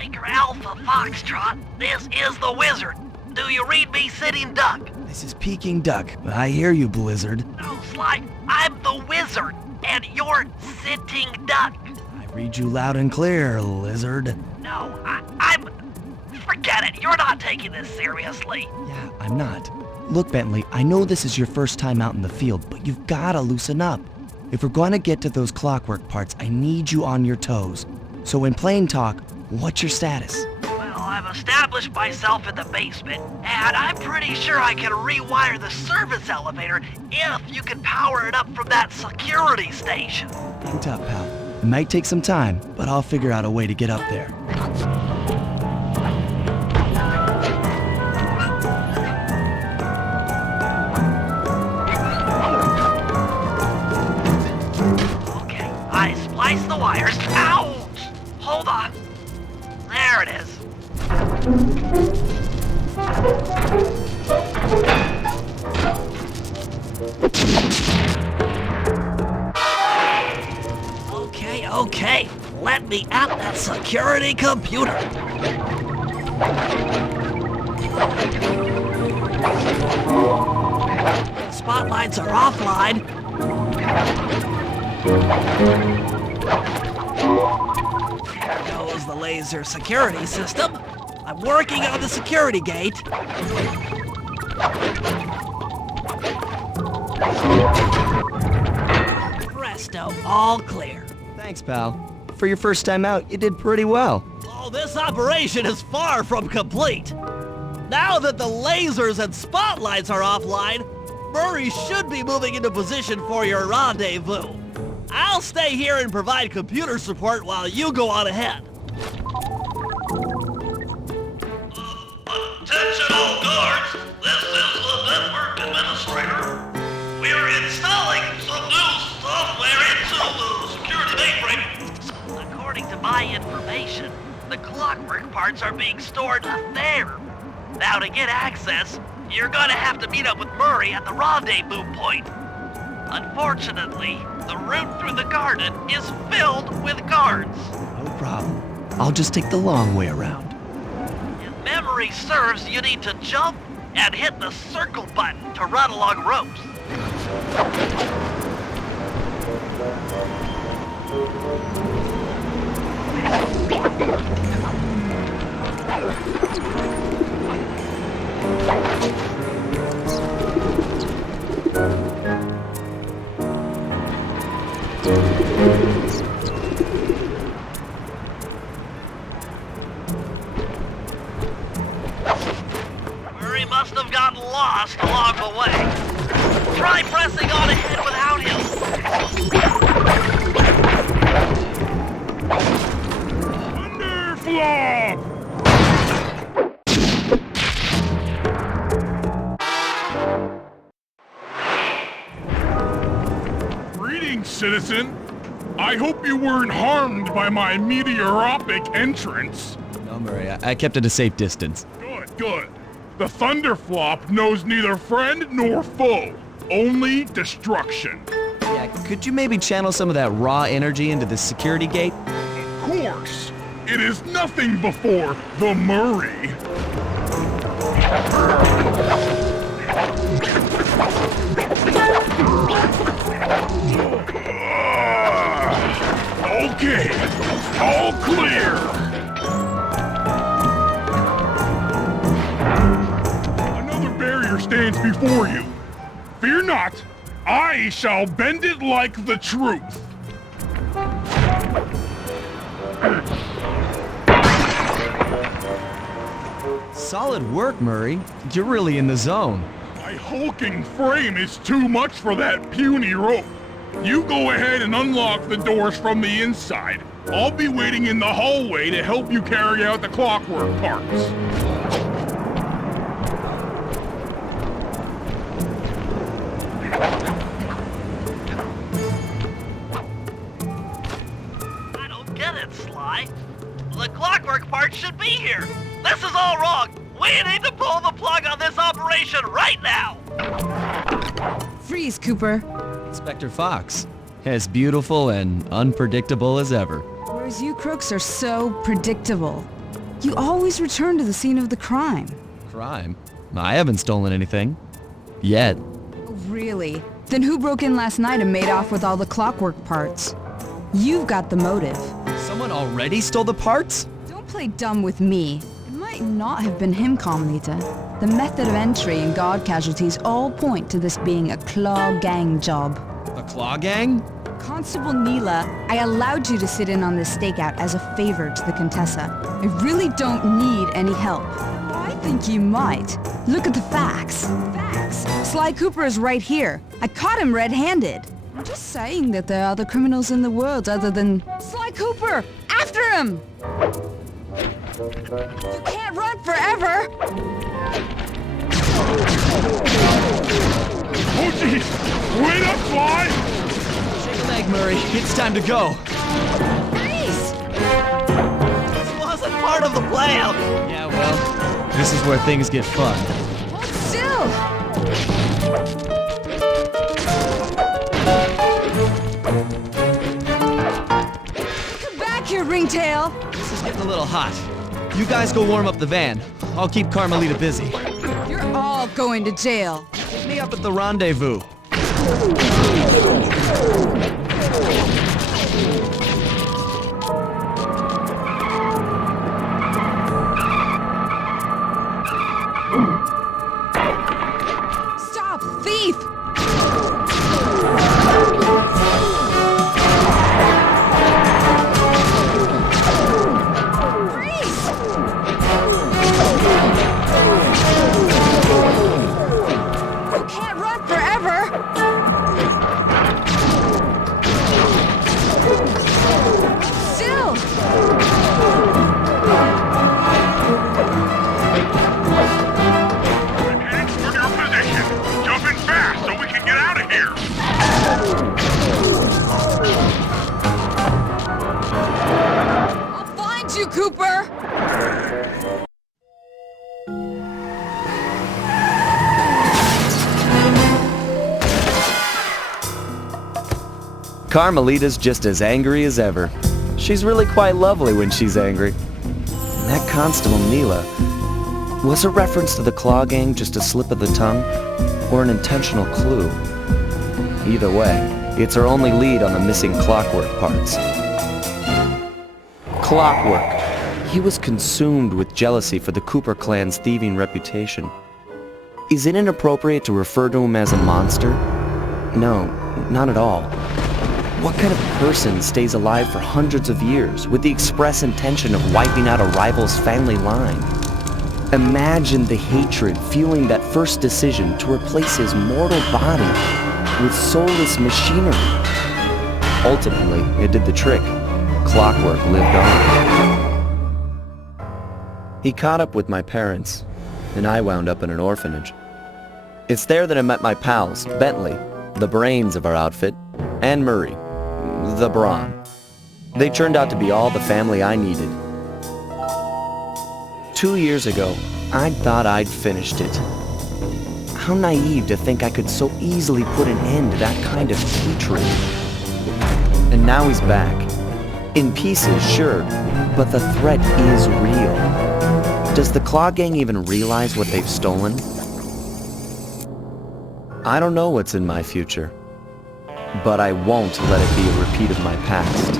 Breaker Alpha Foxtrot, this is the Wizard. Do you read me, Sitting Duck? This is Peking Duck. I hear you, Blizzard. No, Sly, I'm the Wizard, and you're Sitting Duck. I read you loud and clear, Lizard. No, I'm... Forget it, you're not taking this seriously. Yeah, I'm not. Look, Bentley, I know this is your first time out in the field, but you've gotta loosen up. If we're going to get to those clockwork parts, I need you on your toes. So in plain talk, what's your status? Well, I've established myself in the basement, and I'm pretty sure I can rewire the service elevator if you can power it up from that security station. Hang tough, pal. It might take some time, but I'll figure out a way to get up there. I spliced the wires. Ouch! Hold on. There it is. Okay. Let me at that security computer. The spotlights are offline. There goes the laser security system. I'm working on the security gate. Presto, all clear. Thanks, pal. For your first time out, you did pretty well. Oh, this operation is far from complete. Now that the lasers and spotlights are offline, Murray should be moving into position for your rendezvous. I'll stay here and provide computer support while you go on ahead. Attention all guards, this is the network administrator. We're installing some new software into the security mainframe. According to my information, the clockwork parts are being stored there. Now to get access, you're gonna have to meet up with Murray at the rendezvous point. Unfortunately, the route through the garden is filled with guards. No problem. I'll just take the long way around. If memory serves, you need to jump and hit the circle button to run along ropes. Murray must have gotten lost along the way. Try pressing on ahead without him. Thunderflop! Greetings, citizen. I hope you weren't harmed by my meteoropic entrance. No, Murray, I kept at a safe distance. Good. The Thunderflop knows neither friend nor foe, only destruction. Yeah, could you maybe channel some of that raw energy into the security gate? Of course. It is nothing before the Murray. Okay, all clear. Another barrier stands before you. Fear not, I shall bend it like the truth. Solid work, Murray. You're really in the zone. My hulking frame is too much for that puny rope. You go ahead and unlock the doors from the inside. I'll be waiting in the hallway to help you carry out the clockwork parts. I don't get it, Sly. The clockwork part should be here. This is all wrong. We need to pull the plug on this operation right now. Freeze, Cooper. Inspector Fox. As beautiful and unpredictable as ever. Whereas you crooks are so predictable. You always return to the scene of the crime. Crime? I haven't stolen anything. Yet. Oh, really? Then who broke in last night and made off with all the clockwork parts? You've got the motive. Someone already stole the parts? Don't play dumb with me. It might not have been him, Carmelita. The method of entry and guard casualties all point to this being a claw gang job. A claw gang? Constable Neela, I allowed you to sit in on this stakeout as a favor to the Contessa. I really don't need any help. I think you might. Look at the facts. Facts? Sly Cooper is right here. I caught him red-handed. I'm just saying that there are other criminals in the world other than... Sly Cooper! After him! You can't run forever! Oh, jeez! Wait up, Sly! Shake a leg, Murray. It's time to go. Freeze! This wasn't part of the plan! Yeah, well, this is where things get fun. Hold still! Come back here, Ringtail! This is getting a little hot. You guys go warm up the van. I'll keep Carmelita busy. You're all going to jail. Hit me up at the rendezvous. Stop, thief! Freeze! You can't run forever! Still! Tank, we're in your position. Jump in fast so we can get out of here. I'll find you, Cooper! Carmelita's just as angry as ever. She's really quite lovely when she's angry. And that Constable Neela, was a reference to the Claw Gang just a slip of the tongue, or an intentional clue? Either way, it's our only lead on the missing Clockwork parts. Clockwork. He was consumed with jealousy for the Cooper clan's thieving reputation. Is it inappropriate to refer to him as a monster? No, not at all. What kind of person stays alive for hundreds of years with the express intention of wiping out a rival's family line? Imagine the hatred fueling that first decision to replace his mortal body with soulless machinery. Ultimately, it did the trick. Clockwork lived on. He caught up with my parents, and I wound up in an orphanage. It's there that I met my pals, Bentley, the brains of our outfit, and Murray, the brawn. They turned out to be all the family I needed. 2 years ago, I thought I'd finished it. How naive to think I could so easily put an end to that kind of hatred. And now he's back. In pieces, sure, but the threat is real. Does the Claw Gang even realize what they've stolen? I don't know what's in my future, but I won't let it be a repeat of my past.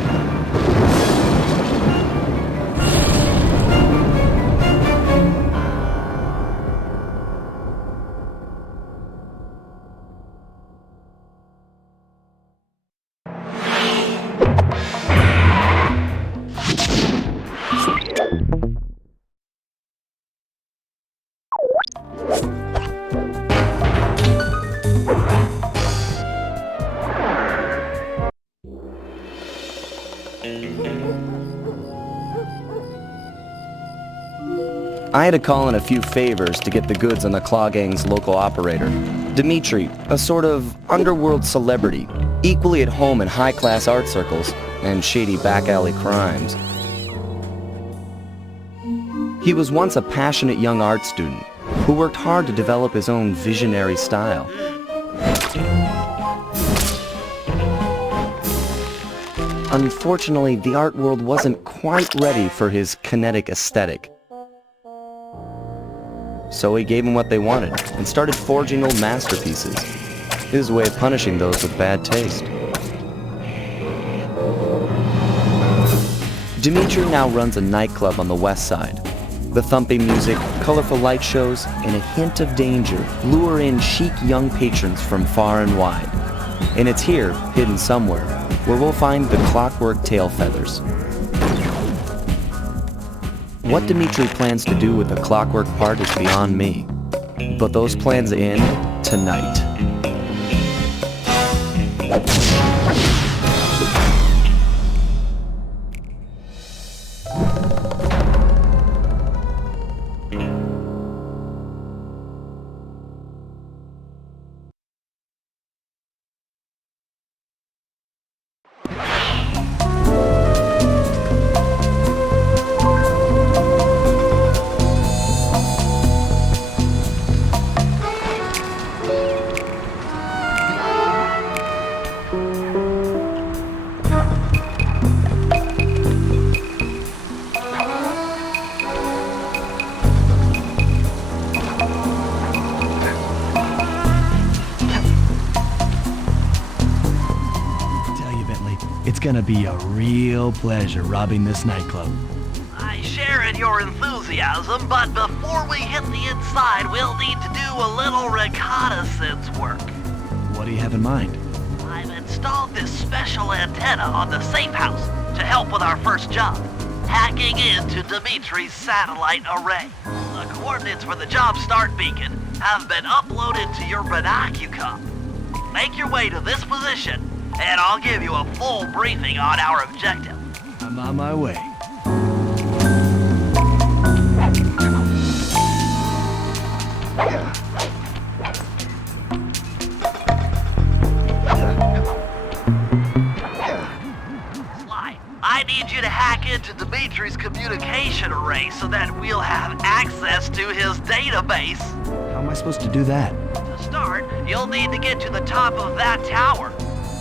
I had to call in a few favors to get the goods on the Claw Gang's local operator, Dimitri, a sort of underworld celebrity, equally at home in high-class art circles and shady back-alley crimes. He was once a passionate young art student who worked hard to develop his own visionary style. Unfortunately, the art world wasn't quite ready for his kinetic aesthetic. So he gave them what they wanted and started forging old masterpieces. His way of punishing those with bad taste. Dmitri now runs a nightclub on the west side. The thumping music, colorful light shows, and a hint of danger lure in chic young patrons from far and wide. And it's here, hidden somewhere, where we'll find the clockwork tail feathers. What Dmitri plans to do with the clockwork part is beyond me. But those plans end tonight. It's gonna be a real pleasure robbing this nightclub. I share in your enthusiasm, but before we hit the inside, we'll need to do a little reconnaissance work. What do you have in mind? I've installed this special antenna on the safe house to help with our first job, hacking into Dimitri's satellite array. The coordinates for the job start beacon have been uploaded to your binocular. Make your way to this position, and I'll give you a full briefing on our objective. I'm on my way. Sly, I need you to hack into Dimitri's communication array so that we'll have access to his database. How am I supposed to do that? To start, you'll need to get to the top of that tower.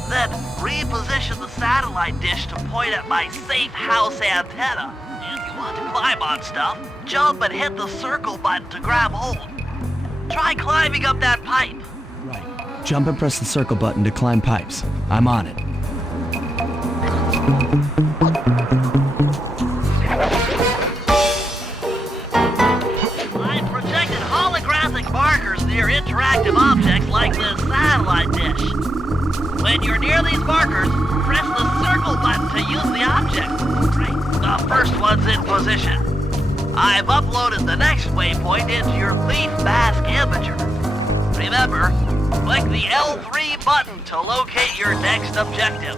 Then reposition the satellite dish to point at my safe house antenna. If you want to climb on stuff, jump and hit the circle button to grab hold. Try climbing up that pipe. Right. Jump and press the circle button to climb pipes. I'm on it. I've projected holographic markers near interactive objects like this satellite dish. When you're near these markers, press the circle button to use the object. Great. The first one's in position. I've uploaded the next waypoint into your Thief Mask Imager. Remember, click the L3 button to locate your next objective.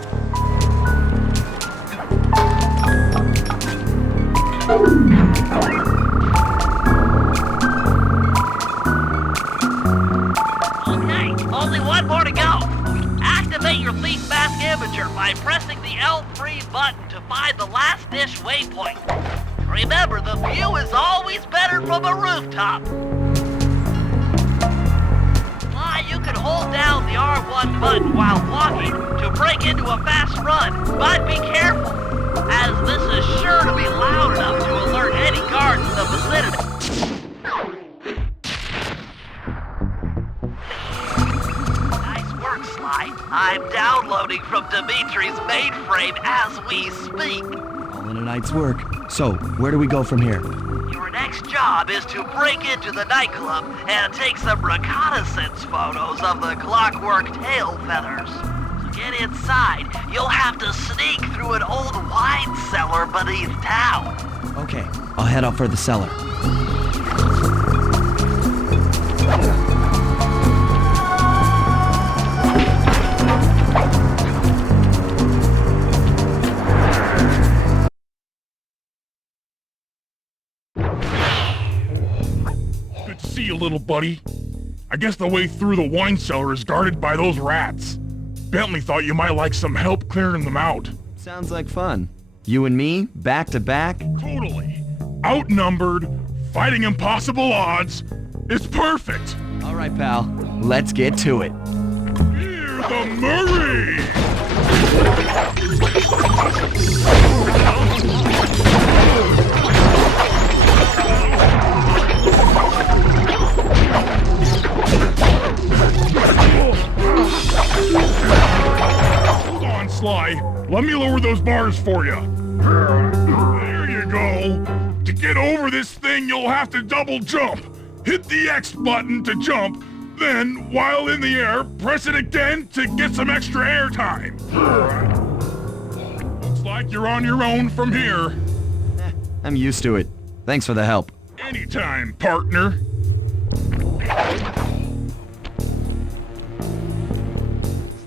Okay, only one more to go. Activate your Thief Mask Imager by pressing the L3 button to find the last dish waypoint. Remember, the view is always better from a rooftop. You can hold down the R1 button while walking to break into a fast run, but be careful, as this is sure to be loud enough to alert any guards in the vicinity. Nice work, Sly. I'm downloading from Dimitri's mainframe as we speak. All in a night's work. So, where do we go from here? Your next job is to break into the nightclub and take some reconnaissance photos of the clockwork tail feathers. To get inside, you'll have to sneak through an old wine cellar beneath town. Okay, I'll head out for the cellar. See you, little buddy. I guess the way through the wine cellar is guarded by those rats. Bentley thought you might like some help clearing them out. Sounds like fun. You and me, back to back? Totally. Outnumbered, fighting impossible odds. It's perfect. All right, pal. Let's get to it. Here's the Murray! Hold on, Sly. Let me lower those bars for you. There you go. To get over this thing, you'll have to double jump. Hit the X button to jump, then, while in the air, press it again to get some extra air time. Looks like you're on your own from here. I'm used to it. Thanks for the help. Anytime, partner.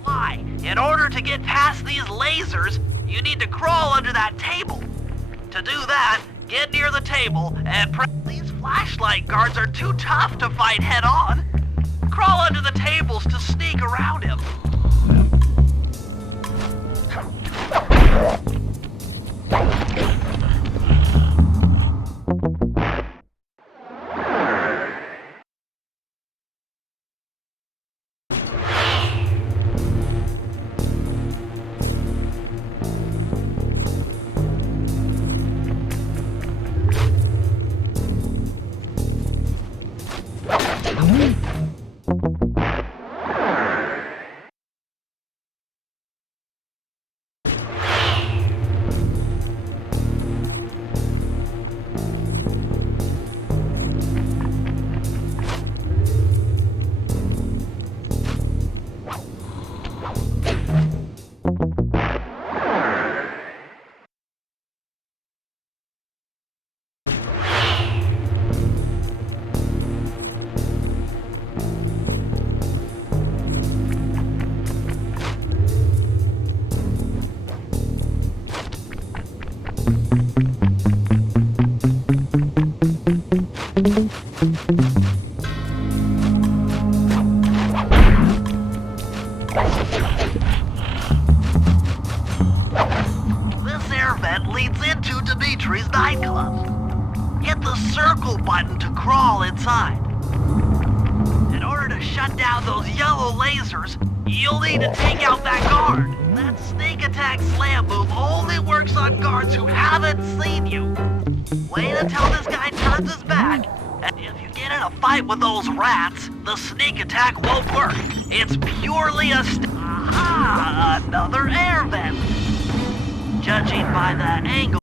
Sly, in order to get past these lasers, you need to crawl under that table. To do that, get near the table and press. These flashlight guards are too tough to fight head-on. Crawl under the tables to sneak around him. This air vent leads into Dimitri's nightclub. Hit the circle button to crawl inside. In order to shut down those yellow lasers, you'll need to take out that guard. That sneak attack slam move only works on guards who haven't seen you. Wait until this guy turns his back, and if you get in a fight with those rats, the sneak attack won't work. It's purely a Aha! Another air vent. Judging by the angle.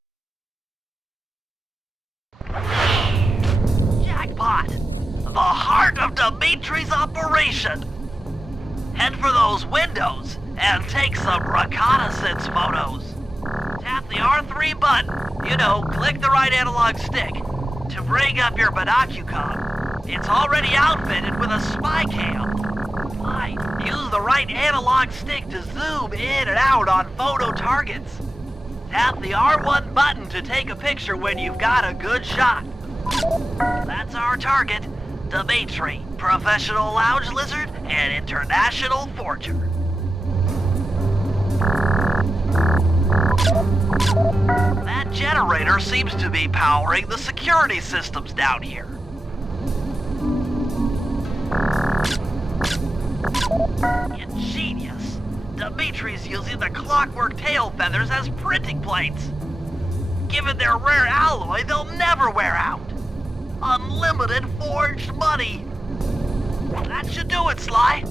Jackpot! The heart of Dimitri's operation. Head for those windows and take some reconnaissance photos. Tap the R3 button, click the right analog stick, to bring up your binocucom. It's already outfitted with a spy cam. Fine, use the right analog stick to zoom in and out on photo targets. Tap the R1 button to take a picture when you've got a good shot. That's our target, Dimitri, professional lounge lizard and international forger. That generator seems to be powering the security systems down here. Ingenious. Dimitri's using the clockwork tail feathers as printing plates. Given their rare alloy, they'll never wear out. Unlimited forged money. That should do it, Sly.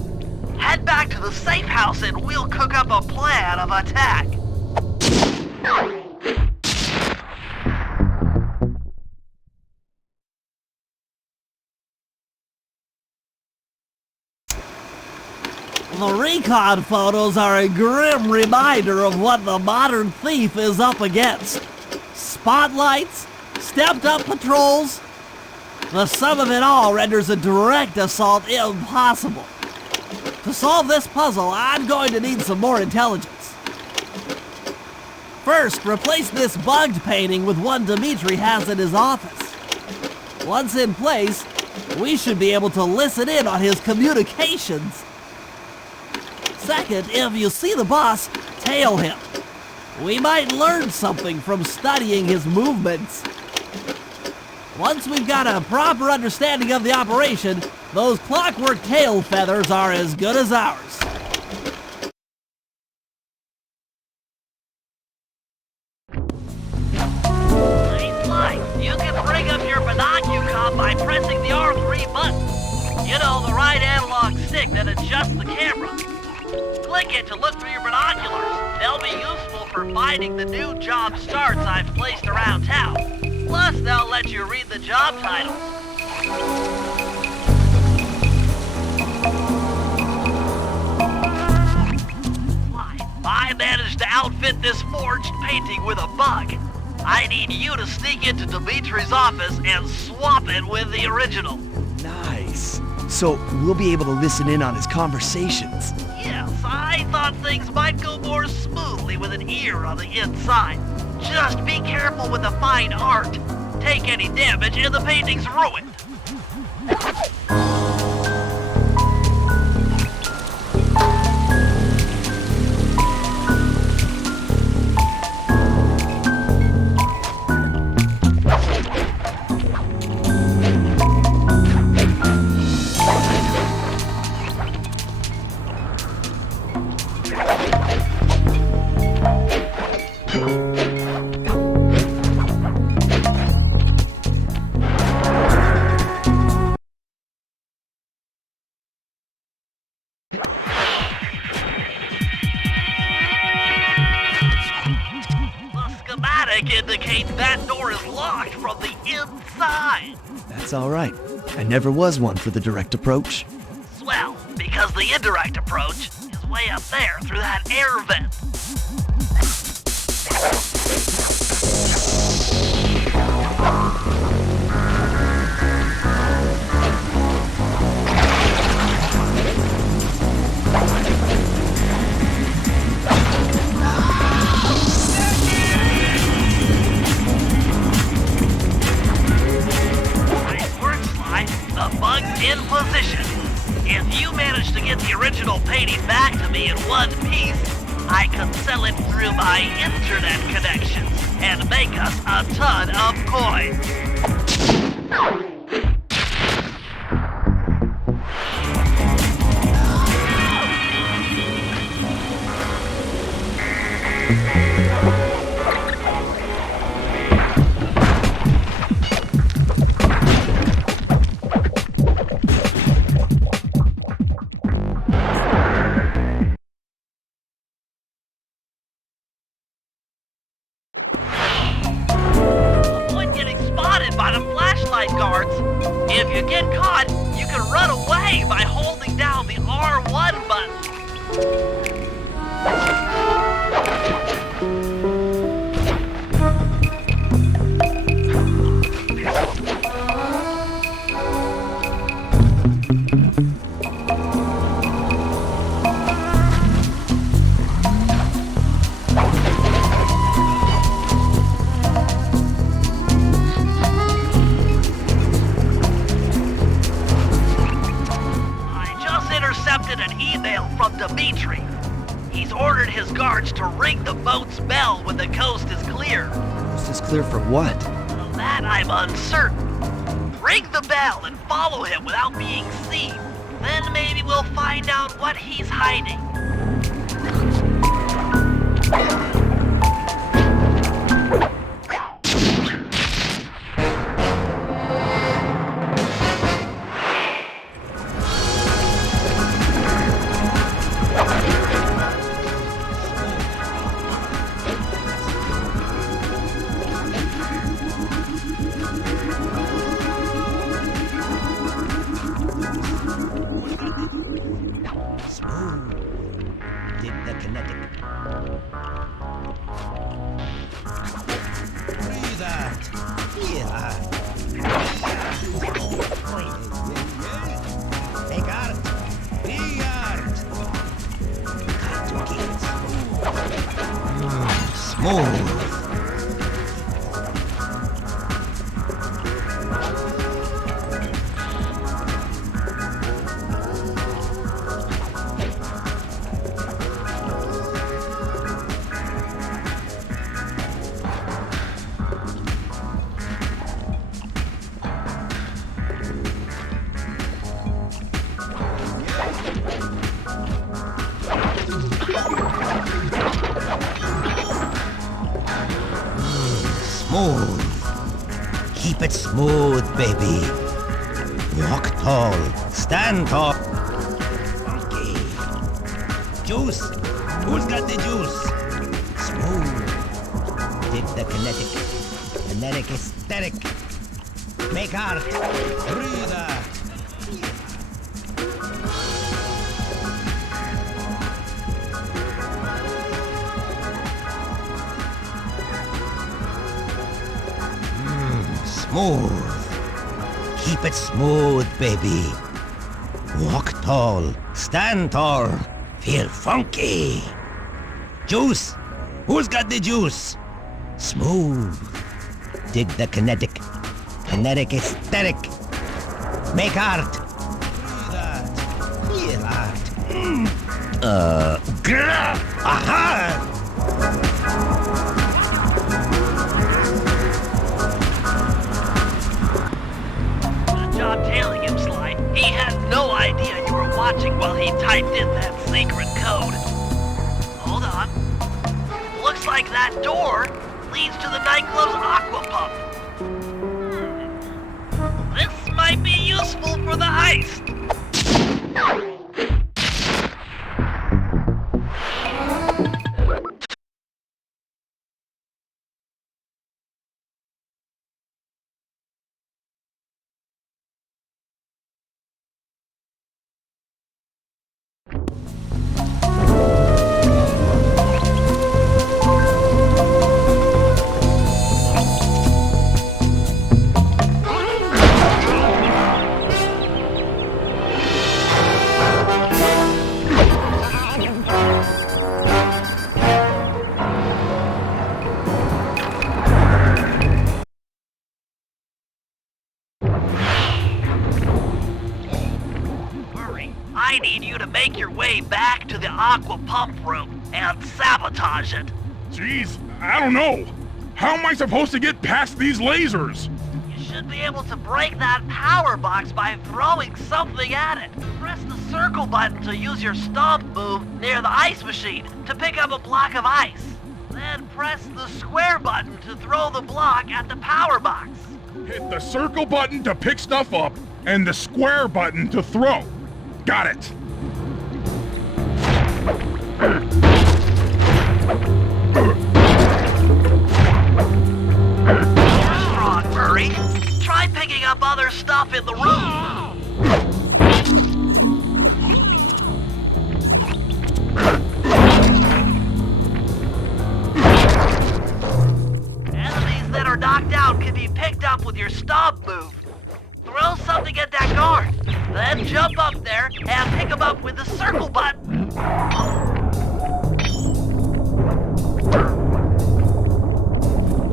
Head back to the safe house and we'll cook up a plan of attack. The recon photos are a grim reminder of what the modern thief is up against. Spotlights, stepped-up patrols. The sum of it all renders a direct assault impossible. To solve this puzzle, I'm going to need some more intelligence. First, replace this bugged painting with one Dimitri has in his office. Once in place, we should be able to listen in on his communications. Second, if you see the boss, tail him. We might learn something from studying his movements. Once we've got a proper understanding of the operation, those clockwork tail feathers are as good as ours. by pressing the R3 button. You know, the right analog stick that adjusts the camera. Click it to look through your binoculars. They'll be useful for finding the new job starts I've placed around town. Plus, they'll let you read the job titles. I managed to outfit this forged painting with a bug. I need you to sneak into Dimitri's office and swap it with the original. Nice. So we'll be able to listen in on his conversations. Yes, I thought things might go more smoothly with an ear on the inside. Just be careful with the fine art. Take any damage and the painting's ruined. Indicates that door is locked from the inside. That's all right. I never was one for the direct approach. Swell, because the indirect approach is way up there through that air vent. In position. If you manage to get the original painting back to me in one piece, I can sell it through my internet connections and make us a ton of coins. Guards. If you get caught, you can run away by holding down the R1 button. From Dimitri. He's ordered his guards to ring the boat's bell when the coast is clear. Coast is clear for what? Well, that I'm uncertain. Ring the bell and follow him without being seen. Then maybe we'll find out what he's hiding. Smooth. Keep it smooth, baby. Walk tall, stand tall. Funky. Juice. Who's got the juice? Smooth. Dig the kinetic. Kinetic aesthetic. Make art. Breathe art. Smooth. Keep it smooth, baby. Walk tall, stand tall, feel funky. Juice. Who's got the juice? Smooth. Dig the kinetic. Kinetic aesthetic. Make art. Breathe art. Feel art. Aha! Job tailing him, Sly. He had no idea you were watching while he typed in that secret code. Hold on. Looks like that door leads to the nightclub's aqua pump. This might be useful for the heist. I need you to make your way back to the aqua pump room and sabotage it. Jeez, I don't know. How am I supposed to get past these lasers? You should be able to break that power box by throwing something at it. Press the circle button to use your stomp move near the ice machine to pick up a block of ice. Then press the square button to throw the block at the power box. Hit the circle button to pick stuff up and the square button to throw. Got it. You're strong, Murray. Try picking up other stuff in the room. Enemies that are knocked out can be picked up with your stomp move. Throw something at that guard, then jump up there and pick him up with the circle button.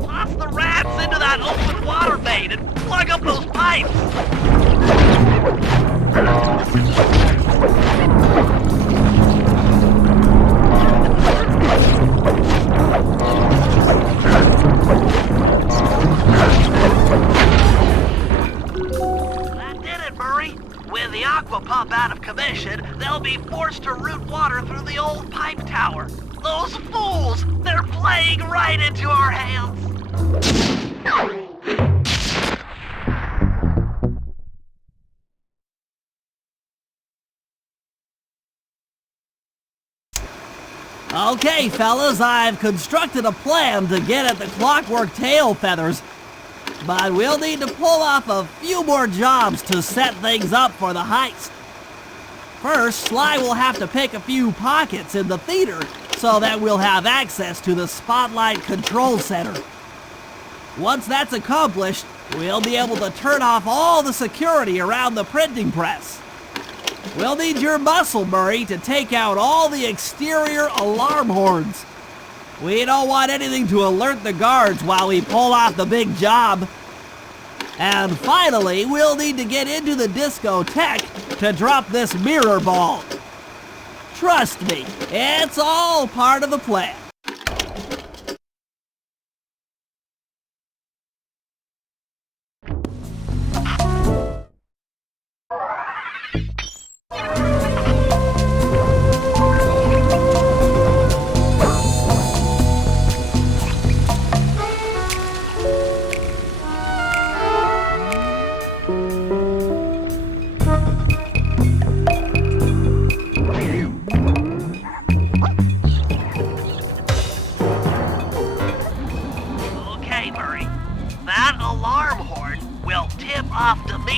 Toss the rats into that open water main and plug up those pipes. With the aqua pump out of commission, they'll be forced to route water through the old pipe tower. Those fools! They're playing right into our hands! Okay, fellas, I've constructed a plan to get at the clockwork tail feathers. But we'll need to pull off a few more jobs to set things up for the heist. First, Sly will have to pick a few pockets in the theater so that we'll have access to the Spotlight Control Center. Once that's accomplished, we'll be able to turn off all the security around the printing press. We'll need your muscle, Murray, to take out all the exterior alarm horns. We don't want anything to alert the guards while we pull off the big job. And finally, we'll need to get into the discotheque to drop this mirror ball. Trust me, it's all part of the plan.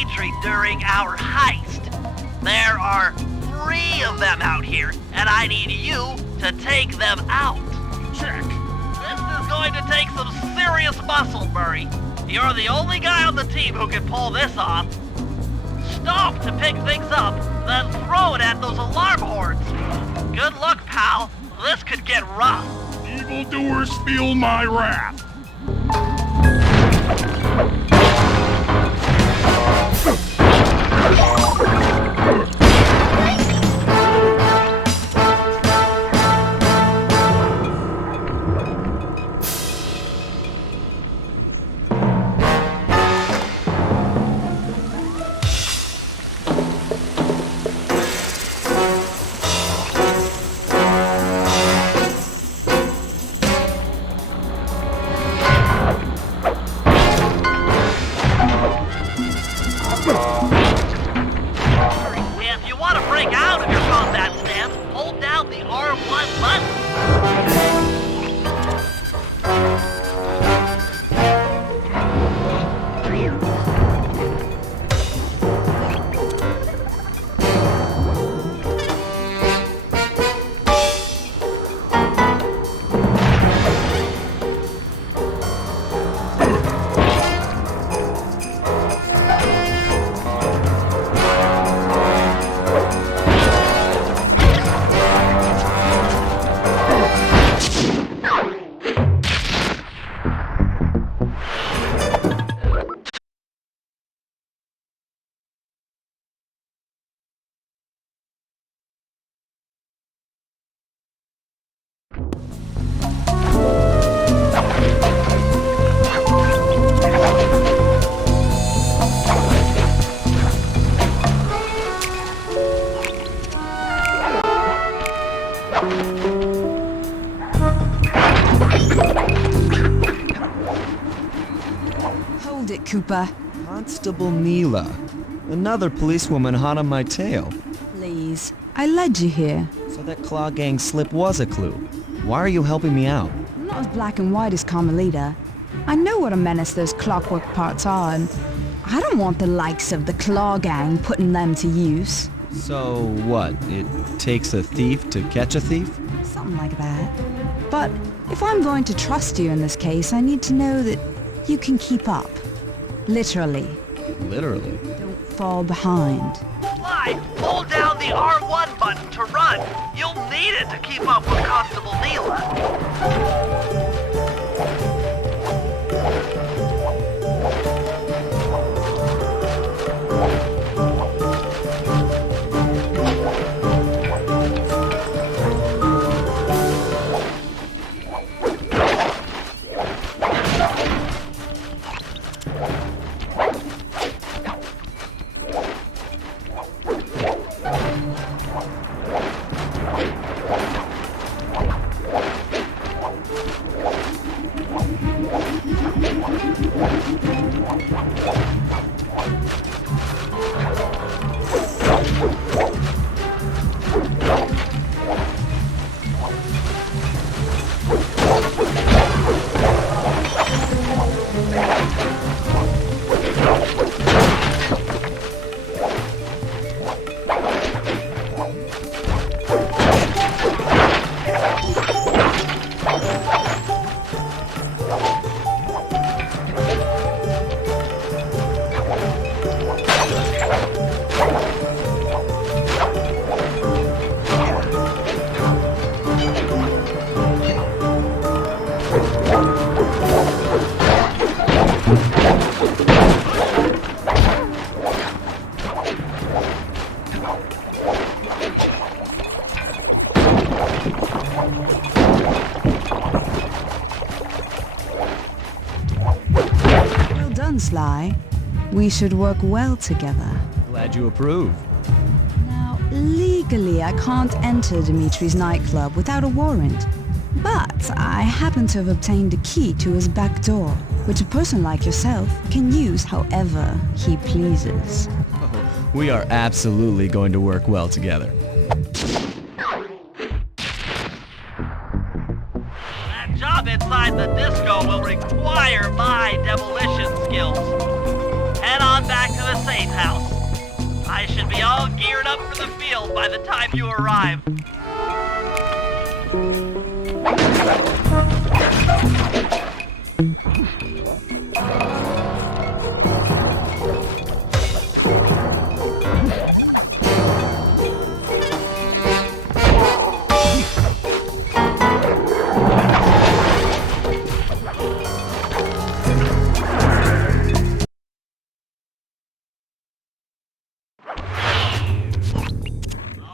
Dimitri during our heist. There are 3 of them out here, and I need you to take them out. Check. This is going to take some serious muscle, Murray. You're the only guy on the team who can pull this off. Stop to pick things up, then throw it at those alarm horns. Good luck, pal. This could get rough. Evildoers feel my wrath. If you want to break out of your combat stance, hold down the R1 button. Hold it, Cooper. Constable Neela. Another policewoman hot on my tail. Please. I led you here. So that Claw Gang slip was a clue. Why are you helping me out? I'm not as black and white as Carmelita. I know what a menace those clockwork parts are, and I don't want the likes of the Claw Gang putting them to use. So what? It takes a thief to catch a thief? Something like that. But if I'm going to trust you in this case, I need to know that you can keep up. Literally. Literally. Don't fall behind. Sly, hold down the R1 button to run. You'll need it to keep up with Constable Neela. Well done, Sly. We should work well together. Glad you approve. Now, legally, I can't enter Dimitri's nightclub without a warrant. But I happen to have obtained a key to his back door, which a person like yourself can use however he pleases. We are absolutely going to work well together. That job inside the disco will require my demolition skills. head on back to the safe house. I should be all geared up for the field by the time you arrive.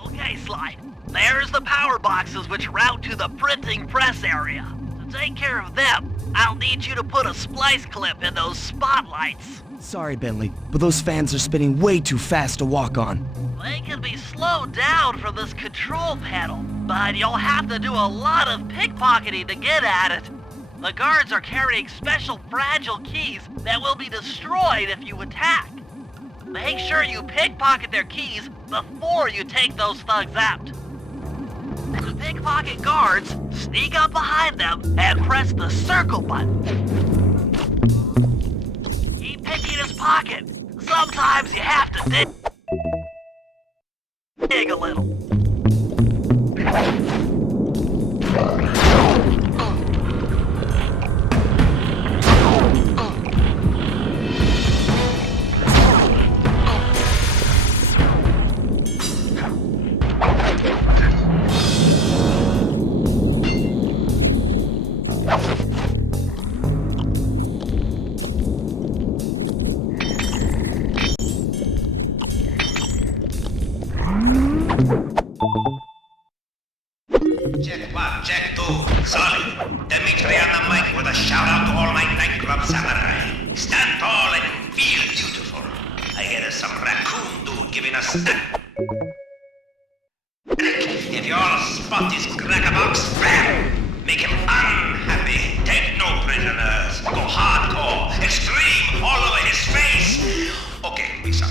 Okay, Sly. There's the power boxes which route to the printing press area. To take care of them, I'll need you to put a splice clip in those spotlights. Sorry, Bentley, but those fans are spinning way too fast to walk on. They can be slowed down from this control panel, but you'll have to do a lot of pickpocketing to get at it. The guards are carrying special fragile keys that will be destroyed if you attack. Make sure you pickpocket their keys before you take those thugs out. To pickpocket guards, sneak up behind them and press the circle button. Keep picking his pocket. Sometimes you have to dig a little. Check one, check two. Solid. Dimitri on the mic with a shout out to all my nightclub samurai. Stand tall and feel beautiful. I hear some raccoon dude giving us that. If y'all spot this crackerbox, bam! Make him unhappy. Take no prisoners. Go hardcore. Extreme all over his face. Okay, Lisa.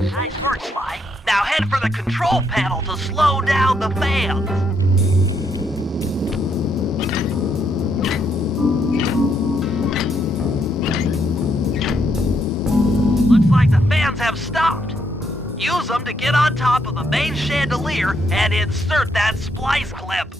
Nice work, Sly. Now head for the control panel to slow down the fans. Looks like the fans have stopped. Use them to get on top of the main chandelier and insert that splice clip.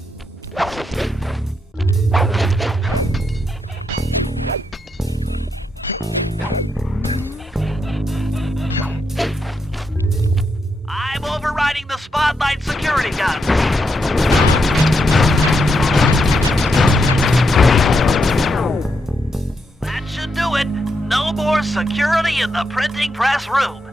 I'm overriding the spotlight security gun. That should do it. No more security in the printing press room.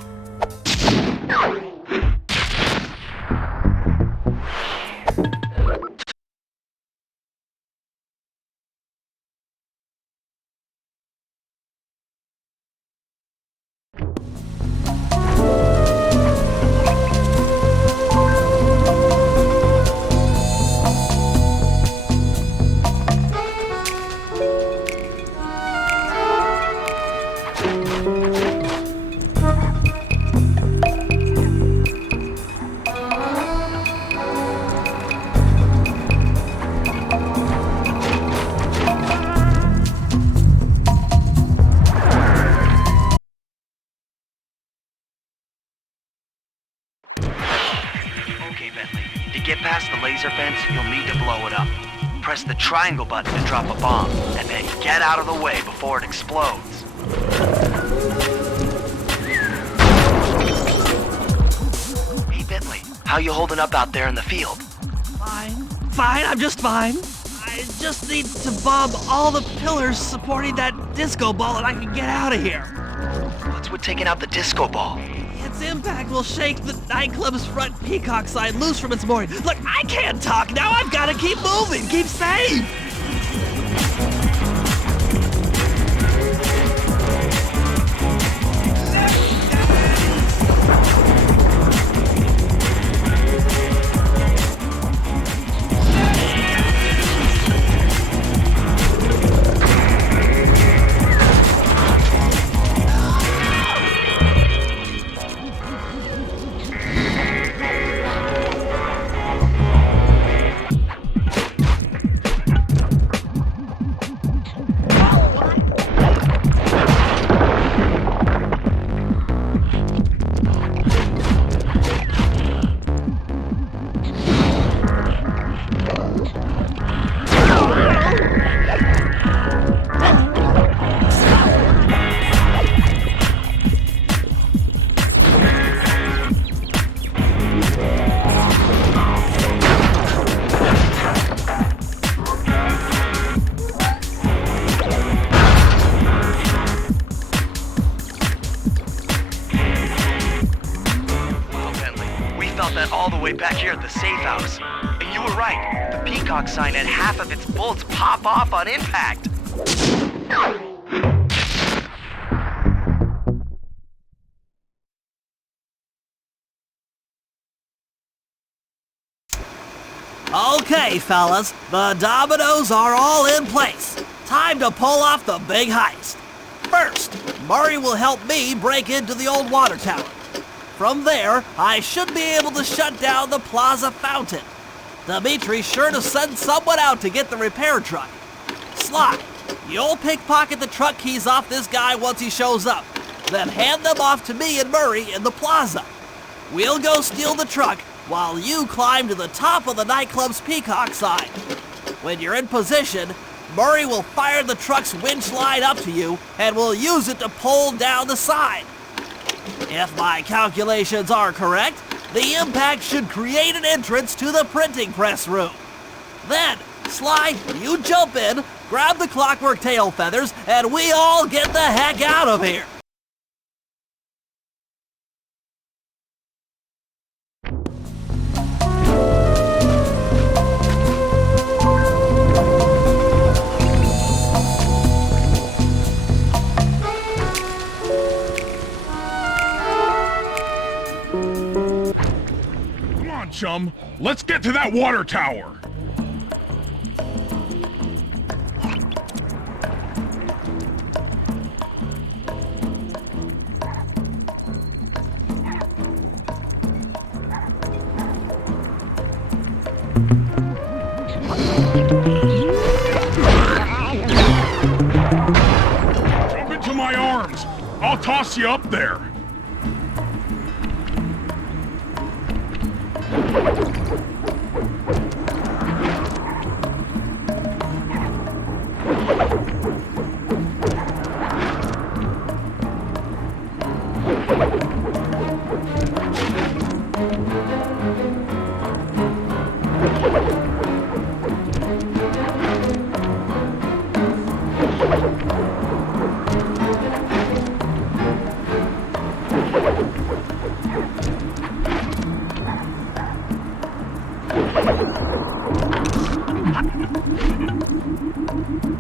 Okay, Bentley, To get past the laser fence, you'll need to blow it up. Press the triangle button to drop a bomb, and then get out of the way before it explodes. Hey, Bentley, how you holding up out there in the field? Fine, I'm just fine. I just need to bomb all the pillars supporting that disco ball and I can get out of here. What's with taking out the disco ball? Its impact will shake the nightclub's front peacock sign loose from its mooring. Look, I can't talk now. I've got to keep moving, keep safe. All the way back here at the safe house. And you were right. The peacock sign had half of its bolts pop off on impact. Okay, fellas, the dominoes are all in place. Time to pull off the big heist. First, Murray will help me break into the old water tower. From there, I should be able to shut down the plaza fountain. Dimitri's sure to send someone out to get the repair truck. Sly, you'll pickpocket the truck keys off this guy once he shows up, then hand them off to me and Murray in the plaza. We'll go steal the truck while you climb to the top of the nightclub's peacock sign. When you're in position, Murray will fire the truck's winch line up to you and will use it to pull down the sign. If my calculations are correct, the impact should create an entrance to the printing press room. Then, Sly, you jump in, grab the clockwork tail feathers, and we all get the heck out of here. Chum, let's get to that water tower. Jump into my arms. I'll toss you up there.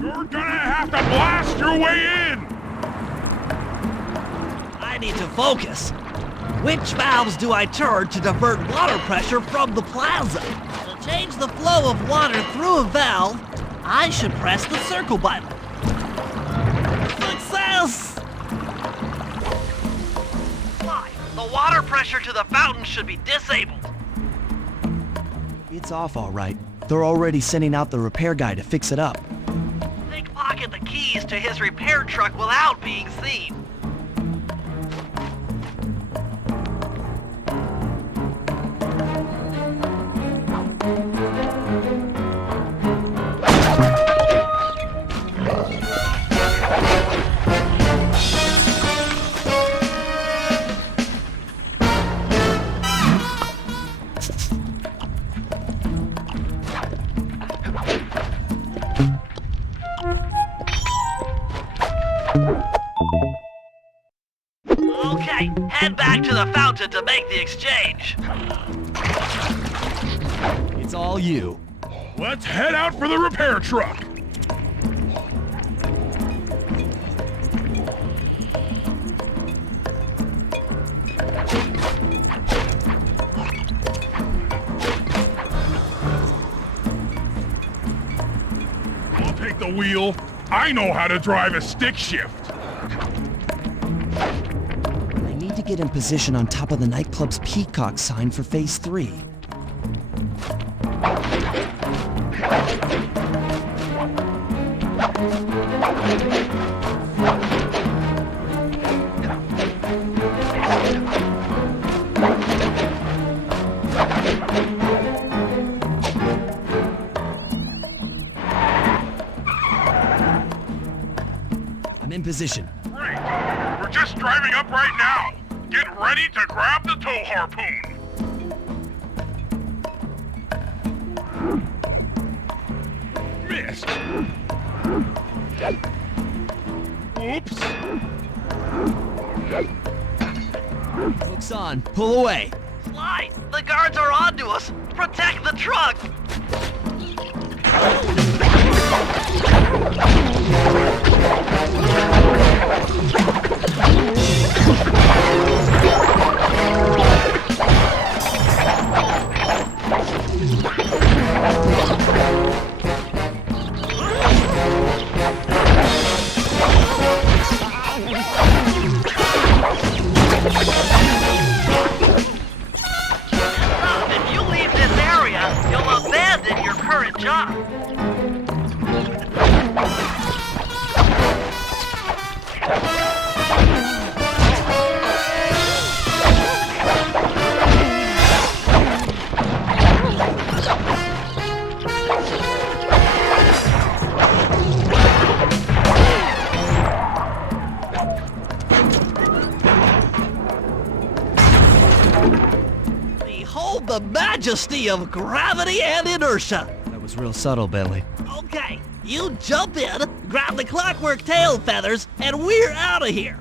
You're gonna have to blast your way in! I need to focus. Which valves do I turn to divert water pressure from the plaza? To change the flow of water through a valve, I should press the circle button. Success! Why? The water pressure to the fountain should be disabled. It's off all right. They're already sending out the repair guy to fix it up. Pickpocket the keys to his repair truck without being seen. Okay, head back to the fountain to make the exchange. It's all you. Let's head out for the repair truck. I'll take the wheel. I know how to drive a stick shift. I need to get in position on top of the nightclub's peacock sign for Phase 3. I'm in position. Great. We're just driving up right now. Get ready to grab the tow harpoon. Missed. Whoops. Hook's on. Pull away. Sly, the guards are onto us. Protect the truck. If you leave this area, you'll abandon your current job. Behold the majesty of gravity and inertia. That was real subtle, Bentley. Okay, you jump in, grab the clockwork tail feathers, and we're out of here.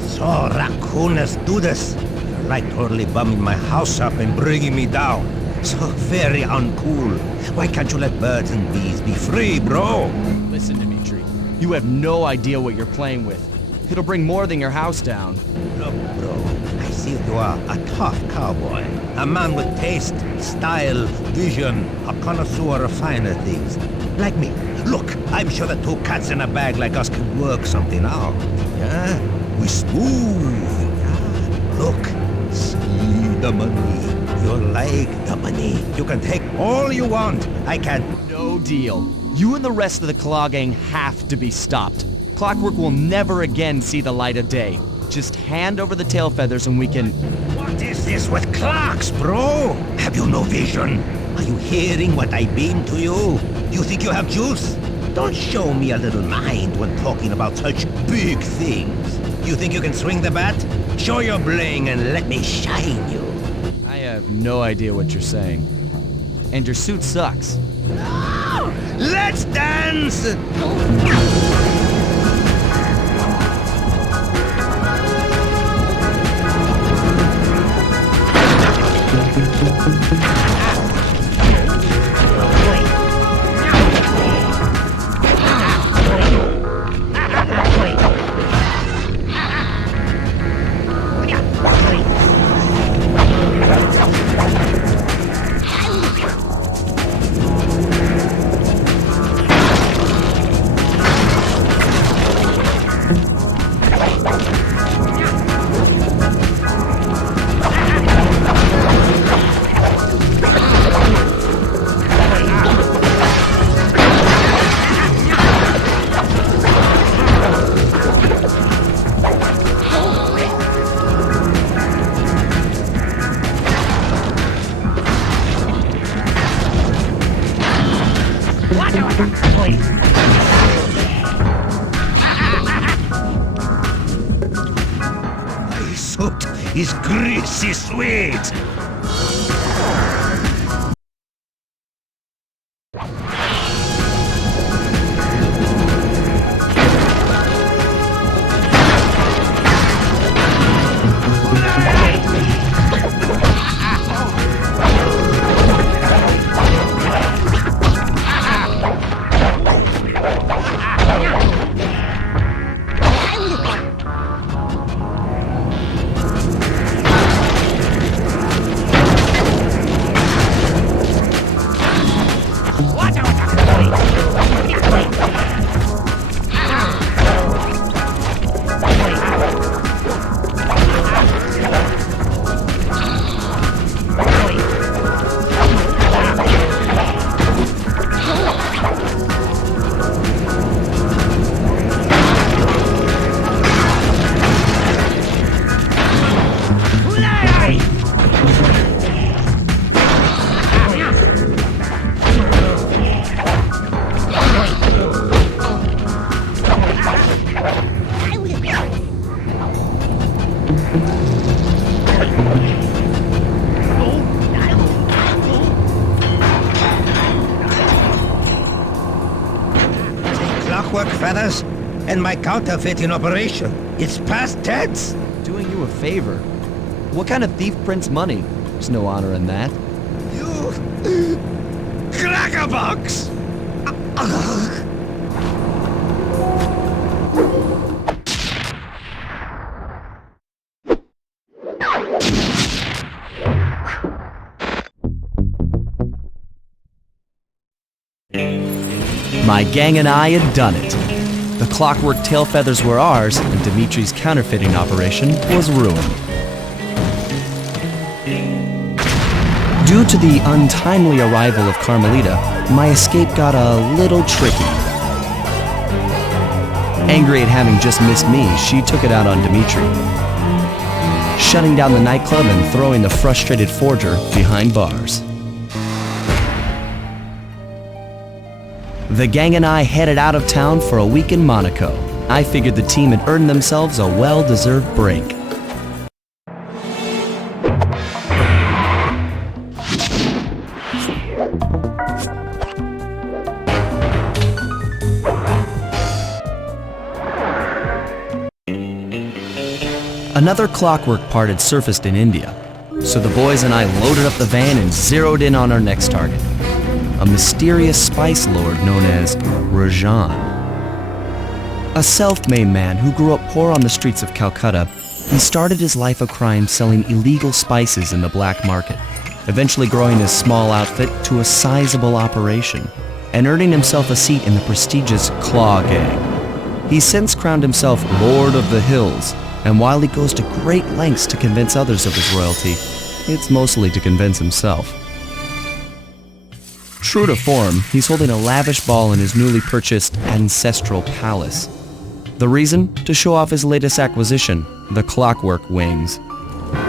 So, raccooners do this. Like totally bumming my house up and bringing me down. So very uncool. Why can't you let birds and bees be free, bro? Listen, Dimitri. You have no idea what you're playing with. It'll bring more than your house down. Look, bro, I see you are a tough cowboy. A man with taste, style, vision, a connoisseur of finer things. Like me. Look, I'm sure that two cats in a bag like us can work something out. Yeah? We smooth. Yeah? Look, see the money. You like the money. You can take all you want. I can. No deal. You and the rest of the Claw Gang have to be stopped. Clockwork will never again see the light of day. Just hand over the tail feathers and we can... What is this with clocks, bro? Have you no vision? Are you hearing what I beam to you? You think you have juice? Don't show me a little mind when talking about such big things. You think you can swing the bat? Show your bling and let me shine you. I have no idea what you're saying. And your suit sucks. Let's dance! suit is greasy sweet. Clockwork feathers and my counterfeit in operation. It's past tense. Doing you a favor. What kind of thief prints money? There's no honor in that. You... crackerbox! My gang and I had done it. The clockwork tail feathers were ours, and Dimitri's counterfeiting operation was ruined. Due to the untimely arrival of Carmelita, my escape got a little tricky. Angry at having just missed me, she took it out on Dimitri, shutting down the nightclub and throwing the frustrated forger behind bars. The gang and I headed out of town for a week in Monaco. I figured the team had earned themselves a well-deserved break. Another clockwork part had surfaced in India, so the boys and I loaded up the van and zeroed in on our next target. A mysterious spice lord known as Trojan. A self-made man who grew up poor on the streets of Calcutta, he started his life of crime selling illegal spices in the black market, eventually growing his small outfit to a sizable operation, and earning himself a seat in the prestigious Claw Gang. He's since crowned himself Lord of the Hills, and while he goes to great lengths to convince others of his royalty, it's mostly to convince himself. True to form, he's holding a lavish ball in his newly purchased ancestral palace. The reason? To show off his latest acquisition, the clockwork wings.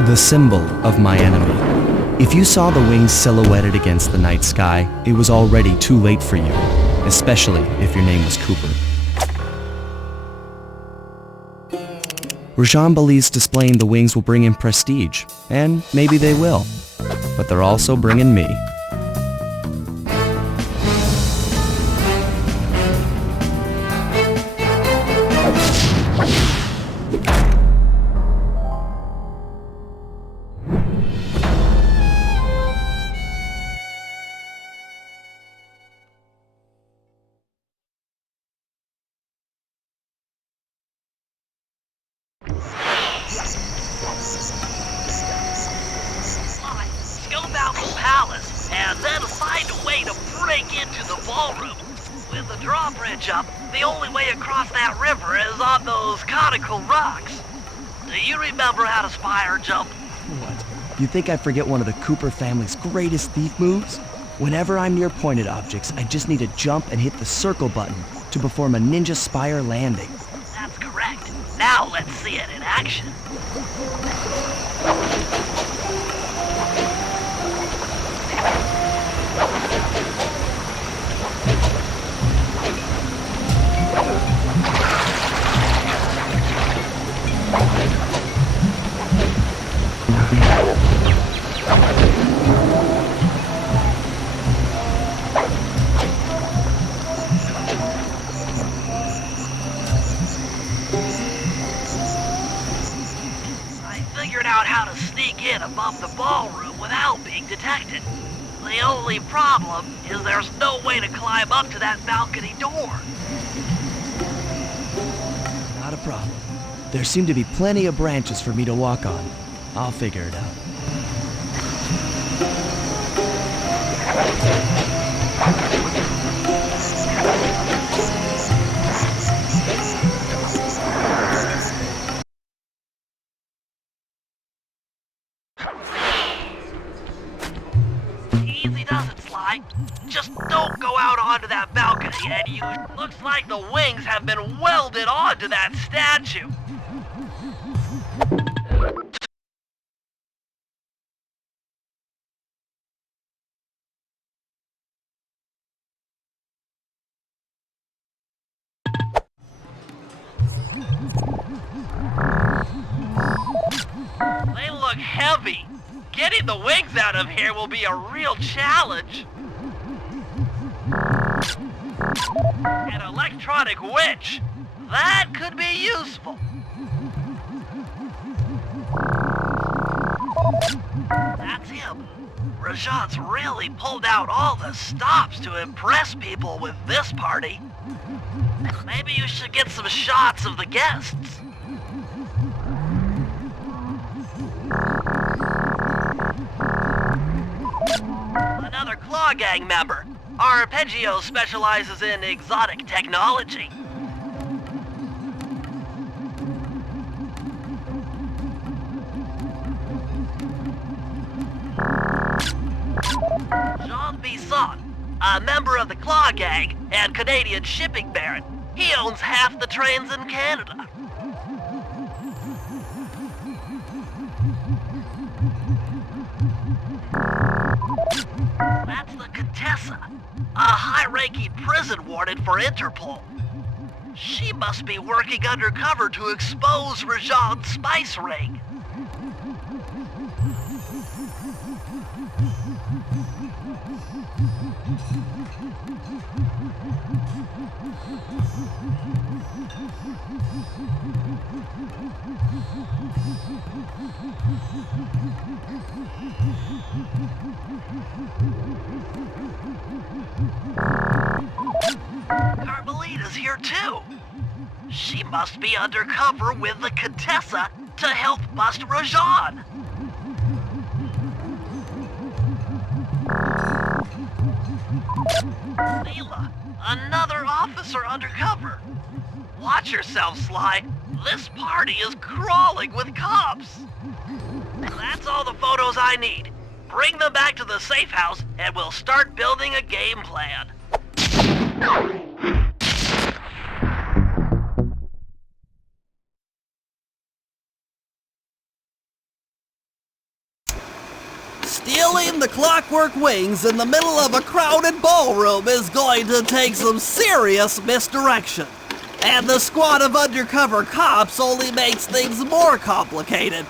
The symbol of my enemy. If you saw the wings silhouetted against the night sky, it was already too late for you, especially if your name was Cooper. Rajan believes displaying the wings will bring him prestige, and maybe they will. But they're also bringing me. Scope out the palace, and then find a way to break into the ballroom. With the drawbridge up, the only way across that river is on those conical rocks. Do you remember how to Spire jump? What? You think I forget one of the Cooper family's greatest thief moves? Whenever I'm near pointed objects, I just need to jump and hit the circle button to perform a ninja Spire landing. That's correct. Now let's see it in action. Figured out how to sneak in above the ballroom without being detected. The only problem is there's no way to climb up to that balcony door. Not a problem. There seem to be plenty of branches for me to walk on. I'll figure it out. Easy does it, Sly. Just don't go out onto that balcony and you... Looks like the wings have been welded onto that statue. They look heavy. Getting the wings out of here will be a real challenge. An electronic winch. That could be useful. That's him. Rajan's really pulled out all the stops to impress people with this party. Maybe you should get some shots of the guests. Another Claw Gang member. Arpeggio specializes in exotic technology. Jean Bisson, a member of the Claw Gang and Canadian shipping baron. He owns half the trains in Canada. That's the Contessa, a high-ranking prison warden for Interpol. She must be working undercover to expose Rajan's spice ring. Carmelita's here too. She must be undercover with the Contessa to help bust Rajan. Leela, another officer undercover. Watch yourself, Sly. This party is crawling with cops. That's all the photos I need. Bring them back to the safe house and we'll start building a game plan. Stealing the clockwork wings in the middle of a crowded ballroom is going to take some serious misdirection. And the squad of undercover cops only makes things more complicated.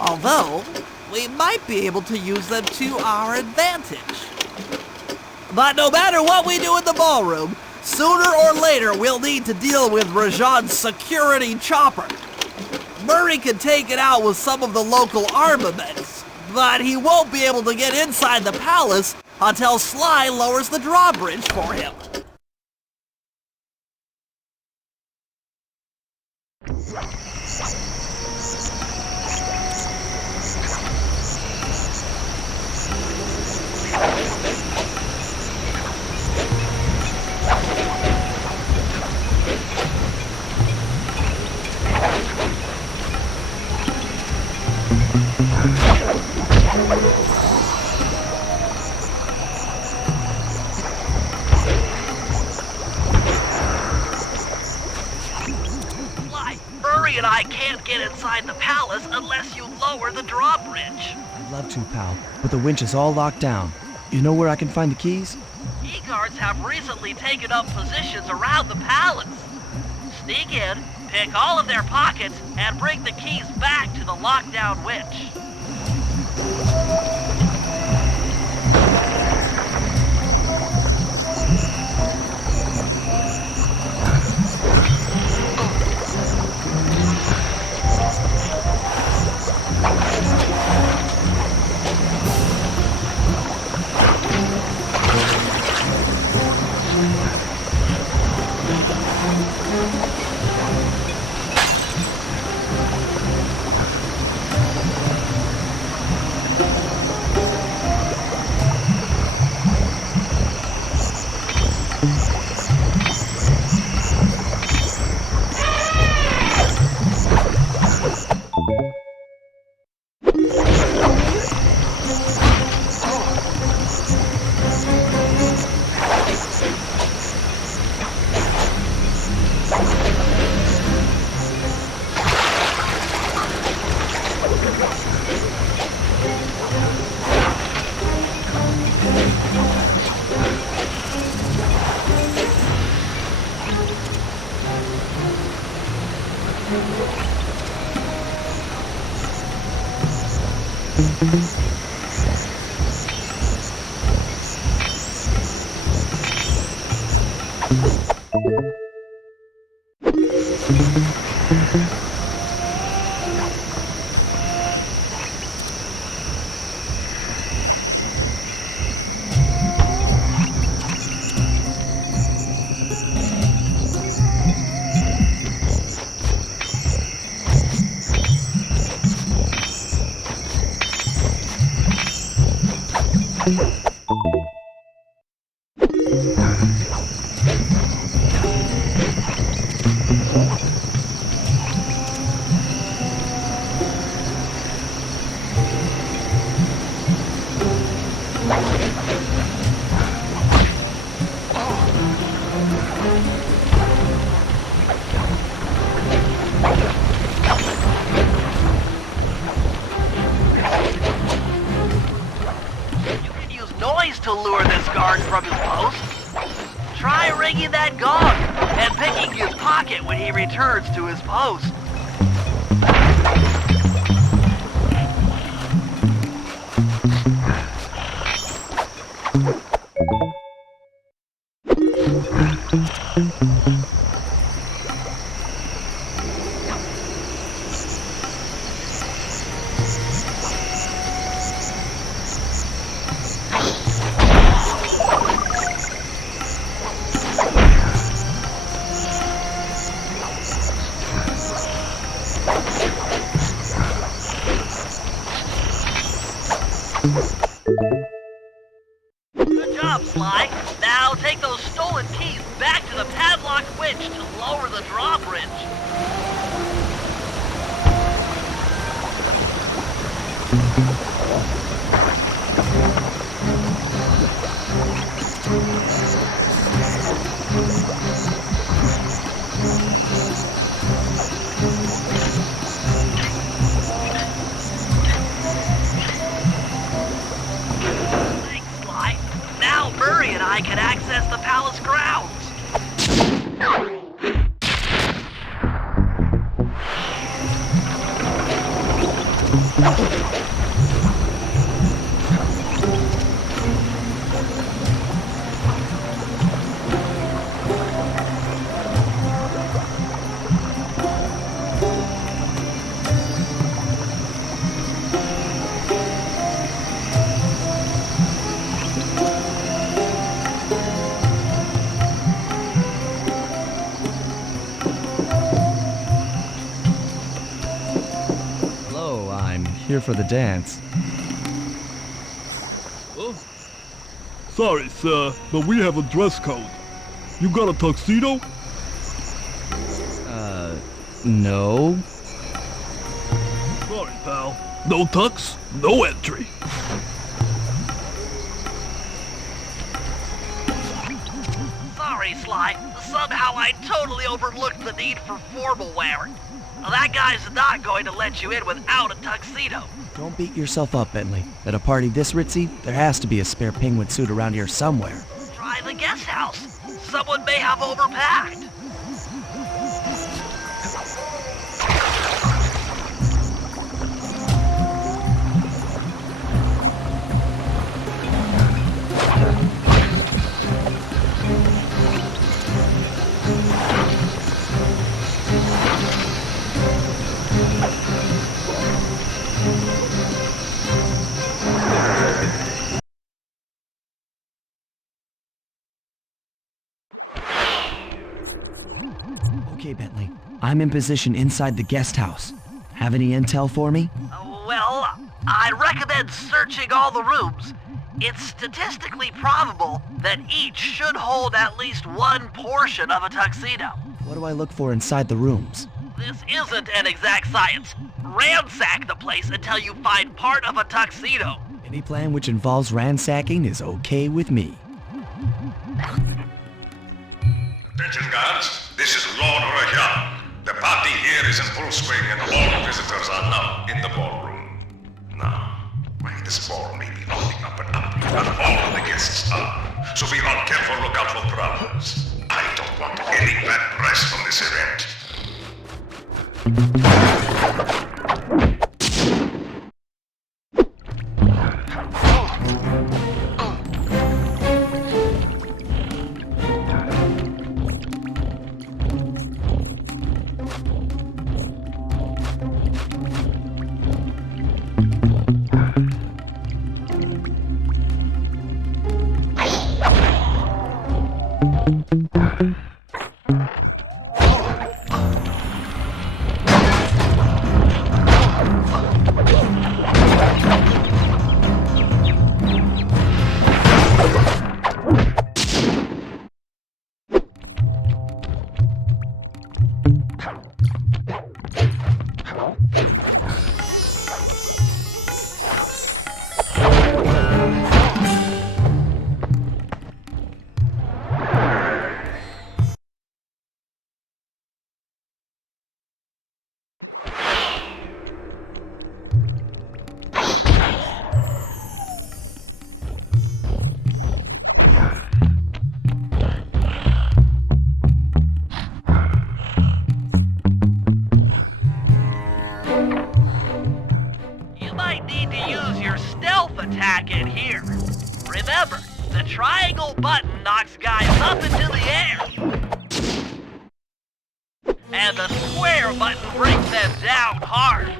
Although, we might be able to use them to our advantage. But no matter what we do in the ballroom, sooner or later we'll need to deal with Rajan's security chopper. Murray can take it out with some of the local armaments, but he won't be able to get inside the palace until Sly lowers the drawbridge for him. Murray and I can't get inside the palace unless you lower the drawbridge. I'd love to, pal, but the winch is all locked down. You know where I can find the keys? E-guards have recently taken up positions around the palace. Sneak in, pick all of their pockets, and bring the keys back to the lockdown winch. To lure this guard from his post. Try ringing that gong and picking his pocket when he returns to his post. Good job, Sly. Now take those stolen keys back to the padlock winch to lower the drawbridge. Murray and I can access the palace grounds. Here for the dance. Huh? Sorry, sir, but we have a dress code. You got a tuxedo? No. Sorry, pal. No tux, no entry. Sorry, Sly. Somehow I totally overlooked the need for formal wear. That guy's not going to let you in without a tuxedo. Don't beat yourself up, Bentley. At a party this ritzy, there has to be a spare penguin suit around here somewhere. Try the guest house. Someone may have overpacked. Okay, Bentley. I'm in position inside the guest house. Have any intel for me? Well, I'd recommend searching all the rooms. It's statistically probable that each should hold at least one portion of a tuxedo. What do I look for inside the rooms? This isn't an exact science. Ransack the place until you find part of a tuxedo. Any plan which involves ransacking is okay with me. Attention guards, this is Lord Rajan. The party here is in full swing and all visitors are now in the ballroom. Now, this ball may be on the up and up, and all the guests are. So be on careful lookout for prowlers. I don't want any bad press from this event. Remember, the triangle button knocks guys up into the air. And the square button brings them down hard.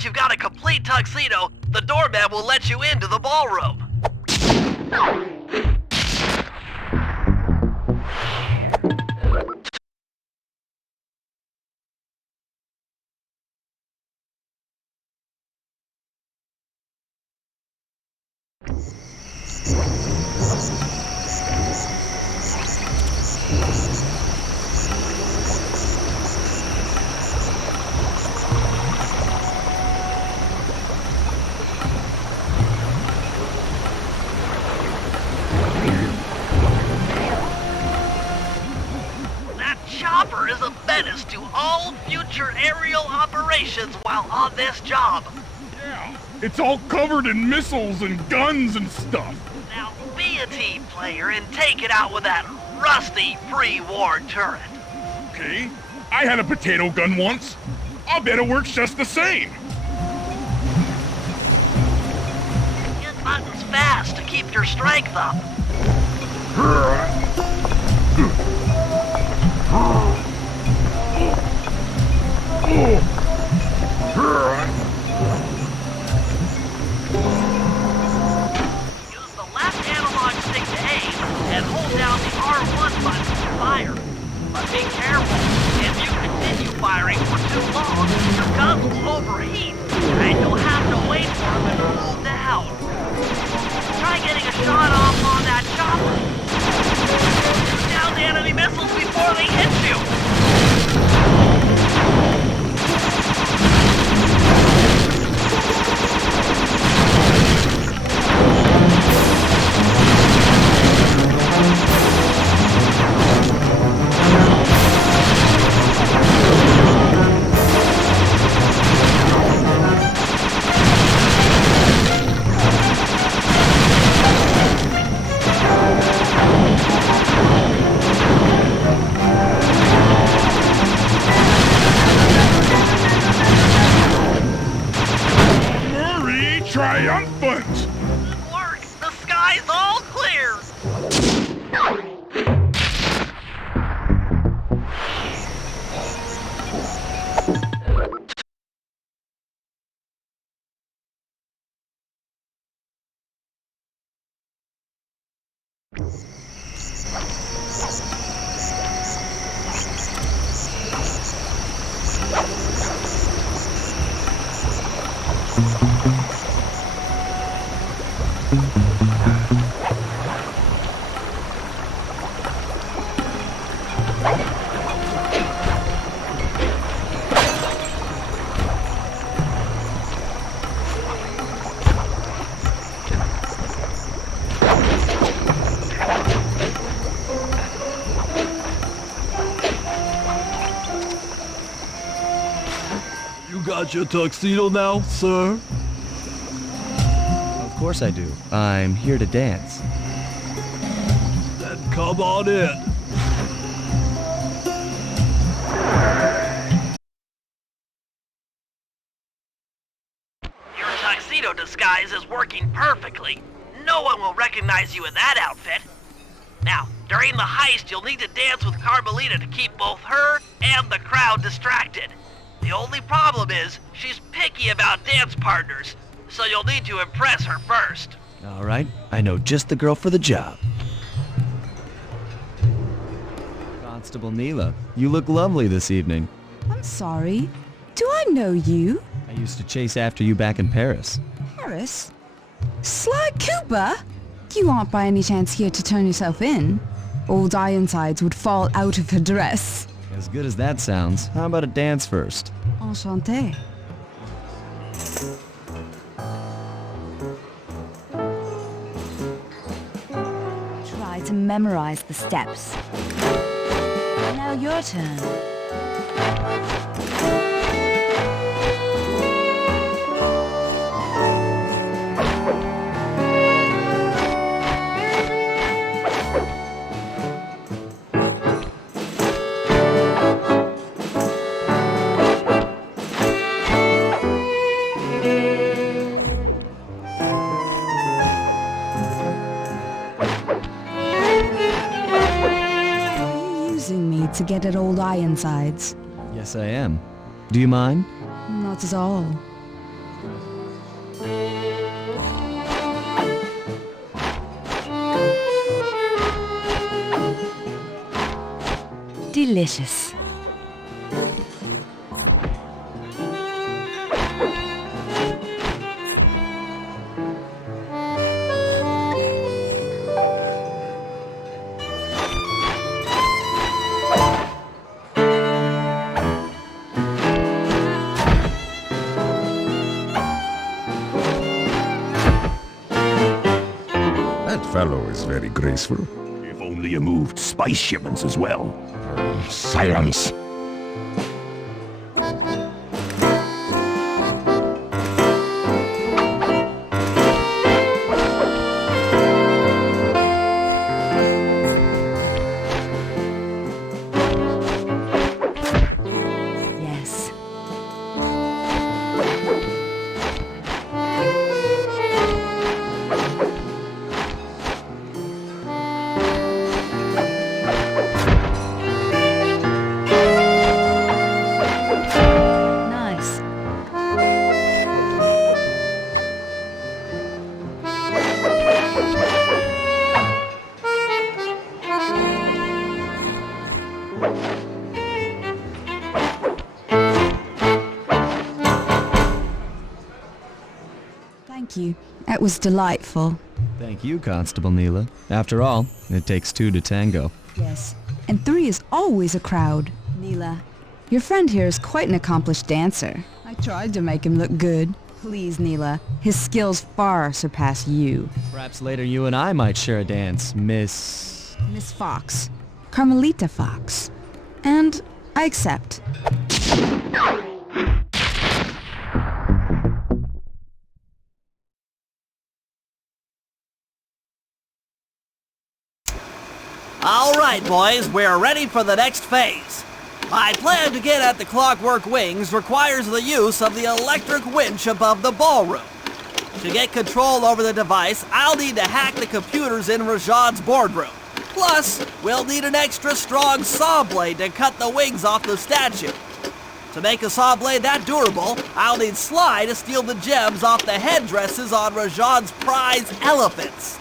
You've got a complete tuxedo, the doorman will let you into the ballroom. Is a menace to all future aerial operations while on this job. Yeah, it's all covered in missiles and guns and stuff. Now be a team player and take it out with that rusty pre-war turret. Okay, I had a potato gun once. I'll bet it works just the same. Hit buttons fast to keep your strength up. Use the left analog stick to aim and hold down the R1 button to fire. But be careful. If you continue firing for too long, your guns will overheat, and you'll have to wait for them to cool down. Try getting a shot off on that chopper. got your tuxedo now, sir? Of course I do. I'm here to dance. Then come on in. Your tuxedo disguise is working perfectly. No one will recognize you in that outfit. Now, during the heist, you'll need to dance with Carmelita to keep both her and the crowd distracted. The only problem is, she's picky about dance partners, so you'll need to impress her first. All right, I know just the girl for the job. Constable Neela, you look lovely this evening. I'm sorry. Do I know you? I used to chase after you back in Paris. Paris? Sly Cooper? You aren't by any chance here to turn yourself in? Old Ironsides would fall out of her dress. As good as that sounds, how about a dance first? Enchanté. Try to memorize the steps. Now your turn. To get at old Ironsides. Yes, I am. Do you mind? Not at all. Delicious. Fellow is very graceful. If only you moved spice shipments as well. Silence. Yes. Thank you. That was delightful. Thank you, Constable Neela. After all, it takes two to tango. Yes, and three is always a crowd. Neela, your friend here is quite an accomplished dancer. I tried to make him look good. Please, Neela, his skills far surpass you. Perhaps later you and I might share a dance, Miss Fox. Carmelita Fox. And I accept. All right, boys, we're ready for the next phase. My plan to get at the Clockwork Wings requires the use of the electric winch above the ballroom. To get control over the device, I'll need to hack the computers in Rajan's boardroom. Plus, we'll need an extra strong saw blade to cut the wings off the statue. To make a saw blade that durable, I'll need Sly to steal the gems off the headdresses on Rajan's prize elephants.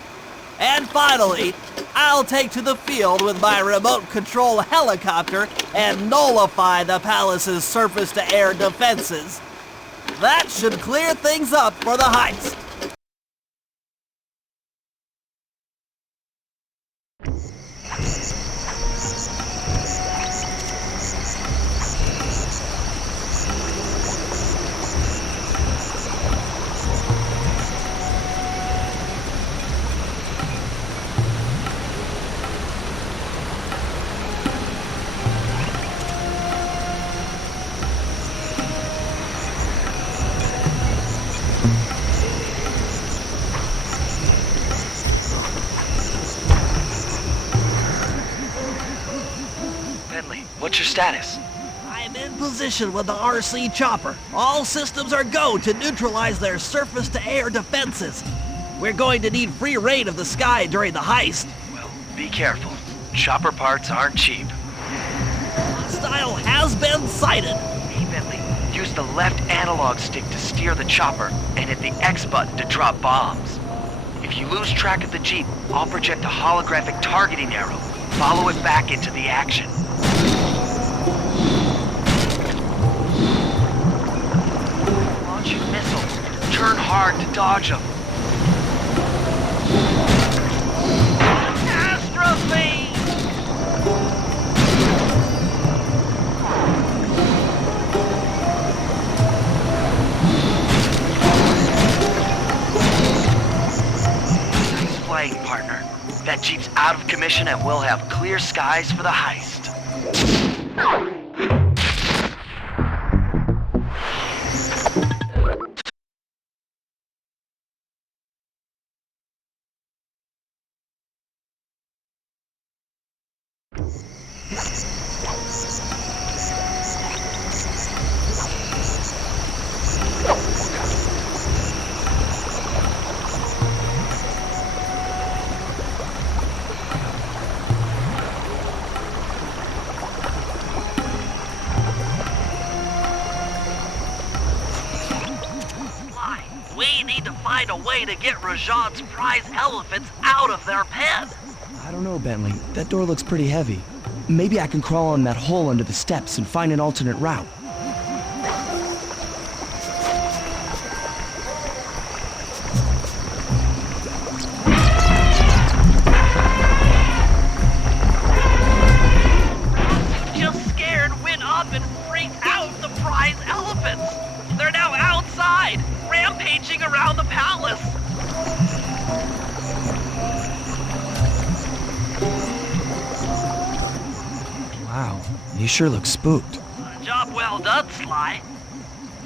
And finally, I'll take to the field with my remote control helicopter and nullify the palace's surface-to-air defenses. That should clear things up for the heist. What's your status? I'm in position with the RC chopper. All systems are go to neutralize their surface-to-air defenses. We're going to need free reign of the sky during the heist. Well, be careful. Chopper parts aren't cheap. Hostile has been sighted. Hey, Bentley, use the left analog stick to steer the chopper and hit the X button to drop bombs. If you lose track of the Jeep, I'll project a holographic targeting arrow. Follow it back into the action. Launching missiles. Turn hard to dodge them. Astrophy! Nice flying, partner. That Jeep's out of commission and we'll have clear skies for the heist. We need to find a way to get Rajan's prize elephants out of their pen. I don't know, Bentley. That door looks pretty heavy. Maybe I can crawl on that hole under the steps and find an alternate route. Just scared, went up and freaked out the prize elephants. They're now outside, rampaging around the palace. Wow, you sure look spooked. Job well done, Sly.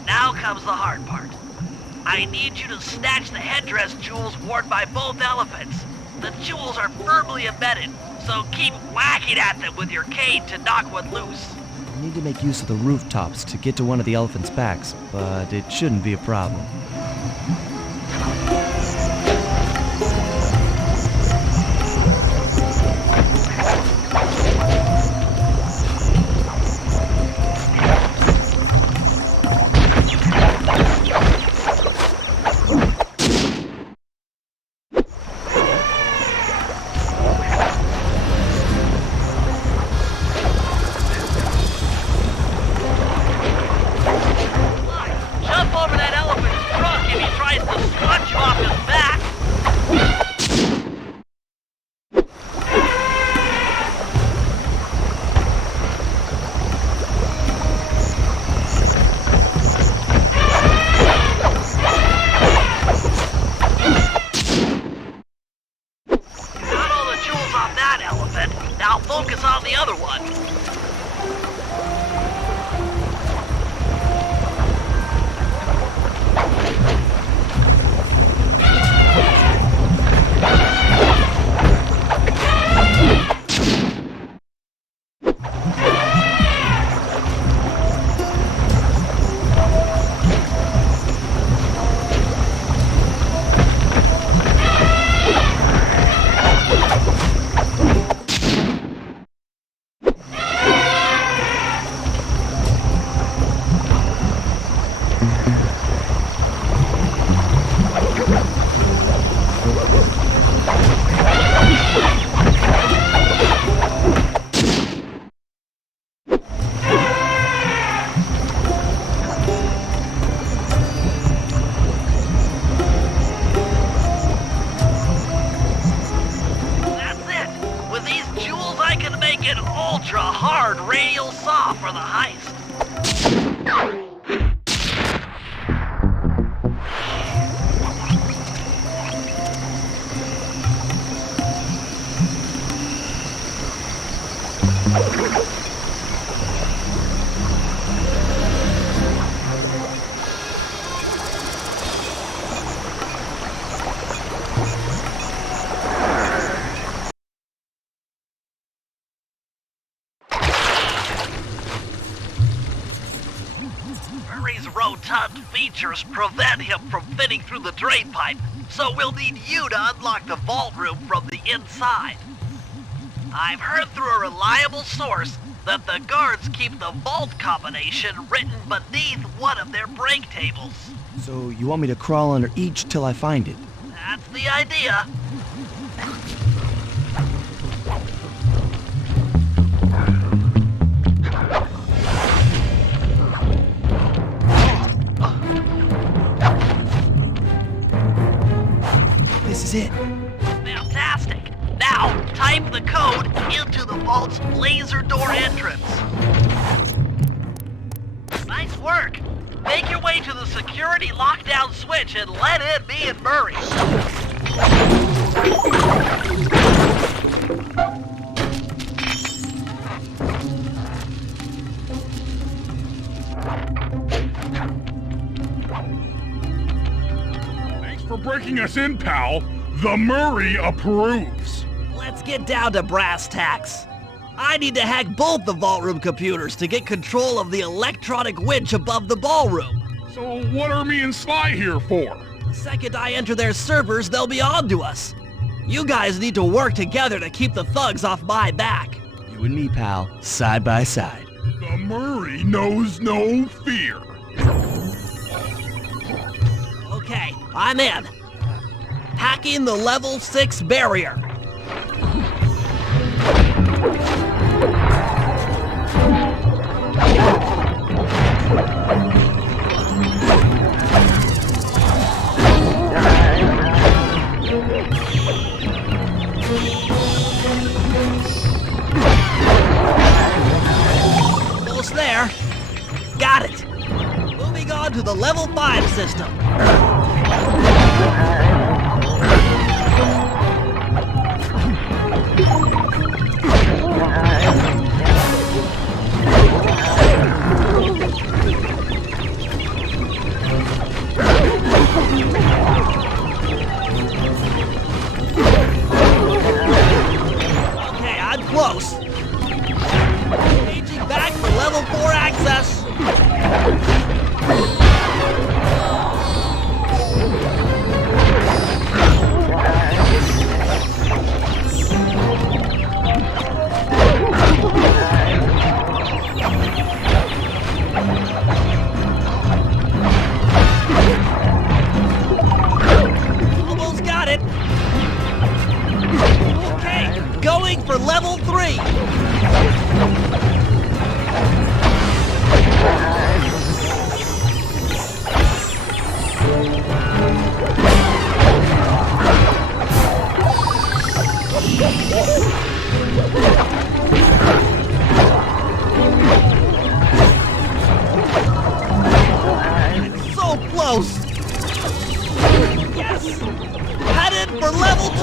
Now comes the hard part. I need you to snatch the headdress jewels worn by both elephants. The jewels are firmly embedded, so keep whacking at them with your cane to knock one loose. I need to make use of the rooftops to get to one of the elephants' backs, but it shouldn't be a problem. Jump over that elephant's trunk if he tries to swat you off his back. Got all the jewels off that elephant. Now focus on the other one. ultra-hard radial saw for the heist. Murray's rotund features prevent him from fitting through the drain pipe, so we'll need you to unlock the vault room from the inside. I've heard through a reliable source that the guards keep the vault combination written beneath one of their break tables. So you want me to crawl under each till I find it? That's the idea. This is it. Fantastic. Now, type the code into the vault's laser door entrance. Nice work. Make your way to the security lockdown switch and let in me and Murray. Thanks for breaking us in, pal. The Murray approves. Let's get down to brass tacks. I need to hack both the vault room computers to get control of the electronic winch above the ballroom. So what are me and Sly here for? The second I enter their servers, they'll be on to us. You guys need to work together to keep the thugs off my back. You and me, pal, side by side. The Murray knows no fear. Okay, I'm in. Hacking the level 6 barrier. Almost there. Got it. Moving on to the level 5 system. Okay, I'm close. Changing back for level 4 access. Almost got it. Okay, going for level 3. So close. Yes. Headed for level 2.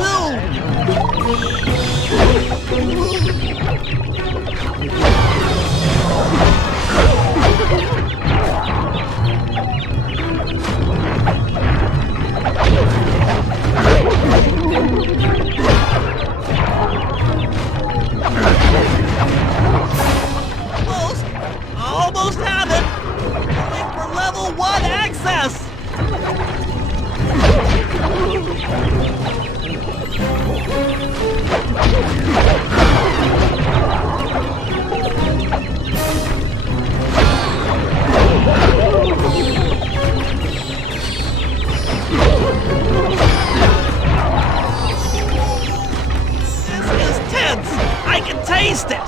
Almost have it. Going for level 1 access. This is tense. I can taste it.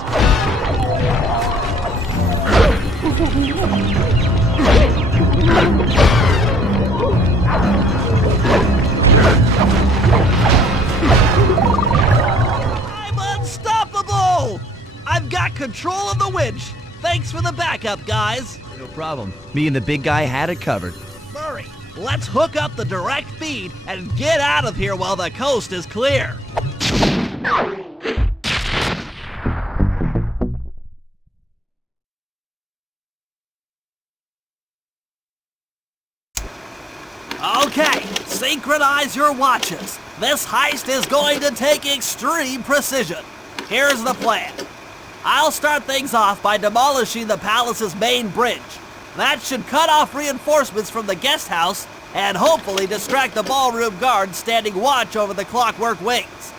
I'm unstoppable! I've got control of the winch. Thanks for the backup, guys. No problem. Me and the big guy had it covered. Murray, let's hook up the direct feed and get out of here while the coast is clear. Okay, synchronize your watches. This heist is going to take extreme precision. Here's the plan. I'll start things off by demolishing the palace's main bridge. That should cut off reinforcements from the guest house and hopefully distract the ballroom guards standing watch over the clockwork wings.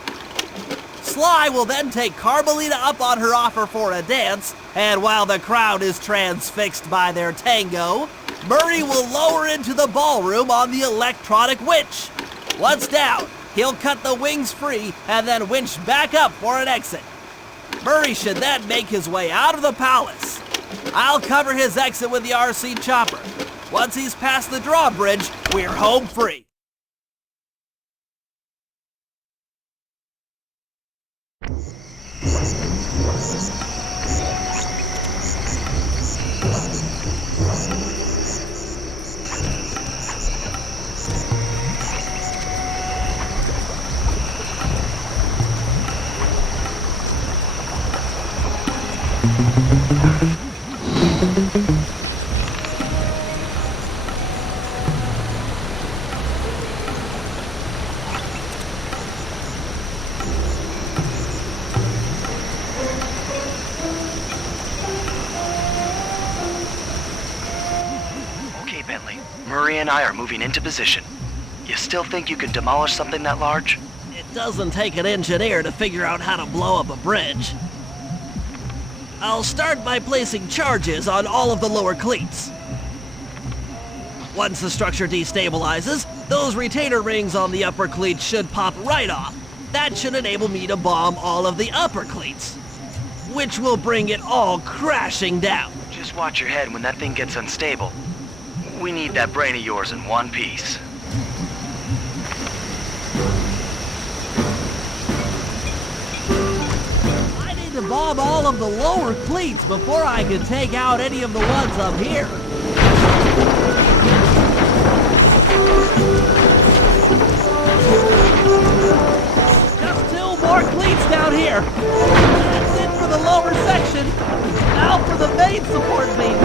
Sly will then take Carmelita up on her offer for a dance, and while the crowd is transfixed by their tango, Murray will lower into the ballroom on the electronic winch. Once down, he'll cut the wings free and then winch back up for an exit. Murray should then make his way out of the palace. I'll cover his exit with the RC chopper. Once he's past the drawbridge, we're home free. Okay, Bentley. Murray and I are moving into position. You still think you can demolish something that large? It doesn't take an engineer to figure out how to blow up a bridge. I'll start by placing charges on all of the lower cleats. Once the structure destabilizes, those retainer rings on the upper cleats should pop right off. That should enable me to bomb all of the upper cleats, which will bring it all crashing down. Just watch your head when that thing gets unstable. We need that brain of yours in one piece. I need to bomb all of the lower cleats before I can take out any of the ones up here. Just 2 more cleats down here. That's it for the lower section. Now for the main support beam.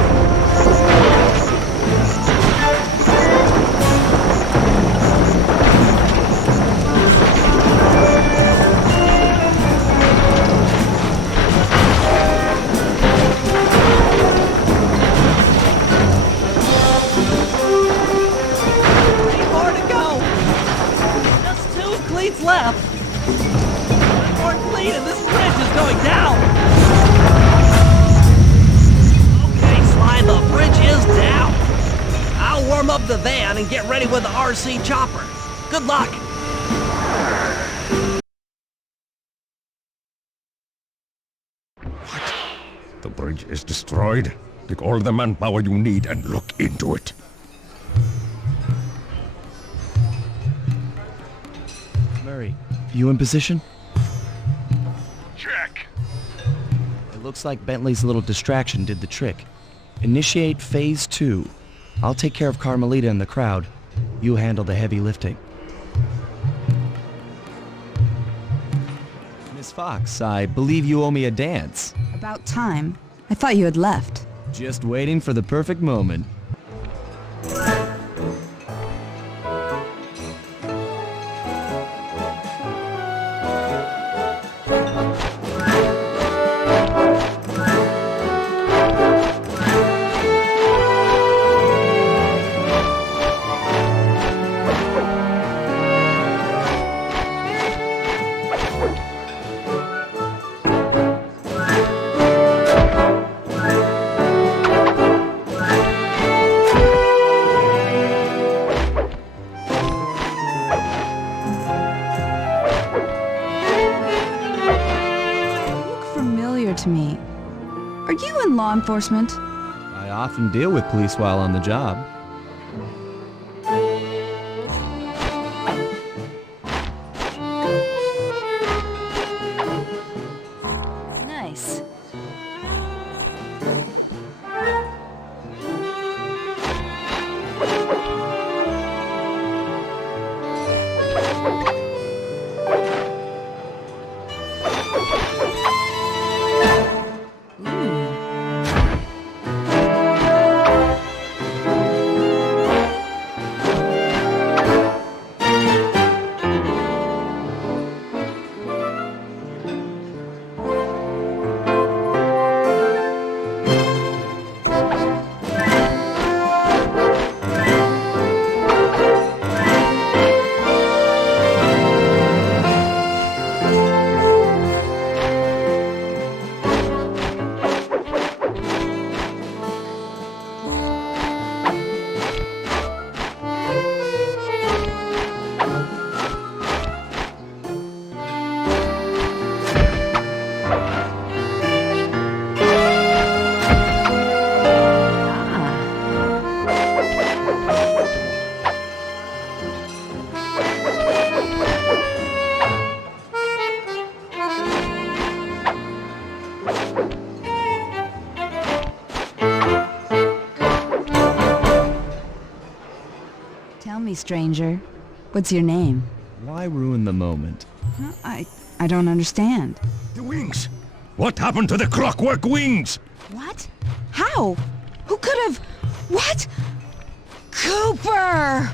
Left. One more cleat and this bridge is going down. Okay, Sly, the bridge is down. I'll warm up the van and get ready with the RC chopper. Good luck. What? The bridge is destroyed? Take all the manpower you need and look into it. Murray, you in position? Check. It looks like Bentley's little distraction did the trick. Initiate Phase 2. I'll take care of Carmelita and the crowd. You handle the heavy lifting. Miss Fox, I believe you owe me a dance. About time. I thought you had left. Just waiting for the perfect moment. To me. Are you in law enforcement? I often deal with police while on the job. Nice. Tell me, stranger, what's your name? Why ruin the moment? I don't understand. The wings! What happened to the clockwork wings? What? How? Who could have... What? Cooper!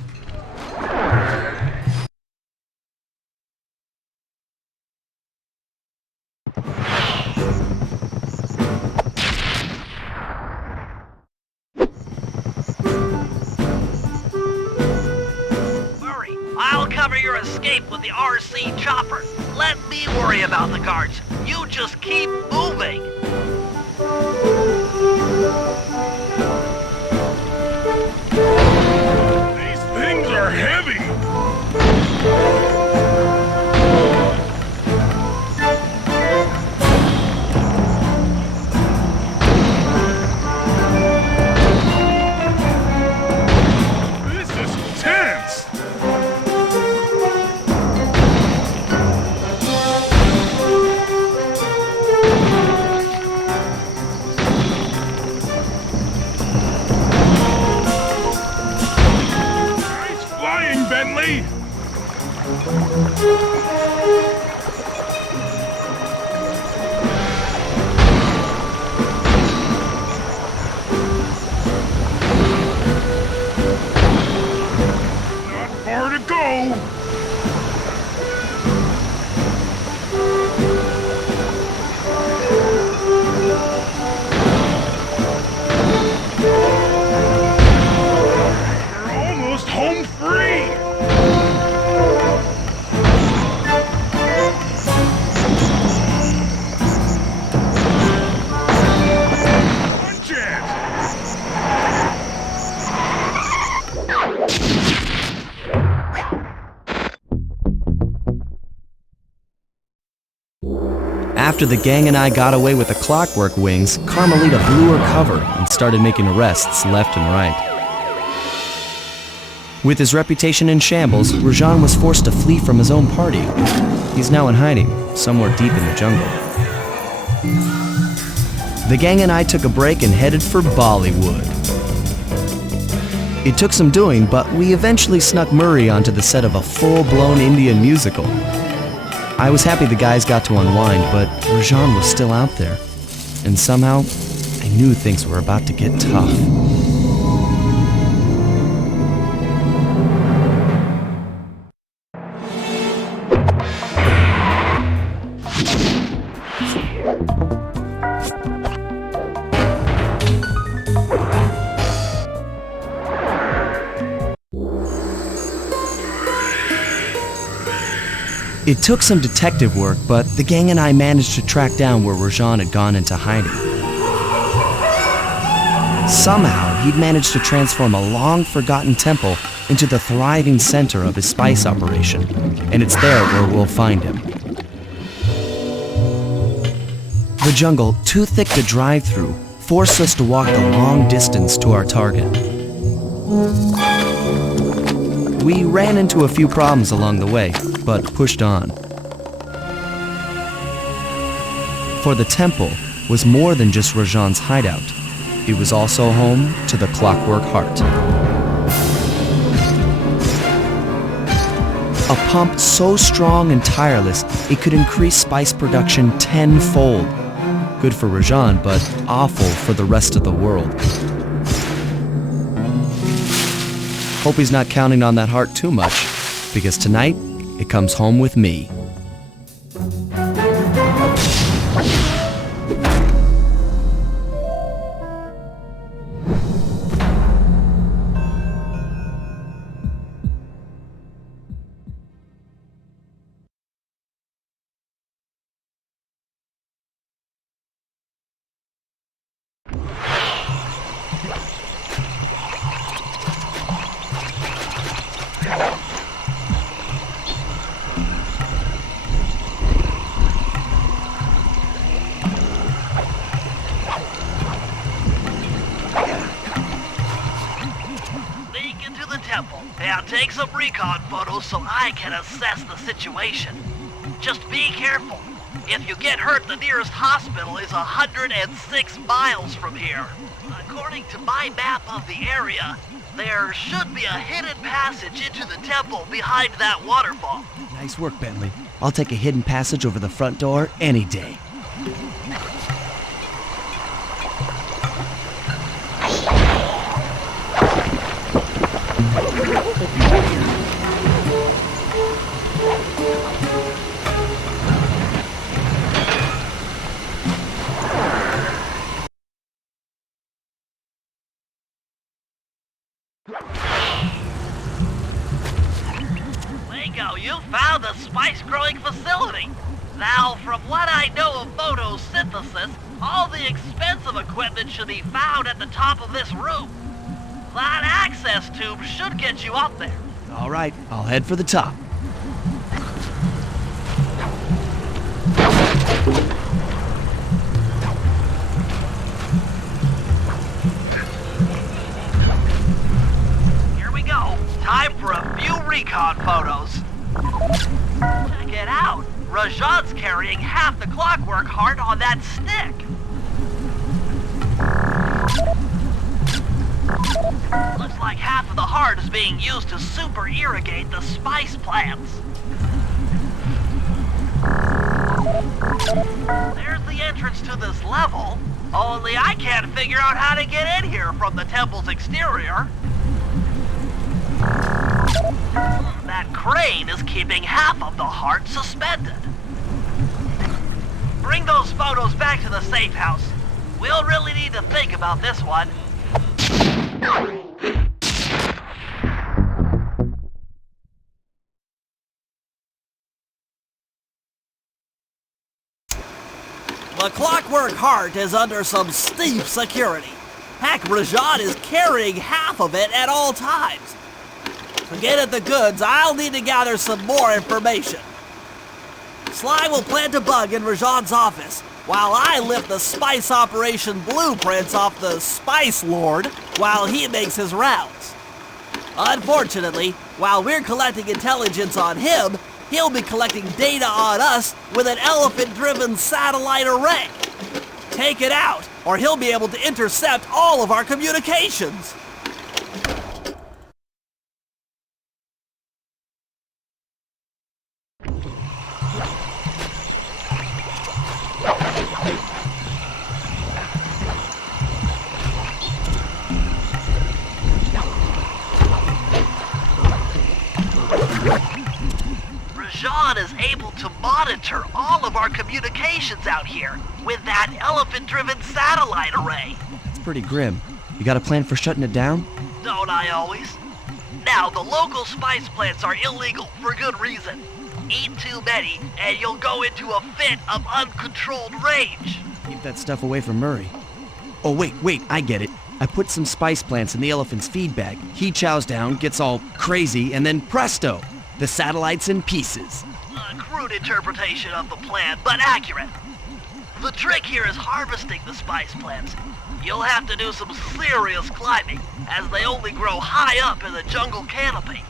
Murray, I'll cover your escape with the RC chopper. Let me worry about the guards. You just keep moving. These things are heavy! This is tense! Nice flying, Bentley! Not far to go! We're almost home free! Punch it! After the gang and I got away with the clockwork wings, Carmelita blew her cover and started making arrests left and right. With his reputation in shambles, Rajan was forced to flee from his own party. He's now in hiding, somewhere deep in the jungle. The gang and I took a break and headed for Bollywood. It took some doing, but we eventually snuck Murray onto the set of a full-blown Indian musical. I was happy the guys got to unwind, but Rajan was still out there. And somehow, I knew things were about to get tough. It took some detective work, but the gang and I managed to track down where Rajan had gone into hiding. Somehow, he'd managed to transform a long-forgotten temple into the thriving center of his spice operation, and it's there where we'll find him. The jungle, too thick to drive through, forced us to walk the long distance to our target. We ran into a few problems along the way, but pushed on. For the temple was more than just Rajan's hideout. It was also home to the Clockwork Heart. A pump so strong and tireless, it could increase spice production tenfold. Good for Rajan, but awful for the rest of the world. Hope he's not counting on that heart too much, because tonight, it comes home with me. Now take some recon photos so I can assess the situation. Just be careful. If you get hurt, the nearest hospital is 106 miles from here. According to my map of the area, there should be a hidden passage into the temple behind that waterfall. Nice work, Bentley. I'll take a hidden passage over the front door any day. Lego, you found the spice-growing facility. Now, from what I know of photosynthesis, all the expensive equipment should be found at the top of this room. That access tube should get you up there. All right, I'll head for the top. Here we go. Time for a few recon photos. Check it out. Rajan's carrying half the clockwork heart on that stick. Looks like half of the heart is being used to super irrigate the spice plants. There's the entrance to this level, only I can't figure out how to get in here from the temple's exterior. That crane is keeping half of the heart suspended. Bring those photos back to the safe house. We'll really need to think about this one. The clockwork heart is under some steep security. Heck, Rajan is carrying half of it at all times. To get at the goods, I'll need to gather some more information. Sly will plant a bug in Rajan's office, while I lift the spice operation blueprints off the Spice Lord while he makes his rounds. Unfortunately, while we're collecting intelligence on him, he'll be collecting data on us with an elephant-driven satellite array. Take it out, or he'll be able to intercept all of our communications. Rajan is able to monitor all of our communications out here with that elephant-driven satellite array. It's pretty grim. You got a plan for shutting it down? Don't I always? Now, the local spice plants are illegal for good reason. Eat too many, and you'll go into a fit of uncontrolled rage. Keep that stuff away from Murray. Oh, wait, I get it. I put some spice plants in the elephant's feed bag. He chows down, gets all crazy, and then presto! The satellite's in pieces. A crude interpretation of the plan, but accurate. The trick here is harvesting the spice plants. You'll have to do some serious climbing, as they only grow high up in the jungle canopy.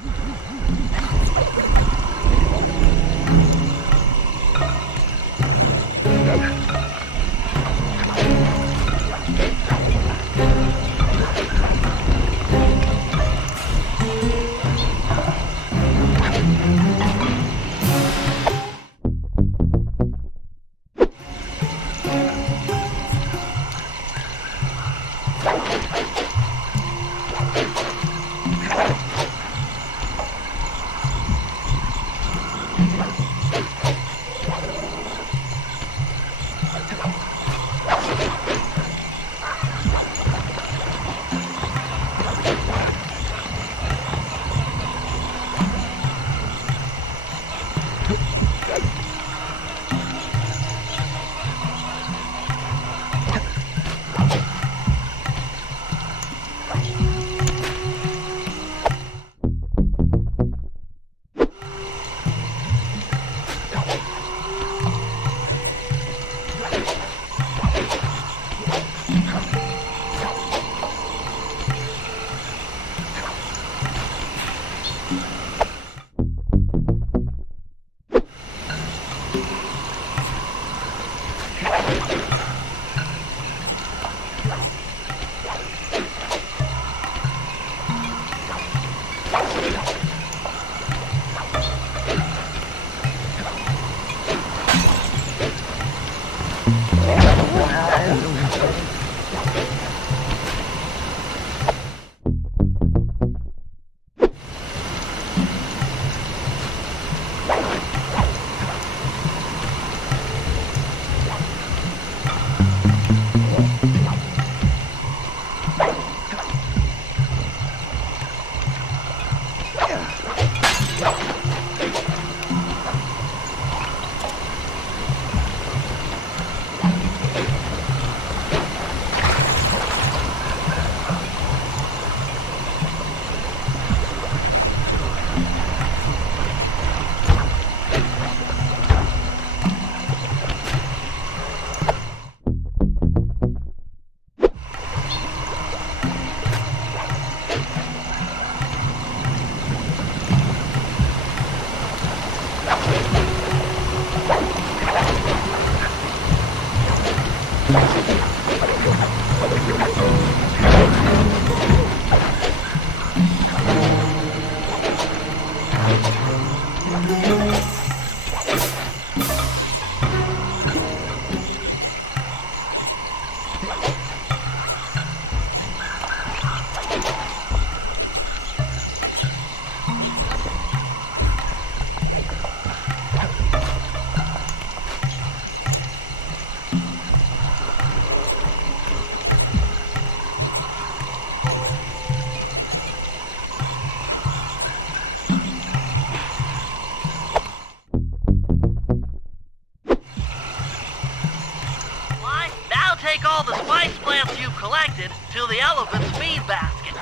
Take all the spice plants you've collected to the elephant's feed basket.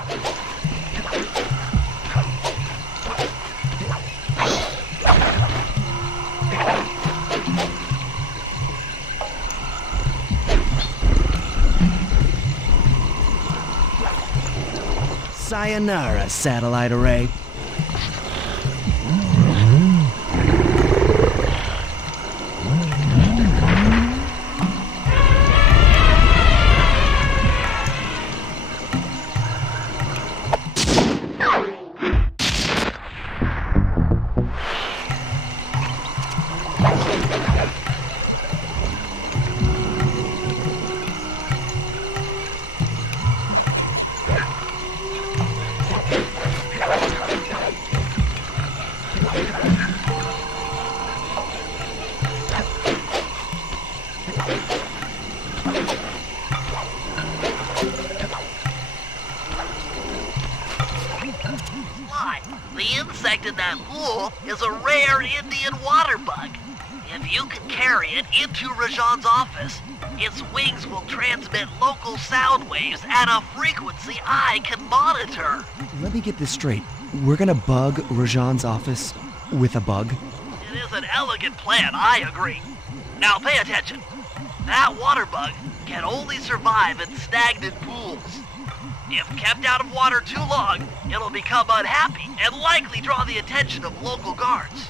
Sayonara, satellite array. The insect in that pool is a rare Indian water bug. If you can carry it into Rajan's office, its wings will transmit local sound waves at a frequency I can monitor. Let me get this straight. We're gonna bug Rajan's office with a bug? It is an elegant plan, I agree. Now pay attention. That water bug can only survive in stagnant pools. If kept out of water too long, it'll become unhappy and likely draw the attention of local guards.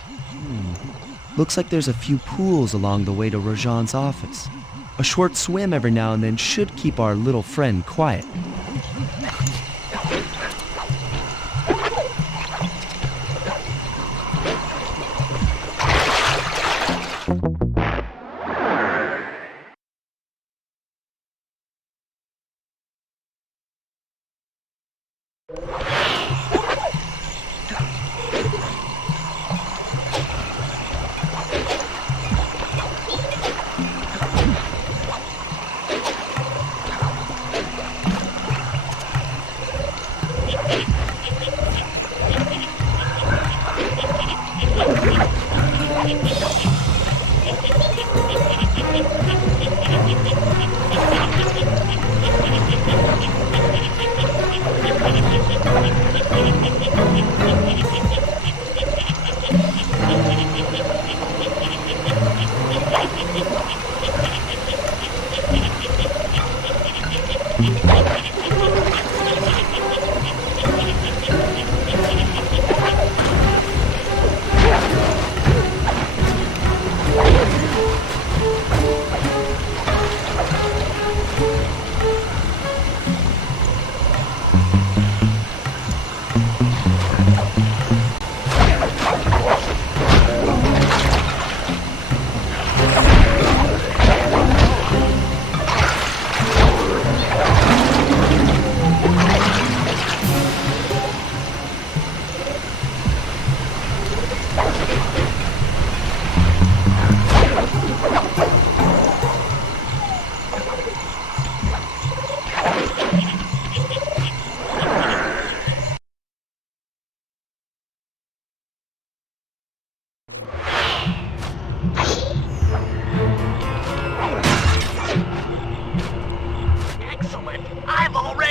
Looks like there's a few pools along the way to Rajan's office. A short swim every now and then should keep our little friend quiet.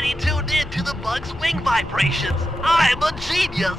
finally tuned in to the bug's wing vibrations. I'm a genius.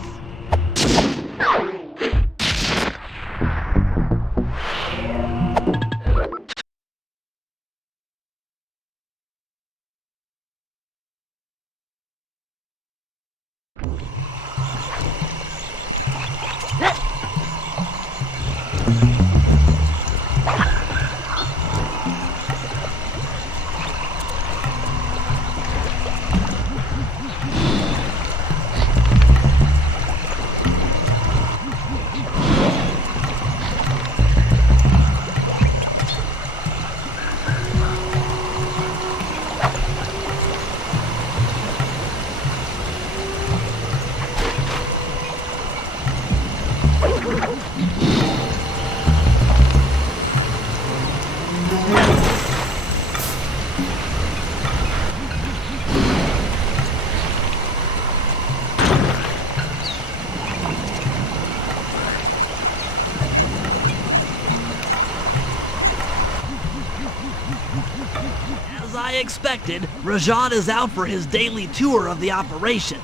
As I expected, Rajan is out for his daily tour of the operation.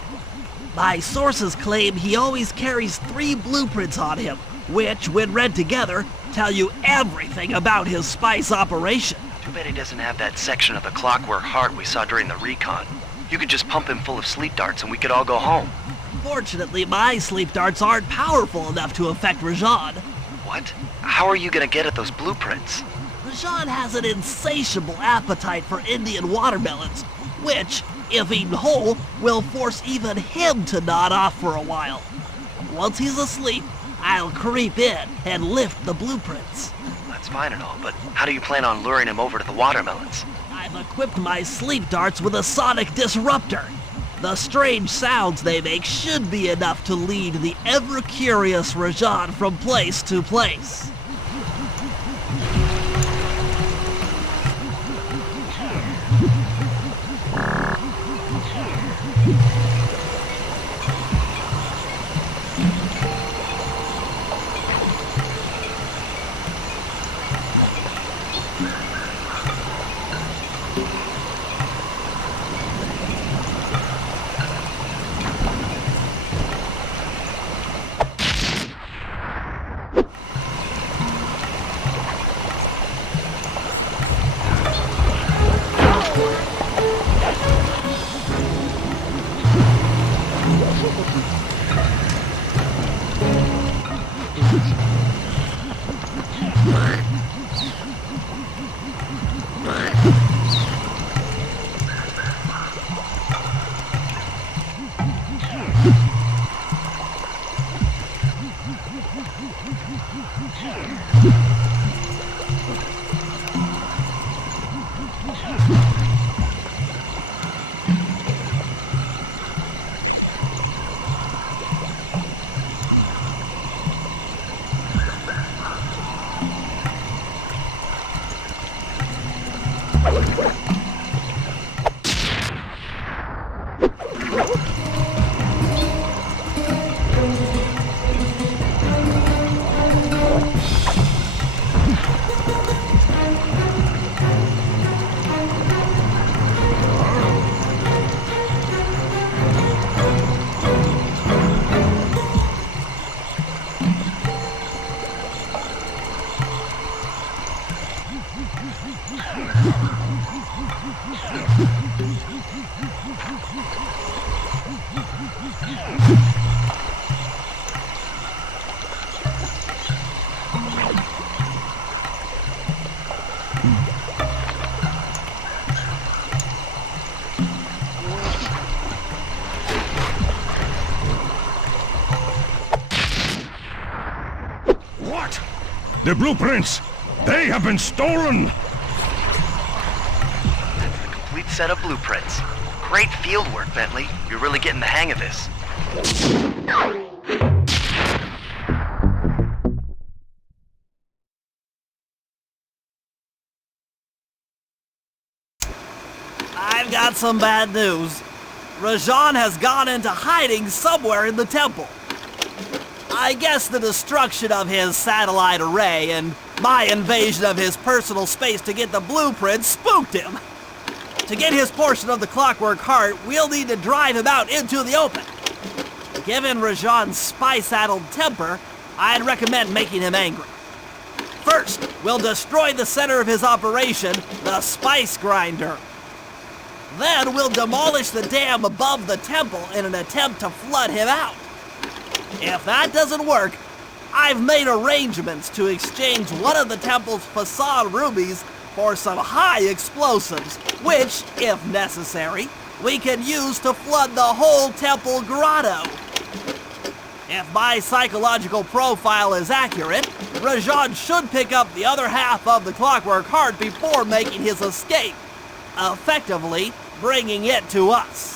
My sources claim he always carries 3 blueprints on him, which, when read together, tell you everything about his spice operation. Too bad he doesn't have that section of the clockwork heart we saw during the recon. You could just pump him full of sleep darts and we could all go home. Fortunately, my sleep darts aren't powerful enough to affect Rajan. What? How are you gonna get at those blueprints? Rajan has an insatiable appetite for Indian watermelons, which, if eaten whole, will force even him to nod off for a while. Once he's asleep, I'll creep in and lift the blueprints. That's fine and all, but how do you plan on luring him over to the watermelons? I've equipped my sleep darts with a sonic disruptor. The strange sounds they make should be enough to lead the ever-curious Rajan from place to place. What? The blueprints! They have been stolen! That's the complete set of blueprints. Great field work, Bentley. You're really getting the hang of this. I've got some bad news. Rajan has gone into hiding somewhere in the temple. I guess the destruction of his satellite array and my invasion of his personal space to get the blueprints spooked him. To get his portion of the Clockwork Heart, we'll need to drive him out into the open. Given Rajan's spy-saddled temper, I'd recommend making him angry. First, we'll destroy the center of his operation, the Spice Grinder. Then we'll demolish the dam above the temple in an attempt to flood him out. If that doesn't work, I've made arrangements to exchange one of the temple's facade rubies for some high explosives, which, if necessary, we can use to flood the whole temple grotto. If my psychological profile is accurate, Rajan should pick up the other half of the Clockwork Heart before making his escape, effectively bringing it to us.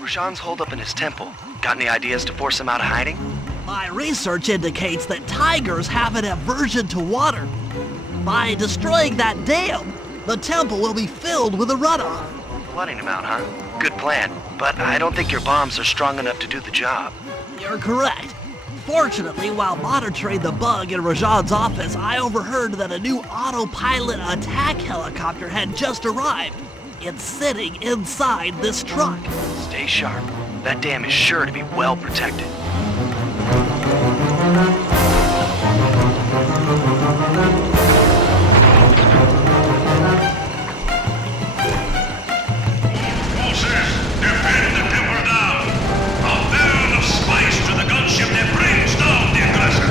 Rajan's holed up in his temple. Got any ideas to force him out of hiding? My research indicates that tigers have an aversion to water. By destroying that dam, the temple will be filled with a runoff. Flooding him out, huh? Good plan. But I don't think your bombs are strong enough to do the job. You're correct. Fortunately, while monitoring the bug in Rajan's office, I overheard that a new autopilot attack helicopter had just arrived. It's sitting inside this truck. Stay sharp. That dam is sure to be well protected. Forces, defend the temple down. A barrel of spice to the gunship that brings down the aggressor.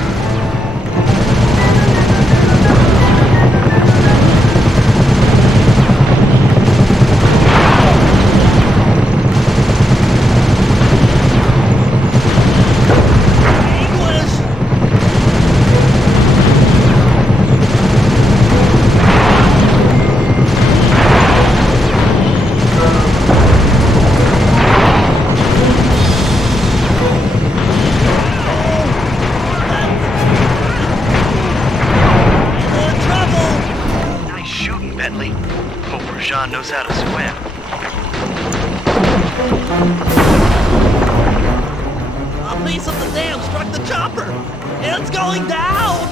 Rajan knows how to swim. A piece of the dam struck the chopper! It's going down!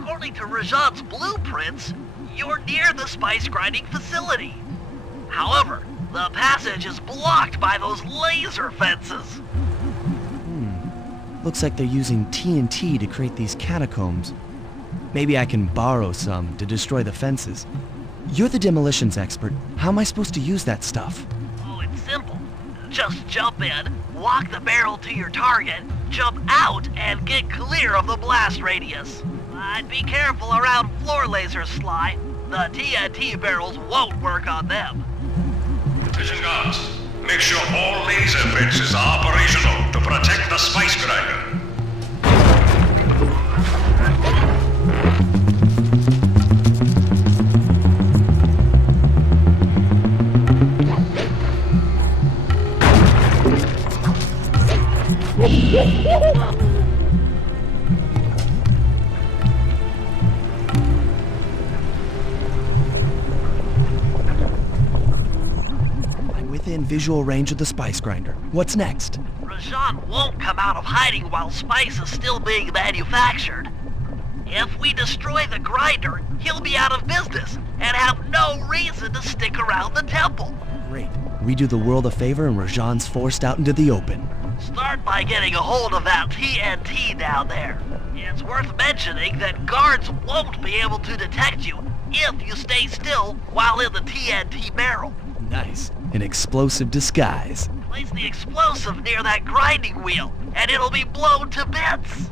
According to Rajan's blueprints, you're near the spice grinding facility. However, the passage is blocked by those laser fences. Looks like they're using TNT to create these catacombs. Maybe I can borrow some to destroy the fences. You're the demolitions expert. How am I supposed to use that stuff? Oh, it's simple. Just jump in, walk the barrel to your target, jump out, and get clear of the blast radius. I'd be careful around floor lasers, Sly. The TNT barrels won't work on them. Attention guards. Make sure all laser fences are operational to protect the spice grinder. I'm within visual range of the spice grinder. What's next? Rajan won't come out of hiding while spice is still being manufactured. If we destroy the grinder, he'll be out of business and have no reason to stick around the temple. Great. We do the world a favor and Rajan's forced out into the open. Start by getting a hold of that TNT down there. It's worth mentioning that guards won't be able to detect you if you stay still while in the TNT barrel. Nice. An explosive disguise. Place the explosive near that grinding wheel, and it'll be blown to bits.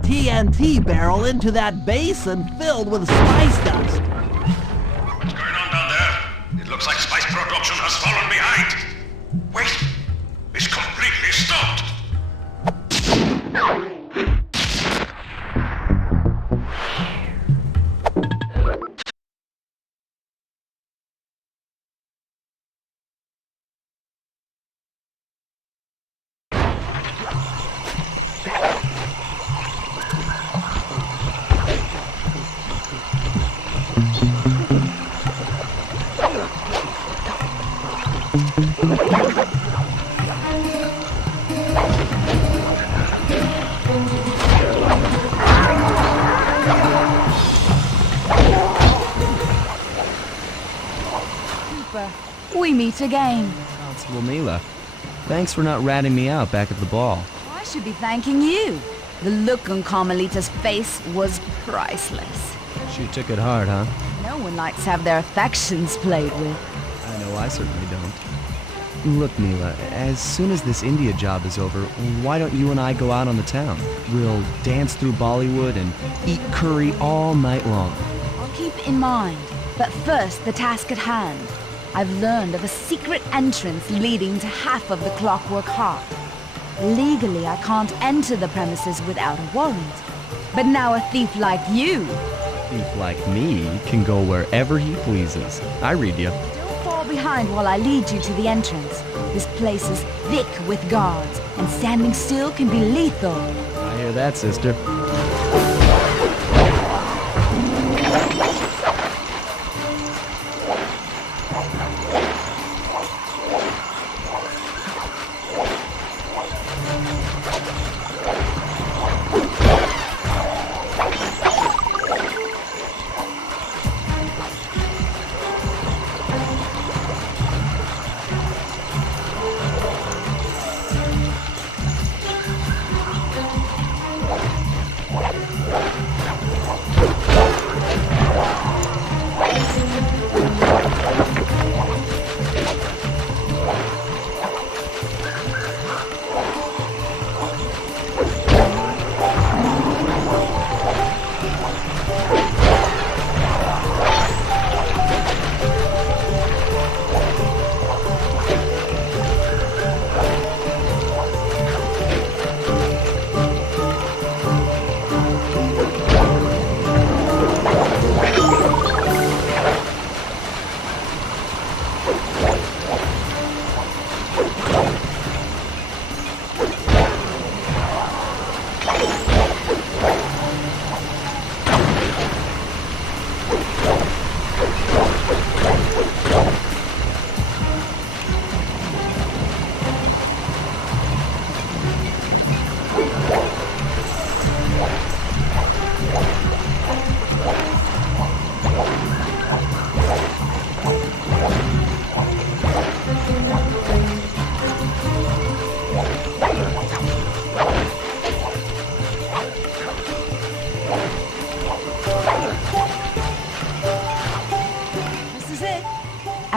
TNT barrel into that basin filled with spice dust. What's going on down there? It looks like spice production has fallen behind. Wait, it's completely stopped. We meet again. Constable Mila, thanks for not ratting me out back at the ball. I should be thanking you. The look on Carmelita's face was priceless. She took it hard, huh? No one likes to have their affections played with. I know I certainly don't. Look, Mila, as soon as this India job is over, why don't you and I go out on the town? We'll dance through Bollywood and eat curry all night long. I'll keep it in mind. But first, the task at hand. I've learned of a secret entrance leading to half of the Clockwork Heart. Legally, I can't enter the premises without a warrant. But now a thief like you... A thief like me can go wherever he pleases. I read you. Don't fall behind while I lead you to the entrance. This place is thick with guards, and standing still can be lethal. I hear that, sister.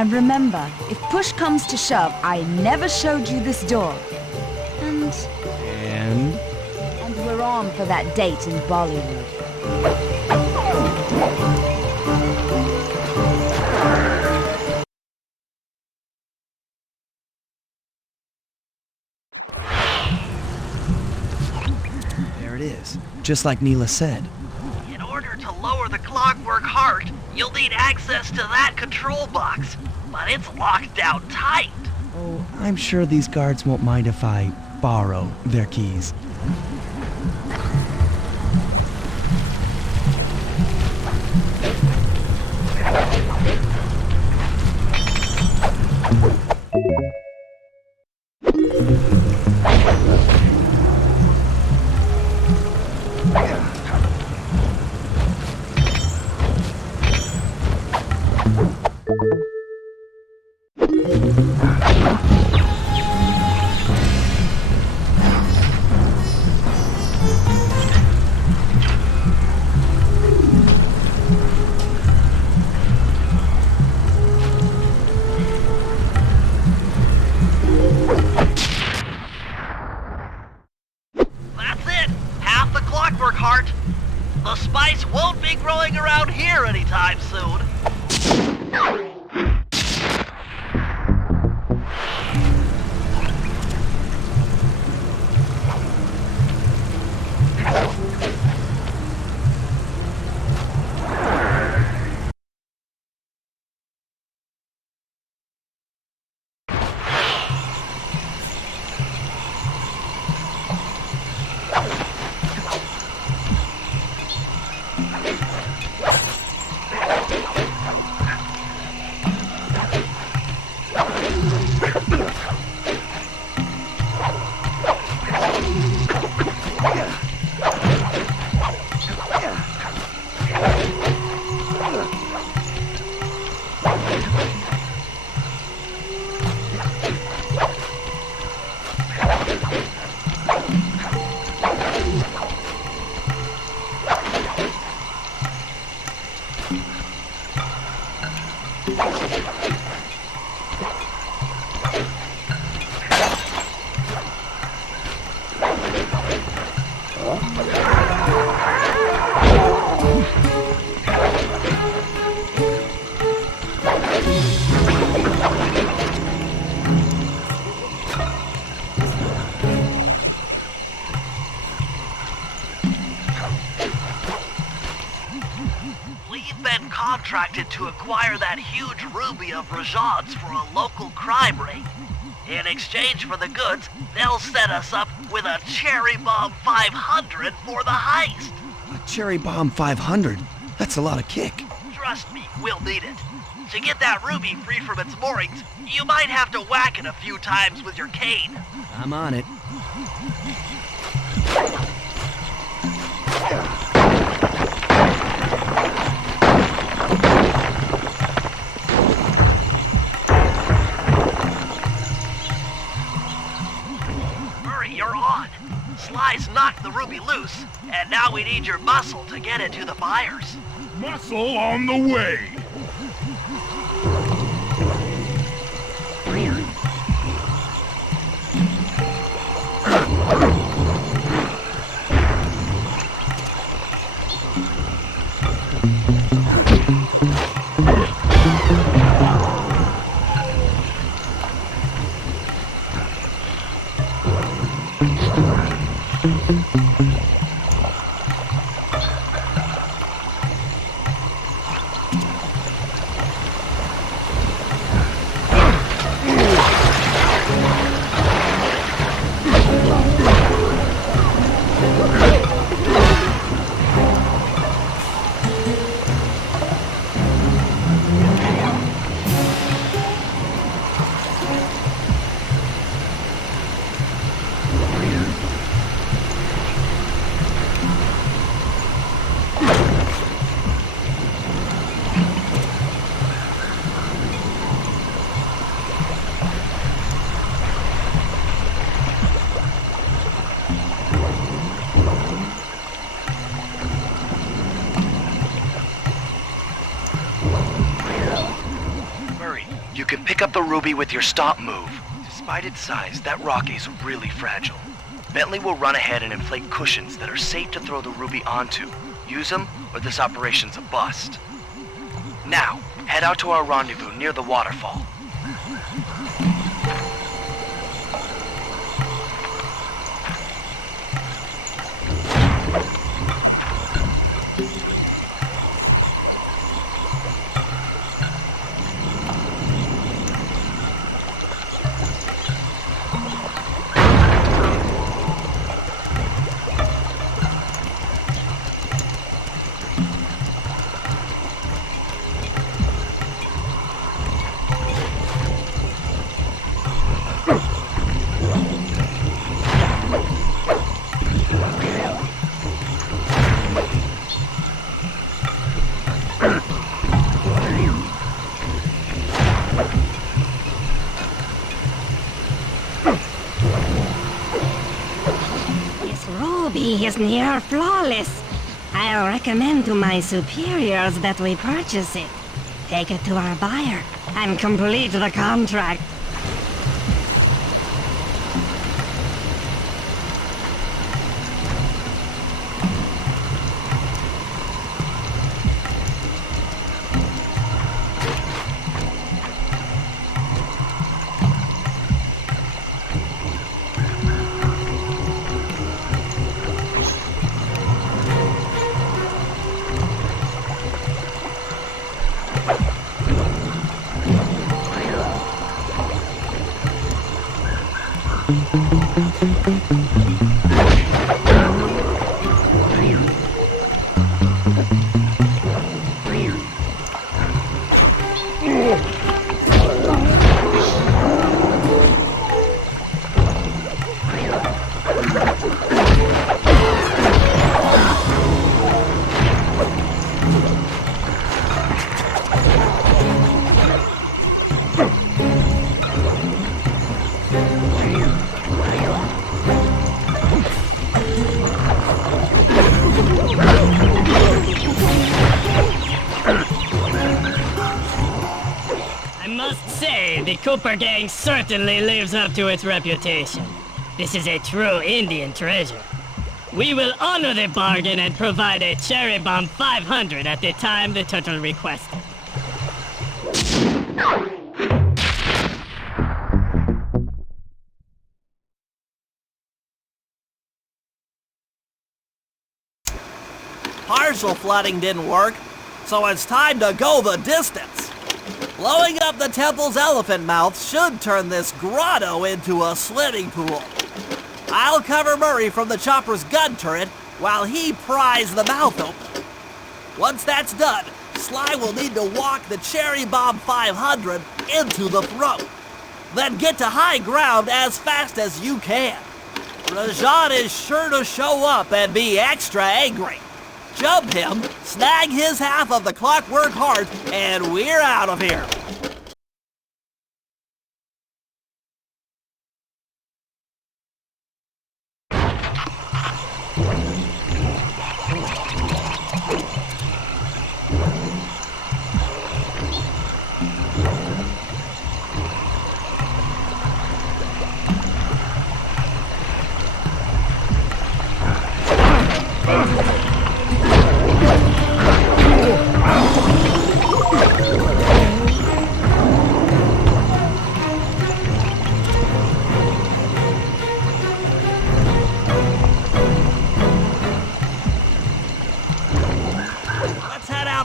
And remember, if push comes to shove, I never showed you this door. And we're on for that date in Bollywood. There it is, just like Neela said. In order to lower the clockwork heart, you'll need access to that control box, but it's locked down tight. Oh, I'm sure these guards won't mind if I borrow their keys. The spice won't be growing around here anytime soon. Contracted to acquire that huge ruby of Rajad's for a local crime ring. In exchange for the goods, they'll set us up with a Cherry Bomb 500 for the heist. A Cherry Bomb 500? That's a lot of kick. Trust me, we'll need it. To get that ruby free from its moorings, you might have to whack it a few times with your cane. I'm on it. Sly's knocked the ruby loose, and now we need your muscle to get it to the buyers. Muscle on the way! can pick up the ruby with your stomp move. Despite its size, that rock is really fragile. Bentley will run ahead and inflate cushions that are safe to throw the ruby onto. Use them, or this operation's a bust. Now, head out to our rendezvous near the waterfall. He is near flawless. I'll recommend to my superiors that we purchase it, take it to our buyer, and complete the contract. The Cooper gang certainly lives up to its reputation. This is a true Indian treasure. We will honor the bargain and provide a cherry bomb 500 at the time the turtle requested. Partial flooding didn't work, so it's time to go the distance. Blowing up the temple's elephant mouth should turn this grotto into a swimming pool. I'll cover Murray from the chopper's gun turret while he pries the mouth open. Once that's done, Sly will need to walk the Cherry Bomb 500 into the throat. Then get to high ground as fast as you can. Rajan is sure to show up and be extra angry. Jump him, snag his half of the clockwork heart, and we're out of here.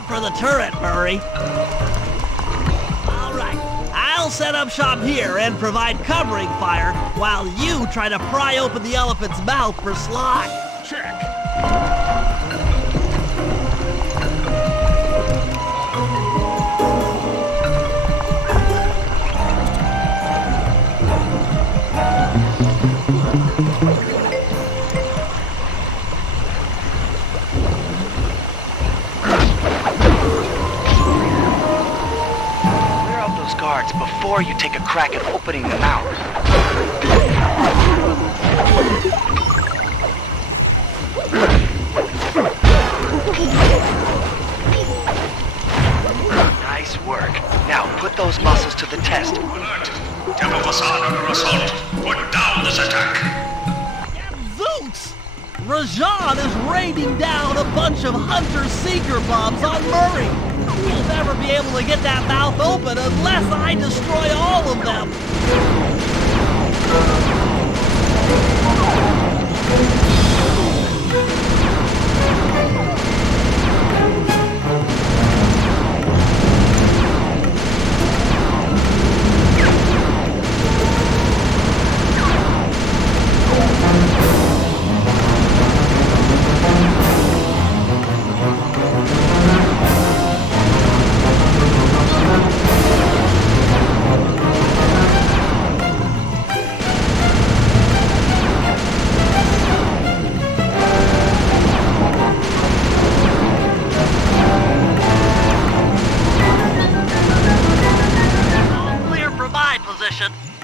For the turret, Murray. All right, I'll set up shop here and provide covering fire while you try to pry open the elephant's mouth for Sly. Check. Before you take a crack at opening the mouth. Nice work. Now put those muscles to the test. Alert! Temple facade under assault. Put down this attack. Zooks! Rajan is raining down a bunch of Hunter-Seeker bombs on Murray. We'll never be able to get that mouth open unless I destroy all of them.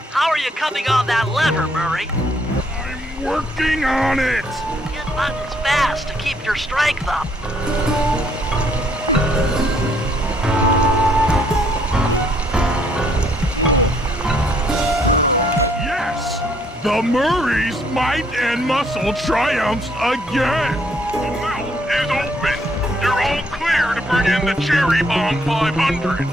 How are you coming on that lever, Murray? I'm working on it! Hit buttons fast to keep your strength up. Yes! The Murray's might and muscle triumphs again! The mouth is open! You're all clear to bring in the Cherry Bomb 500!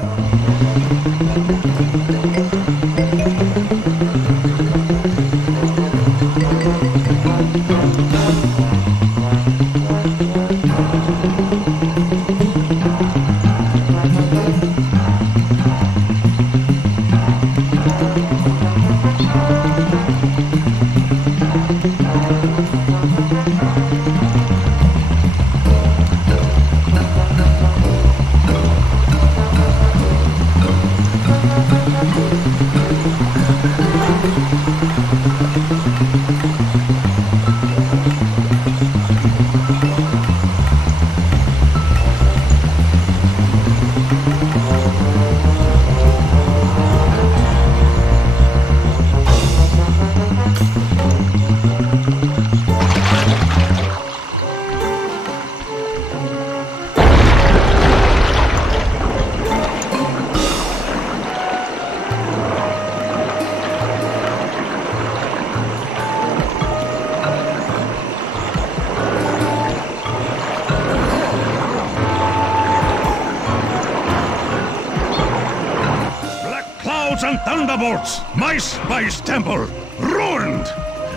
And thunderbolts! My spice temple ruined!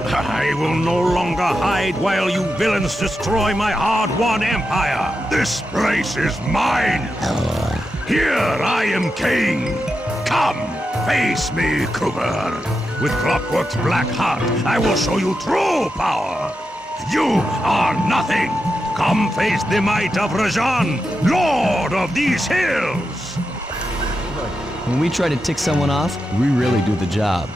I will no longer hide while you villains destroy my hard-won empire! This place is mine! Here I am king! Come, face me, Cooper! With Clockwork's black heart, I will show you true power! You are nothing! Come face the might of Rajan, Lord of these hills! When we try to tick someone off, we really do the job.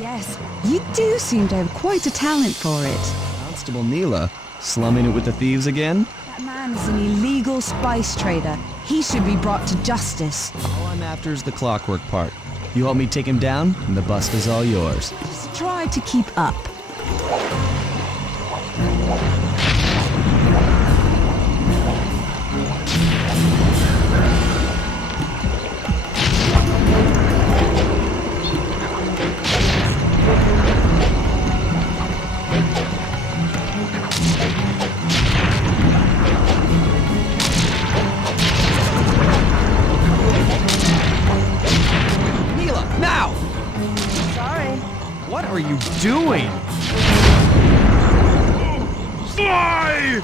Yes, you do seem to have quite a talent for it. Constable Neela, slumming it with the thieves again? That man is an illegal spice trader. He should be brought to justice. All I'm after is the clockwork part. You help me take him down, and the bust is all yours. Just try to keep up. What are you doing? Sly!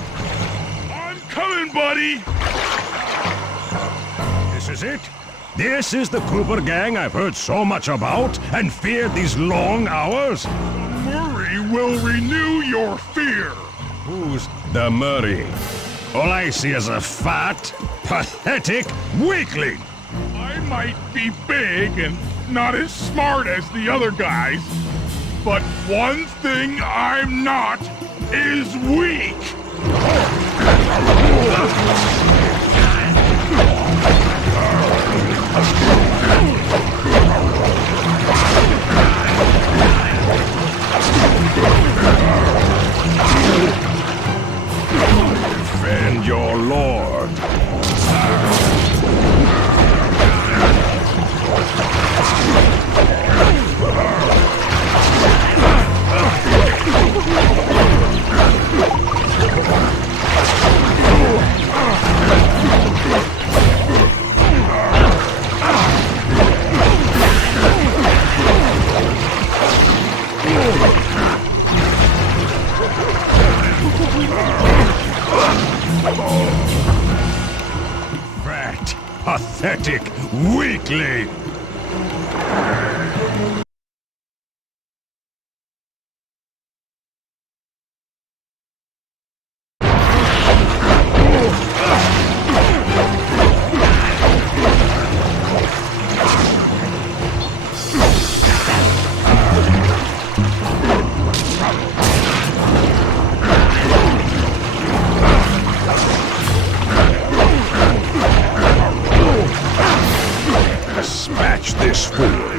I'm coming, buddy! This is it? This is the Cooper gang I've heard so much about and feared these long hours? Murray will renew your fear! Who's the Murray? All I see is a fat, pathetic weakling! I might be big and not as smart as the other guys, but one thing I'm not is weak! Defend your lord. Fat, pathetic weakling! Dispatch this fool!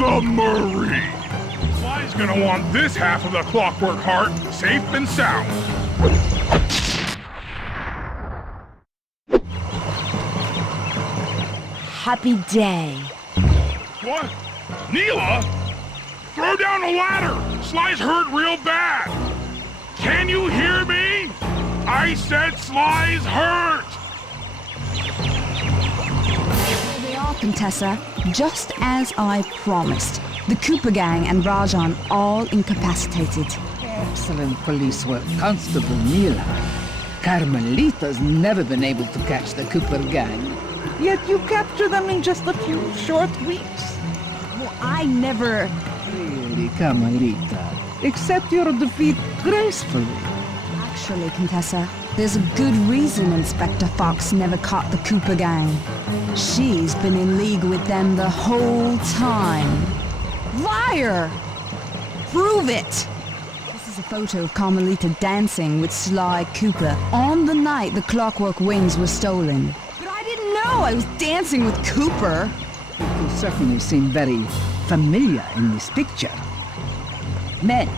the Murray. Sly's gonna want this half of the Clockwork Heart safe and sound. Happy day. What? Neela? Throw down a ladder! Sly's hurt real bad! Can you hear me? I said Sly's hurt! Here they are, Contessa. Just as I promised. The Cooper gang and Rajan all incapacitated. Excellent police work, Constable Neela. Carmelita's never been able to catch the Cooper gang. Yet you captured them in just a few short weeks. Well, I never... Really, Carmelita. Accept your defeat gracefully. Actually, Contessa, there's a good reason Inspector Fox never caught the Cooper gang. She's been in league with them the whole time. Liar! Prove it! This is a photo of Carmelita dancing with Sly Cooper on the night the Clockwork Wings were stolen. But I didn't know I was dancing with Cooper. You certainly seem very familiar in this picture. Men,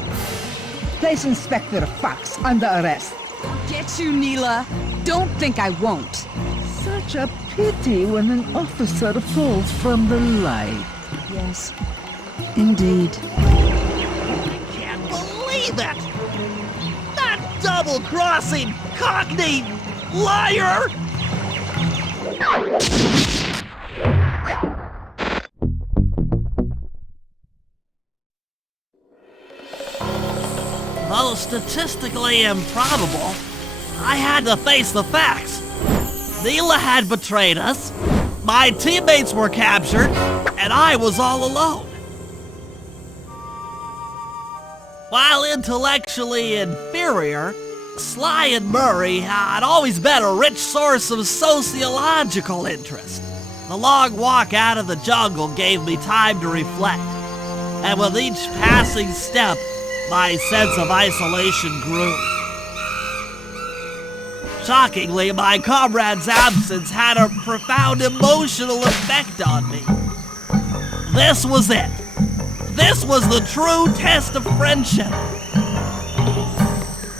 place Inspector Fox under arrest. Get you, Neela. Don't think I won't. Such a pity when an officer falls from the light. Yes, indeed. I can't believe it! That double-crossing, cockney liar! Though statistically improbable, I had to face the facts. Neela had betrayed us, my teammates were captured, and I was all alone. While intellectually inferior, Sly and Murray had always been a rich source of sociological interest. The long walk out of the jungle gave me time to reflect, and with each passing step, my sense of isolation grew. Shockingly, my comrade's absence had a profound emotional effect on me. This was it. This was the true test of friendship.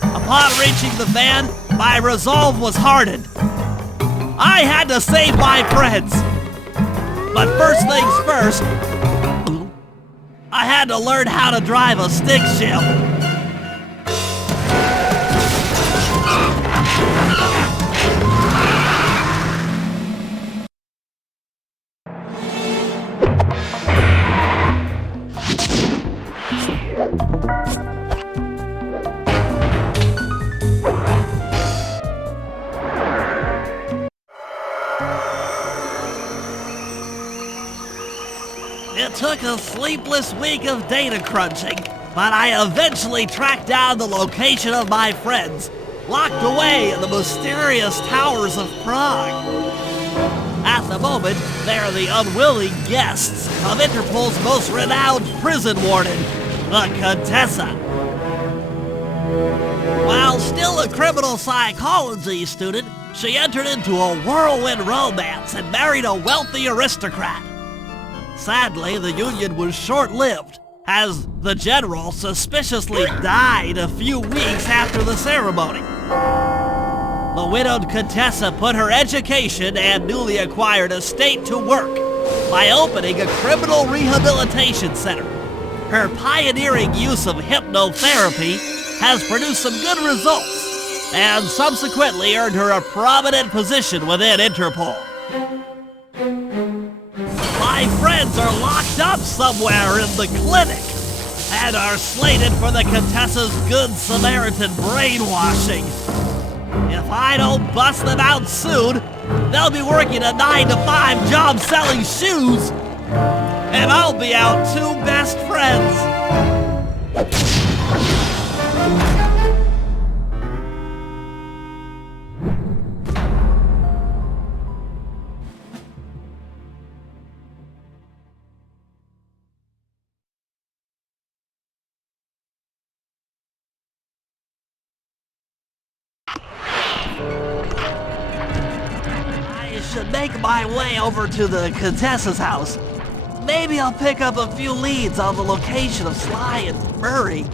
Upon reaching the van, my resolve was hardened. I had to save my friends. But first things first, I had to learn how to drive a stick shift. It took a sleepless week of data crunching, but I eventually tracked down the location of my friends, locked away in the mysterious towers of Prague. At the moment, they are the unwilling guests of Interpol's most renowned prison warden, the Contessa. While still a criminal psychology student, she entered into a whirlwind romance and married a wealthy aristocrat. Sadly, the union was short-lived, as the general suspiciously died a few weeks after the ceremony. The widowed Contessa put her education and newly acquired estate to work by opening a criminal rehabilitation center. Her pioneering use of hypnotherapy has produced some good results, and subsequently earned her a prominent position within Interpol. My friends are locked up somewhere in the clinic and are slated for the Contessa's Good Samaritan brainwashing. If I don't bust them out soon, they'll be working a 9-to-5 job selling shoes, and I'll be out two best friends. Should make my way over to the Contessa's house. Maybe I'll pick up a few leads on the location of Sly and Murray.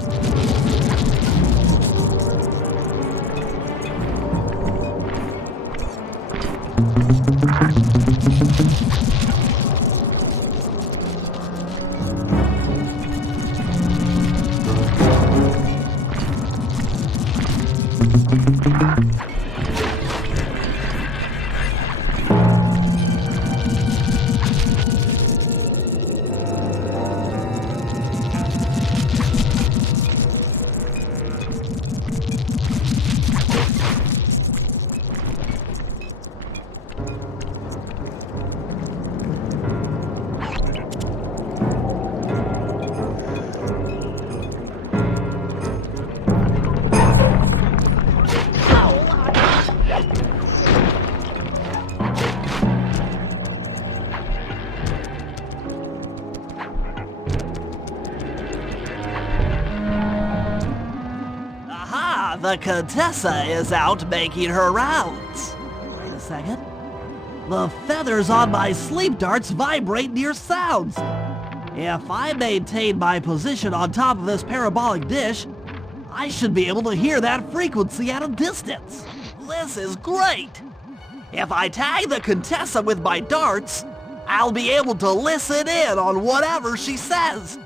The Contessa is out making her rounds. Wait a second. The feathers on my sleep darts vibrate near sounds. If I maintain my position on top of this parabolic dish, I should be able to hear that frequency at a distance. This is great. If I tag the Contessa with my darts, I'll be able to listen in on whatever she says.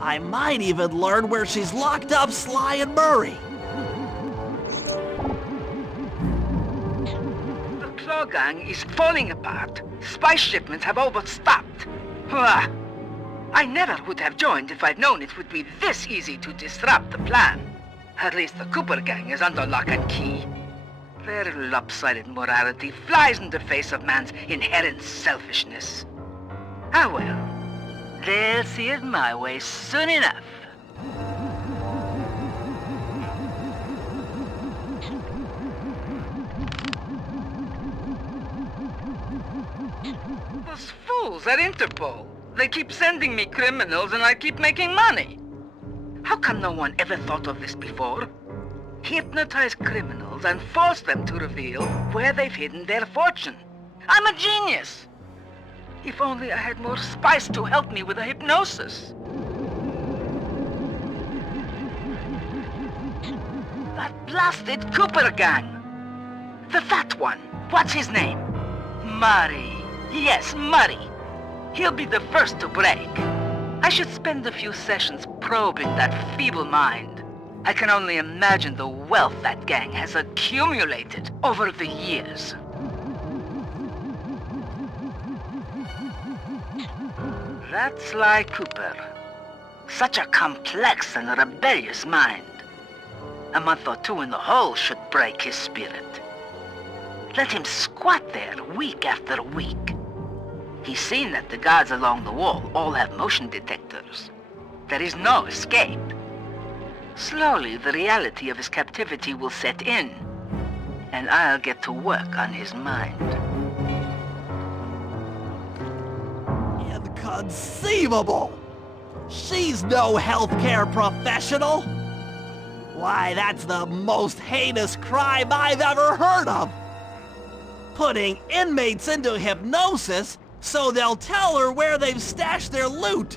I might even learn where she's locked up Sly and Murray. Claw Gang is falling apart. Spice shipments have all but stopped. Hurrah! I never would have joined if I'd known it would be this easy to disrupt the plan. At least the Cooper Gang is under lock and key. Their lopsided morality flies in the face of man's inherent selfishness. Ah well, they'll see it my way soon enough. Those fools at Interpol. They keep sending me criminals and I keep making money. How come no one ever thought of this before? Hypnotize criminals and force them to reveal where they've hidden their fortune. I'm a genius! If only I had more spice to help me with the hypnosis. That blasted Cooper Gang! The fat one, what's his name? Murray. Yes, Murray. He'll be the first to break. I should spend a few sessions probing that feeble mind. I can only imagine the wealth that gang has accumulated over the years. That's Sly Cooper. Such a complex and rebellious mind. A month or two in the hole should break his spirit. Let him squat there week after week. He's seen that the guards along the wall all have motion detectors. There is no escape. Slowly, the reality of his captivity will set in, and I'll get to work on his mind. Inconceivable! She's no healthcare professional! Why, that's the most heinous crime I've ever heard of! Putting inmates into hypnosis so they'll tell her where they've stashed their loot.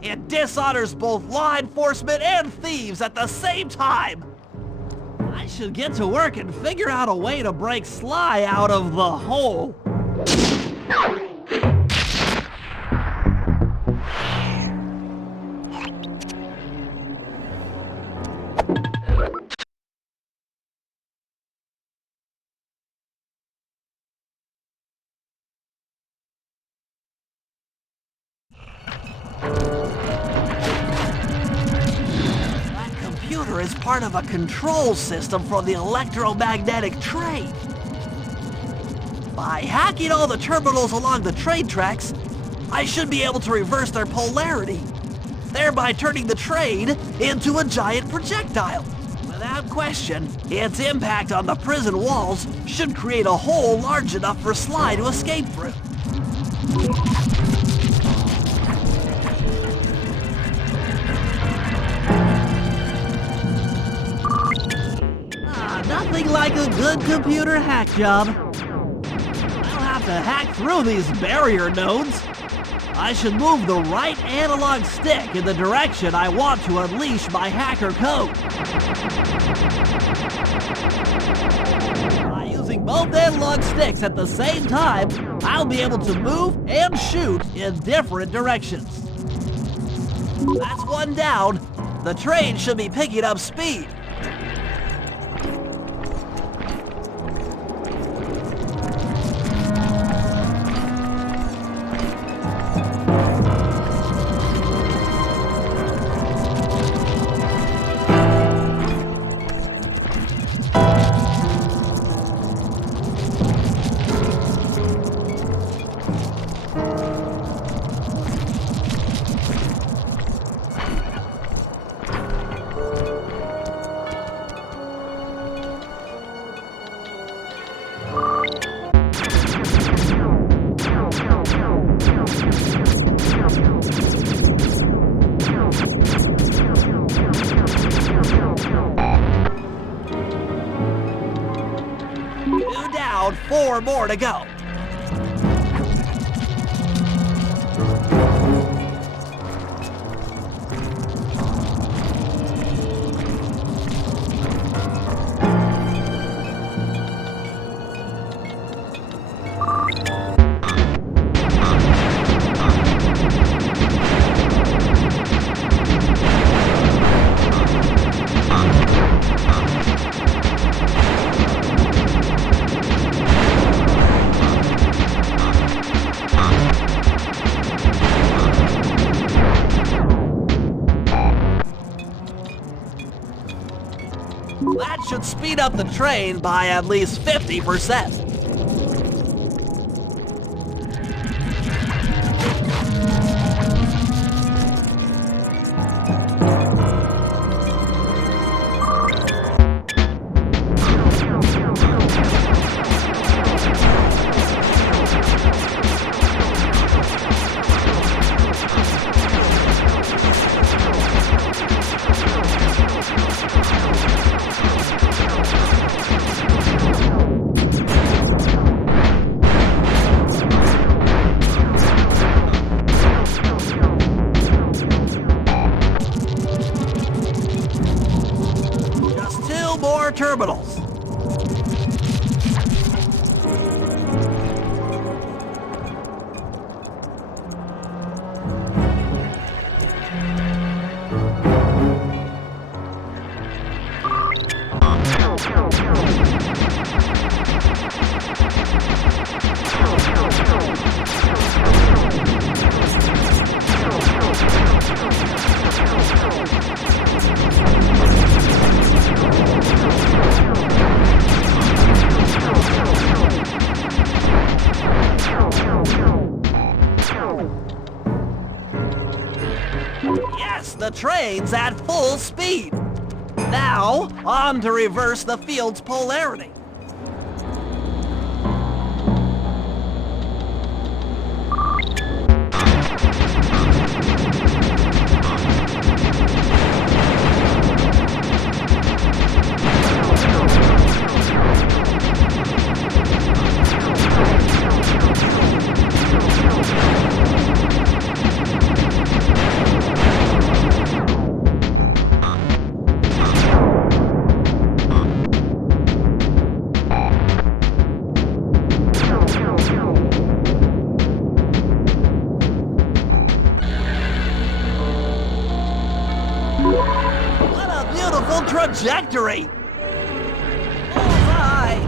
It dishonors both law enforcement and thieves at the same time. I should get to work and figure out a way to break Sly out of the hole. Is part of a control system for the electromagnetic train. By hacking all the terminals along the train tracks, I should be able to reverse their polarity, thereby turning the train into a giant projectile. Without question, its impact on the prison walls should create a hole large enough for Sly to escape through. Nothing like a good computer hack job. I'll have to hack through these barrier nodes. I should move the right analog stick in the direction I want to unleash my hacker code. By using both analog sticks at the same time, I'll be able to move and shoot in different directions. That's one down. The train should be picking up speed. Down, 4 more to go. That should speed up the train by at least 50%. Terminals. Yes, the train's at full speed. Now, on to reverse the field's polarity. Trajectory! Bullseye!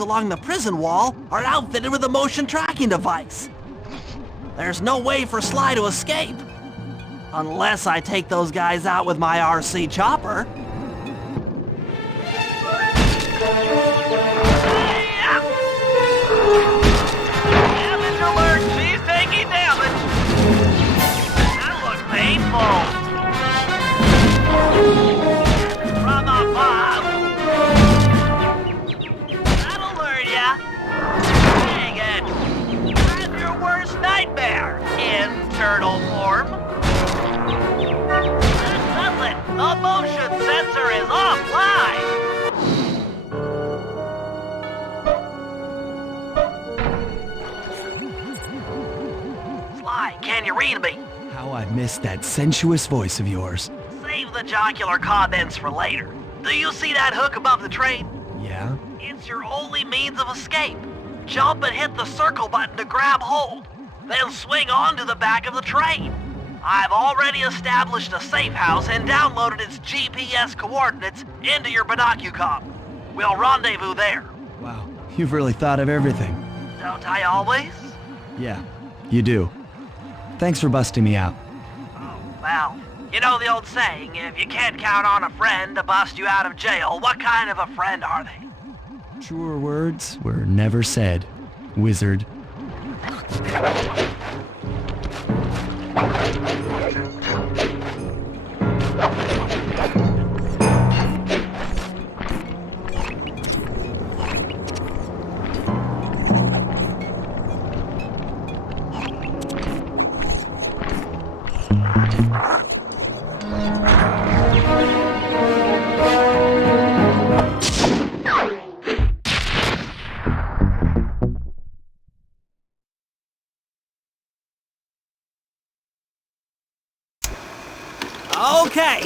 Along the prison wall are outfitted with a motion tracking device. There's no way for Sly to escape. Unless I take those guys out with my RC chopper. Damage alert! She's taking damage! That looks painful! From above! Dang it! I'm your worst nightmare, in turtle form. That does it! The motion sensor is offline! Sly, can you read me? How I missed that sensuous voice of yours. Save the jocular comments for later. Do you see that hook above the train? Yeah? It's your only means of escape. Jump and hit the circle button to grab hold. Then swing onto the back of the train. I've already established a safe house and downloaded its GPS coordinates into your binocucom. We'll rendezvous there. Wow, you've really thought of everything. Don't I always? Yeah, you do. Thanks for busting me out. Oh, well, you know the old saying, if you can't count on a friend to bust you out of jail, what kind of a friend are they? Truer words were never said, wizard.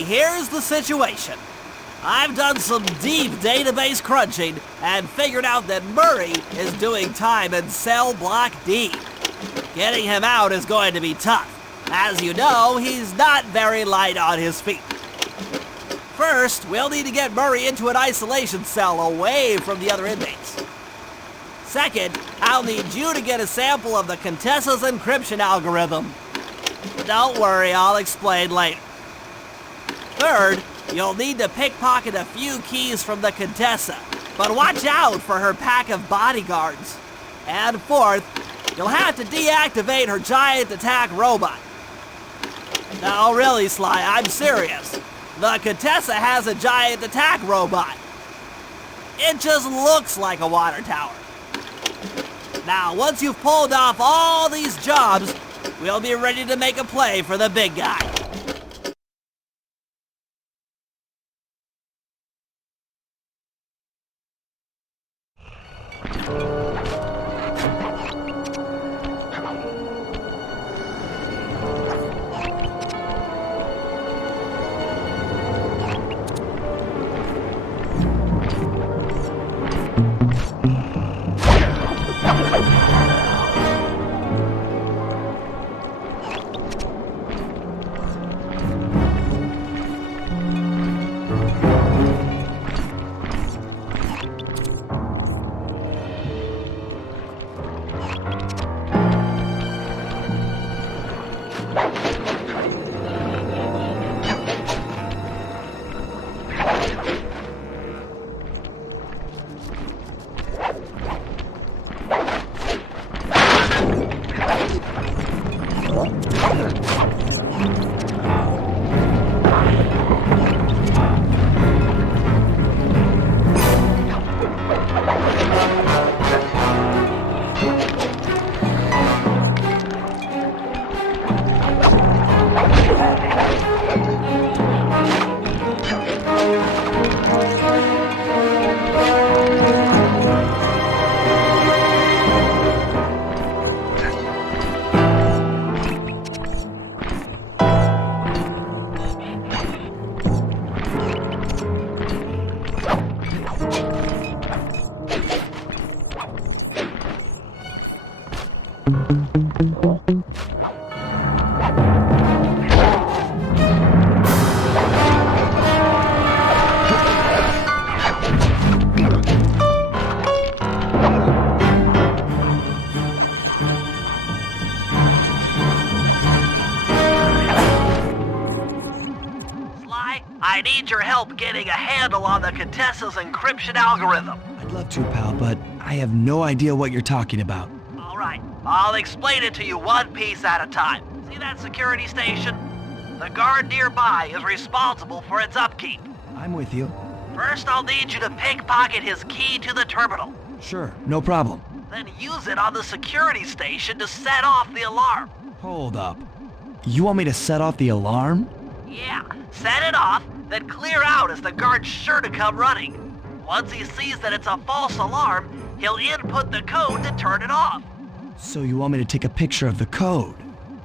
here's the situation. I've done some deep database crunching and figured out that Murray is doing time in cell block D. Getting him out is going to be tough. As you know, he's not very light on his feet. First, we'll need to get Murray into an isolation cell away from the other inmates. Second, I'll need you to get a sample of the Contessa's encryption algorithm. Don't worry, I'll explain later. Third, you'll need to pickpocket a few keys from the Contessa, but watch out for her pack of bodyguards. And fourth, you'll have to deactivate her giant attack robot. No, really, Sly, I'm serious. The Contessa has a giant attack robot. It just looks like a water tower. Now, once you've pulled off all these jobs, we'll be ready to make a play for the big guy. I need your help getting a handle on the Contessa's encryption algorithm. I'd love to, pal, but I have no idea what you're talking about. All right, I'll explain it to you one piece at a time. See that security station? The guard nearby is responsible for its upkeep. I'm with you. First, I'll need you to pickpocket his key to the terminal. Sure, no problem. Then use it on the security station to set off the alarm. Hold up. You want me to set off the alarm? Yeah, set it off, then clear out as the guard's sure to come running. Once he sees that it's a false alarm, he'll input the code to turn it off. So you want me to take a picture of the code?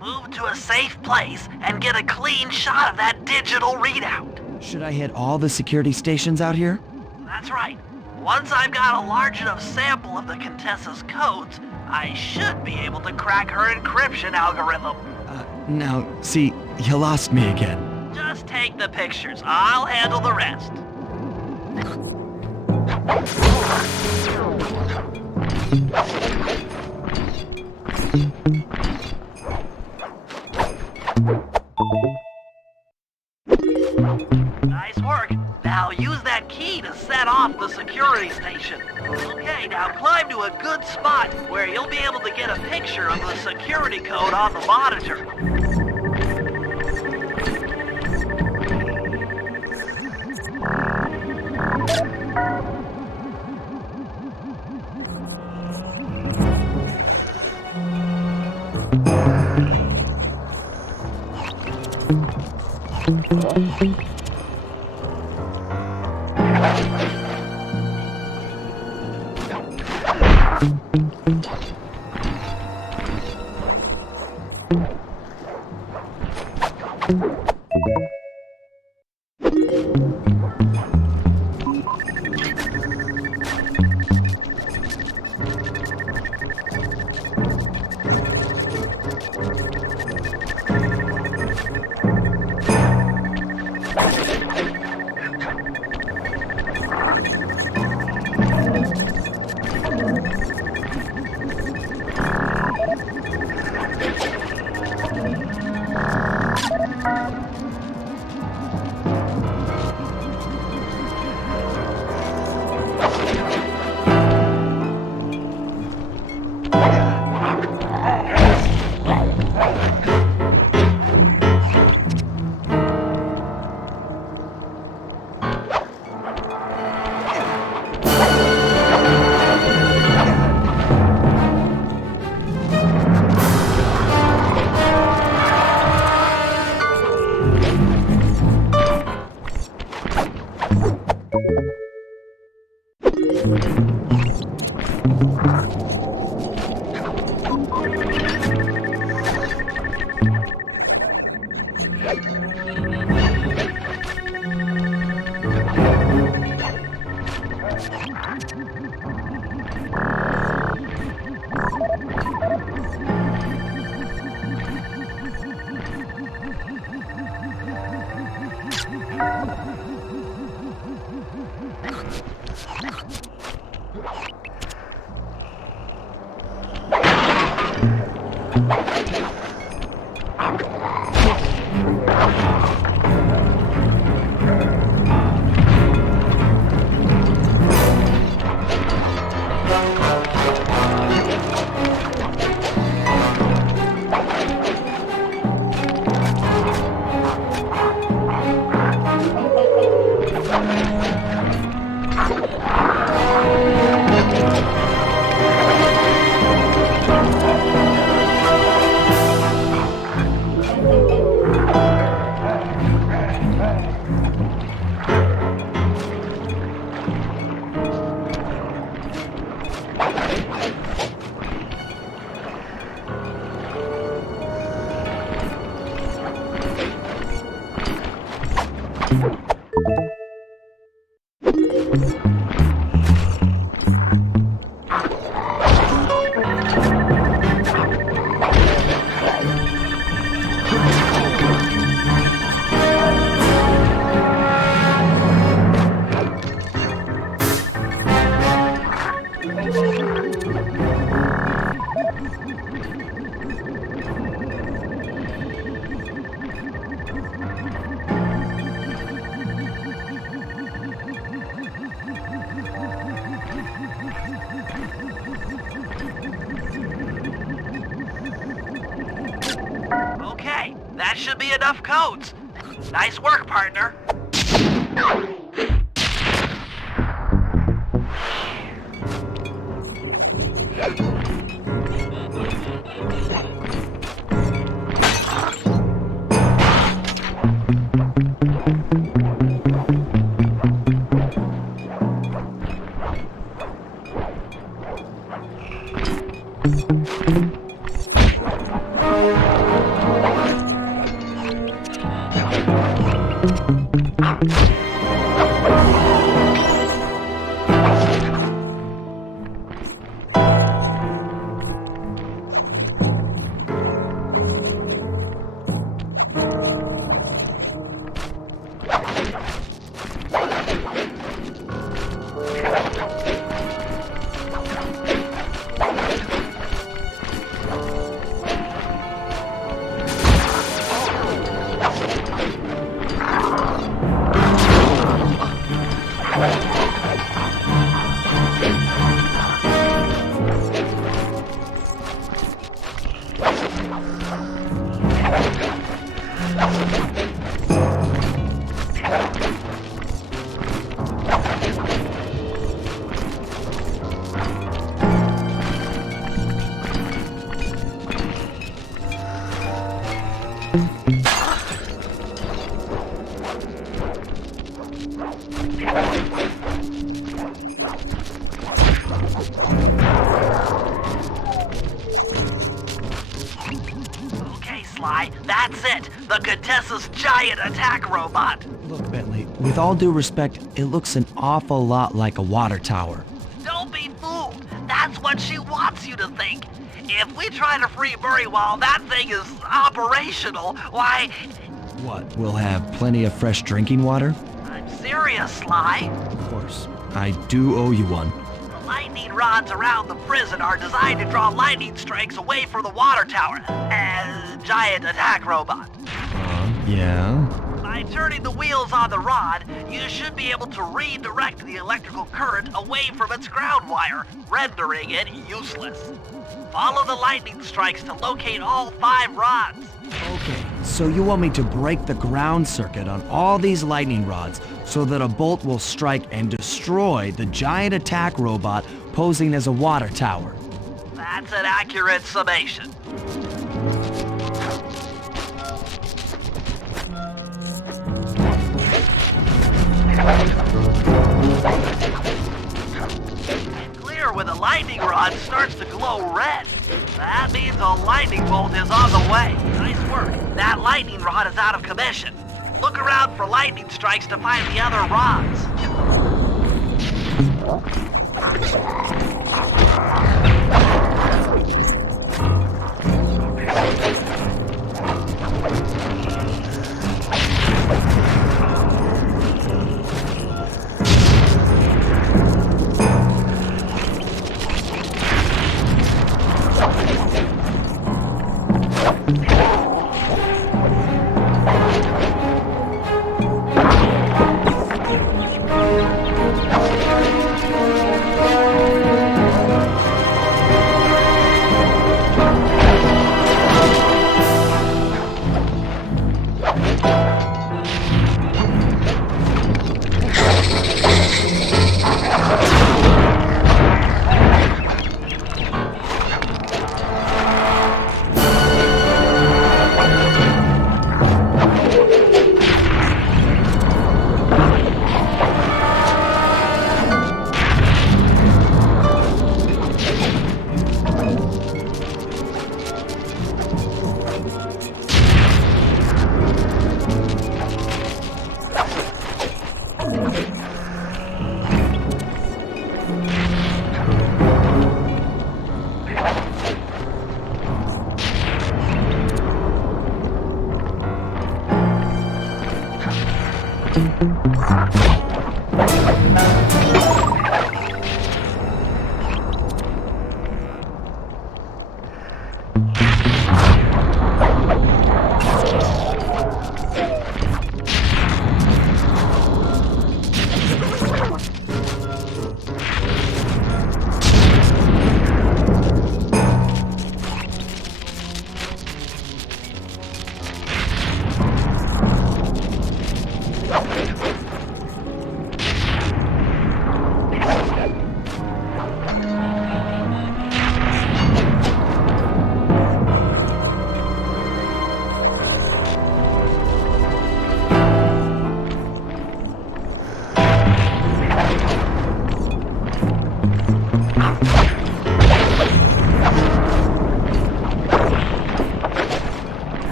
Move to a safe place and get a clean shot of that digital readout. Should I hit all the security stations out here? That's right. Once I've got a large enough sample of the Contessa's codes, I should be able to crack her encryption algorithm. Now, see, you lost me again. Just take the pictures. I'll handle the rest. Nice work. Now use that key to set off the security station. Okay, now climb to a good spot where you'll be able to get a picture of the security code on the monitor. Okay, that should be enough codes. Nice work, partner. That's it! The Contessa's giant attack robot! Look, Bentley, with all due respect, it looks an awful lot like a water tower. Don't be fooled! That's what she wants you to think! If we try to free Murray while that thing is operational, why... What, we'll have plenty of fresh drinking water? I'm serious, Sly. Of course. I do owe you one. The lightning rods around the prison are designed to draw lightning strikes away from the water tower. Giant attack robot. Yeah? By turning the wheels on the rod, you should be able to redirect the electrical current away from its ground wire, rendering it useless. Follow the lightning strikes to locate all 5 rods. Okay, so you want me to break the ground circuit on all these lightning rods so that a bolt will strike and destroy the giant attack robot posing as a water tower. That's an accurate summation. And clear when the lightning rod starts to glow red. That means a lightning bolt is on the way. Nice work. That lightning rod is out of commission. Look around for lightning strikes to find the other rods.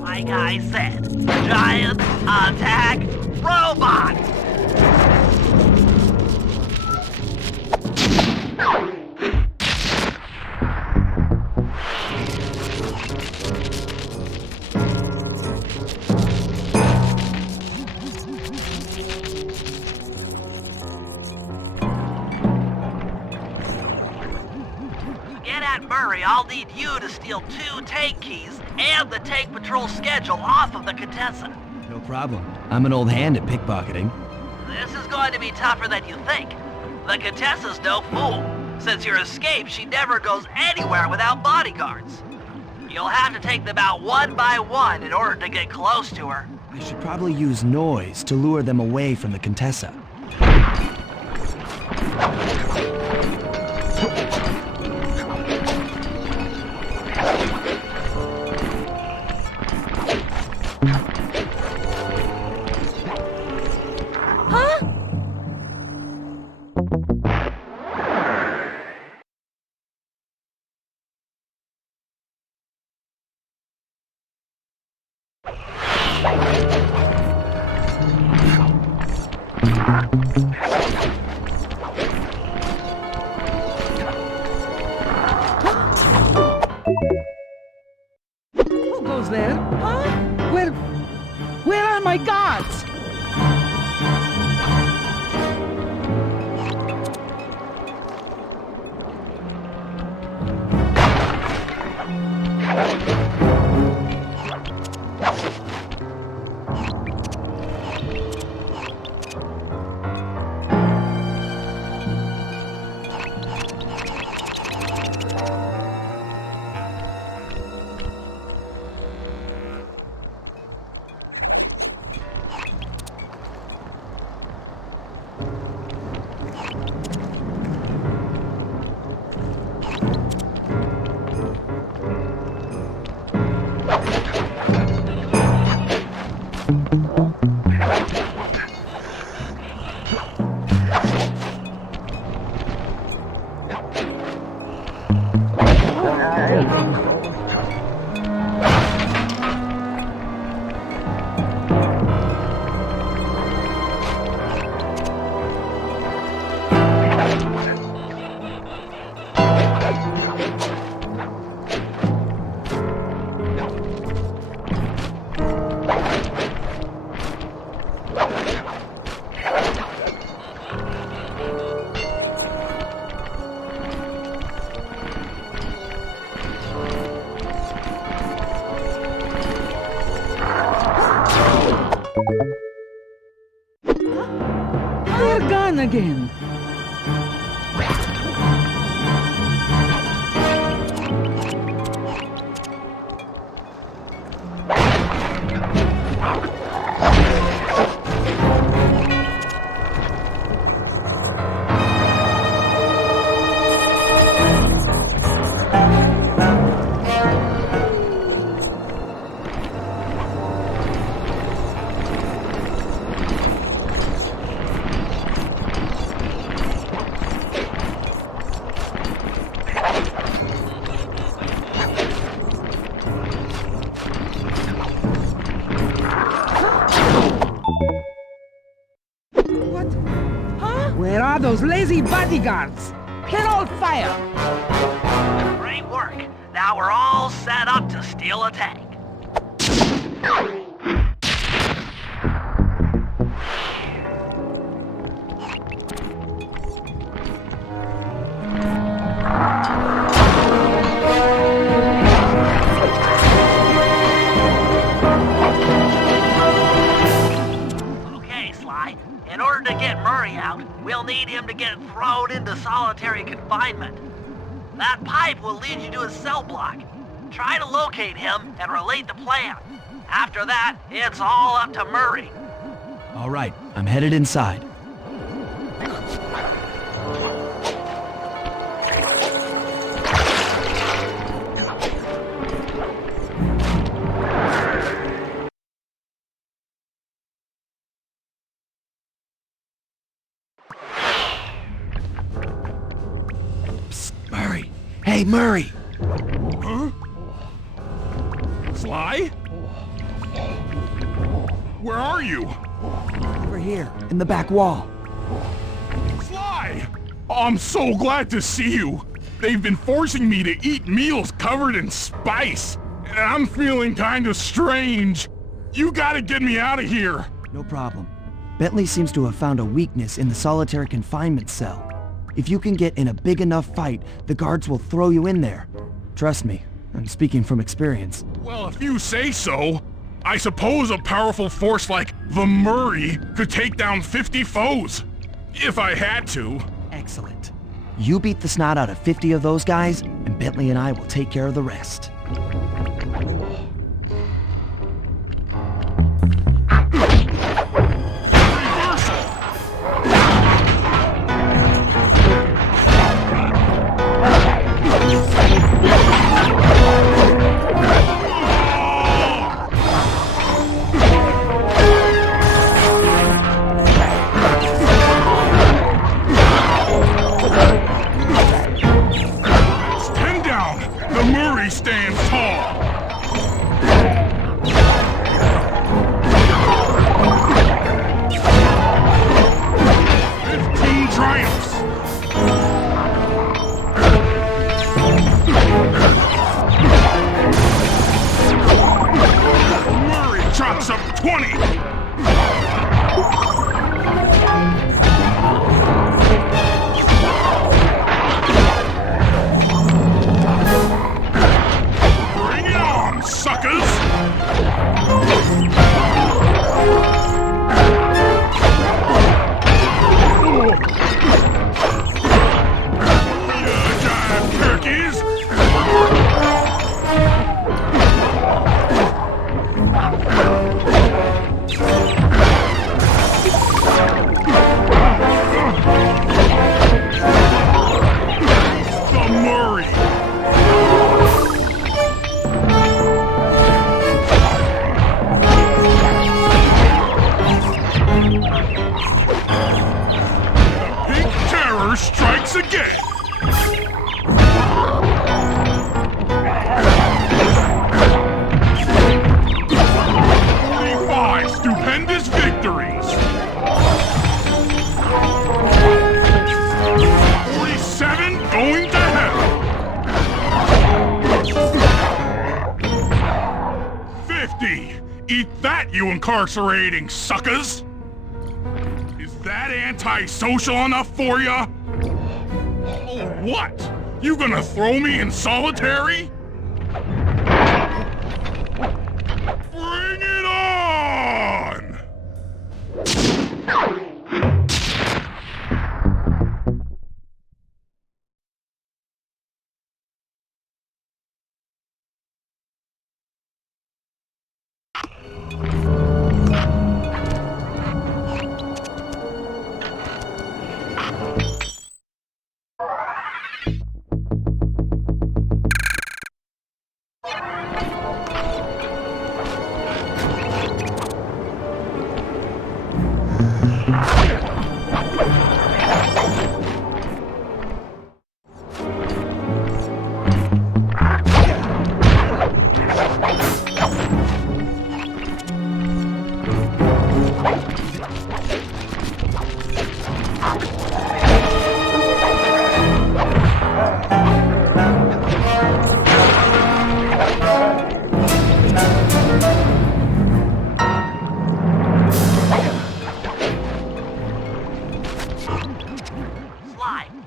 Like I said, giant attack robot! To get at Murray, I'll need you to steal 2 tank keys and the tank patrol schedule off of the Contessa. No problem. I'm an old hand at pickpocketing. This is going to be tougher than you think. The Contessa's no fool. Since your escape, she never goes anywhere without bodyguards. You'll have to take them out one by one in order to get close to her. I should probably use noise to lure them away from the Contessa. Who goes there? Huh? Where are my guards? They're gone again. Where are those lazy bodyguards? They're all fire! Great work. Now we're all set up to steal a tank. Okay, Sly. In order to get Murray out, we'll need him to get thrown into solitary confinement. That pipe will lead you to his cell block. Try to locate him and relate the plan. After that, it's all up to Murray. All right, I'm headed inside. Psst, Murray. Hey, Murray! Huh? Sly? Where are you? Over here, in the back wall. Sly! I'm so glad to see you. They've been forcing me to eat meals covered in spice, and I'm feeling kinda strange. You gotta get me out of here. No problem. Bentley seems to have found a weakness in the solitary confinement cell. If you can get in a big enough fight, the guards will throw you in there. Trust me, I'm speaking from experience. Well, if you say so, I suppose a powerful force like the Murray could take down 50 foes. If I had to. Excellent. You beat the snot out of 50 of those guys, and Bentley and I will take care of the rest. Stands tall. 15 triumphs. Murray chops up 20. Strikes again! 45 stupendous victories! 47 going to hell! 50! Eat that, you incarcerating suckers! Is that antisocial enough for ya? Oh, what? You gonna throw me in solitary? Bring it on!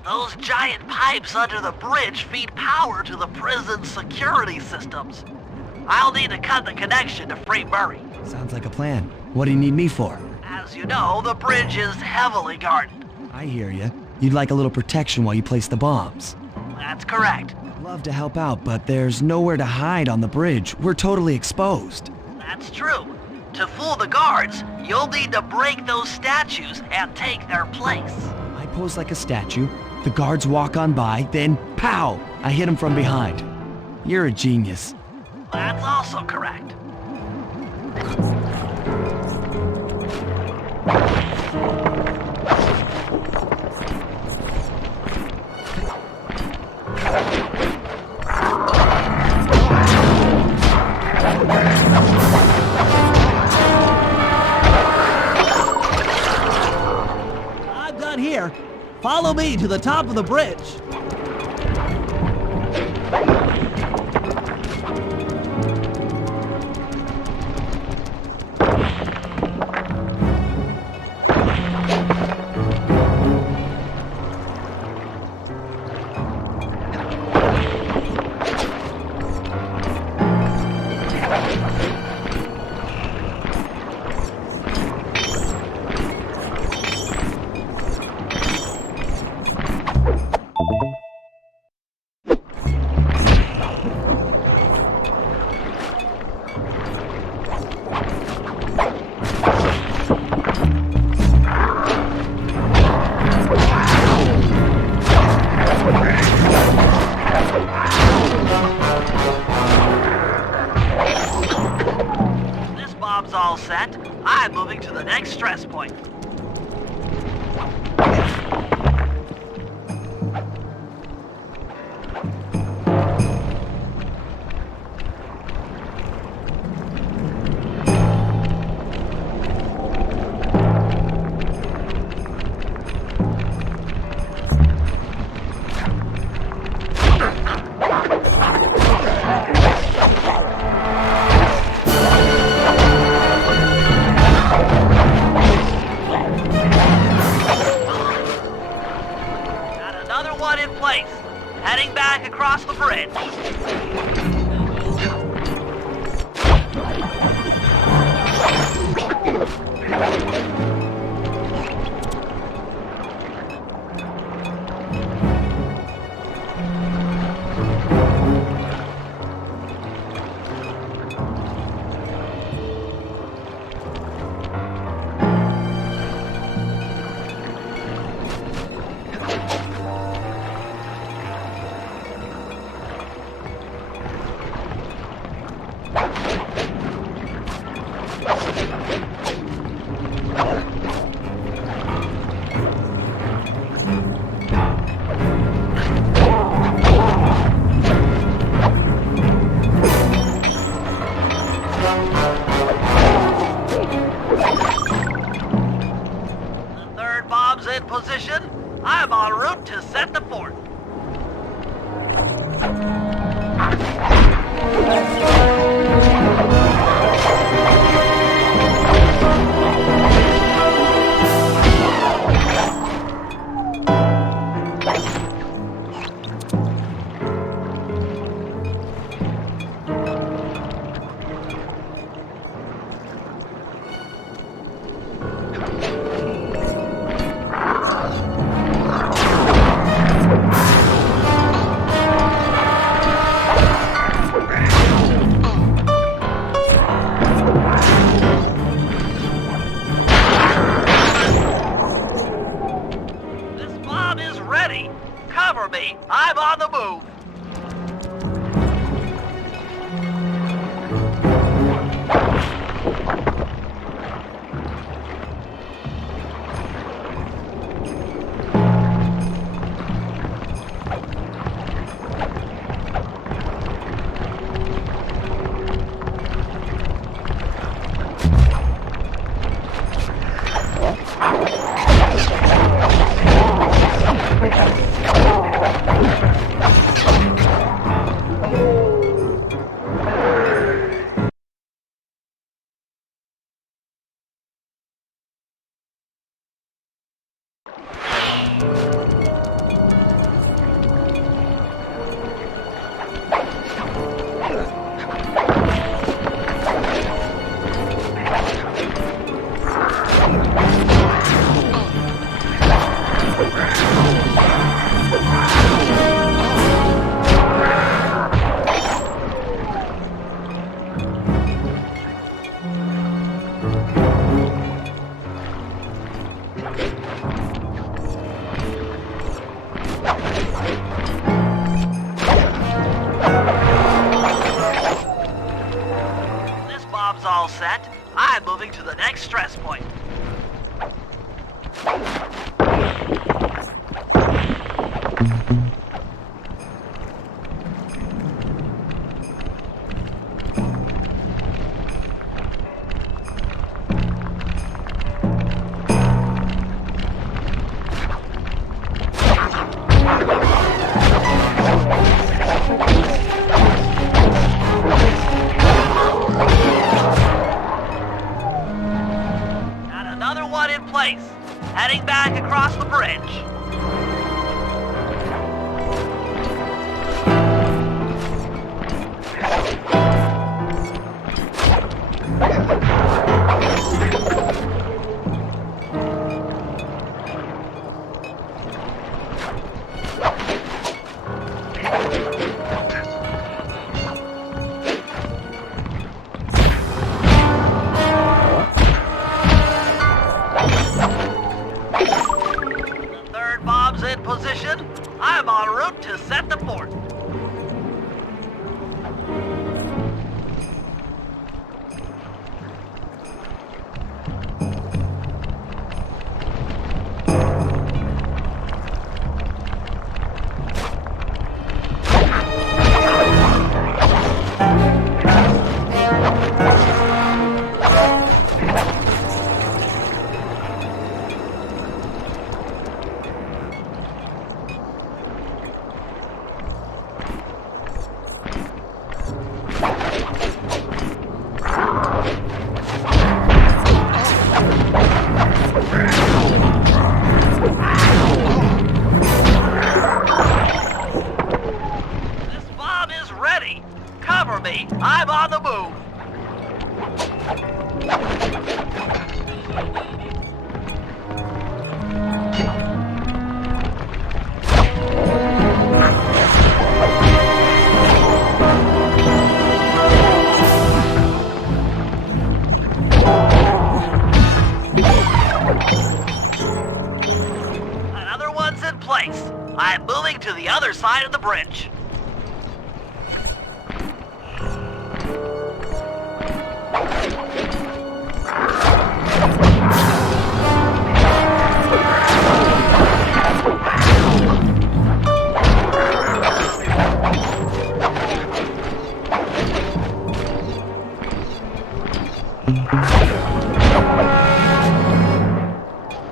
Those giant pipes under the bridge feed power to the prison's security systems. I'll need to cut the connection to free Murray. Sounds like a plan. What do you need me for? As you know, the bridge is heavily guarded. I hear you. You'd like a little protection while you place the bombs. That's correct. Love to help out, but there's nowhere to hide on the bridge. We're totally exposed. That's true. To fool the guards, you'll need to break those statues and take their place. I pose like a statue. The guards walk on by, then pow! I hit them from behind. You're a genius. That's also correct. I'm done here. Follow me to the top of the bridge. next stress point. Heading back across the bridge. In position, I'm en route to set the fort. Cover me! I'm on the move! All set. I'm moving to the next stress point. Heading back across the bridge. to the other side of the bridge.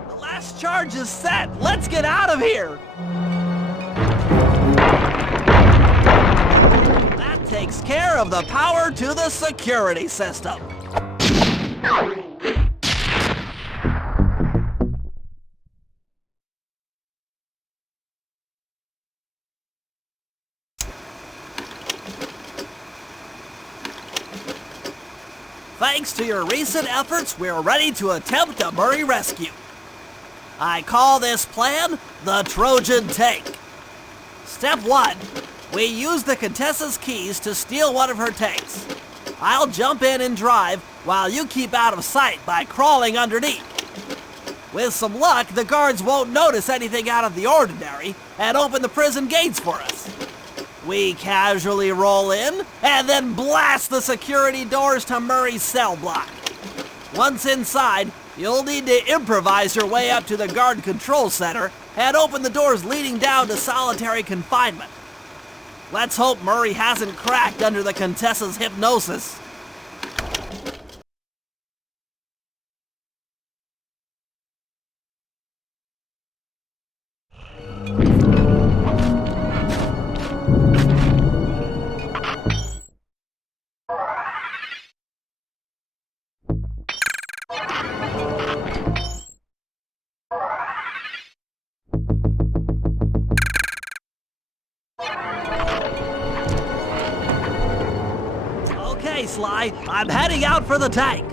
The last charge is set. Let's get out of here. That takes care of the power to the security system. Thanks to your recent efforts, we're ready to attempt a Murray rescue. I call this plan the Trojan Tank. Step 1. We use the Contessa's keys to steal one of her tanks. I'll jump in and drive while you keep out of sight by crawling underneath. With some luck, the guards won't notice anything out of the ordinary and open the prison gates for us. We casually roll in and then blast the security doors to Murray's cell block. Once inside, you'll need to improvise your way up to the guard control center and open the doors leading down to solitary confinement. Let's hope Murray hasn't cracked under the Contessa's hypnosis. Okay, Sly, I'm heading out for the tank.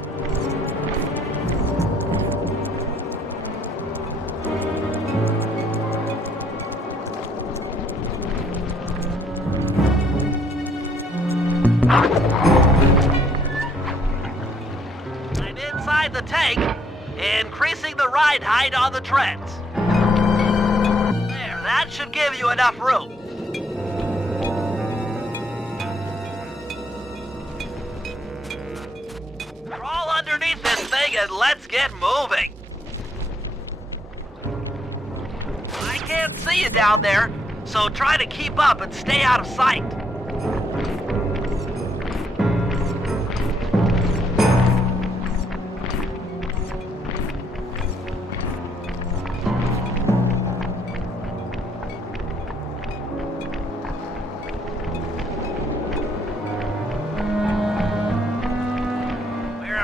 I'm inside the tank, increasing the ride height on the treads. There, that should give you enough room. Crawl underneath this thing and let's get moving. I can't see you down there, so try to keep up and stay out of sight.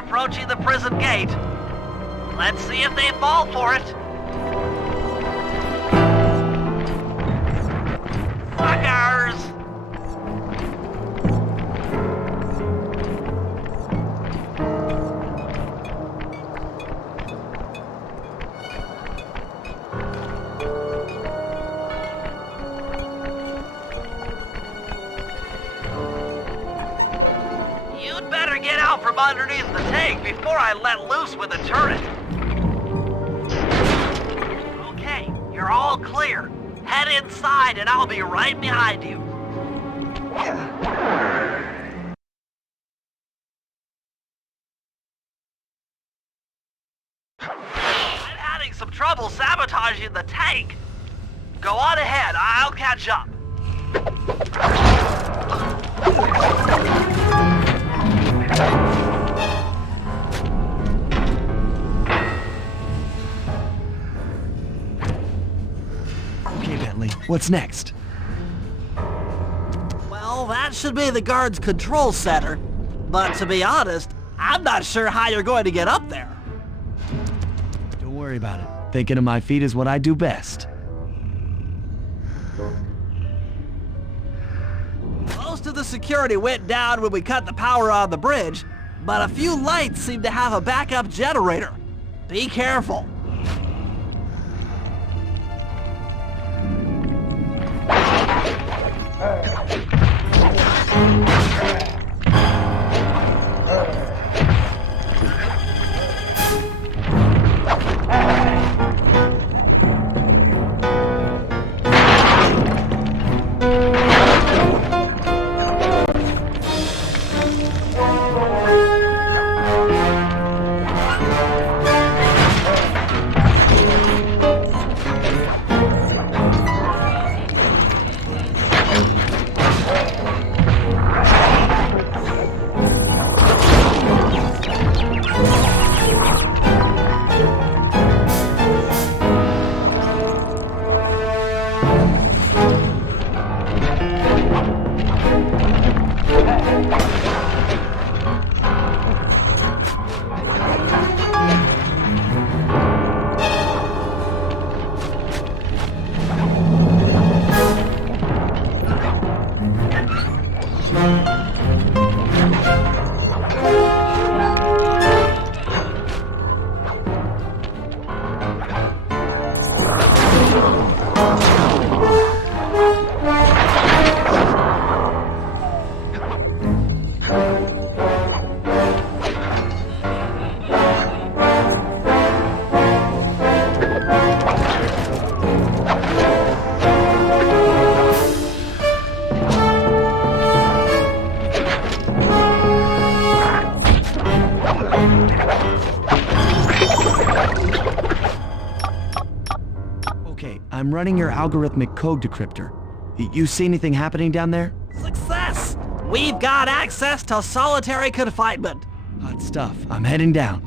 Approaching the prison gate. Let's see if they fall for it. Suckers! You'd better get out from underneath the tank before I let loose with the turret. Okay, you're all clear. Head inside and I'll be right behind you. I'm having some trouble sabotaging the tank. Go on ahead, I'll catch up. Okay, Bentley, what's next? Well, that should be the guard's control center. But to be honest, I'm not sure how you're going to get up there. Don't worry about it. Thinking of my feet is what I do best. Most of the security went down when we cut the power on the bridge, but a few lights seem to have a backup generator. Be careful. I'm running your algorithmic code decryptor. You see anything happening down there? Success! We've got access to solitary confinement. Hot stuff. I'm heading down.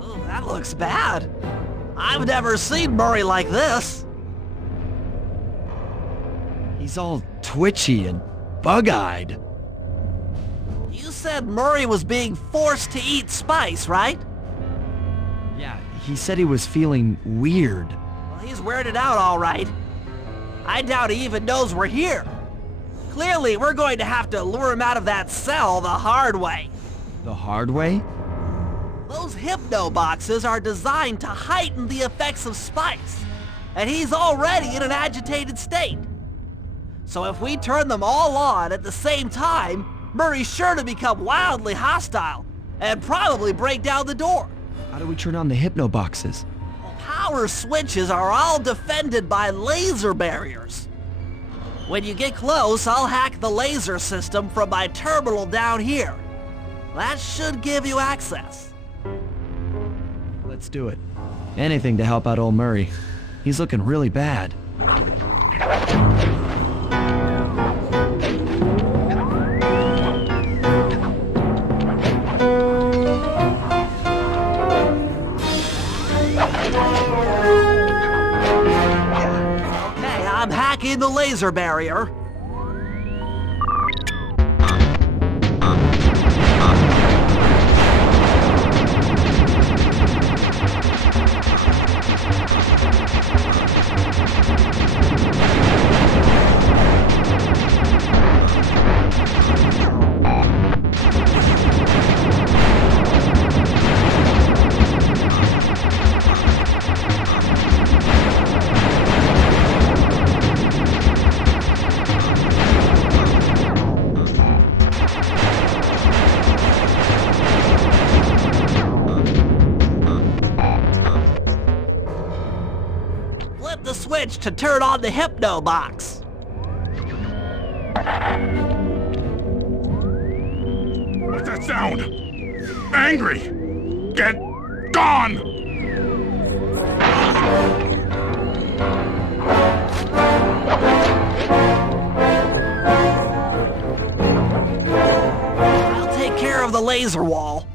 Oh, that looks bad. I've never seen Murray like this. He's all twitchy and bug-eyed. You said Murray was being forced to eat spice, right? Yeah, he said he was feeling weird. Well, he's weirded out all right. I doubt he even knows we're here. Clearly, we're going to have to lure him out of that cell the hard way. The hard way? Those hypno boxes are designed to heighten the effects of spice, and he's already in an agitated state. So if we turn them all on at the same time, Murray's sure to become wildly hostile and probably break down the door. How do we turn on the hypno boxes? Power switches are all defended by laser barriers. When you get close, I'll hack the laser system from my terminal down here. That should give you access. Let's do it. Anything to help out old Murray. He's looking really bad. Okay, I'm hacking the laser barrier. Flip the switch to turn on the hypno box. What's that sound? Angry! Get gone! I'll take care of the laser wall.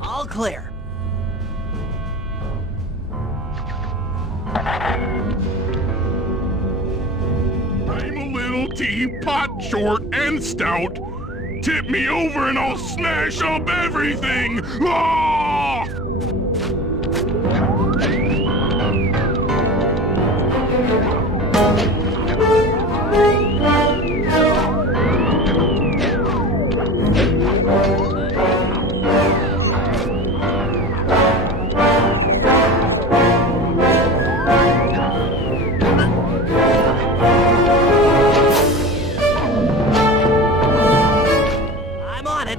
All clear. I'm a little teapot, short and stout. Tip me over and I'll smash up everything! Ah! I'm on it.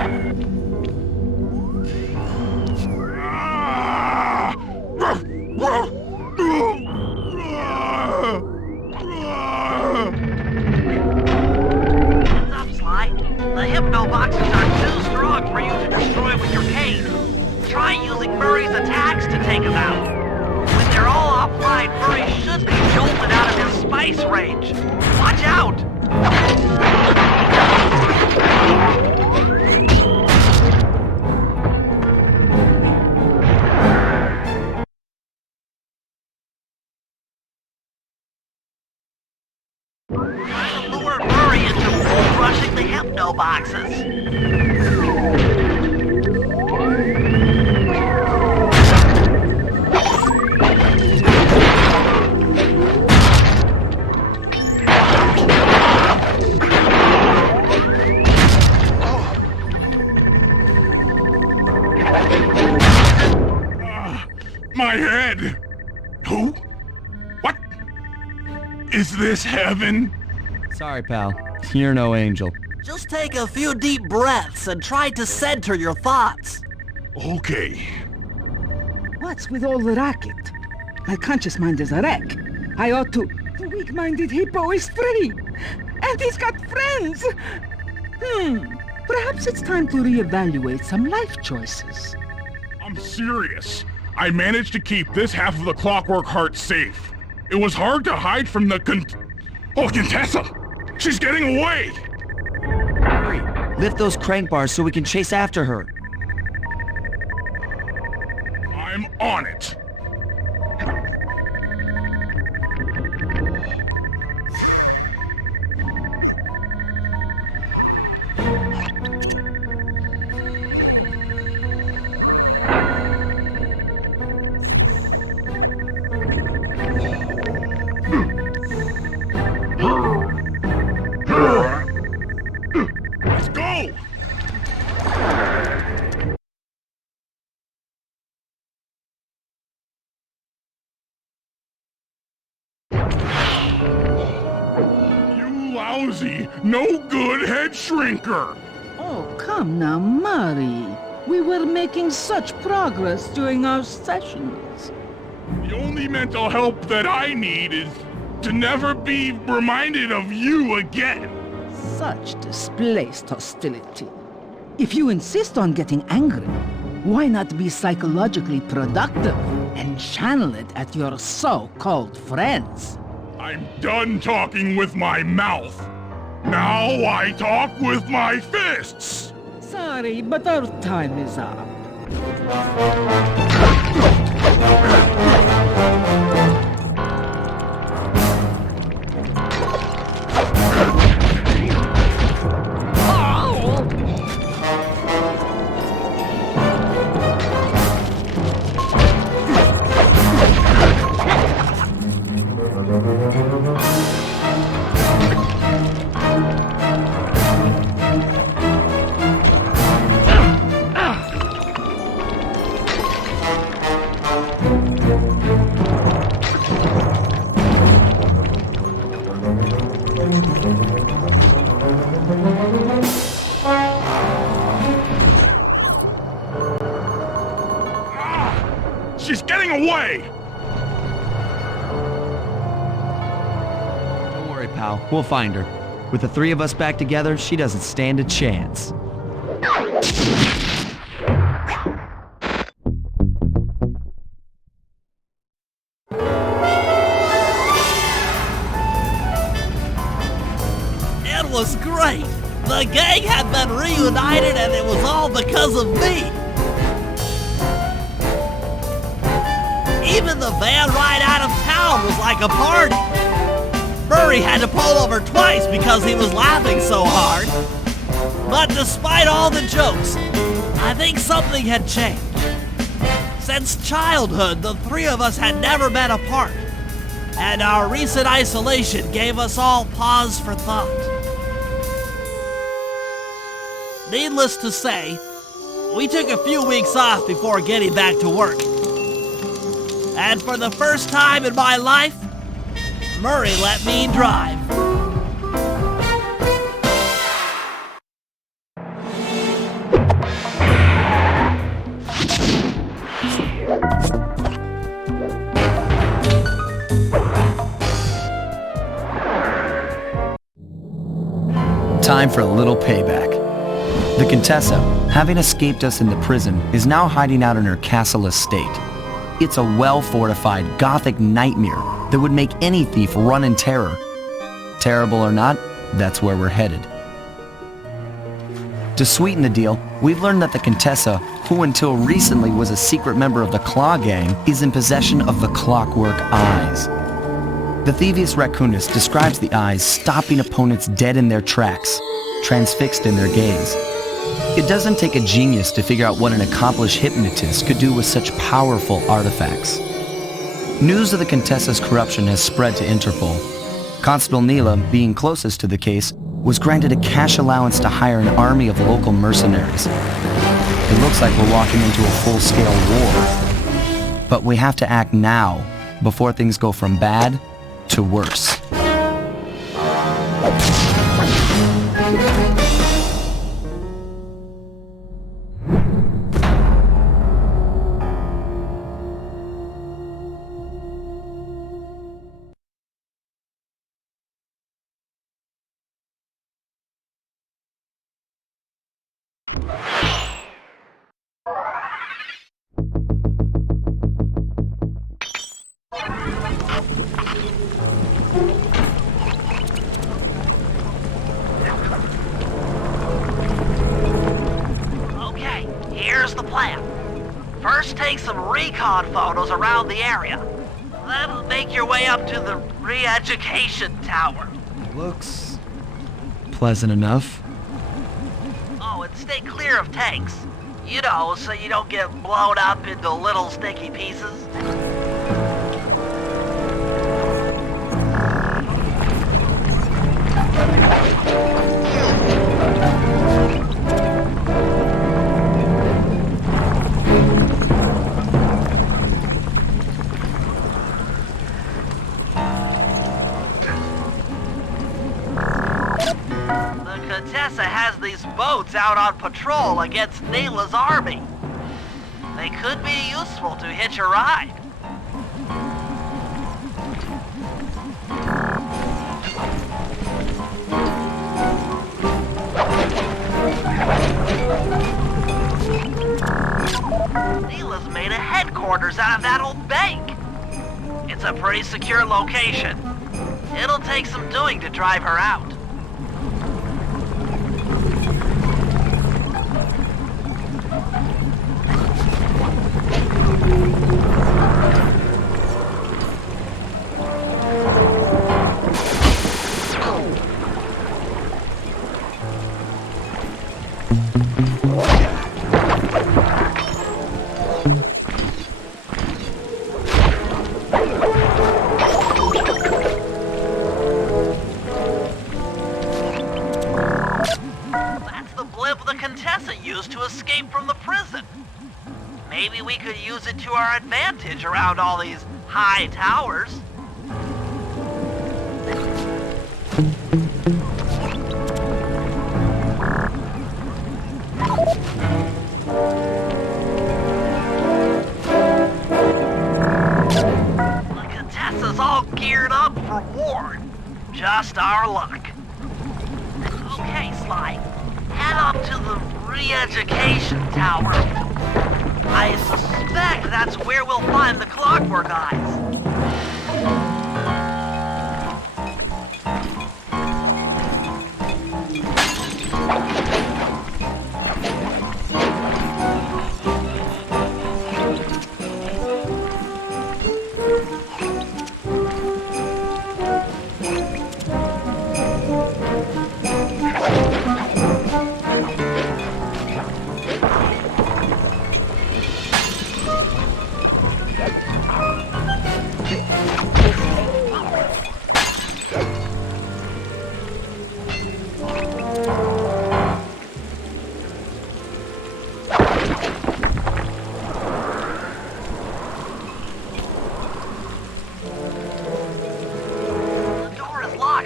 What's up, Sly? The hypno boxes are too strong for you to destroy with your cane. Try using Murray's attacks to take them out. When they're all offline, Murray should be jolted out of his spice range. Watch out! Lure Murray into bull-rushing the hypno boxes. My head! Who? What? Is this heaven? Sorry, pal. You're no angel. Just take a few deep breaths and try to center your thoughts. Okay. What's with all the racket? My conscious mind is a wreck. I ought to... The weak-minded hippo is free! And he's got friends! Perhaps it's time to reevaluate some life choices. I'm serious. I managed to keep this half of the Clockwork Heart safe. It was hard to hide from the Contessa! She's getting away! Hurry! Lift those crank bars so we can chase after her. I'm on it! Let's go! You lousy, no good head shrinker! Oh, come now, Murray. We were making such progress during our sessions. The only mental help that I need is to never be reminded of you again. Such displaced hostility. If you insist on getting angry, why not be psychologically productive and channel it at your so-called friends? I'm done talking with my mouth. Now I talk with my fists! Sorry, but our time is up. She's getting away! Don't worry, pal. We'll find her. With the three of us back together, she doesn't stand a chance. It was great! The gang had been reunited and it was all because of me! Even the van ride out of town was like a party! Murray had to pull over twice because he was laughing so hard. But despite all the jokes, I think something had changed. Since childhood, the three of us had never been apart, and our recent isolation gave us all pause for thought. Needless to say, we took a few weeks off before getting back to work. And for the first time in my life, Murray let me drive. Time for a little payback. The Contessa, having escaped us in the prison, is now hiding out in her castle estate. It's a well-fortified Gothic nightmare that would make any thief run in terror. Terrible or not, that's where we're headed. To sweeten the deal, we've learned that the Contessa, who until recently was a secret member of the Claw Gang, is in possession of the Clockwork Eyes. The Thieves Raccoonist describes the eyes stopping opponents dead in their tracks, transfixed in their gaze. It doesn't take a genius to figure out what an accomplished hypnotist could do with such powerful artifacts. News of the Contessa's corruption has spread to Interpol. Constable Neela, being closest to the case, was granted a cash allowance to hire an army of local mercenaries. It looks like we're walking into a full-scale war. But we have to act now, before things go from bad to worse. Okay, here's the plan. First, take some recon photos around the area. Then make your way up to the re-education tower. Looks pleasant enough. Oh, and stay clear of tanks. You know, so you don't get blown up into little sticky pieces. Contessa has these boats out on patrol against Neela's army. They could be useful to hitch a ride. Neela's made a headquarters out of that old bank. It's a pretty secure location. It'll take some doing to drive her out. To escape from the prison. Maybe we could use it to our advantage around all these high towers. The Contessa's all geared up for war. Just our luck. Okay, Sly. Head up to the re-education tower. I suspect that's where we'll find the Clockwork Eyes.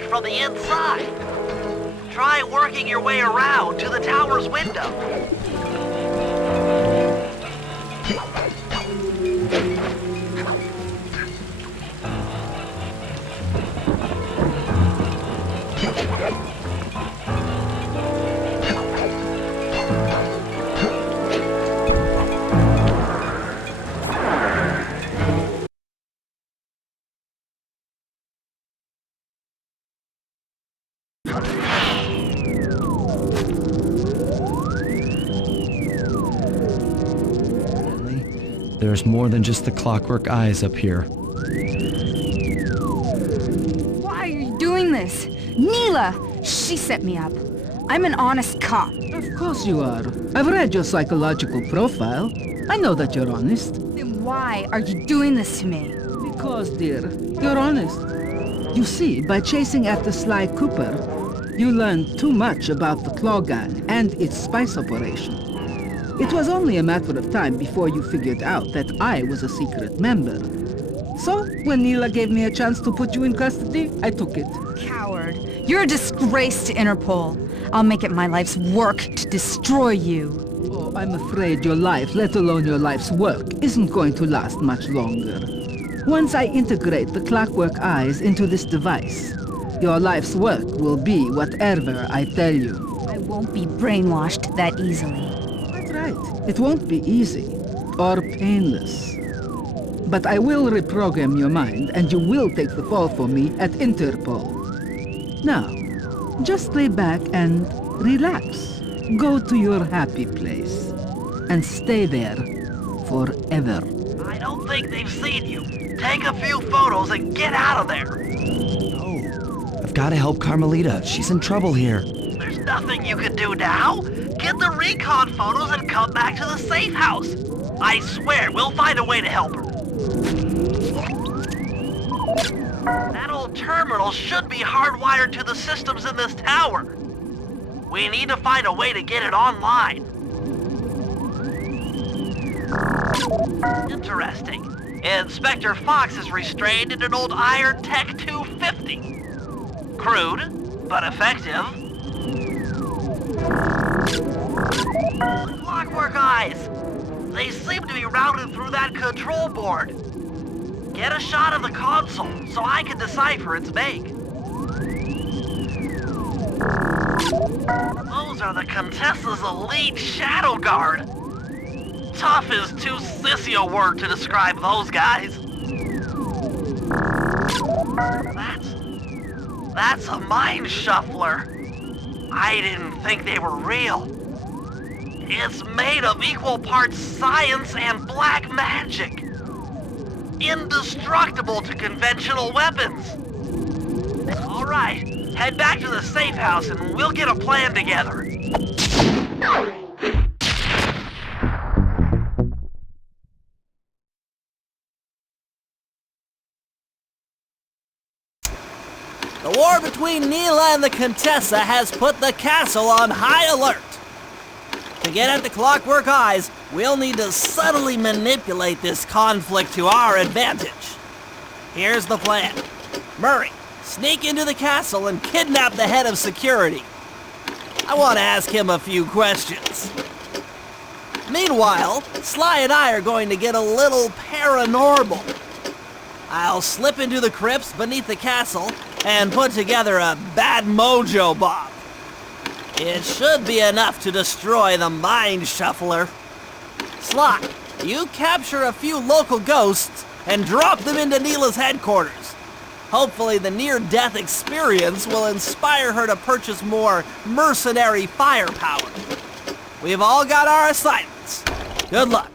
From the inside. Try working your way around to the tower's window. There's more than just the clockwork eyes up here. Why are you doing this? Neela! She set me up. I'm an honest cop. Of course you are. I've read your psychological profile. I know that you're honest. Then why are you doing this to me? Because, dear, you're honest. You see, by chasing after Sly Cooper, you learned too much about the Claw Gang and its spice operation. It was only a matter of time before you figured out that I was a secret member. So, when Neela gave me a chance to put you in custody, I took it. Coward. You're a disgrace to Interpol. I'll make it my life's work to destroy you. Oh, I'm afraid your life, let alone your life's work, isn't going to last much longer. Once I integrate the clockwork eyes into this device, your life's work will be whatever I tell you. I won't be brainwashed that easily. Right. It won't be easy or painless. But I will reprogram your mind and you will take the fall for me at Interpol. Now, just lay back and relax. Go to your happy place and stay there forever. I don't think they've seen you. Take a few photos and get out of there. No. I've got to help Carmelita. She's in trouble here. There's nothing you can do now. Get the recon photos and come back to the safe house. I swear, we'll find a way to help her. That old terminal should be hardwired to the systems in this tower. We need to find a way to get it online. Interesting. Inspector Fox is restrained in an old Iron Tech 250. Crude, but effective. Clockwork eyes. They seem to be routed through that control board. Get a shot of the console so I can decipher its make. Those are the Contessa's elite shadow guard. Tough is too sissy a word to describe those guys. That's a mind shuffler. I didn't think they were real. It's made of equal parts science and black magic. Indestructible to conventional weapons. All right, head back to the safe house and we'll get a plan together. The war between Neela and the Contessa has put the castle on high alert. To get at the clockwork eyes, we'll need to subtly manipulate this conflict to our advantage. Here's the plan. Murray, sneak into the castle and kidnap the head of security. I want to ask him a few questions. Meanwhile, Sly and I are going to get a little paranormal. I'll slip into the crypts beneath the castle and put together a bad mojo bomb. It should be enough to destroy the mind shuffler. Sly, you capture a few local ghosts and drop them into Neela's headquarters. Hopefully the near-death experience will inspire her to purchase more mercenary firepower. We've all got our assignments. Good luck.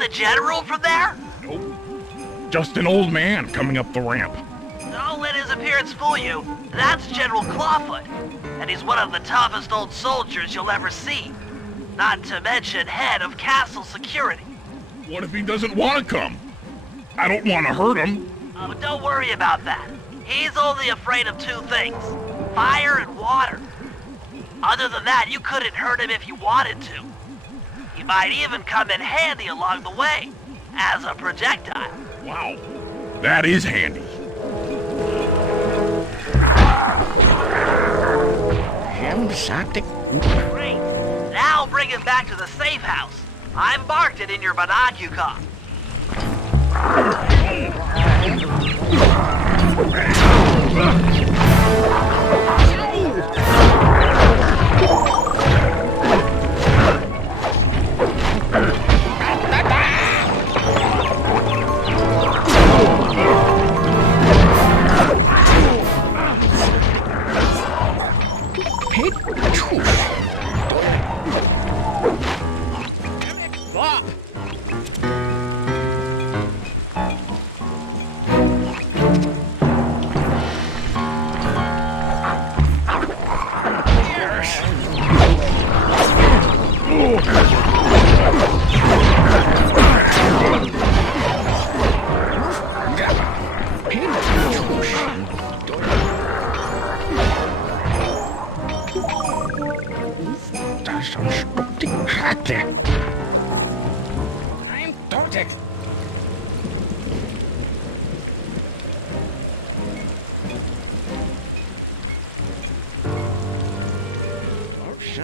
the General from there? Nope. Just an old man coming up the ramp. Don't let his appearance fool you. That's General Clawfoot. And he's one of the toughest old soldiers you'll ever see. Not to mention head of castle security. What if he doesn't want to come? I don't want to hurt him. Oh, don't worry about that. He's only afraid of two things. Fire and water. Other than that, you couldn't hurt him if you wanted to. He might even come in handy along the way, as a projectile. Wow, that is handy. Great. Now bring him back to the safe house. I've marked it in your binocular.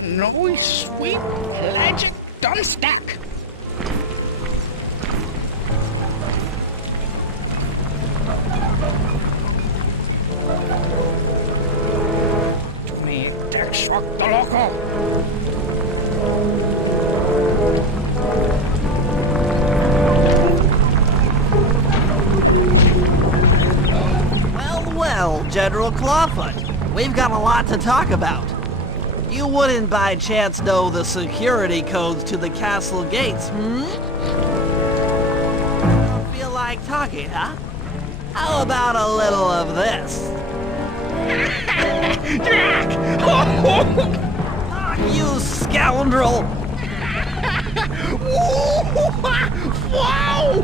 No sweet magic dumpstack. Me Dex the loco. Well, General Clawfoot, we've got a lot to talk about. You wouldn't by chance know the security codes to the castle gates, Don't feel like talking, huh? How about a little of this? Jack! You scoundrel! Wow!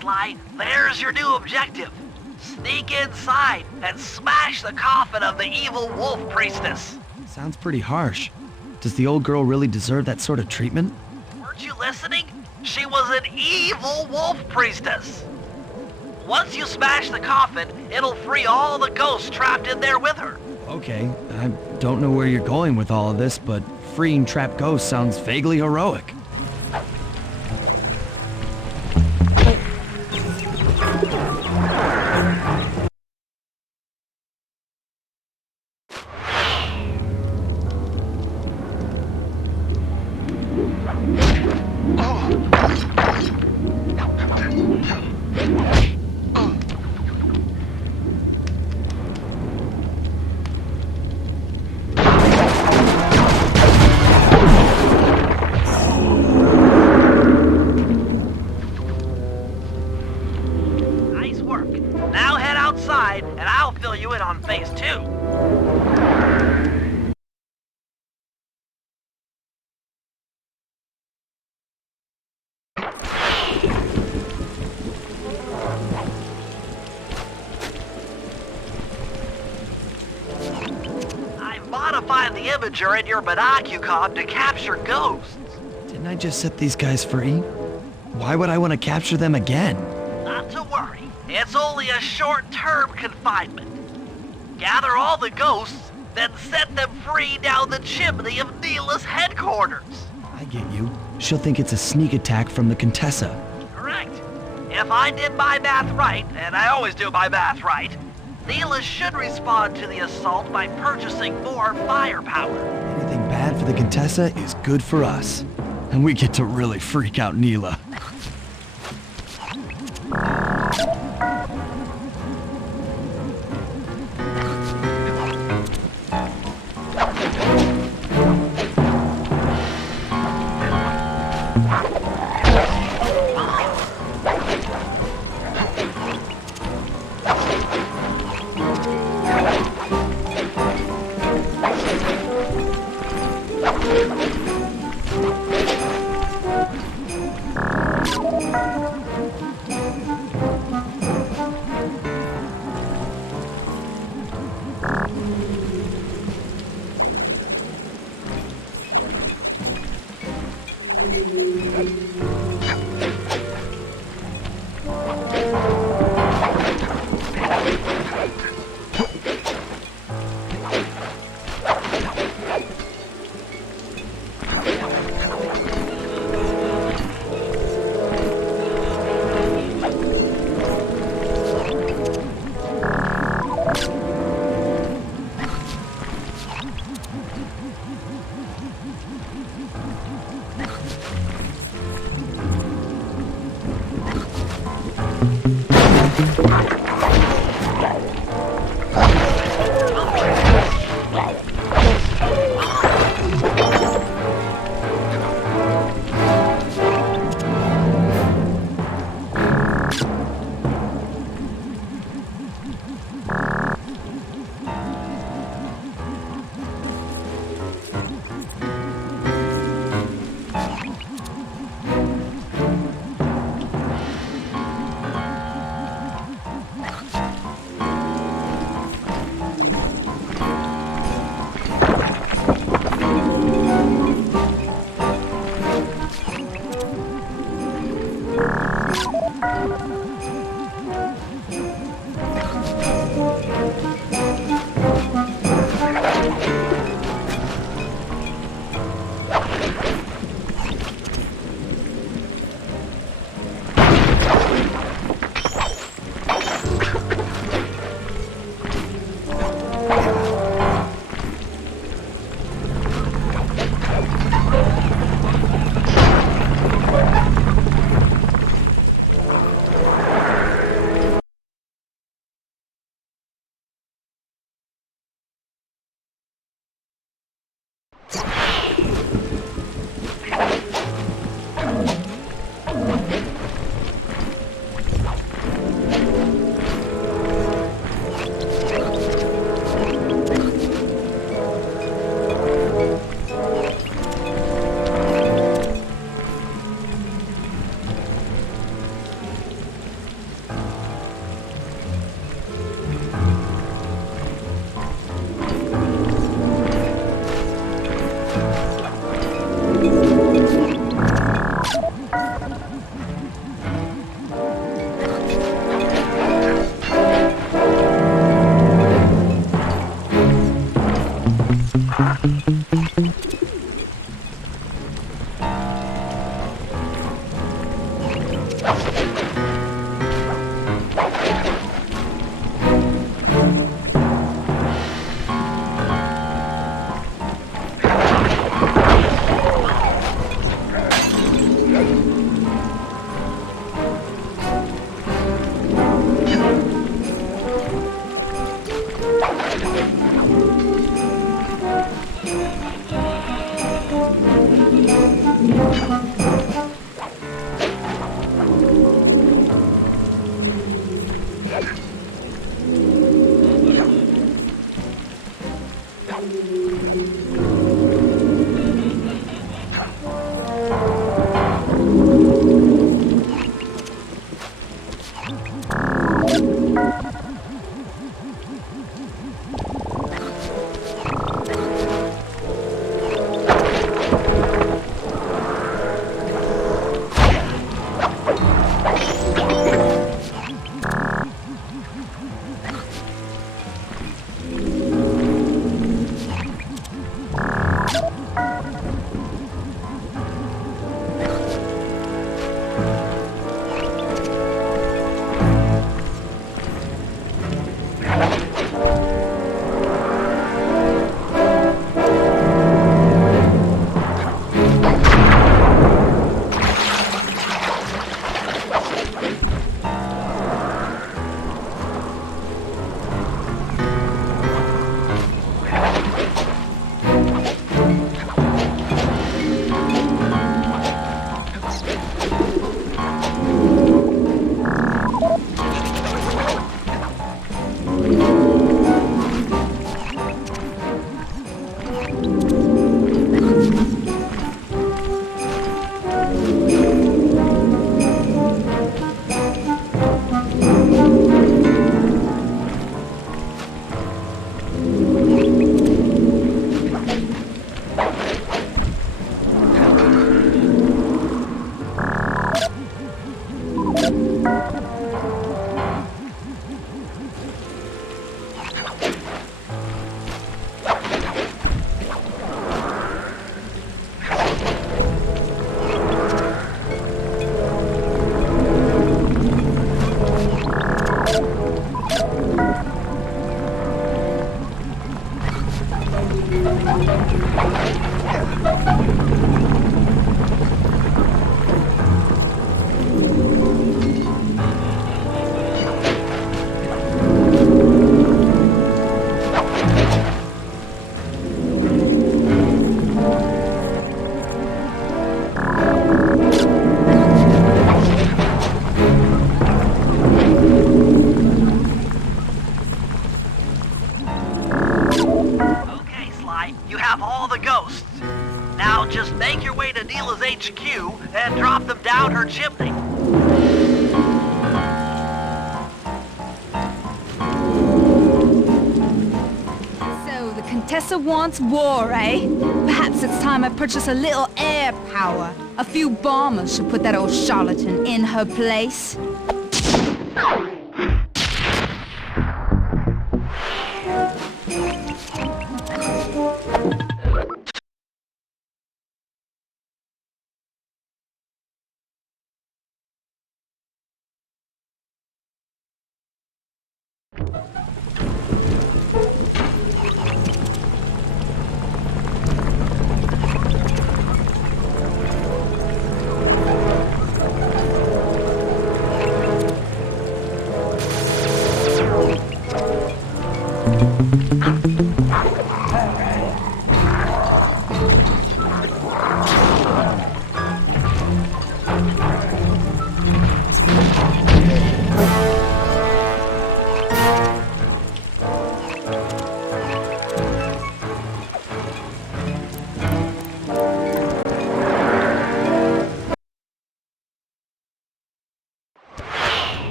Sly, there's your new objective. Sneak inside and smash the coffin of the evil wolf priestess. Sounds pretty harsh. Does the old girl really deserve that sort of treatment? Weren't you listening? She was an evil wolf priestess. Once you smash the coffin, it'll free all the ghosts trapped in there with her. Okay, I don't know where you're going with all of this, but freeing trapped ghosts sounds vaguely heroic. Phase 2. I modified the imager in your binocular to capture ghosts. Didn't I just set these guys free? Why would I want to capture them again? Not to worry. It's only a short-term confinement. Gather all the ghosts, then set them free down the chimney of Neela's headquarters. I get you. She'll think it's a sneak attack from the Contessa. Correct. If I did my math right, and I always do my math right, Neela should respond to the assault by purchasing more firepower. Anything bad for the Contessa is good for us. And we get to really freak out Neela. Just make your way to Neela's HQ and drop them down her chimney. So the Contessa wants war, eh? Perhaps it's time I purchase a little air power. A few bombers should put that old charlatan in her place.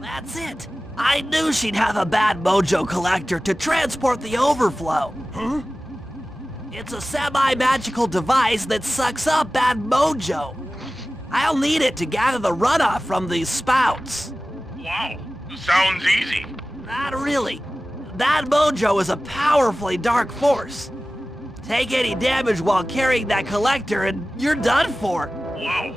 That's it! I knew she'd have a bad mojo collector to transport the overflow. Huh? It's a semi-magical device that sucks up bad mojo. I'll need it to gather the runoff from these spouts. Wow, sounds easy. Not really. That mojo is a powerfully dark force. Take any damage while carrying that collector and you're done for. Wow,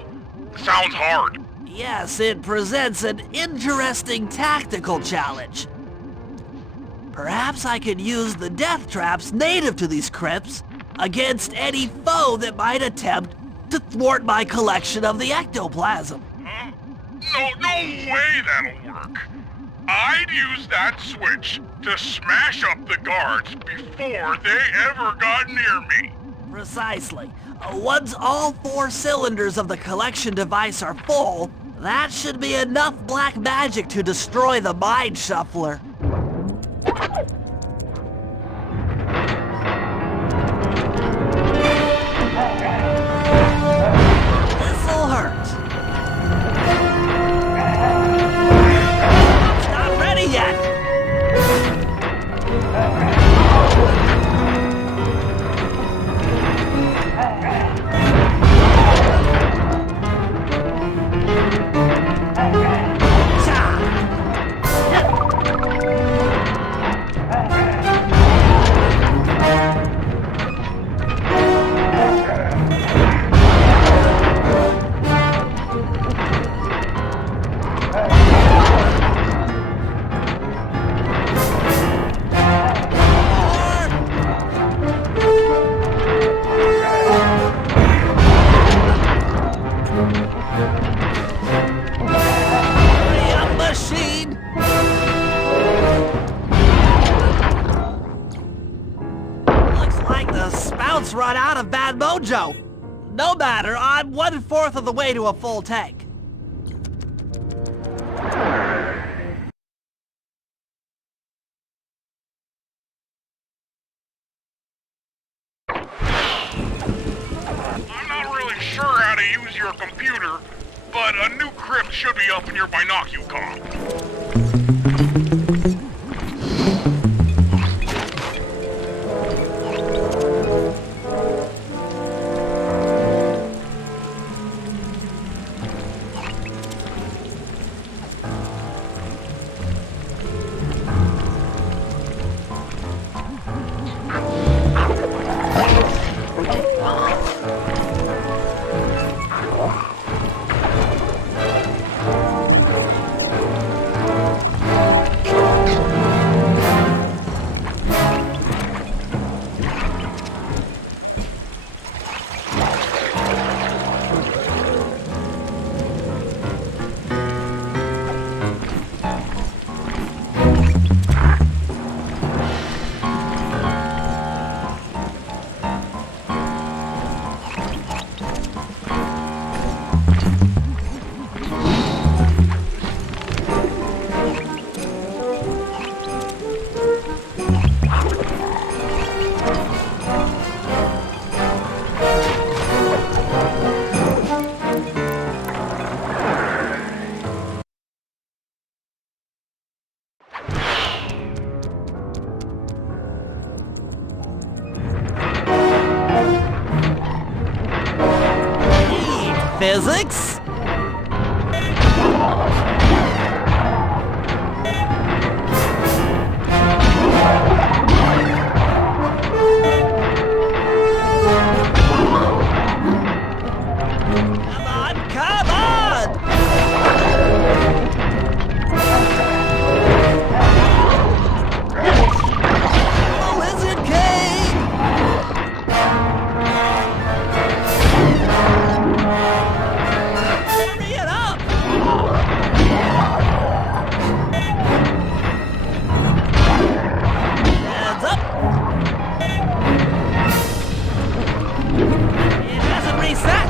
sounds hard. Yes, it presents an interesting tactical challenge. Perhaps I could use the death traps native to these crypts against any foe that might attempt to thwart my collection of the ectoplasm. Huh? No way that'll work. I'd use that switch to smash up the guards before they ever got near me. Precisely. Once all 4 cylinders of the collection device are full, that should be enough black magic to destroy the Mind Shuffler. This'll hurt. It's not ready yet. Run out of bad mojo. No matter, I'm 1/4 of the way to a full tank. I'm not really sure how to use your computer, but a new crypt should be up in your binocucom. physics. Come on! Lizard King! Hurry it up! Hands up! It hasn't reset!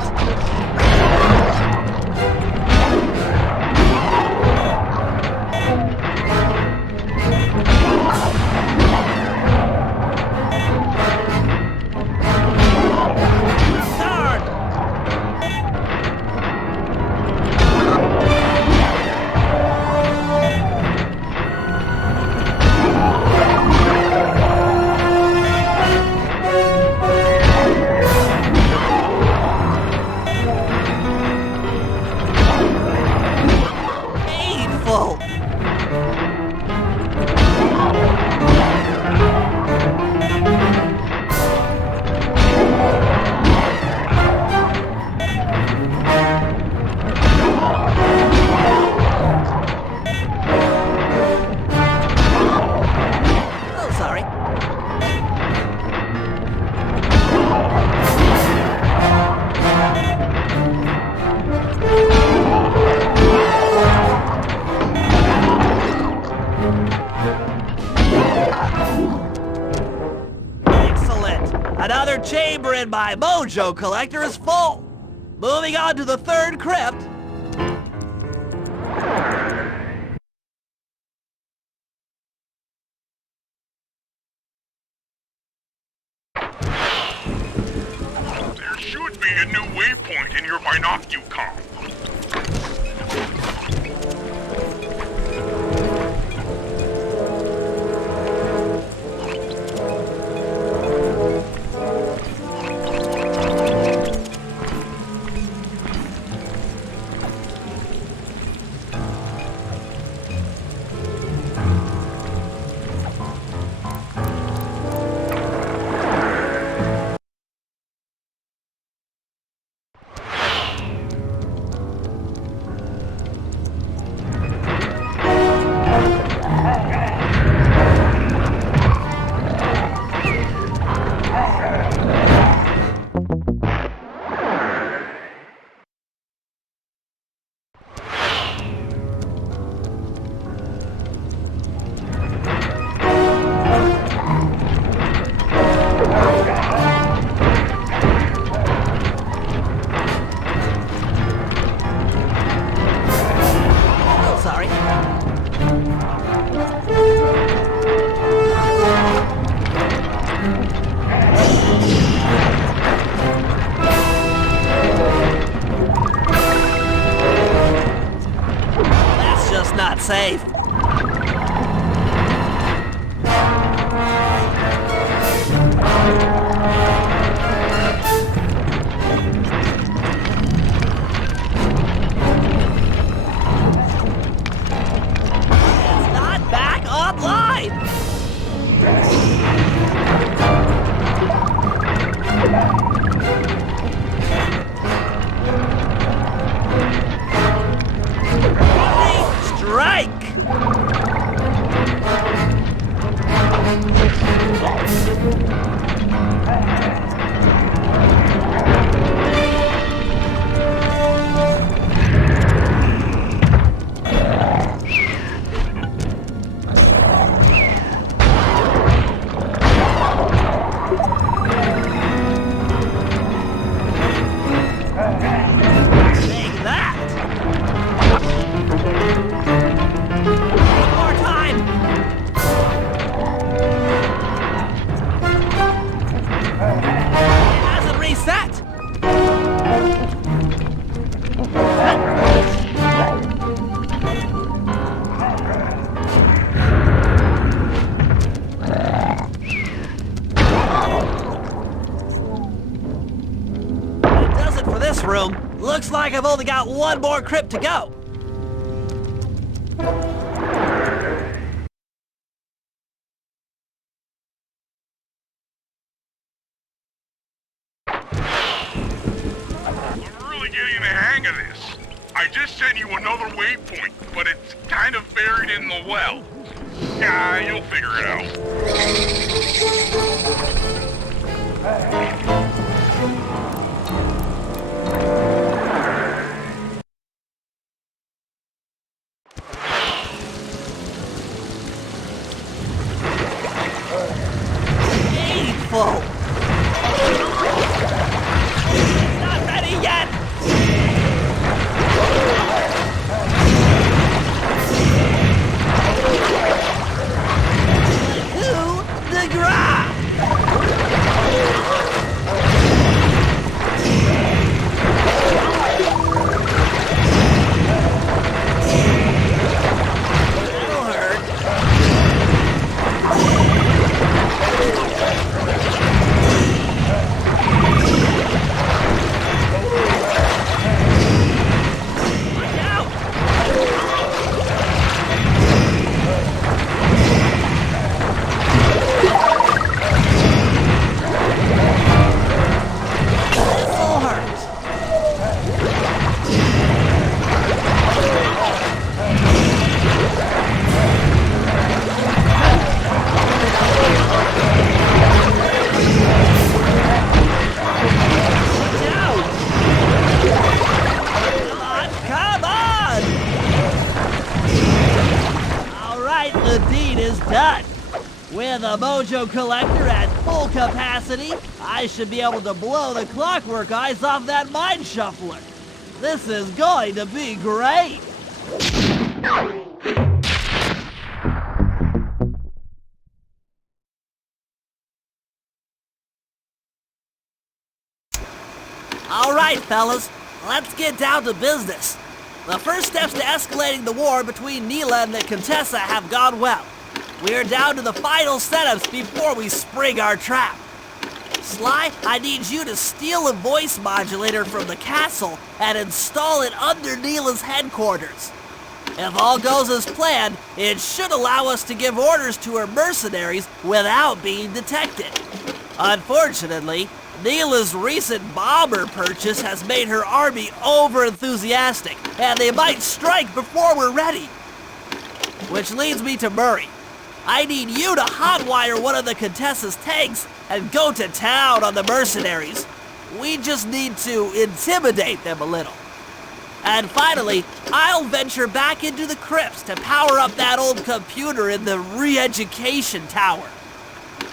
Another chamber in my mojo collector is full. Moving on to the third crypt. There should be a new waypoint in your binocucom. Not safe. It's not back online. Strike! like I've only got one more crypt to go. I'm really getting the hang of this. I just sent you another waypoint, but it's kind of buried in the well. Yeah, you'll figure it out. Hateful! Not ready yet! To the ground! That'll hurt. Watch out! This'll hurt. Watch out! Come on! All right, the deed is done. With a mojo collector at full capacity, I should be able to blow the clockwork eyes off that mine shuffler. This is going to be great. All right, fellas, let's get down to business. The first steps to escalating the war between Neela and the Contessa have gone well. We're down to the final setups before we spring our trap. Sly, I need you to steal a voice modulator from the castle and install it under Neela's headquarters. If all goes as planned, it should allow us to give orders to her mercenaries without being detected. Unfortunately, Neela's recent bomber purchase has made her army over-enthusiastic, and they might strike before we're ready. Which leads me to Murray. I need you to hotwire one of the Contessa's tanks and go to town on the mercenaries. We just need to intimidate them a little. And finally, I'll venture back into the crypts to power up that old computer in the re-education tower.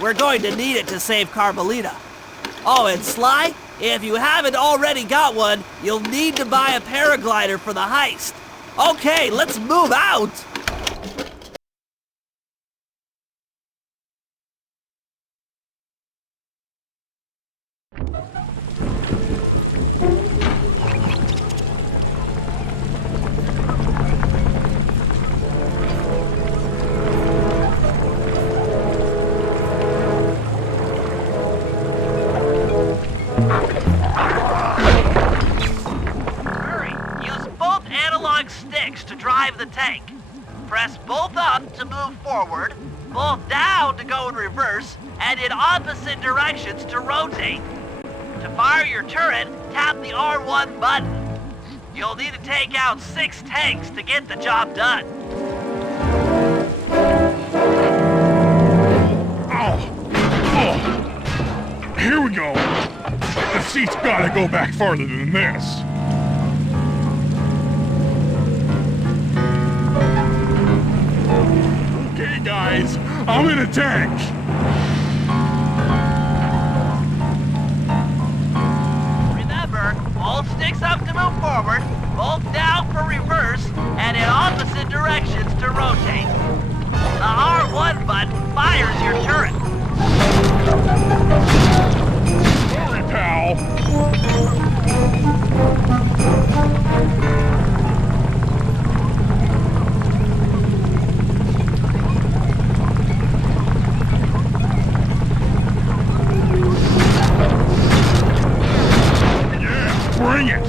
We're going to need it to save Carmelita. Oh, and Sly, if you haven't already got one, you'll need to buy a paraglider for the heist. Okay, let's move out! to drive the tank. Press both up to move forward, both down to go in reverse, and in opposite directions to rotate. To fire your turret, tap the R1 button. You'll need to take out 6 tanks to get the job done. Here we go. The seat's gotta go back farther than this. Okay, guys, I'm in a tank. Remember, hold sticks up to move forward, both down for reverse, and in opposite directions to rotate. The R1 button fires your turret. Sorry, pal. Yeah, bring it.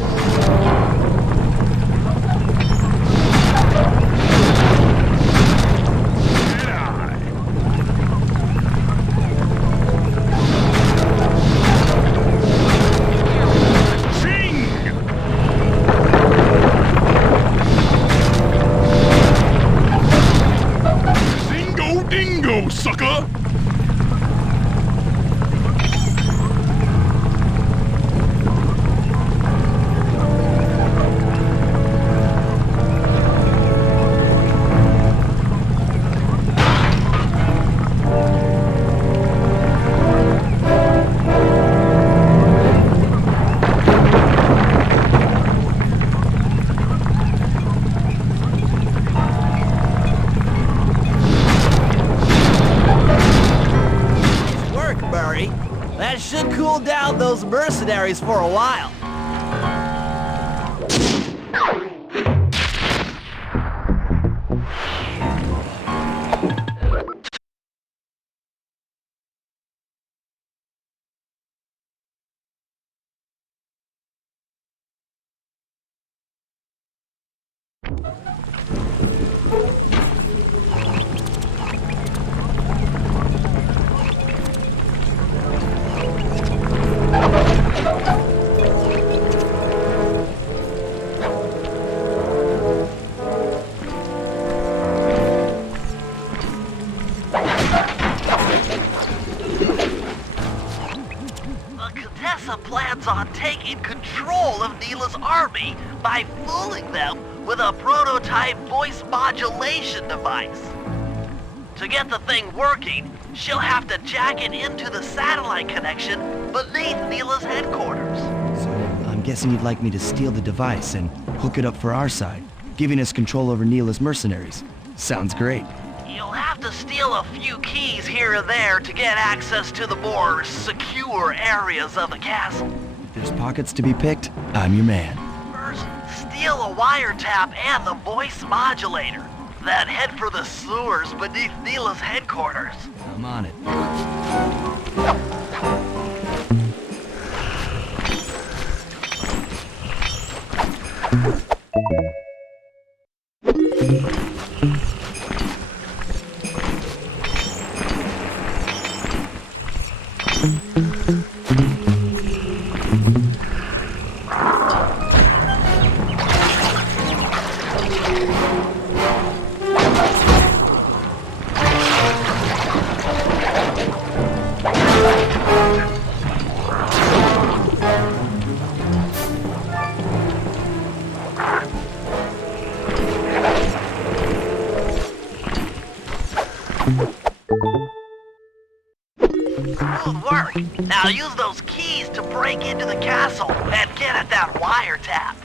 mercenaries for a while. Plans on taking control of Neela's army by fooling them with a prototype voice modulation device. To get the thing working, she'll have to jack it into the satellite connection beneath Neela's headquarters. So, I'm guessing you'd like me to steal the device and hook it up for our side, giving us control over Neela's mercenaries. Sounds great. You'll have to steal a few keys here and there to get access to the more secure areas of the castle. If there's pockets to be picked, I'm your man. First, steal a wiretap and the voice modulator. Then head for the sewers beneath Neela's headquarters. I'm on it. Good work. Now use those keys to break into the castle and get at that wiretap.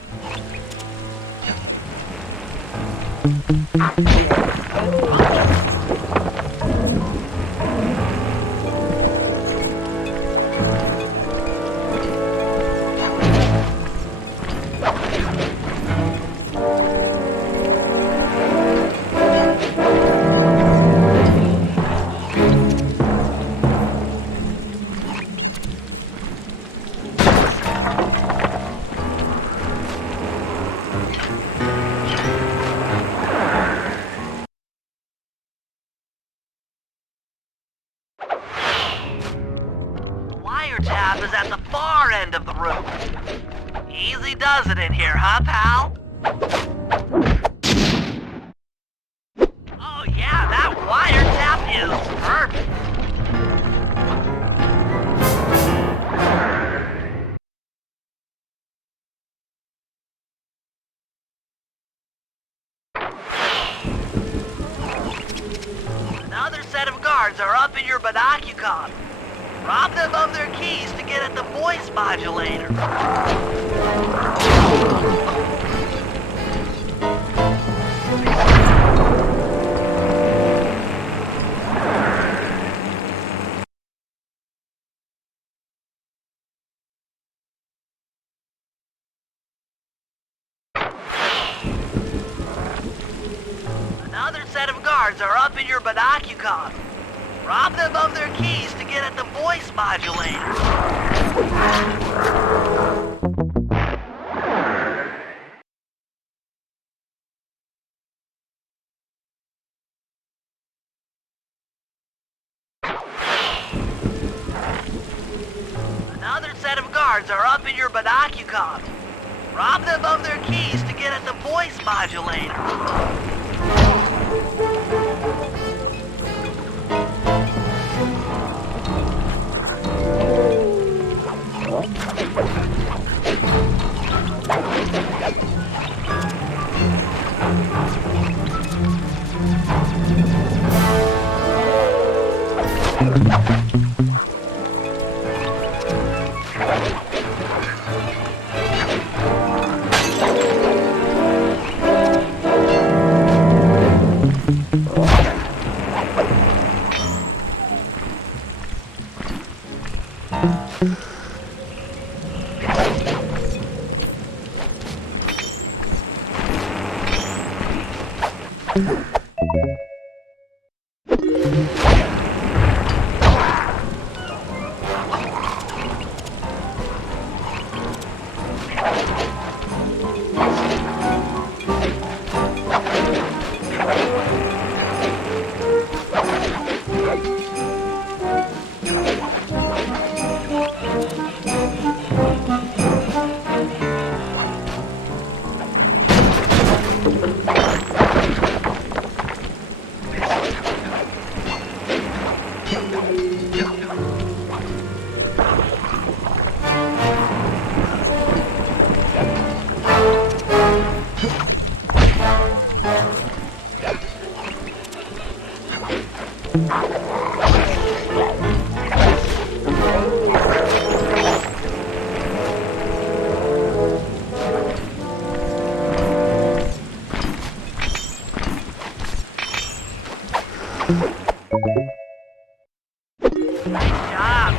Wiretap is at the far end of the room. Easy does it in here, huh, pal? Oh yeah, that wiretap is perfect. Another set of guards are up in your binocular. Rob them of their keys to get at the voice modulator. Another set of guards are up in your binocular. Rob them of their keys to get at the voice modulator. Another set of guards are up in your binocular. Rob them of their keys to get at the voice modulator. Nice job.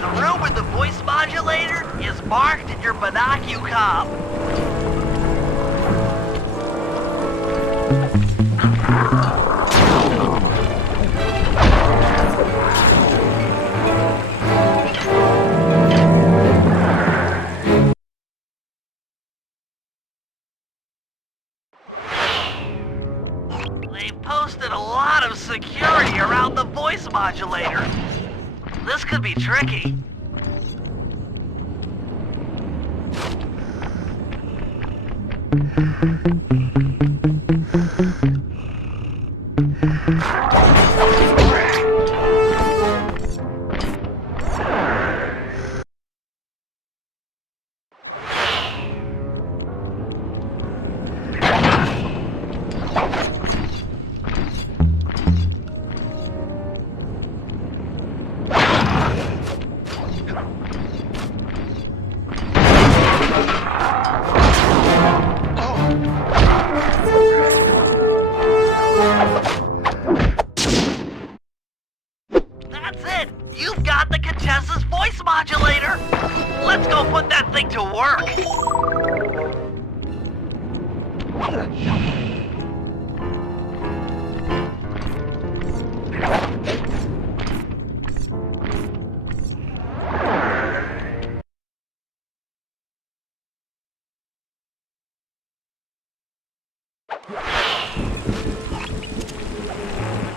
The room with the voice modulator is marked in your binocular. They posted a lot of security around the voice modulator. This could be tricky. That's it! You've got the Contessa's voice modulator! Let's go put that thing to work!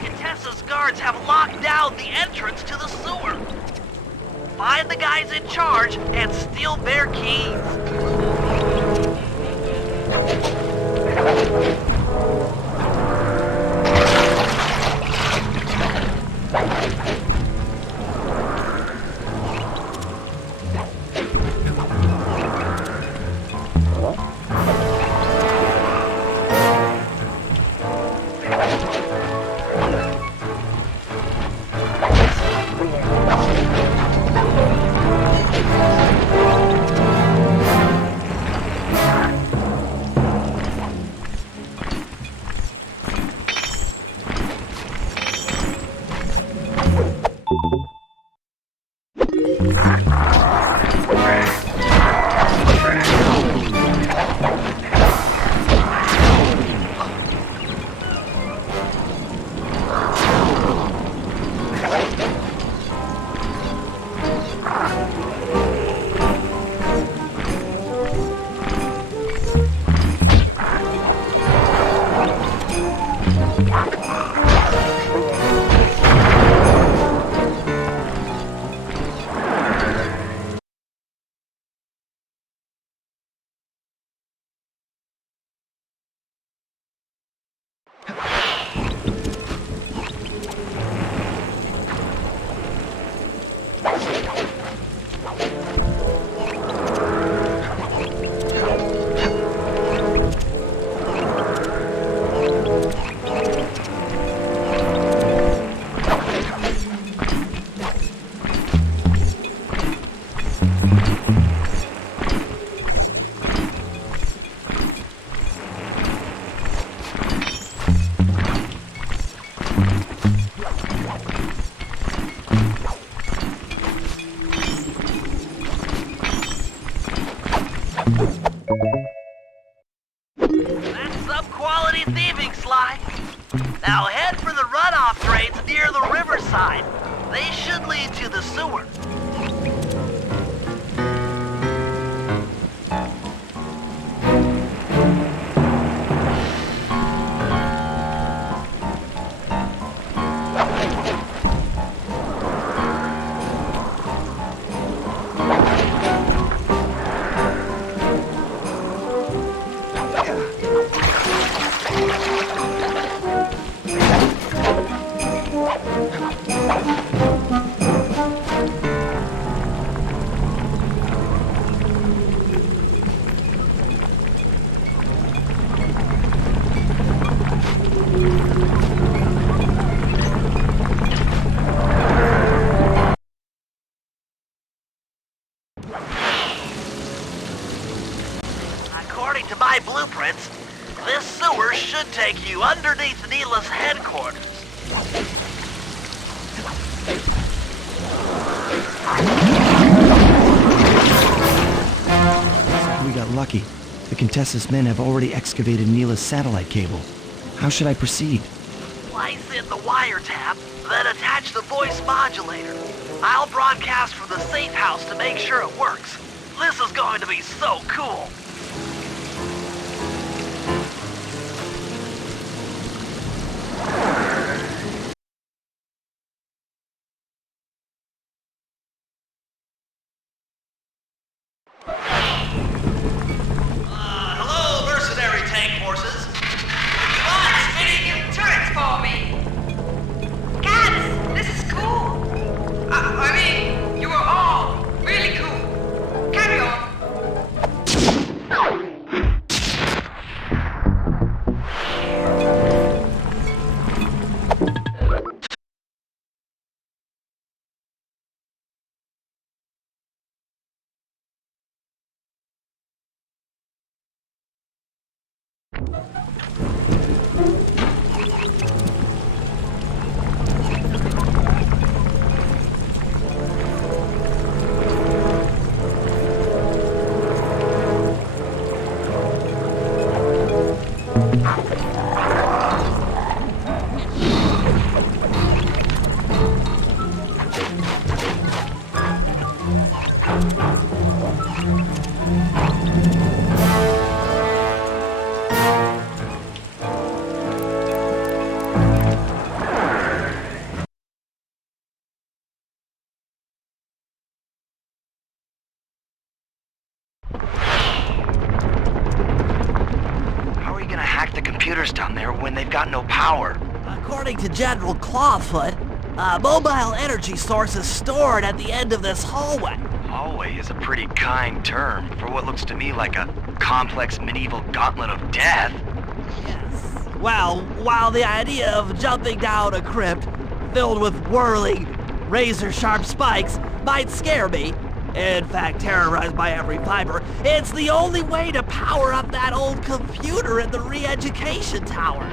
Contessa's guards have locked down the entrance to the sewer. Find the guys in charge and steal their keys. That's some quality thieving, Sly. Now head for the runoff drains near the riverside. They should lead to the sewer. According to my blueprints, this sewer should take you underneath Neela's headquarters. We got lucky. The Contessa's men have already excavated Neela's satellite cable. How should I proceed? Splice in the wiretap, then attach the voice modulator. I'll broadcast from the safe house to make sure it works. This is going to be so cool. Hello, mercenary tank forces. Come on, spinning your turrets for me! Guys, this is cool! I mean, you were all really cool. Carry on. How are you gonna hack the computers down there when they've got no power? According to General Clawfoot, a mobile energy source is stored at the end of this hallway. Hallway is a pretty kind term for what looks to me like a complex medieval gauntlet of death. Yes. Well, while the idea of jumping down a crypt filled with whirling, razor-sharp spikes might scare me, in fact terrorized by every fiber, it's the only way to power up that old computer in the re-education tower.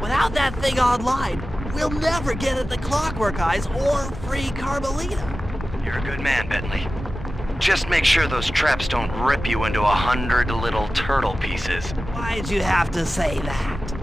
Without that thing online, we'll never get at the Clockwork Eyes or free Carmelita. You're a good man, Bentley. Just make sure those traps don't rip you into 100 little turtle pieces. Why'd you have to say that?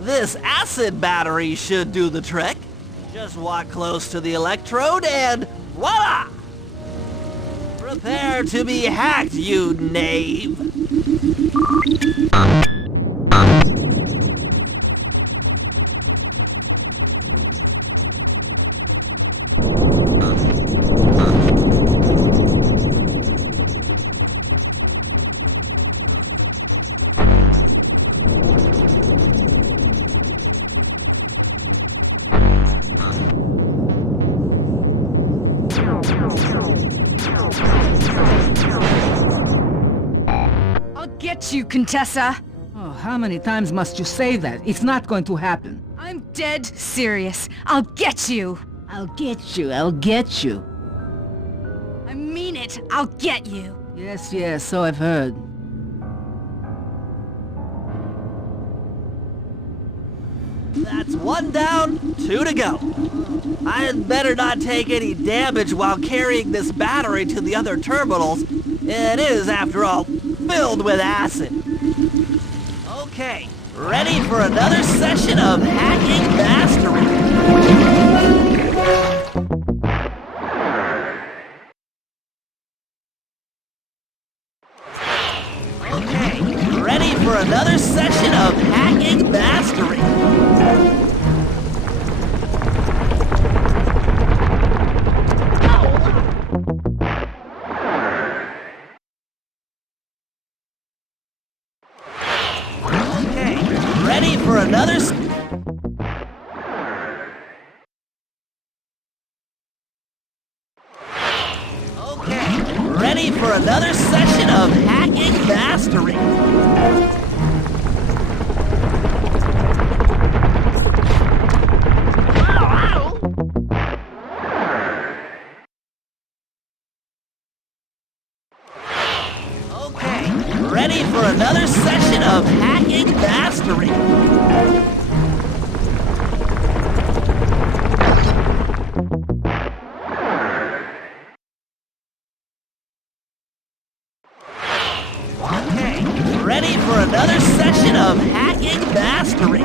This acid battery should do the trick. Just walk close to the electrode and voila! Prepare to be hacked, you knave! get you, Contessa! Oh, how many times must you say that? It's not going to happen. I'm dead serious. I'll get you! I'll get you, I'll get you. I mean it, I'll get you! Yes, yes, so I've heard. That's 1 down, 2 to go. I'd better not take any damage while carrying this battery to the other terminals. It is, after all, filled with acid. Okay, ready for another session of hacking mastery. Okay, ready for another session of hacking mastery. Ready for another ready for another session of hacking mastery. Okay, ready for another session of hacking mastery. Ready for another session of hacking mastery.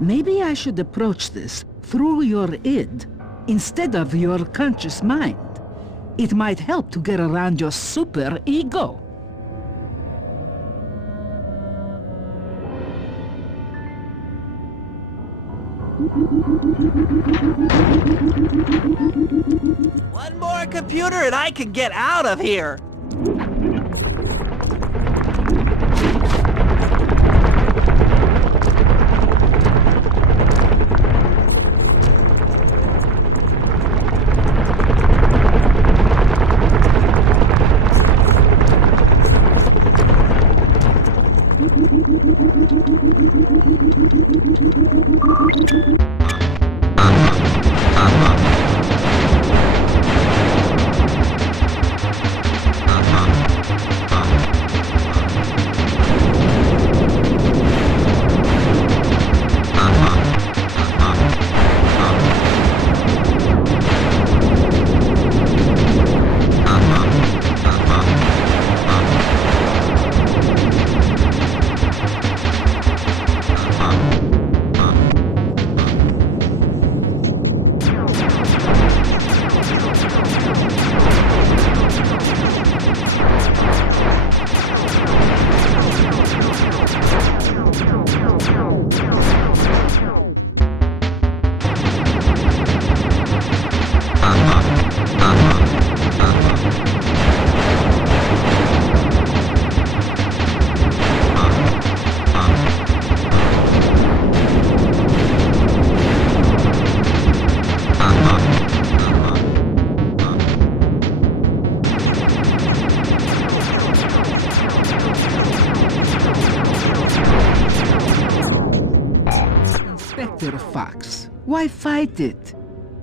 Maybe I should approach this through your id instead of your conscious mind. It might help to get around your super ego. One more computer and I can get out of here. Inspector Fox, why fight it?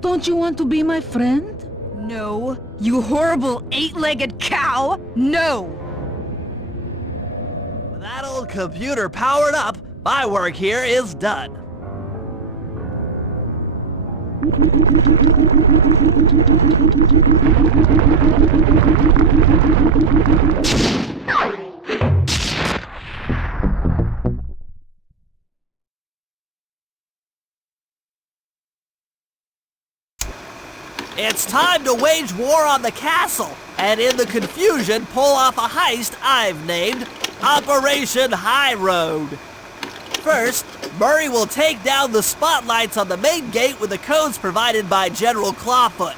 Don't you want to be my friend? No, you horrible eight-legged cow! No! With that old computer powered up, my work here is done. It's time to wage war on the castle, and in the confusion, pull off a heist I've named Operation High Road. First, Murray will take down the spotlights on the main gate with the codes provided by General Clawfoot.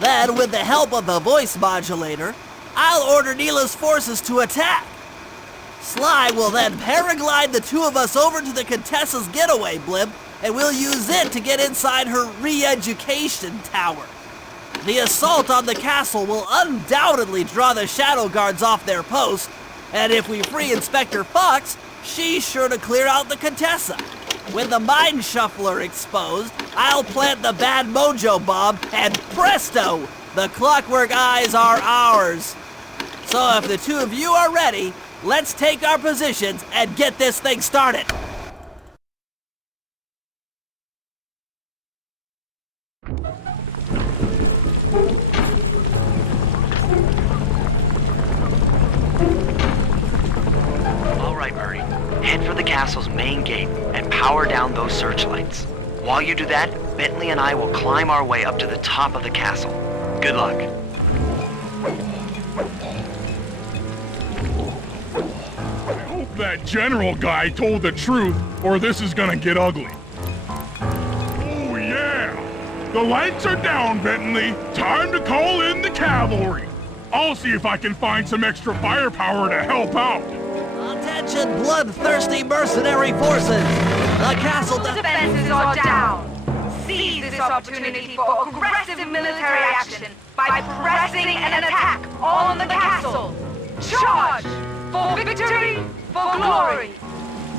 Then, with the help of the voice modulator, I'll order Neela's forces to attack. Sly will then paraglide the two of us over to the Contessa's getaway blimp, and we'll use it to get inside her re-education tower. The assault on the castle will undoubtedly draw the Shadow Guards off their post, and if we free Inspector Fox, she's sure to clear out the Contessa. With the Mind Shuffler exposed, I'll plant the Bad Mojo bomb, and presto! The Clockwork Eyes are ours. So if the two of you are ready, let's take our positions and get this thing started. Head for the castle's main gate and power down those searchlights. While you do that, Bentley and I will climb our way up to the top of the castle. Good luck. I hope that general guy told the truth, or this is gonna get ugly. Oh yeah! The lights are down, Bentley. Time to call in the cavalry. I'll see if I can find some extra firepower to help out. Attention, bloodthirsty mercenary forces! The castle defenses are down. Seize this opportunity for aggressive military action by pressing an attack on the castle. Charge! For victory, for glory!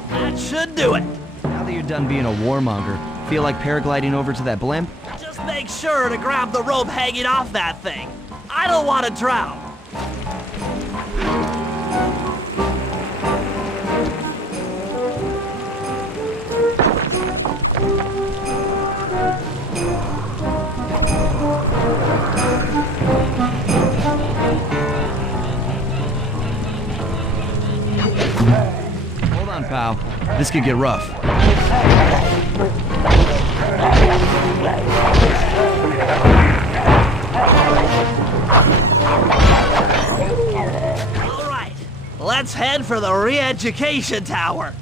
That should do it. Now that you're done being a warmonger, feel like paragliding over to that blimp? Just make sure to grab the rope hanging off that thing. I don't want to drown. Hold on, pal. This could get rough. All right, let's head for the re-education tower.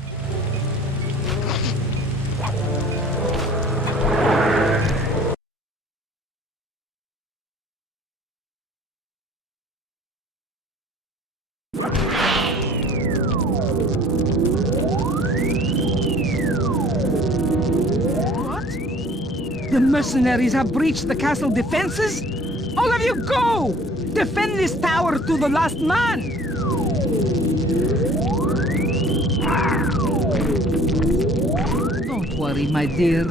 The mercenaries have breached the castle defenses? All of you go! Defend this tower to the last man! Don't worry, my dear.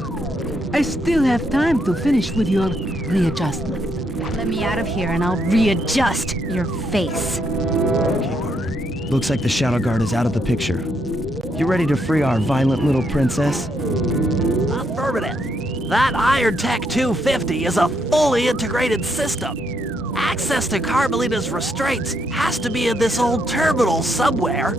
I still have time to finish with your readjustment. Let me out of here and I'll readjust your face. Okay, partner. Looks like the Shadow Guard is out of the picture. You ready to free our violent little princess? Affirmative. That Iron Tech 250 is a fully integrated system. Access to Carmelita's restraints has to be in this old terminal somewhere.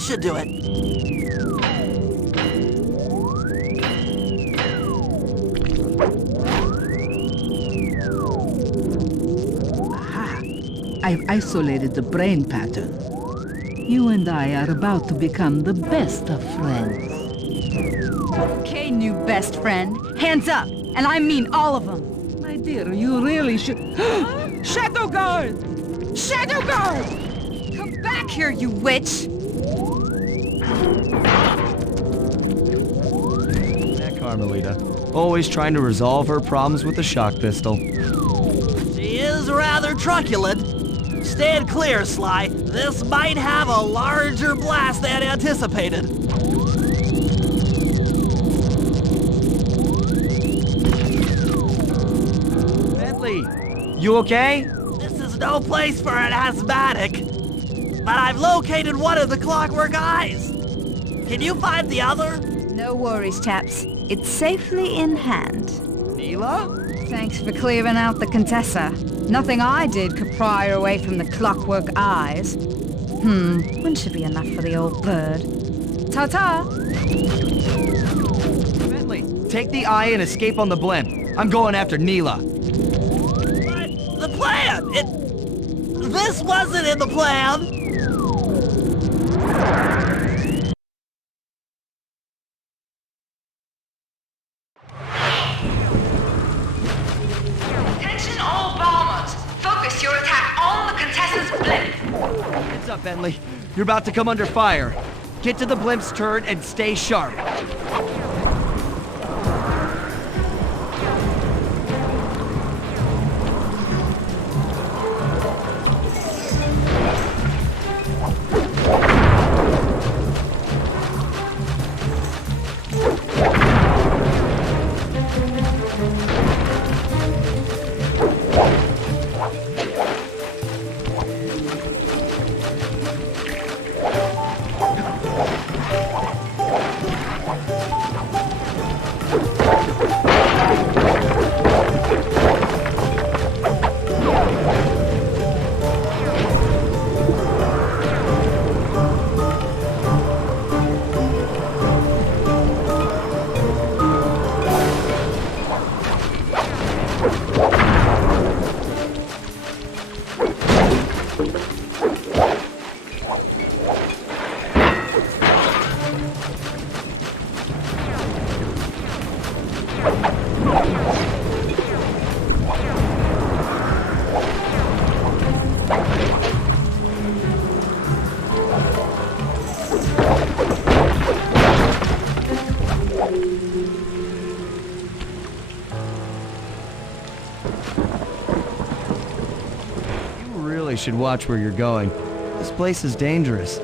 Should do it. I've isolated the brain pattern. You and I are about to become the best of friends. Okay, new best friend. Hands up, and I mean all of them. My dear, you really should... Shadow Guard! Shadow Guard! Come back here, you witch! That Carmelita. Always trying to resolve her problems with a shock pistol. She is rather truculent. Stand clear, Sly. This might have a larger blast than anticipated. Bentley, you okay? This is no place for an asthmatic. But I've located one of the clockwork eyes. Can you find the other? No worries, chaps. It's safely in hand. Neela? Thanks for clearing out the Contessa. Nothing I did could pry her away from the clockwork eyes. One should be enough for the old bird. Ta-ta! Bentley, take the eye and escape on the blimp. I'm going after Neela. But the plan! This wasn't in the plan! Attention all bombers! Focus your attack on the Contessa's blimp! Heads up, Bentley. You're about to come under fire. Get to the blimp's turret and stay sharp. Should watch where you're going. This place is dangerous.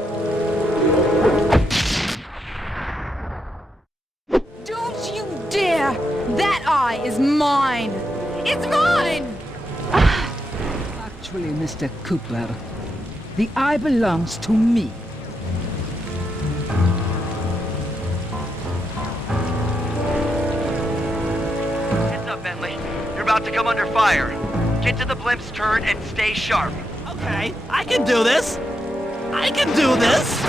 Don't you dare! That eye is mine! It's mine! Actually, Mr. Cooper, the eye belongs to me. Heads up, Bentley. You're about to come under fire. Get to the blimp's turret and stay sharp. Okay, I can do this! I can do this!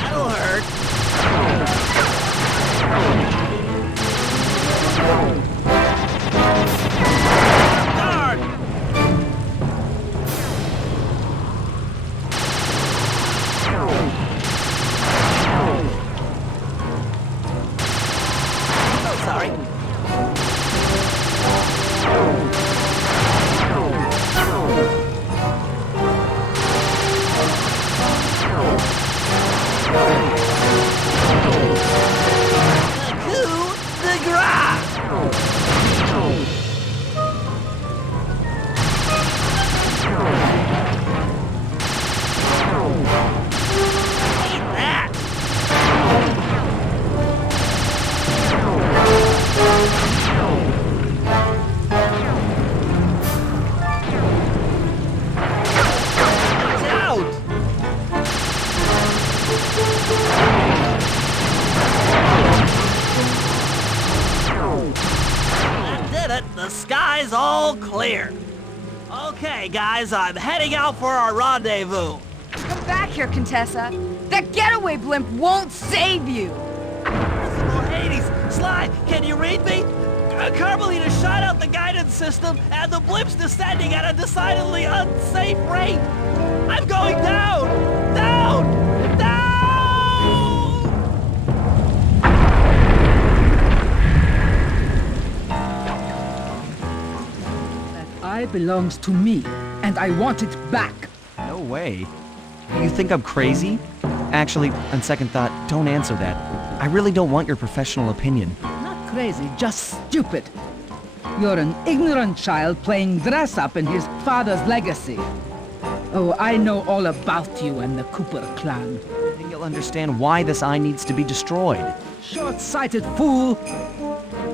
That'll hurt. Guard! Sorry. The sky's all clear. Okay, guys, I'm heading out for our rendezvous. Come back here, Contessa. That getaway blimp won't save you. Hades, Sly, can you read me? Carmelita shot out the guidance system, and the blip's descending at a decidedly unsafe rate. I'm going down! Down! Down! That eye belongs to me, and I want it back. No way. You think I'm crazy? Actually, on second thought, don't answer that. I really don't want your professional opinion. Not crazy, just stupid. You're an ignorant child playing dress-up in his father's legacy. Oh, I know all about you and the Cooper clan. Then you'll understand why this eye needs to be destroyed. Short-sighted fool!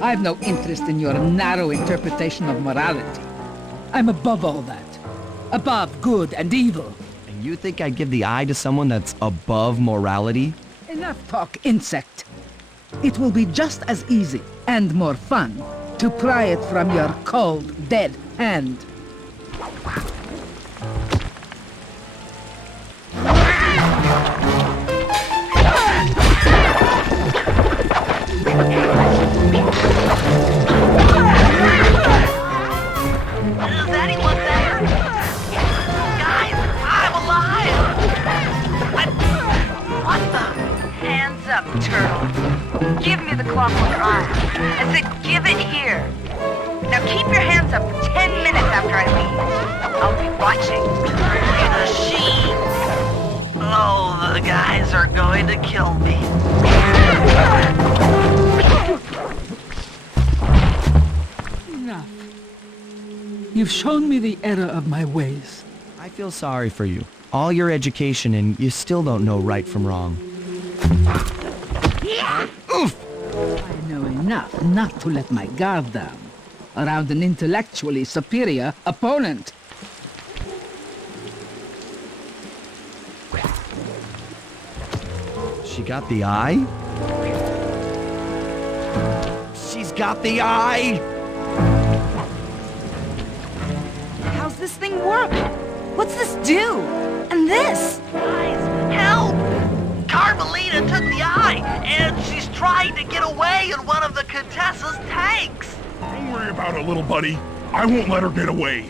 I've no interest in your narrow interpretation of morality. I'm above all that. Above good and evil. And you think I'd give the eye to someone that's above morality? Enough talk, insect. It will be just as easy and more fun to pry it from your cold, dead hand. Is anyone there? Guys, I'm alive! What the? Hands up, turtle. Give me the clockwork eye. I said give it here. Now keep your hands up for 10 minutes after I leave. I'll be watching. The sheep! Oh, the guys are going to kill me. Enough. You've shown me the error of my ways. I feel sorry for you. All your education and you still don't know right from wrong. Oof! I know enough not to let my guard down around an intellectually superior opponent. She got the eye? She's got the eye! How's this thing work? What's this do? And this? Guys, help! Carmelita took the eye, and she's trying to get away in one of the Contessa's tanks! Don't worry about it, little buddy. I won't let her get away.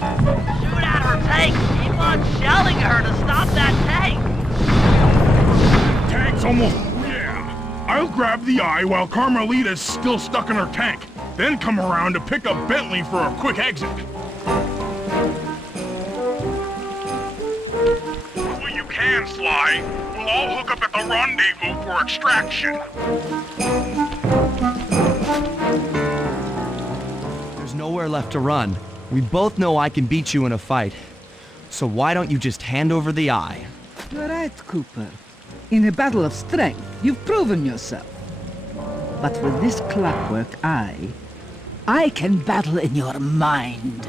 Shoot at her tank! Keep on shelling her to stop that tank! Tank's almost... yeah. I'll grab the eye while Carmelita's still stuck in her tank. Then come around to pick up Bentley for a quick exit. Well, you can, Sly. We'll all hook up at the rendezvous for extraction. There's nowhere left to run. We both know I can beat you in a fight. So why don't you just hand over the eye? You're right, Cooper. In a battle of strength, you've proven yourself. But with this clockwork eye, I can battle in your mind.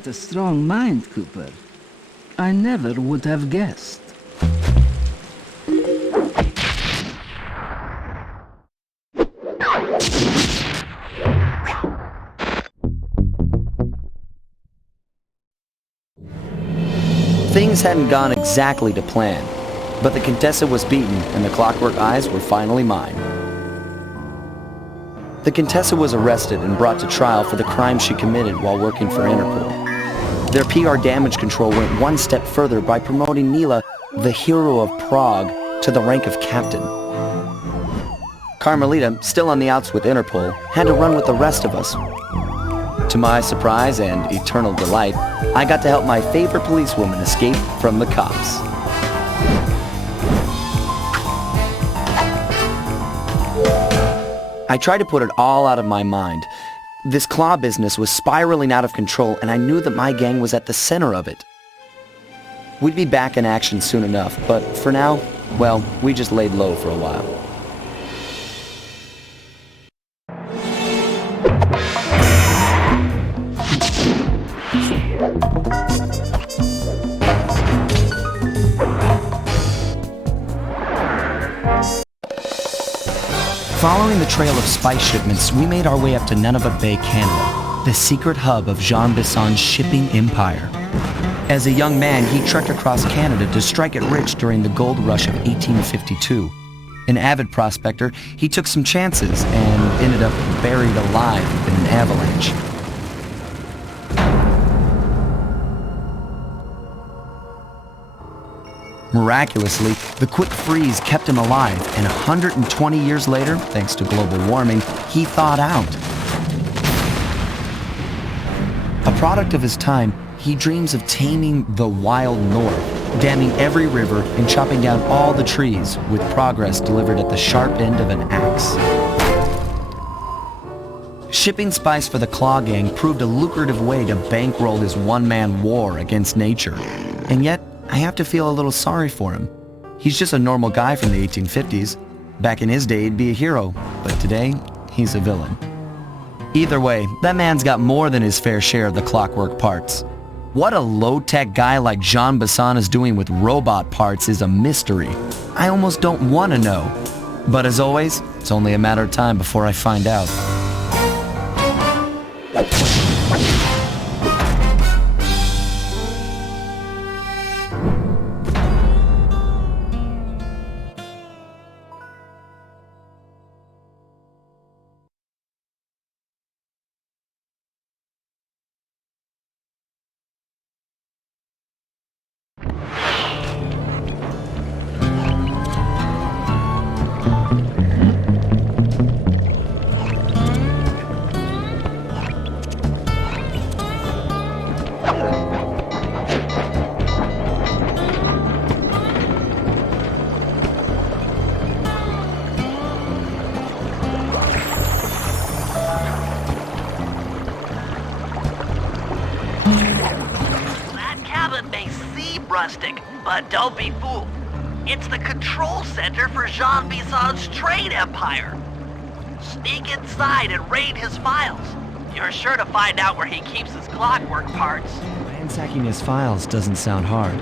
got a strong mind, Cooper. I never would have guessed. Things hadn't gone exactly to plan, but the Contessa was beaten and the Clockwork Eyes were finally mine. The Contessa was arrested and brought to trial for the crime she committed while working for Interpol. Their PR damage control went one step further by promoting Nila, the hero of Prague, to the rank of captain. Carmelita, still on the outs with Interpol, had to run with the rest of us. To my surprise and eternal delight, I got to help my favorite policewoman escape from the cops. I tried to put it all out of my mind. This claw business was spiraling out of control, and I knew that my gang was at the center of it. We'd be back in action soon enough, but for now, well, we just laid low for a while. Following the trail of spice shipments, we made our way up to Nunavut Bay, Canada, the secret hub of Jean Bisson's shipping empire. As a young man, he trekked across Canada to strike it rich during the gold rush of 1852. An avid prospector, he took some chances and ended up buried alive in an avalanche. Miraculously, the quick freeze kept him alive, and 120 years later, thanks to global warming, he thawed out. A product of his time, he dreams of taming the wild north, damming every river and chopping down all the trees, with progress delivered at the sharp end of an axe. Shipping spice for the Claw Gang proved a lucrative way to bankroll his one-man war against nature. And yet, I have to feel a little sorry for him. He's just a normal guy from the 1850s. Back in his day, he'd be a hero, but today, he's a villain. Either way, that man's got more than his fair share of the clockwork parts. What a low-tech guy like Jean Bisson is doing with robot parts is a mystery. I almost don't want to know. But as always, it's only a matter of time before I find out. Rustic, but don't be fooled. It's the control center for Jean Bisson's trade empire. Sneak inside and raid his files. You're sure to find out where he keeps his clockwork parts. Ransacking his files doesn't sound hard.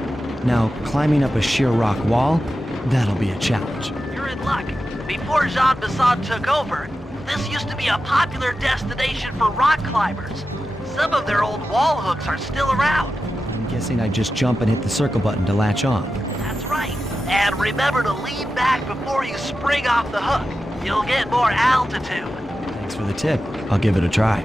Now, climbing up a sheer rock wall, that'll be a challenge. You're in luck. Before Jean Bisson took over, this used to be a popular destination for rock climbers. Some of their old wall hooks are still around. I'm guessing I just jump and hit the circle button to latch on. That's right. And remember to lean back before you spring off the hook. You'll get more altitude. Thanks for the tip. I'll give it a try.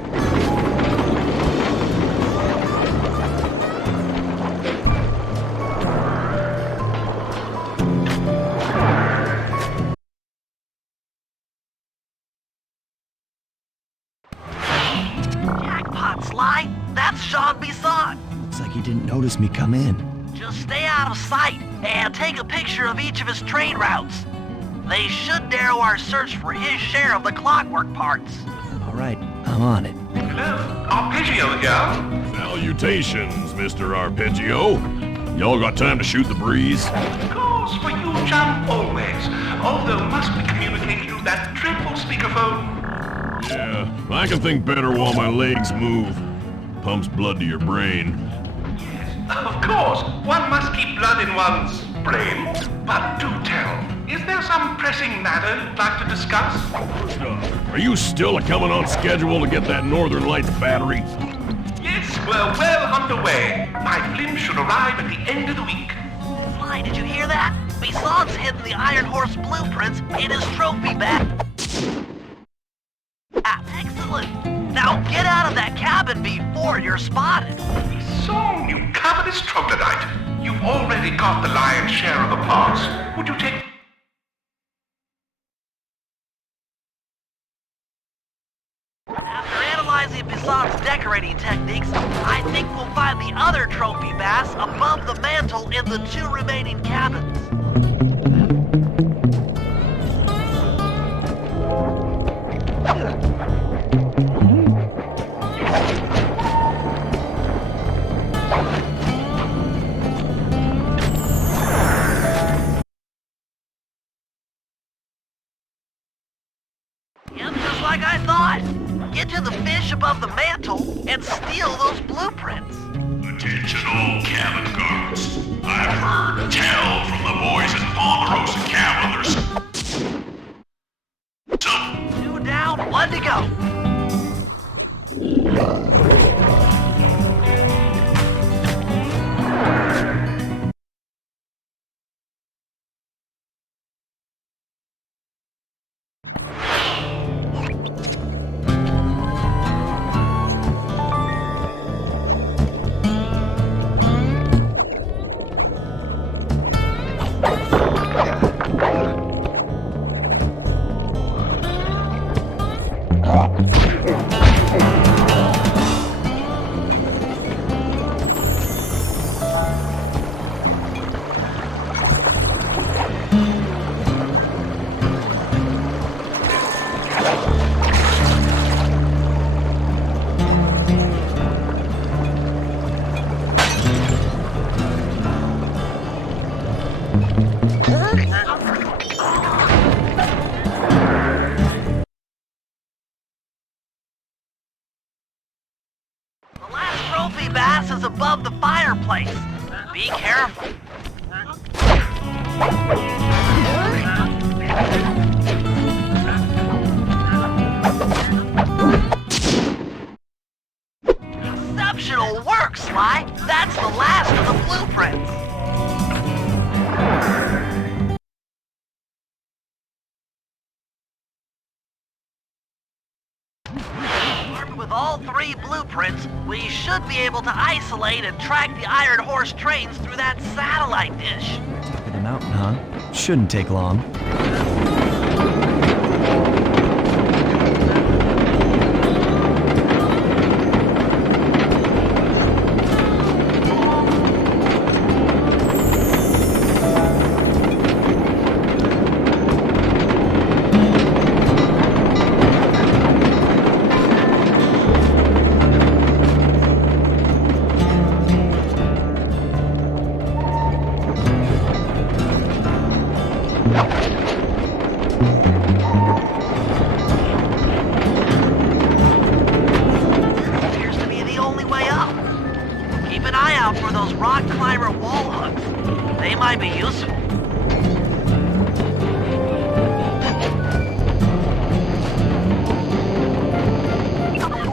Jackpot, Sly. That's Jean Bisson. Looks like he didn't notice me come in. Just stay out of sight and take a picture of each of his trade routes. They should narrow our search for his share of the clockwork parts. All right, I'm on it. Hello, Arpeggio here. Salutations, Mr. Arpeggio. Y'all got time to shoot the breeze? Of course, for you, John, always. Although, must we communicate through that dreadful speakerphone? Yeah, I can think better while my legs move. pumps blood to your brain. Of course, one must keep blood in one's brain. But do tell, is there some pressing matter you'd like to discuss? First off, are you still coming on schedule to get that Northern Lights battery? Yes, we're well underway. My blimp should arrive at the end of the week. Sly, did you hear that? Bison's hidden the Iron Horse blueprints in his trophy bag. Ah, excellent. Now get out of that cabin before you're spotted. So, you covetous troglodyte. You've already got the lion's share of the parts. Would you take... After analyzing Bison's decorating techniques, I think we'll find the other trophy bass above the mantle in the 2 remaining cabins. Yep, just like I thought. Get to the fish above the mantle and steal those blueprints. Attention all cabin guards. I've heard tell from the boys in Ponderosa Cabin there's 2 down, 1 to go. Bass is above the fireplace. Be careful. Exceptional work, Sly. That's the last of the blueprints. With all 3 blueprints, we should be able to isolate and track the Iron Horse trains through that satellite dish. Top of the mountain, huh? Shouldn't take long. Appears to be the only way up. Keep an eye out for those rock climber wall hooks. They might be useful.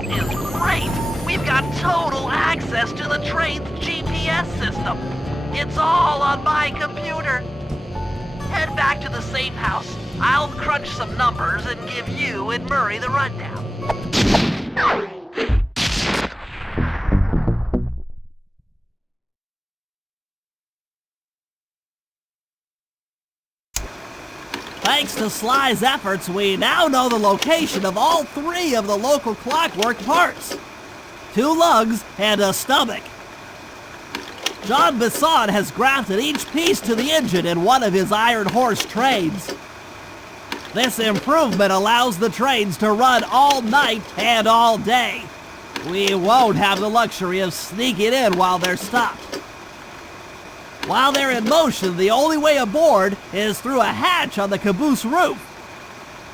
This is great. We've got total access to the train's GPS system. It's all on my computer. Head back to the safe house. I'll crunch some numbers and give you and Murray the rundown. Thanks to Sly's efforts, we now know the location of all 3 of the local clockwork parts. 2 lugs and a stomach. John Bison has grafted each piece to the engine in one of his Iron Horse trains. This improvement allows the trains to run all night and all day. We won't have the luxury of sneaking in while they're stopped. While they're in motion, the only way aboard is through a hatch on the caboose roof,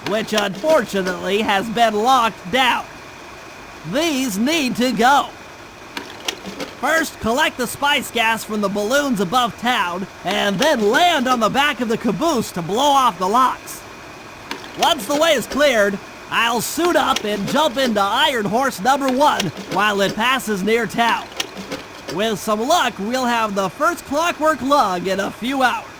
which unfortunately has been locked down. These need to go. First, collect the spice gas from the balloons above town, and then land on the back of the caboose to blow off the locks. Once the way is cleared, I'll suit up and jump into Iron Horse number 1 while it passes near town. With some luck, we'll have the first clockwork lug in a few hours.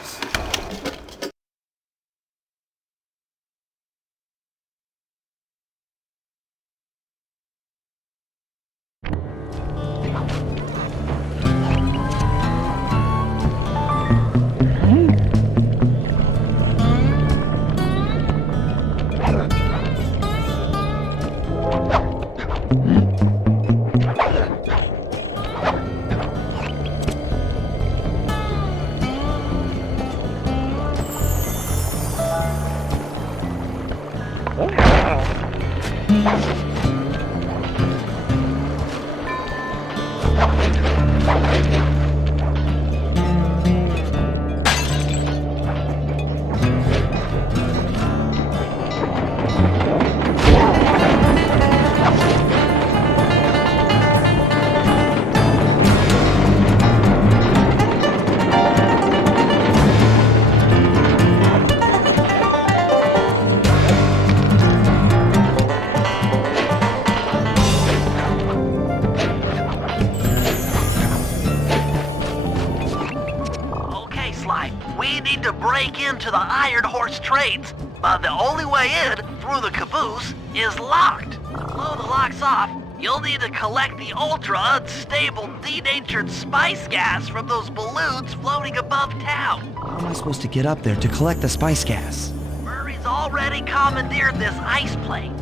Into the Iron Horse trades, but the only way in through the caboose is locked. To blow the locks off, you'll need to collect the ultra unstable denatured spice gas from those balloons floating above town. How am I supposed to get up there to collect the spice gas? Murray's already commandeered this ice plane.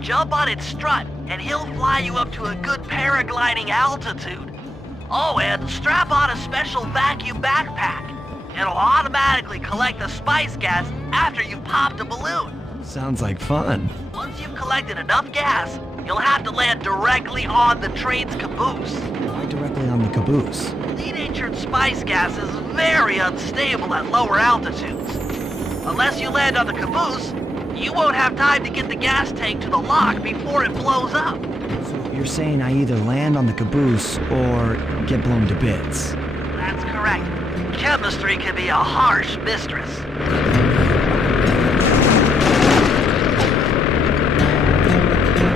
Jump on its strut and he'll fly you up to a good paragliding altitude. Oh, and strap on a special vacuum backpack. It'll automatically collect the spice gas after you've popped a balloon. Sounds like fun. Once you've collected enough gas, you'll have to land directly on the train's caboose. Why directly on the caboose? Denatured spice gas is very unstable at lower altitudes. Unless you land on the caboose, you won't have time to get the gas tank to the lock before it blows up. So you're saying I either land on the caboose or get blown to bits? That's correct. Chemistry can be a harsh mistress.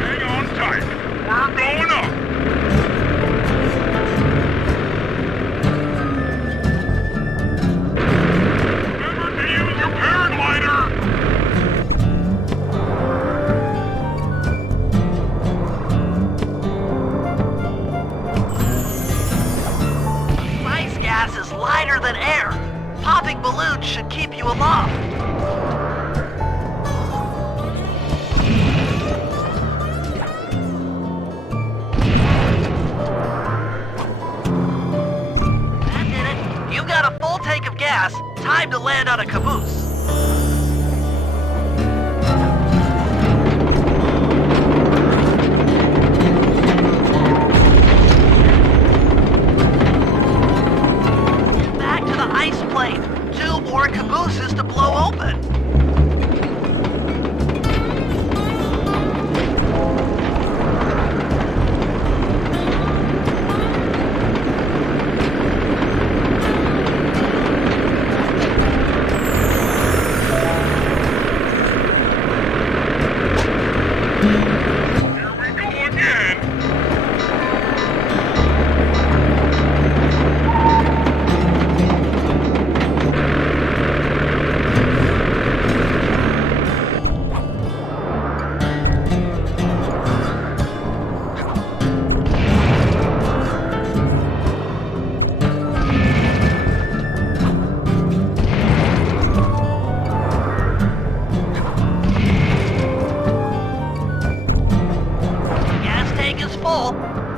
Hang on tight. We're going up. Remember to use your paraglider. Spice gas is lighter than air. Popping balloons should keep you aloft. That did it. You got a full tank of gas. Time to land on a caboose. Two more cabooses to blow open. Here we go again.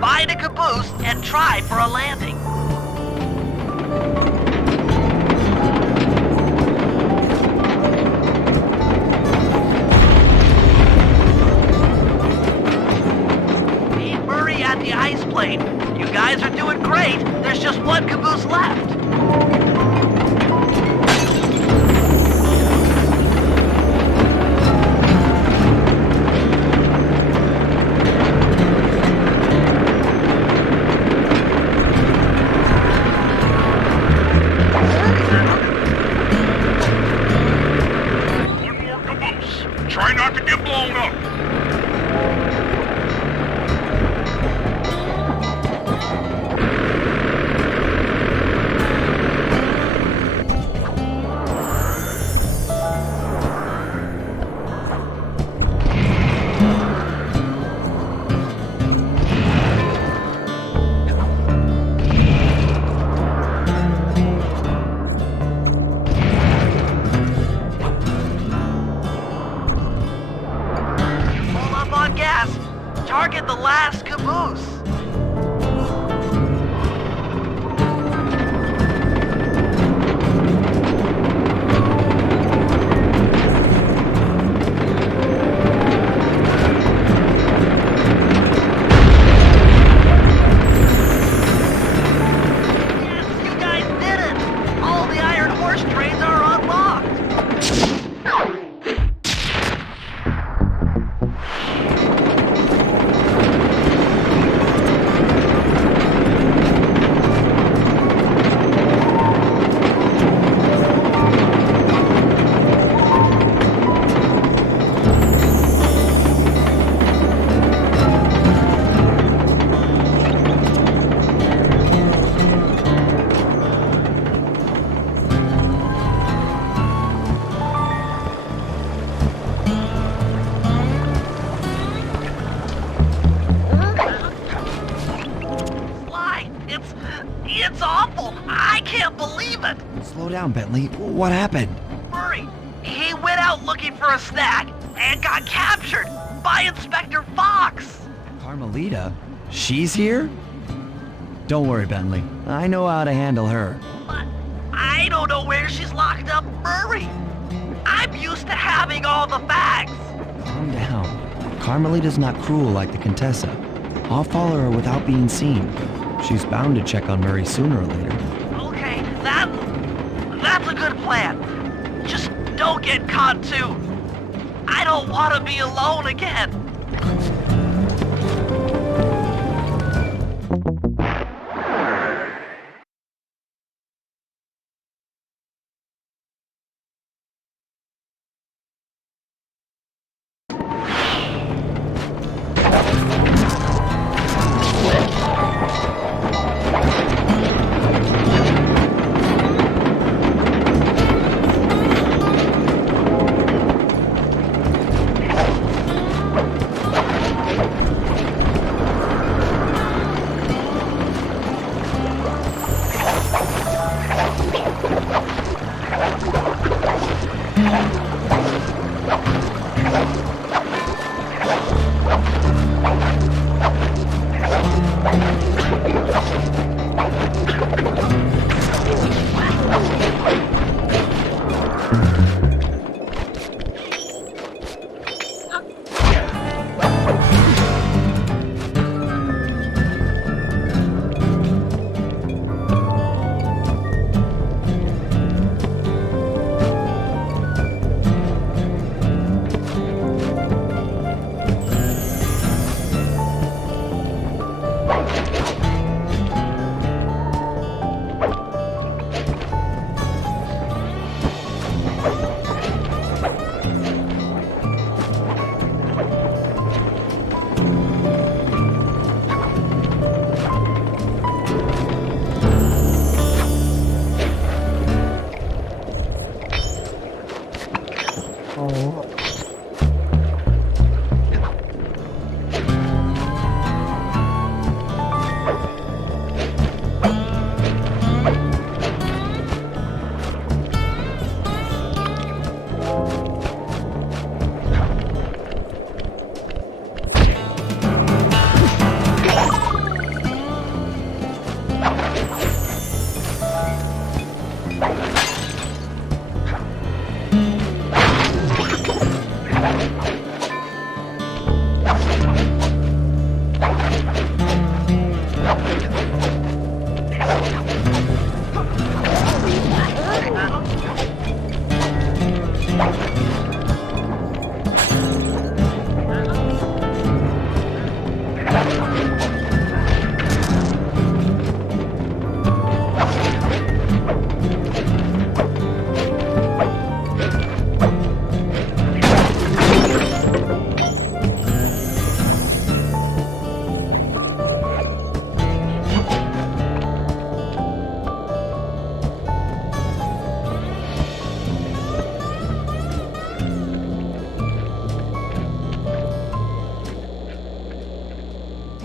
Find a caboose and try for a landing. Meet Murray at the ice plane. You guys are doing great. There's just one caboose left. Target the last caboose. It's awful. I can't believe it. Slow down, Bentley. What happened? Murray, he went out looking for a snack and got captured by Inspector Fox. Carmelita? She's here? Don't worry, Bentley. I know how to handle her. But I don't know where she's locked up, Murray. I'm used to having all the facts. Calm down. Carmelita's not cruel like the Contessa. I'll follow her without being seen. She's bound to check on Murray sooner or later. Okay, that's a good plan. Just don't get caught too. I don't want to be alone again.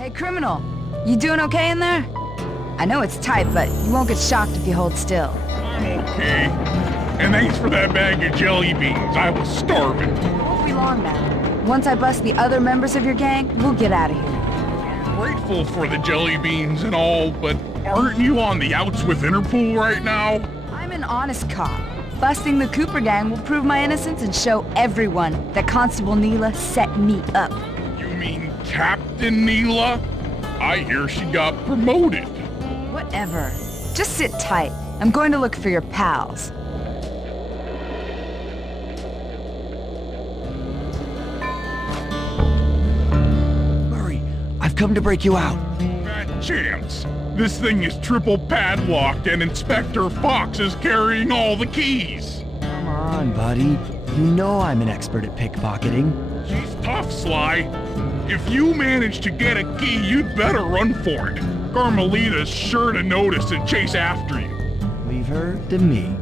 Hey, criminal. You doing okay in there? I know it's tight, but you won't get shocked if you hold still. I'm okay. And thanks for that bag of jelly beans. I was starving. Won't be long now. Once I bust the other members of your gang, we'll get out of here. Grateful for the jelly beans and all, but aren't you on the outs with Interpol right now? I'm an honest cop. Busting the Cooper gang will prove my innocence and show everyone that Constable Neela set me up. You mean Captain Neela? I hear she got promoted. Whatever. Just sit tight. I'm going to look for your pals. Murray, I've come to break you out. Bad chance. This thing is triple padlocked and Inspector Fox is carrying all the keys. Come on, buddy. You know I'm an expert at pickpocketing. She's tough, Sly. If you manage to get a key, you'd better run for it. Carmelita's sure to notice and chase after you. Leave her to me.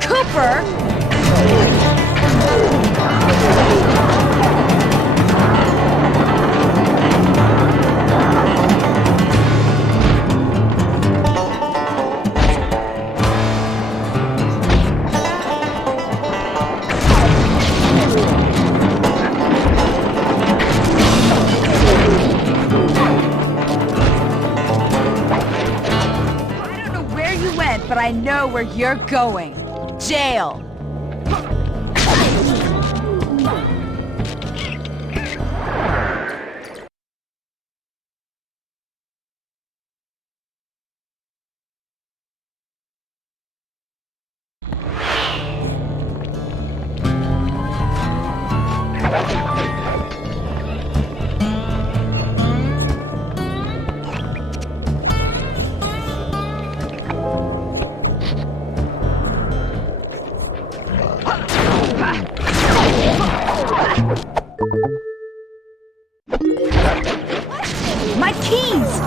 Cooper! But I know where you're going. Jail. My keys!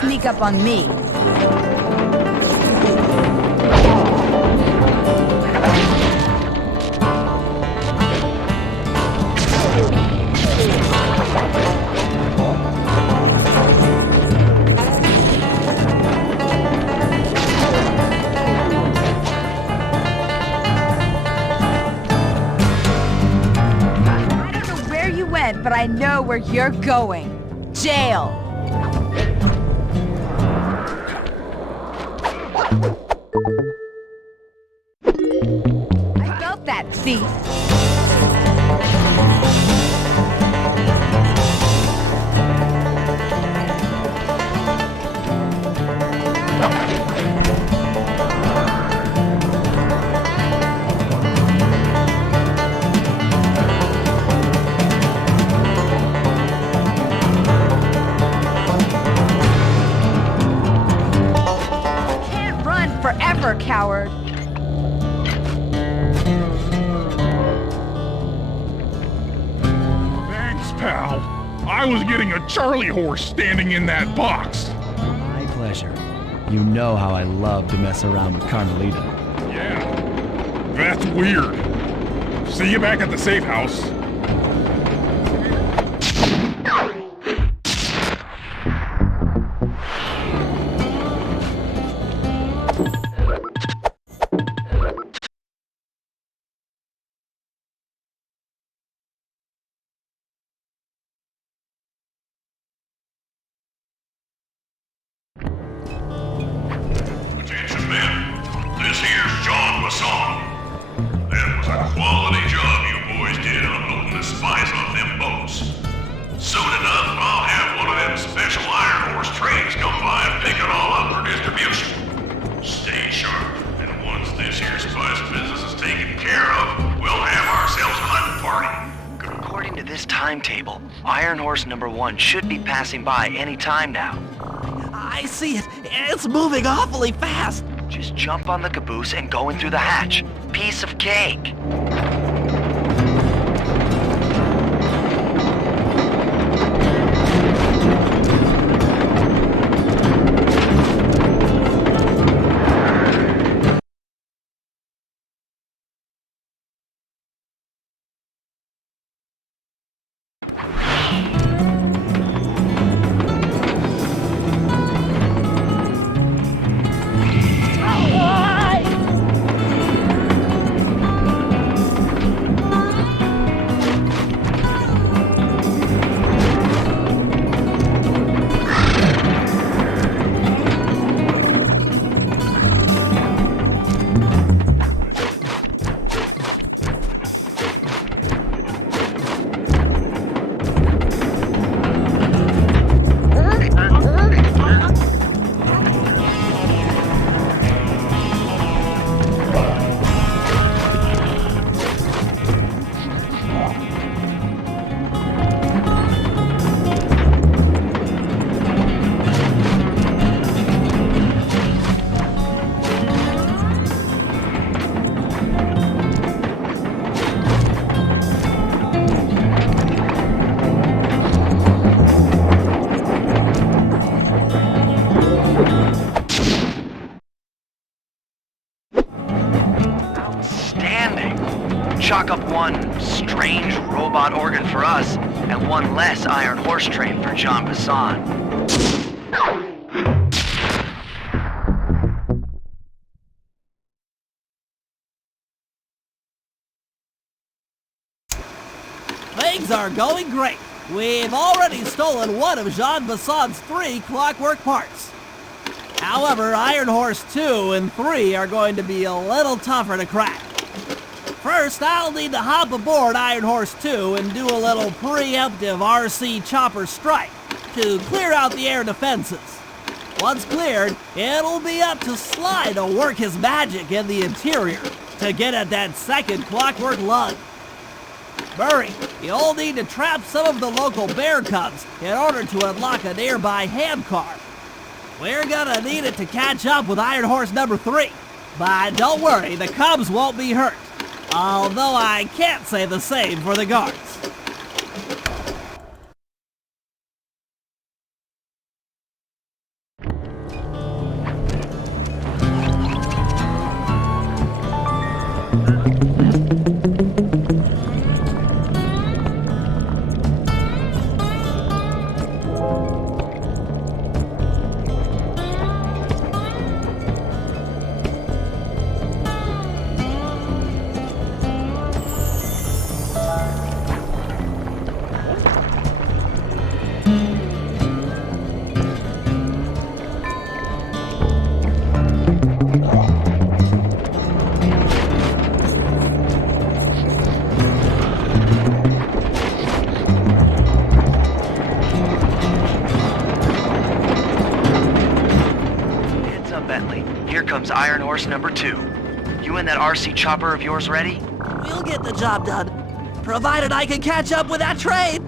Sneak up on me. I don't know where you went, but I know where you're going. Jail. I felt that, thief. Can't run forever, coward. Pal, I was getting a Charlie horse standing in that box. My pleasure. You know how I love to mess around with Carmelita. Yeah, that's weird. See you back at the safe house. Iron Horse number 1 should be passing by any time now. I see it. It's moving awfully fast. Just jump on the caboose and go in through the hatch. Piece of cake. Chalk up one strange robot organ for us, and one less Iron Horse train for John Bassan. Things are going great. We've already stolen one of Jean Bassan's 3 clockwork parts. However, Iron Horse 2 and 3 are going to be a little tougher to crack. First, I'll need to hop aboard Iron Horse 2 and do a little preemptive RC chopper strike to clear out the air defenses. Once cleared, it'll be up to Sly to work his magic in the interior to get at that second clockwork lug. Murray, you'll need to trap some of the local bear cubs in order to unlock a nearby hand car. We're gonna need it to catch up with Iron Horse number 3. But don't worry, the cubs won't be hurt. Although I can't say the same for the guards. Here comes Iron Horse number 2. You and that RC chopper of yours ready? We'll get the job done, provided I can catch up with that train.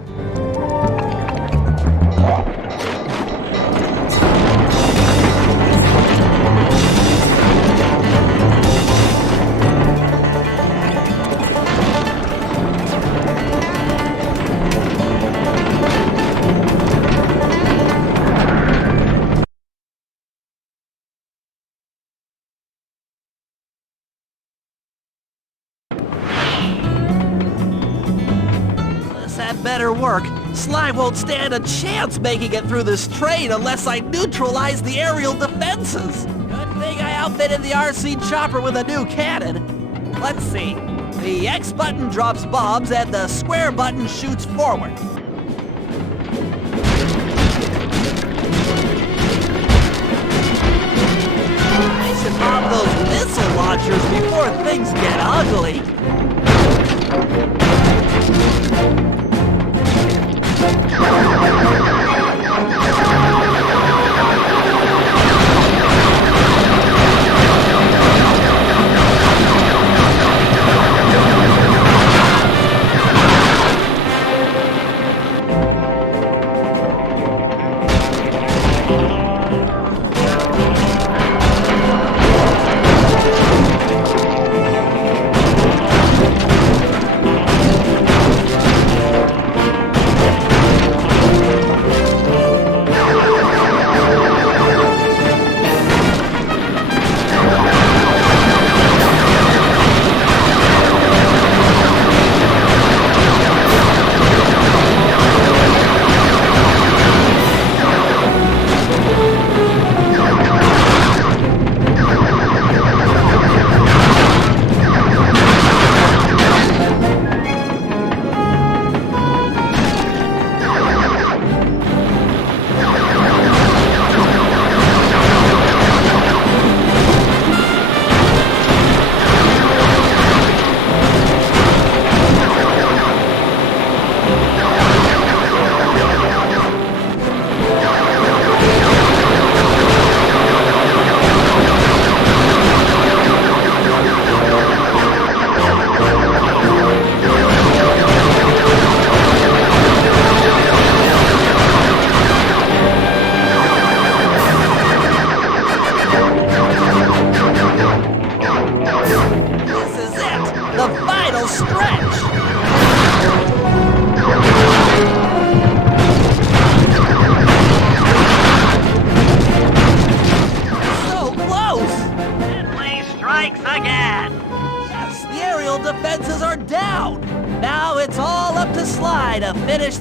Better work. Sly won't stand a chance making it through this train unless I neutralize the aerial defenses. Good thing I outfitted the RC chopper with a new cannon. Let's see. The X button drops bombs and the square button shoots forward. I should bomb those missile launchers before things get ugly.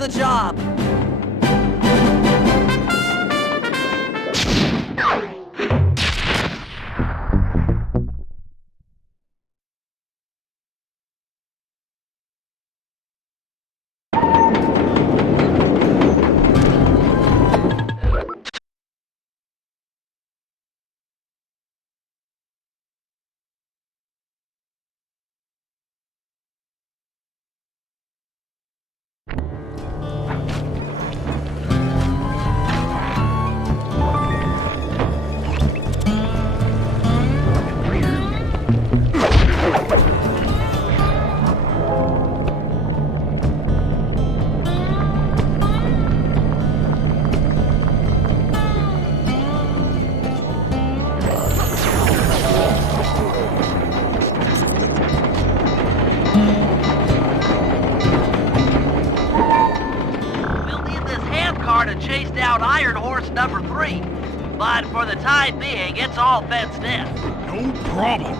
the job. Number 3. But for the time being, it's all fenced in. No problem.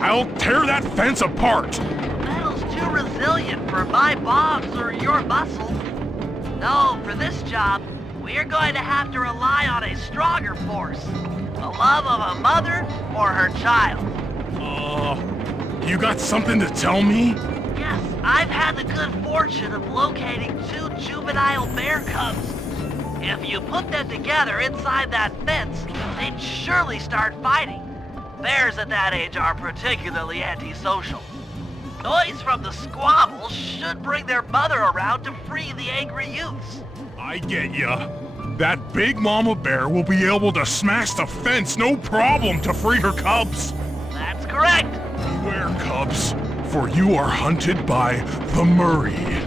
I'll tear that fence apart. Metal's too resilient for my bombs or your muscle. No, for this job, we're going to have to rely on a stronger force. The love of a mother or her child. You got something to tell me? Yes, I've had the good fortune of locating 2 juvenile bear cubs. If you put them together inside that fence, they'd surely start fighting. Bears at that age are particularly antisocial. Noise from the squabble should bring their mother around to free the angry youths. I get ya. That big mama bear will be able to smash the fence no problem to free her cubs. That's correct. Beware, cubs, for you are hunted by the Murray.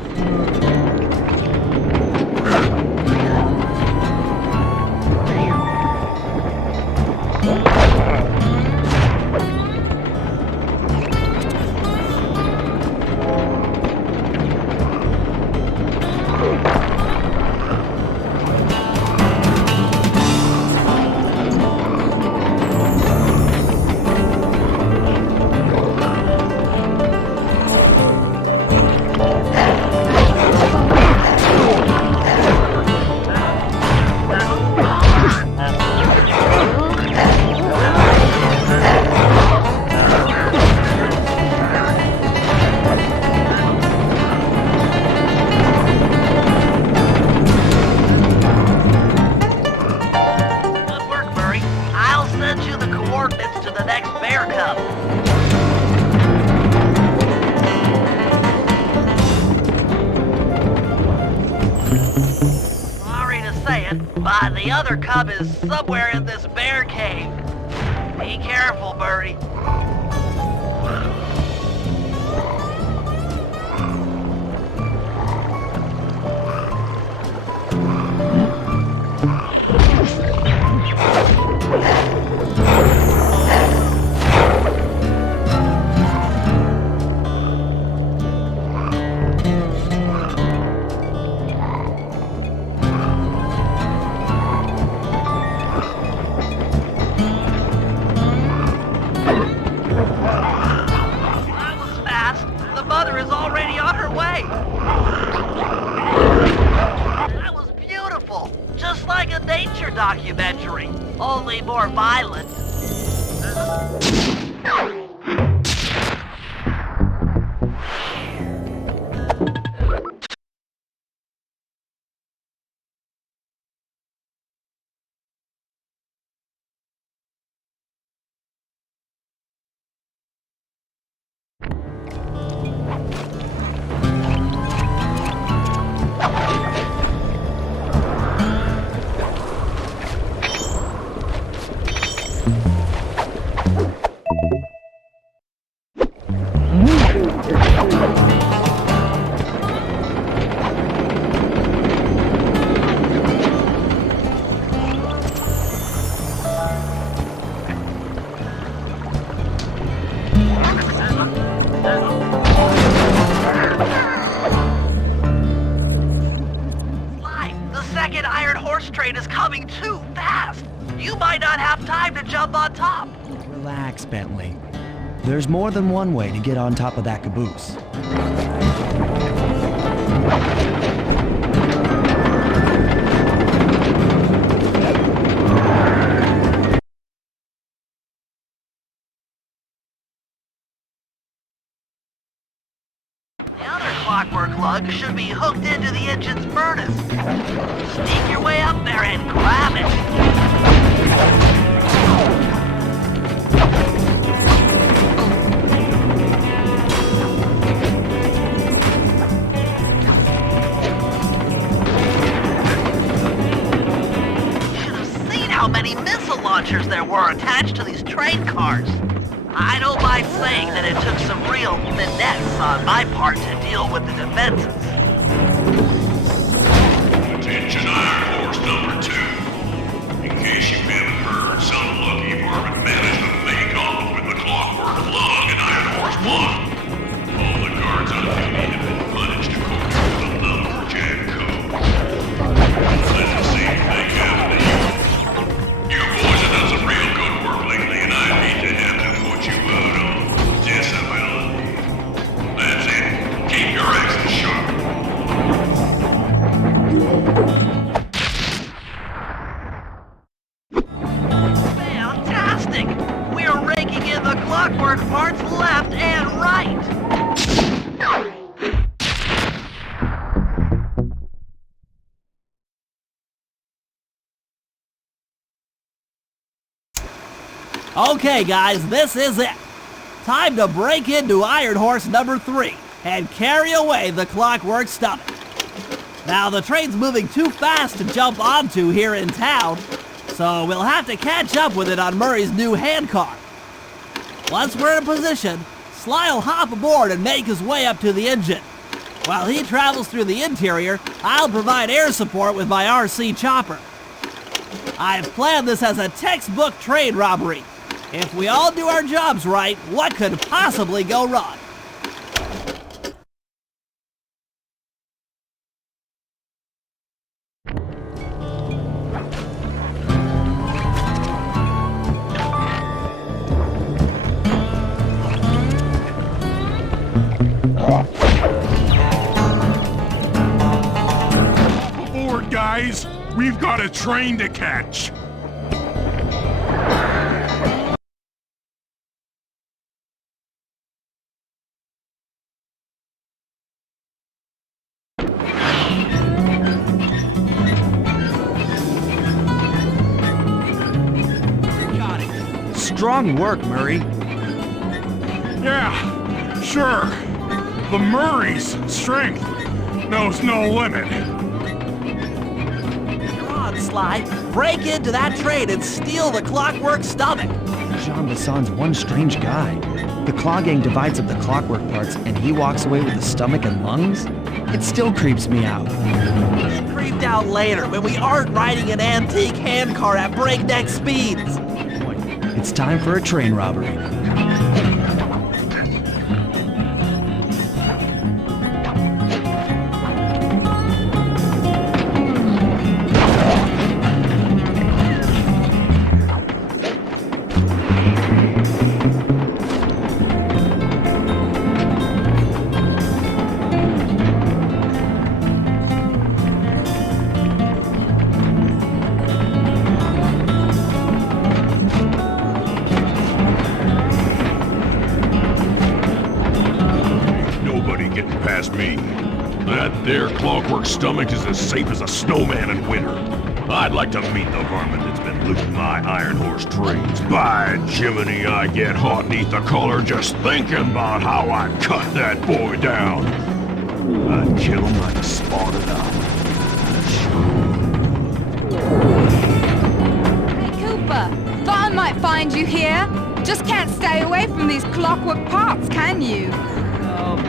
But the other cub is somewhere in this bear cave. Be careful, Birdie. Documentary, only more violent. Is coming too fast. You might not have time to jump on top. Relax, Bentley. There's more than one way to get on top of that caboose. launchers there were attached to these train cars. I don't mind saying that it took some real finesse on my part to deal with the defenses. Attention Iron Horse number 2. In case you haven't heard, some lucky varmint managed to make off with the clockwork lug in Iron Horse 1. All the guards on duty have been punished according to the lumberjack code. Let the same thing happen to you. You boys have done some real good work lately, and I hate to have to put you out on disability. That's it. Keep your axes sharp. Fantastic! We're raking in the clockwork parts left and right! Okay, guys, this is it. Time to break into Iron Horse number 3 and carry away the clockwork stomach. Now, the train's moving too fast to jump onto here in town, so we'll have to catch up with it on Murray's new handcar. Once we're in position, Sly'll hop aboard and make his way up to the engine. While he travels through the interior, I'll provide air support with my RC chopper. I've planned this as a textbook train robbery. If we all do our jobs right, what could possibly go wrong? Aboard, guys! We've got a train to catch! Strong work, Murray. Yeah, sure. The Murray's strength knows no limit. Come on, Sly. Break into that train and steal the clockwork stomach. Jean Basson's one strange guy. The Claw Gang divides up the clockwork parts and he walks away with the stomach and lungs? It still creeps me out. Creeped out later when we aren't riding an antique handcar at breakneck speeds. It's time for a train robbery. Me. That there clockwork stomach is as safe as a snowman in winter. I'd like to meet the varmint that's been looting my Iron Horse trains. By Jiminy, I get hot neath the collar just thinking about how I'd cut that boy down. I'd kill him like a spotted owl. Hey, Cooper. Thought I might find you here. Just can't stay away from these clockwork parts, can you?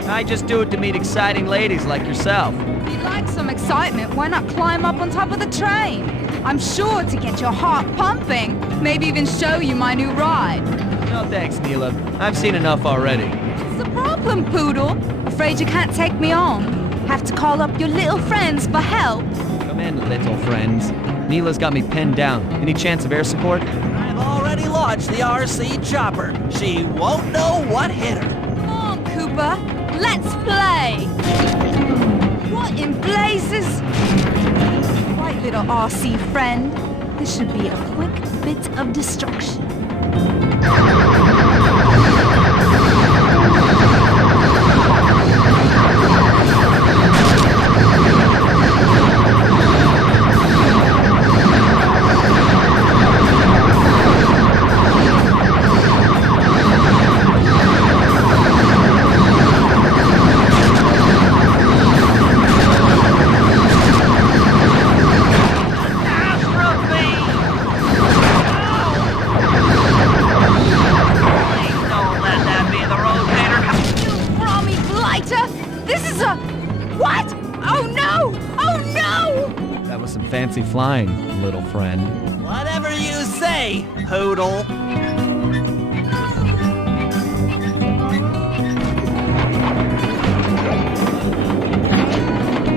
I just do it to meet exciting ladies like yourself. If you'd like some excitement, why not climb up on top of the train? I'm sure to get your heart pumping. Maybe even show you my new ride. No thanks, Neela. I've seen enough already. What's the problem, Poodle? Afraid you can't take me on? Have to call up your little friends for help? Come in, little friends. Neela's got me pinned down. Any chance of air support? I've already launched the RC chopper. She won't know what hit her. Come on, Cooper. Let's play! What in blazes? Right, little RC friend. This should be a quick bit of destruction. was some fancy flying, little friend. Whatever you say, Poodle.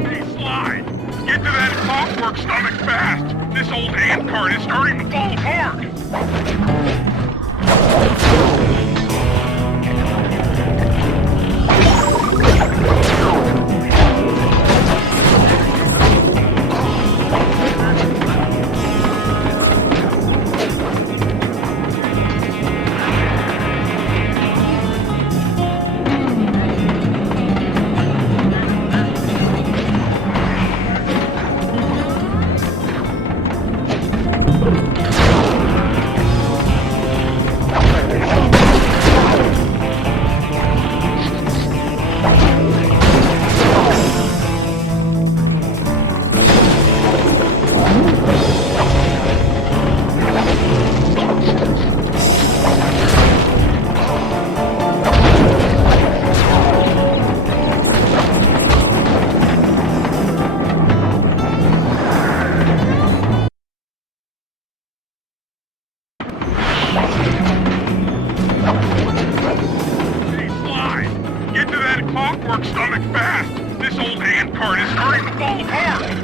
Hey, Sly! Get to that clockwork stomach fast! This old ant cart is starting to fall apart! Clockwork stomach fast! This old ant cart is starting to fall apart!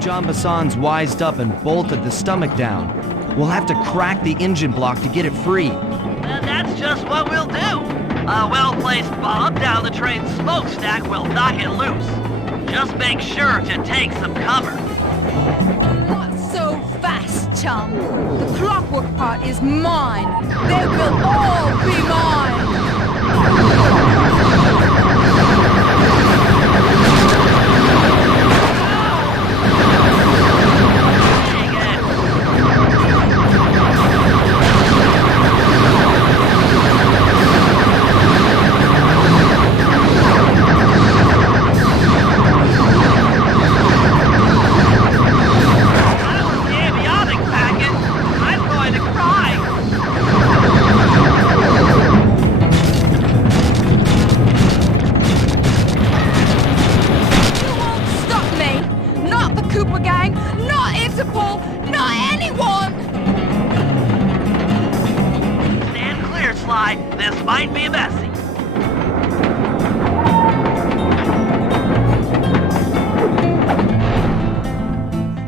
John Bassan's wised up and bolted the stomach down. We'll have to crack the engine block to get it free. That's just what we'll do. A well-placed bomb down the train's smokestack will knock it loose. Just make sure to take some cover. Not so fast, chum. The clockwork part is mine. They will all be mine. This might be messy.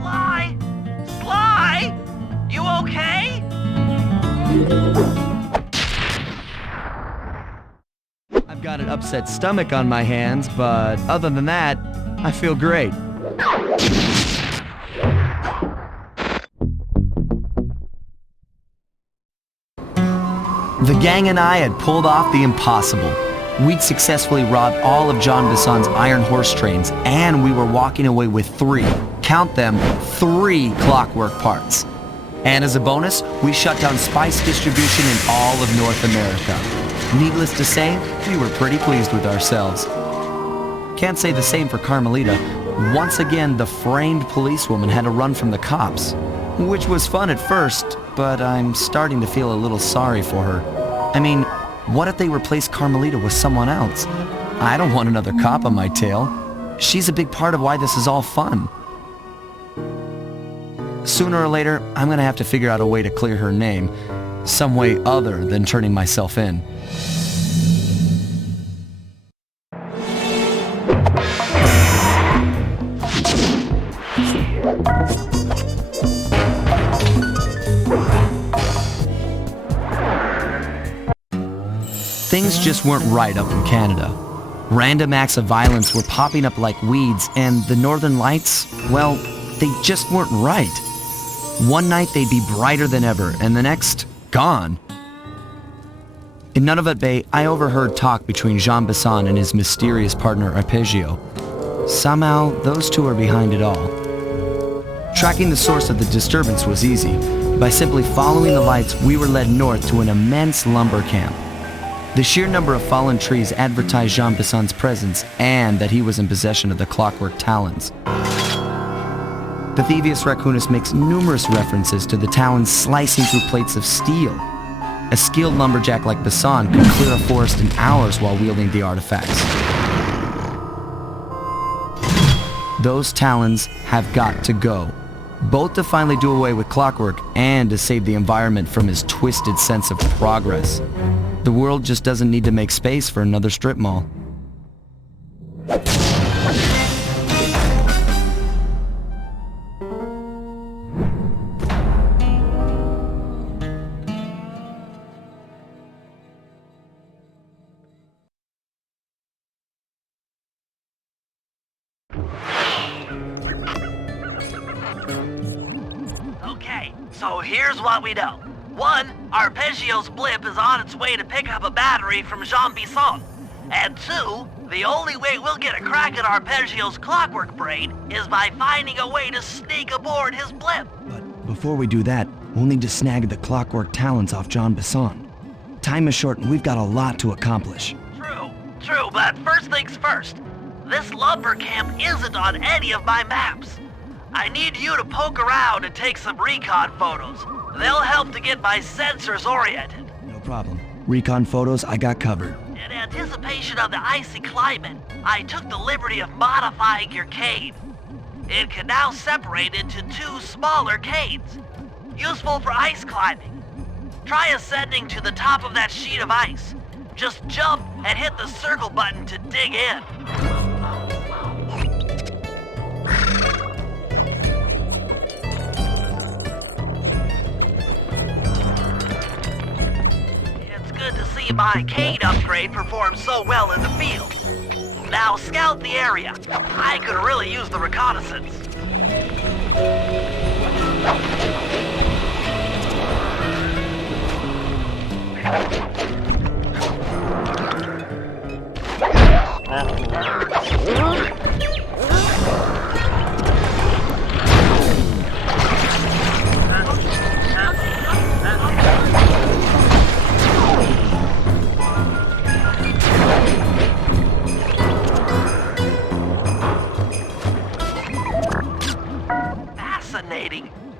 Sly? Sly? You okay? I've got an upset stomach on my hands, but other than that, I feel great. The gang and I had pulled off the impossible. We'd successfully robbed all of John Bassan's iron horse trains, and we were walking away with 3, count them, 3 clockwork parts. And as a bonus, we shut down spice distribution in all of North America. Needless to say, we were pretty pleased with ourselves. Can't say the same for Carmelita. Once again, the framed policewoman had to run from the cops, which was fun at first, but I'm starting to feel a little sorry for her. I mean, what if they replaced Carmelita with someone else? I don't want another cop on my tail. She's a big part of why this is all fun. Sooner or later, I'm gonna have to figure out a way to clear her name, some way other than turning myself in. things just weren't right up in Canada. Random acts of violence were popping up like weeds, and the Northern Lights, well, they just weren't right. One night they'd be brighter than ever, and the next, gone. In Nunavut Bay, I overheard talk between Jean Besson and his mysterious partner Arpeggio. Somehow, those two are behind it all. Tracking the source of the disturbance was easy. By simply following the lights, we were led north to an immense lumber camp. The sheer number of fallen trees advertised Jean Besson's presence and that he was in possession of the clockwork talons. The Thievius Raccoonus makes numerous references to the talons slicing through plates of steel. A skilled lumberjack like Besson could clear a forest in hours while wielding the artifacts. Those talons have got to go, both to finally do away with clockwork and to save the environment from his twisted sense of progress. The world just doesn't need to make space for another strip mall. Okay, so here's what we know. 1, Arpeggio's blip is on its way to pick up a battery from Jean Besson. And 2, the only way we'll get a crack at Arpeggio's clockwork brain is by finding a way to sneak aboard his blip. But before we do that, we'll need to snag the clockwork talons off Jean Besson. Time is short and we've got a lot to accomplish. True, but first things first. This lumber camp isn't on any of my maps. I need you to poke around and take some recon photos. They'll help to get my sensors oriented. No problem. Recon photos, I got covered. In anticipation of the icy climate, I took the liberty of modifying your cave. It can now separate into 2 smaller caves, useful for ice climbing. Try ascending to the top of that sheet of ice. Just jump and hit the circle button to dig in. My Cade upgrade performed so well in the field. Now scout the area. I could really use the reconnaissance.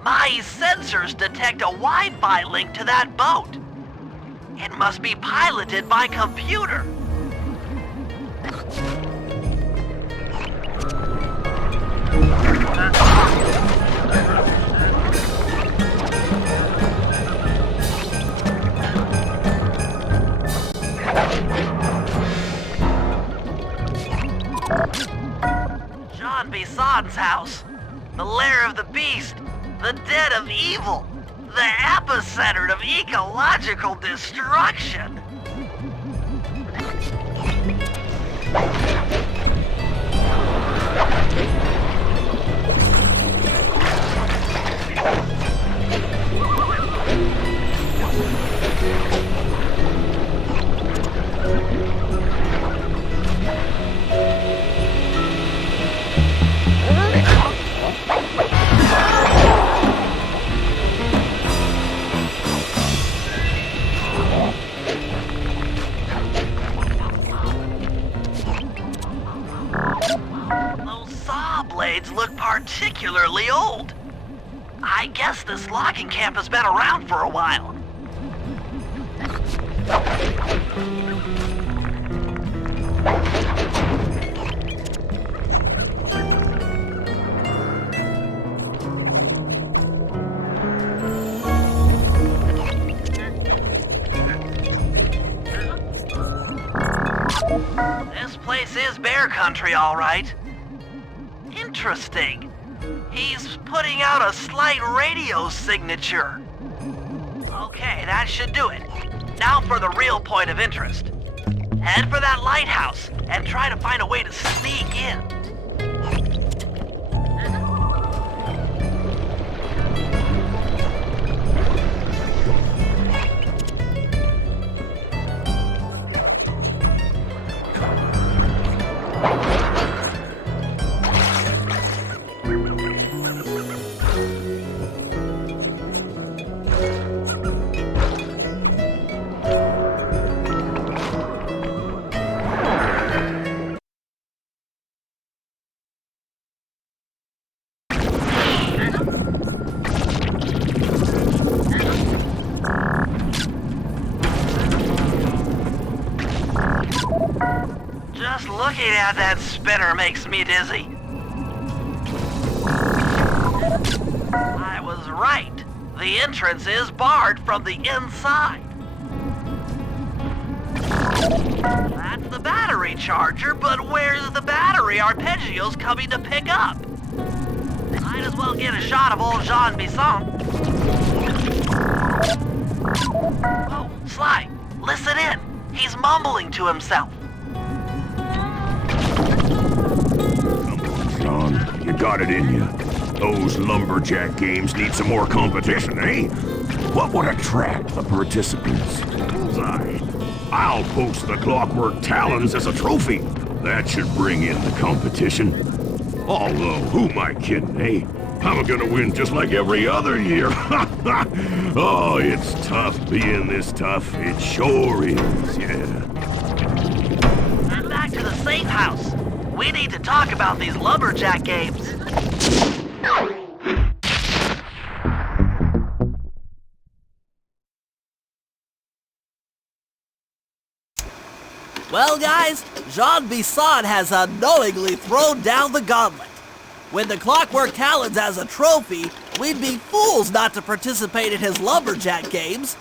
My sensors detect a Wi-Fi link to that boat. It must be piloted by computer. Jean Besson's house, the lair of the beast. The den of evil, the epicenter of ecological destruction. Look particularly old. I guess this logging camp has been around for a while. This place is bear country, all right. Interesting. He's putting out a slight radio signature. Okay, that should do it. Now for the real point of interest. Head for that lighthouse and try to find a way to sneak in. Just looking at that spinner makes me dizzy. I was right. The entrance is barred from the inside. That's the battery charger, but where's the battery Arpeggio's coming to pick up? Might as well get a shot of old Jean Bisson. Oh, Sly, listen in. He's mumbling to himself. Sean, you got it in you. Those lumberjack games need some more competition, eh? What would attract the participants? I'll post the Clockwork Talons as a trophy. That should bring in the competition. Although, who am I kidding, eh? I'm gonna win just like every other year. Oh, it's tough being this tough. It sure is, yeah. And back to the safe house. We need to talk about these lumberjack games. Well, guys, Jean Bisson has unknowingly thrown down the gauntlet. With the Clockwork Talons as a trophy, we'd be fools not to participate in his lumberjack games.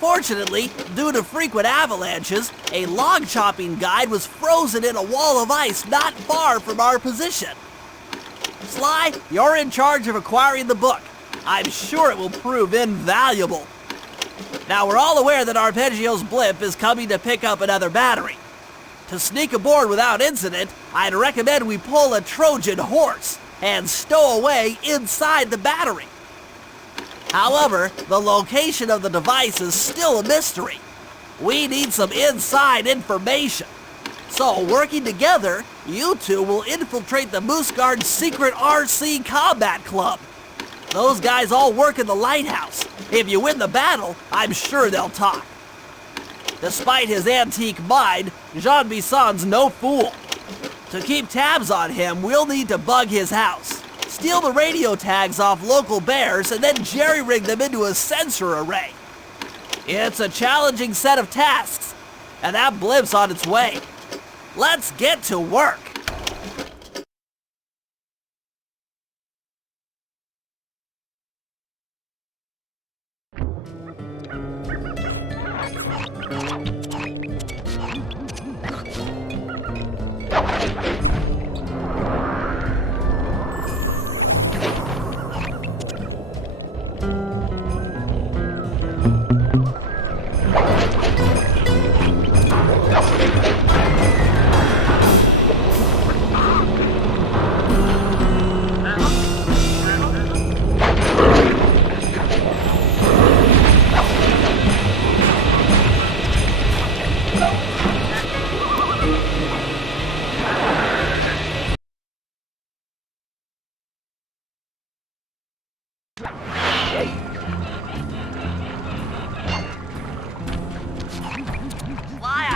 Fortunately, due to frequent avalanches, a log chopping guide was frozen in a wall of ice not far from our position. Sly, you're in charge of acquiring the book. I'm sure it will prove invaluable. Now, we're all aware that Arpeggio's blimp is coming to pick up another battery. To sneak aboard without incident, I'd recommend we pull a Trojan horse and stow away inside the battery. However, the location of the device is still a mystery. We need some inside information. So, working together, you two will infiltrate the Moose Guard's secret RC Combat Club. Those guys all work in the lighthouse. If you win the battle, I'm sure they'll talk. Despite his antique mind, Jean Bisson's no fool. To keep tabs on him, we'll need to bug his house, steal the radio tags off local bears, and then jerry-rig them into a sensor array. It's a challenging set of tasks, and that blimp's on its way. Let's get to work.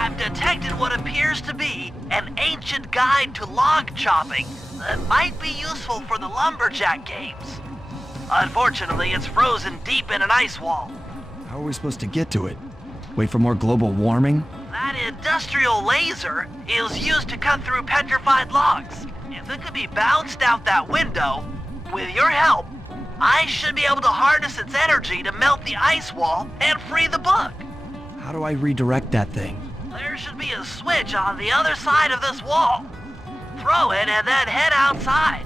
I've detected what appears to be an ancient guide to log chopping that might be useful for the lumberjack games. Unfortunately, it's frozen deep in an ice wall. How are we supposed to get to it? Wait for more global warming? That industrial laser is used to cut through petrified logs. If it could be bounced out that window, with your help, I should be able to harness its energy to melt the ice wall and free the book. How do I redirect that thing? There should be a switch on the other side of this wall. Throw it and then head outside.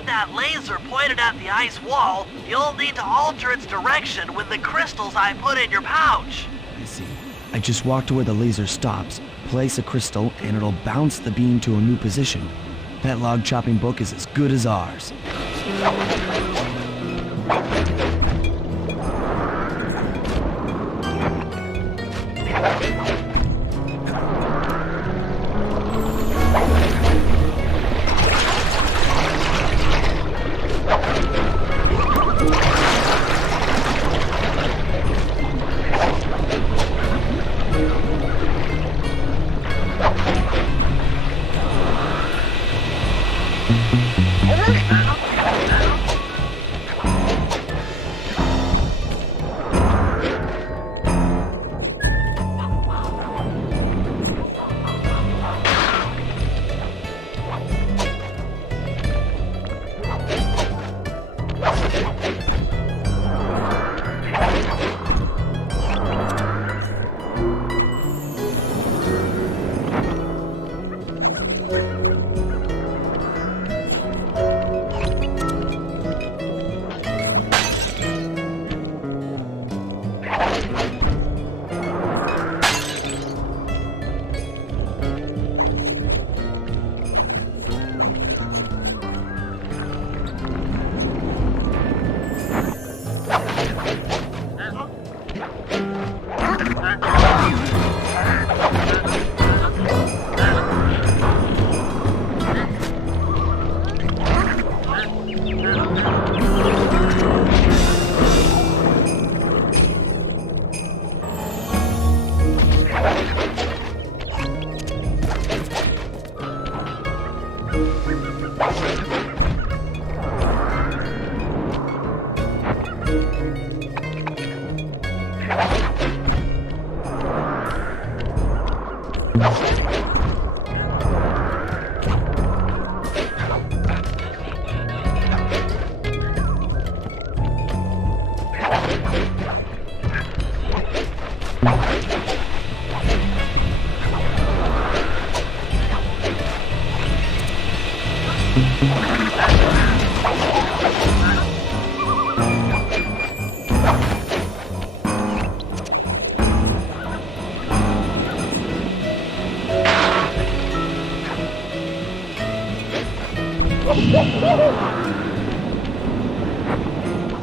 get that laser pointed at the ice wall, you'll need to alter its direction with the crystals I put in your pouch. I see. I just walk to where the laser stops, place a crystal, and it'll bounce the beam to a new position. That log chopping book is as good as ours.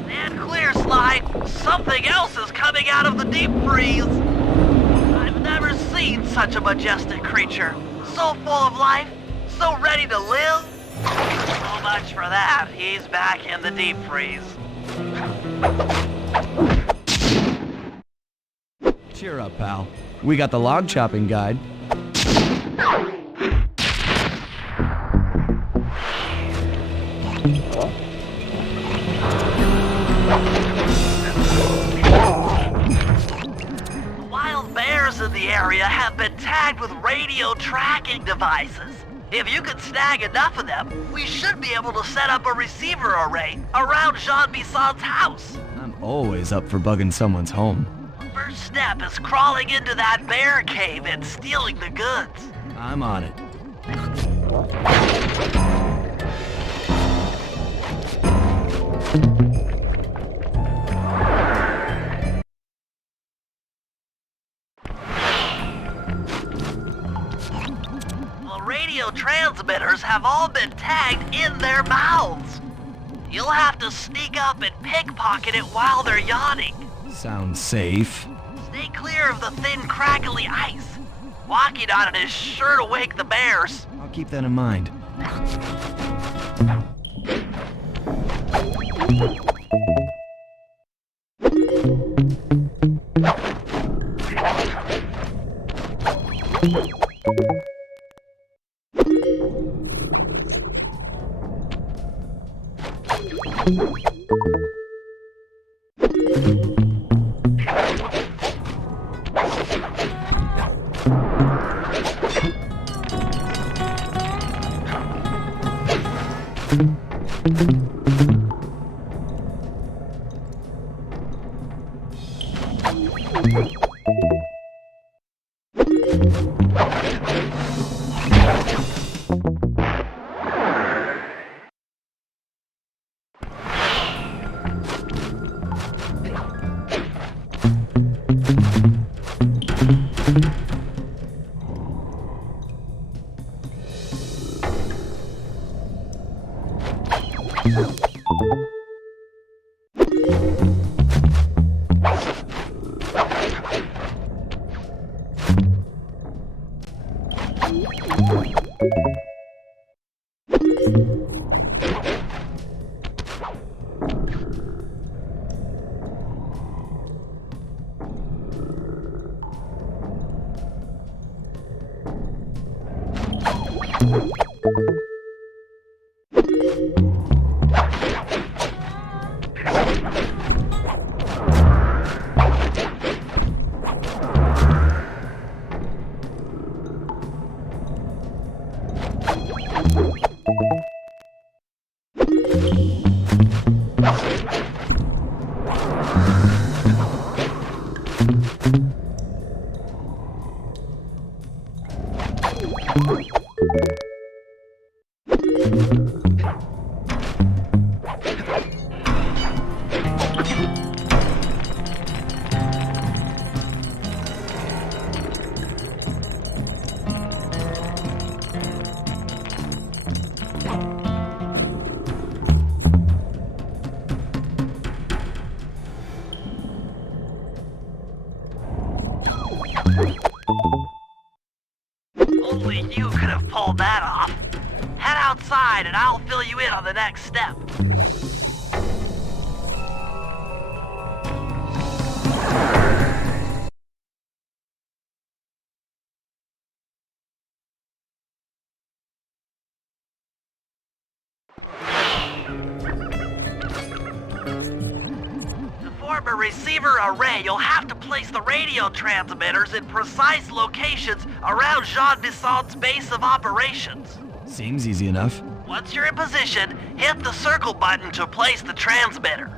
Stand clear, Sly. Something else is coming out of the deep freeze. I've never seen such a majestic creature. So full of life, so ready to live. So much for that. He's back in the deep freeze. Cheer up, pal. We got the log chopping guide. Wild bears in the area have been tagged with radio tracking devices. If you could snag enough of them, we should be able to set up a receiver array around Jean Bisson's house. I'm always up for bugging someone's home. First step is crawling into that bear cave and stealing the goods. I'm on it. The radio transmitters have all been tagged in their mouths. You'll have to sneak up and pickpocket it while they're yawning. Sounds safe. Stay clear of the thin, crackly ice. Walking on it is sure to wake the bears. I'll keep that in mind. Only you could have pulled that off. Head outside and I'll fill you in on the next step. To form a receiver array, you'll have to place the radio transmitters in precise locations around Jean Bisson's base of operations. Seems easy enough. Once you're in position, hit the circle button to place the transmitter.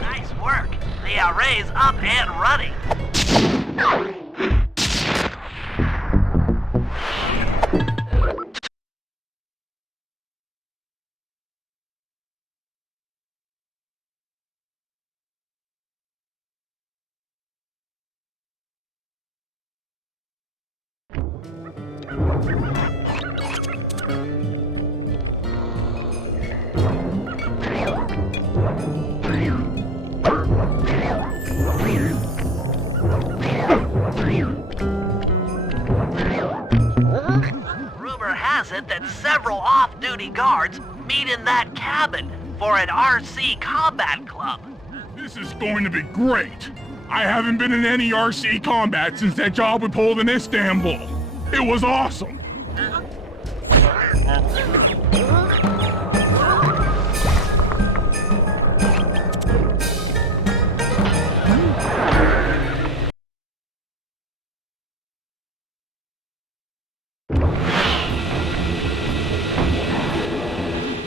Nice work. The array's up and running. Rumor has it that several off-duty guards meet in that cabin for an RC combat club. This is going to be great. I haven't been in any RC combat since that job we pulled in Istanbul. It was awesome.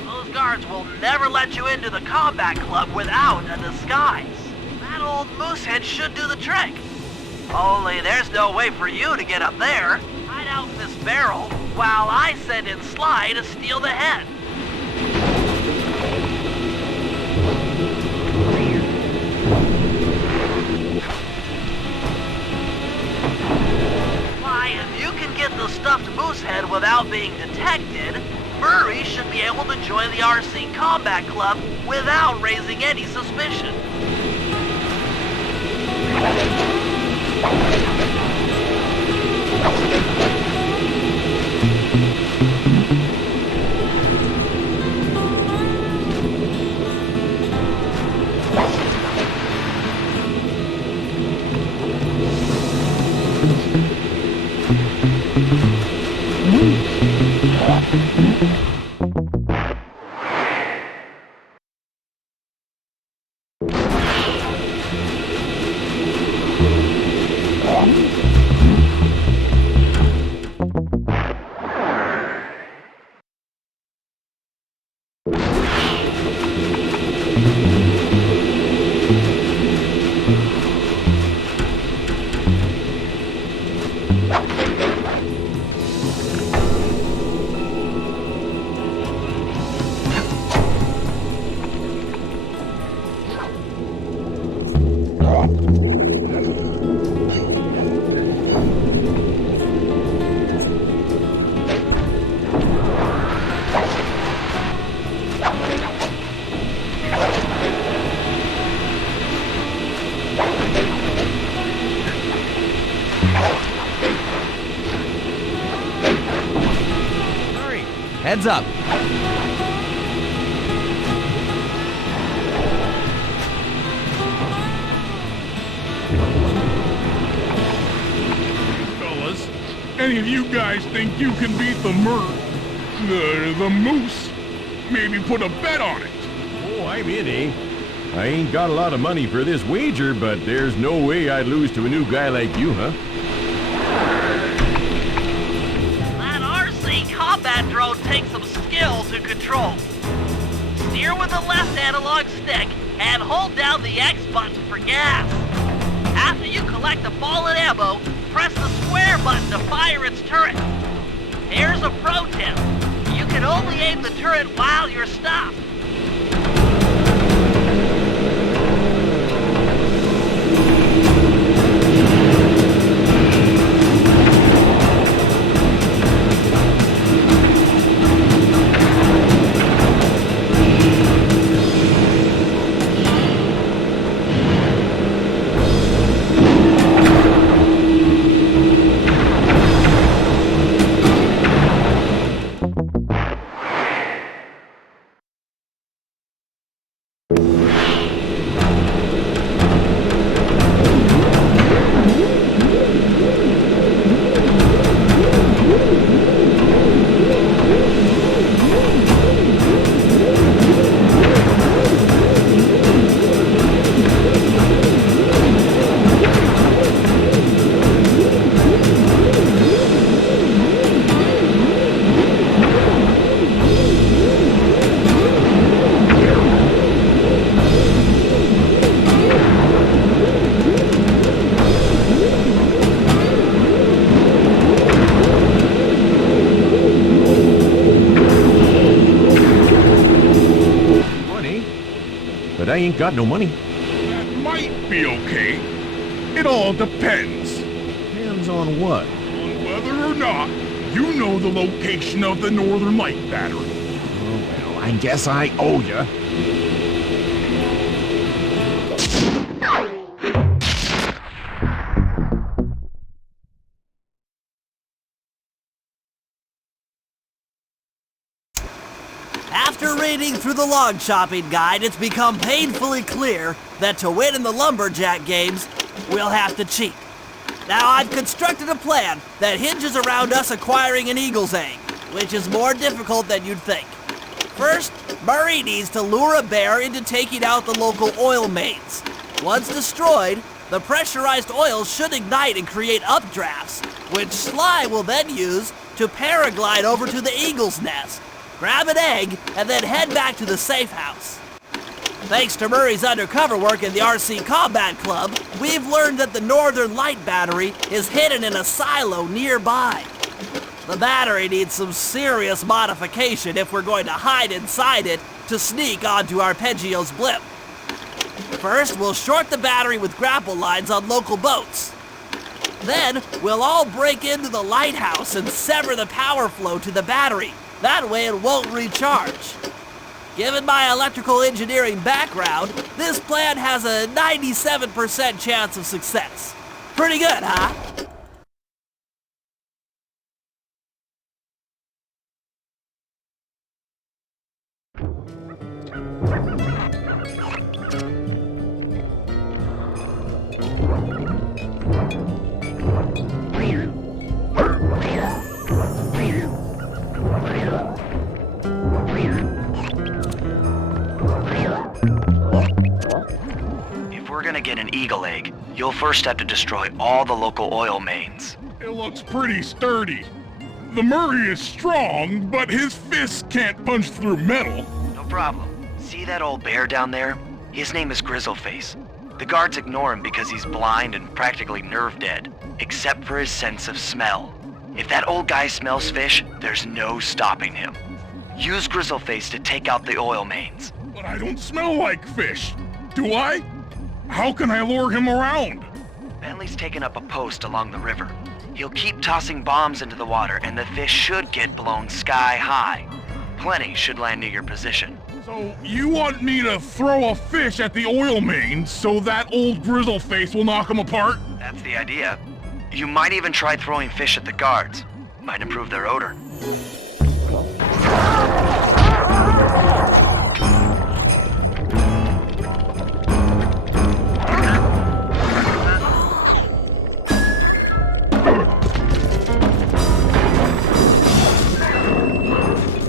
Those guards will never let you into the combat club without a disguise. That old moosehead should do the trick. Only there's no way for you to get up there. Hide out in this barrel while I send in Sly to steal the head. Why, if you can get the stuffed moosehead without being detected, Murray should be able to join the RC Combat Club without raising any suspicion. Heads up. Fellas, any of you guys think you can beat the moose? Maybe put a bet on it. Oh, I'm in, eh? I ain't got a lot of money for this wager, but there's no way I'd lose to a new guy like you, huh? That RC combat drone takes some skill to control. Steer with the left analog stick and hold down the X button for gas. After you collect the fallen ammo, press the square button to fire its turret. Here's a pro tip. You can only aim the turret while you're stopped. But I ain't got no money. That might be okay. It all depends. Depends on what? On whether or not you know the location of the Northern Light Battery. Oh, well, I guess I owe ya. After reading through the log chopping guide, it's become painfully clear that to win in the lumberjack games, we'll have to cheat. Now I've constructed a plan that hinges around us acquiring an eagle's egg, which is more difficult than you'd think. First, Murray needs to lure a bear into taking out the local oil mains. Once destroyed, the pressurized oil should ignite and create updrafts, which Sly will then use to paraglide over to the eagle's nest, grab an egg, and then head back to the safe house. Thanks to Murray's undercover work in the RC Combat Club, we've learned that the Northern Light Battery is hidden in a silo nearby. The battery needs some serious modification if we're going to hide inside it to sneak onto Arpeggio's blimp. First, we'll short the battery with grapple lines on local boats. Then, we'll all break into the lighthouse and sever the power flow to the battery. That way it won't recharge. Given my electrical engineering background, this plan has a 97% chance of success. Pretty good, huh? If we're gonna get an eagle egg, you'll first have to destroy all the local oil mains. It looks pretty sturdy. The Murray is strong, but his fists can't punch through metal. No problem. See that old bear down there? His name is Grizzleface. The guards ignore him because he's blind and practically nerve dead, except for his sense of smell. If that old guy smells fish, there's no stopping him. Use Grizzleface to take out the oil mains. But I don't smell like fish, do I? How can I lure him around? Bentley's taken up a post along the river. He'll keep tossing bombs into the water and the fish should get blown sky high. Plenty should land near your position. So you want me to throw a fish at the oil mains so that old Grizzleface will knock him apart? That's the idea. You might even try throwing fish at the guards. Might improve their odor.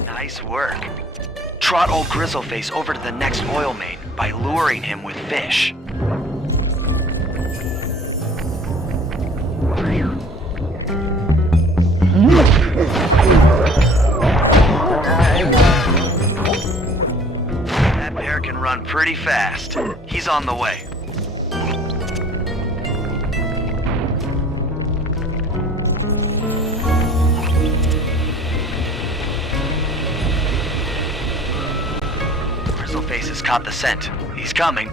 Nice work. Trot old Grizzleface over to the next oil main by luring him with fish. That bear can run pretty fast. He's on the way. Grizzleface has caught the scent. He's coming.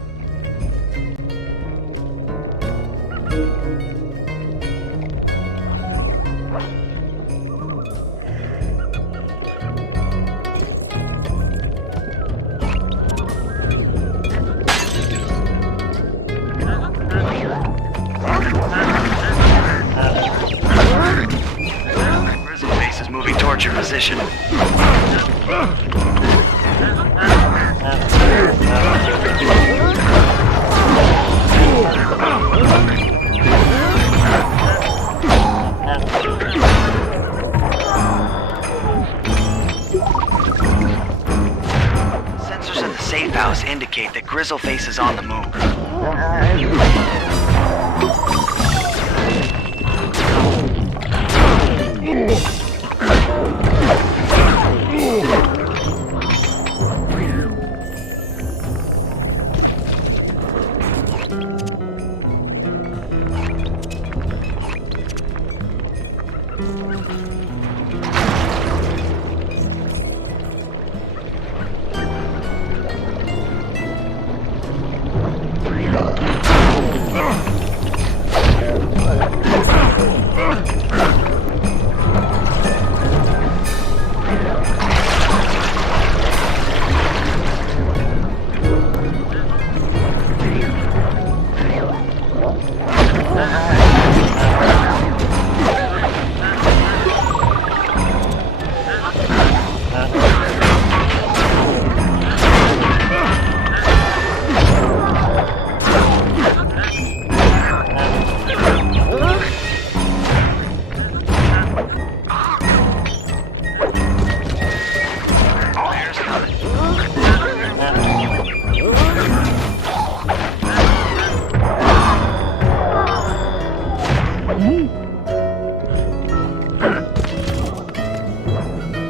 Grizzleface is moving towards your position. Sensors at the safe house indicate that Grizzleface is on the move.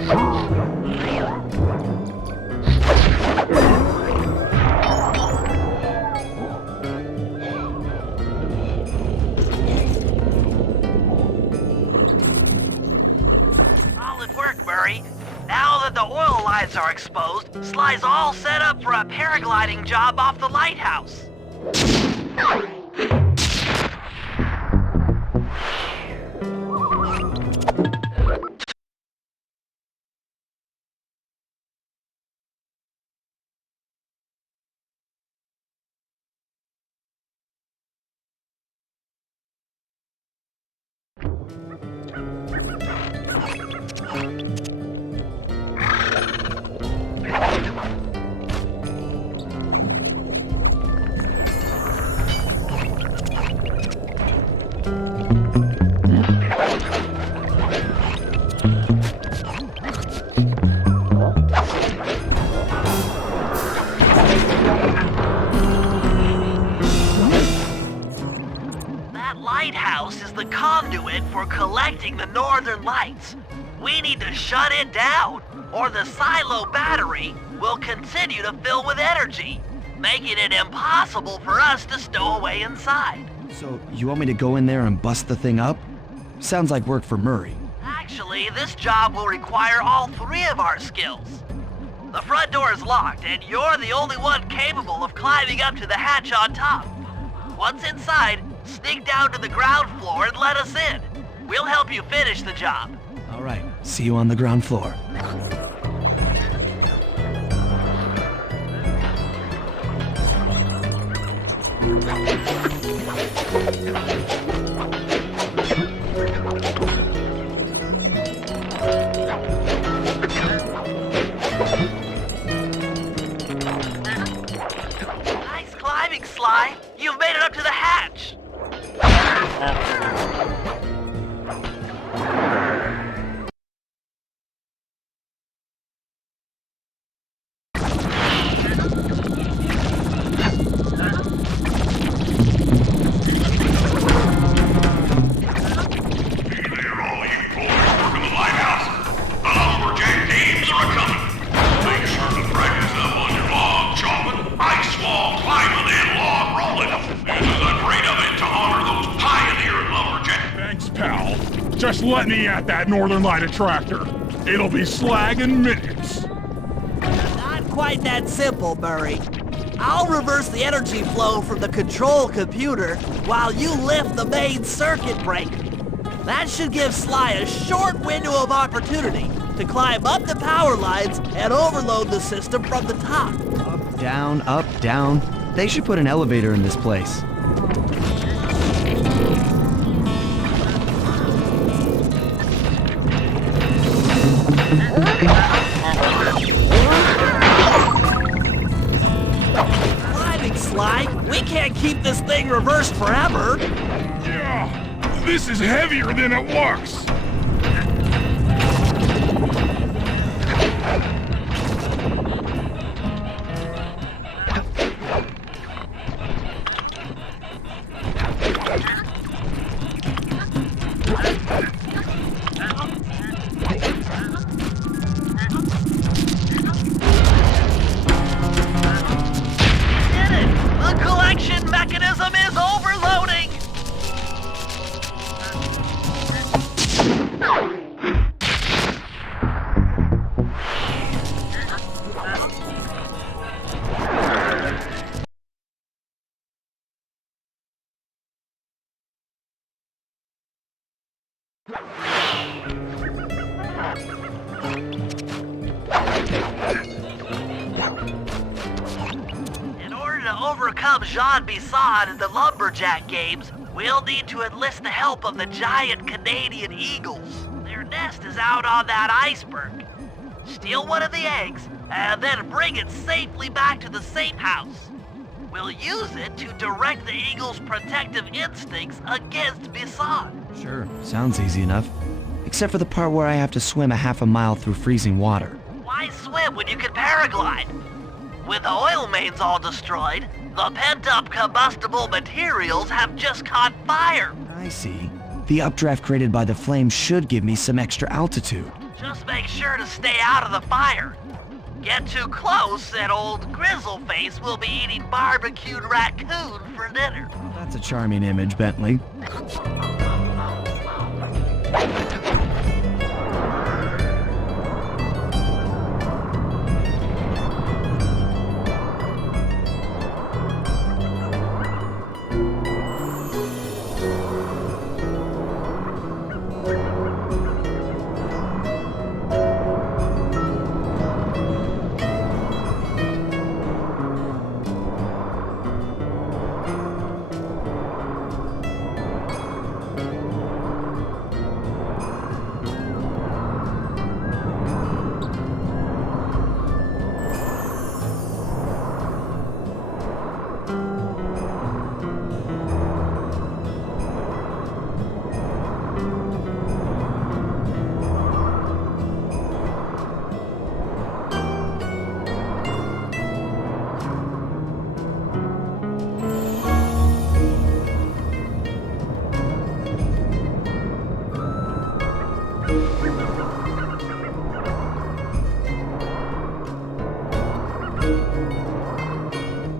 Solid work, Murray. Now that the oil lines are exposed, Sly's all set up for a paragliding job off the lighthouse. Lighthouse is the conduit for collecting the northern lights. We need to shut it down, or the silo battery will continue to fill with energy, making it impossible for us to stow away inside. So, you want me to go in there and bust the thing up? Sounds like work for Murray. Actually, this job will require all three of our skills. The front door is locked, and you're the only one capable of climbing up to the hatch on top. Once inside, sneak down to the ground floor and let us in. We'll help you finish the job. All right, see you on the ground floor. Nice climbing, Sly. You've made it up to the hatch. Just let me at that Northern Light attractor. It'll be slag in minutes. Not quite that simple, Murray. I'll reverse the energy flow from the control computer while you lift the main circuit breaker. That should give Sly a short window of opportunity to climb up the power lines and overload the system from the top. Up, down. They should put an elevator in this place. Climbing, Sly. We can't keep this thing reversed forever. Yeah, this is heavier than it looks. Mechanism is overloading! Overcome Jean Bisson in the Lumberjack games, we'll need to enlist the help of the giant Canadian eagles. Their nest is out on that iceberg. Steal one of the eggs, and then bring it safely back to the safe house. We'll use it to direct the eagles' protective instincts against Bisson. Sure, sounds easy enough. Except for the part where I have to swim a half a mile through freezing water. Why swim when you can paraglide? With the oil mains all destroyed, the pent-up combustible materials have just caught fire. I see. The updraft created by the flames should give me some extra altitude. Just make sure to stay out of the fire. Get too close and old Grizzleface will be eating barbecued raccoon for dinner. That's a charming image, Bentley.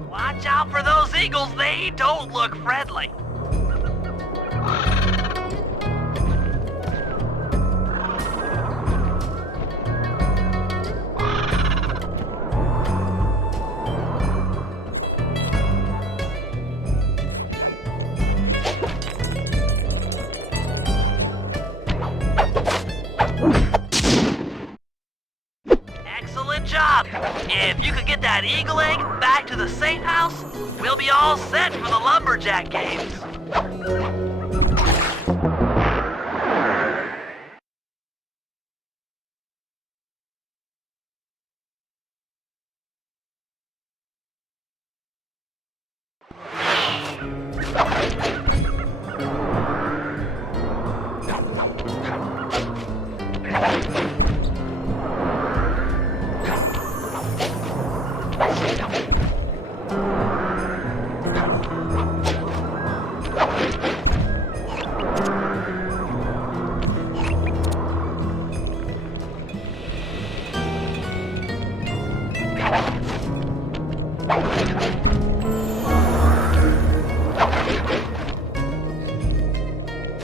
Watch out for those eagles, they don't look friendly. Excellent job. If you could get that eagle egg back to the safe house, we'll be all set for the lumberjack games.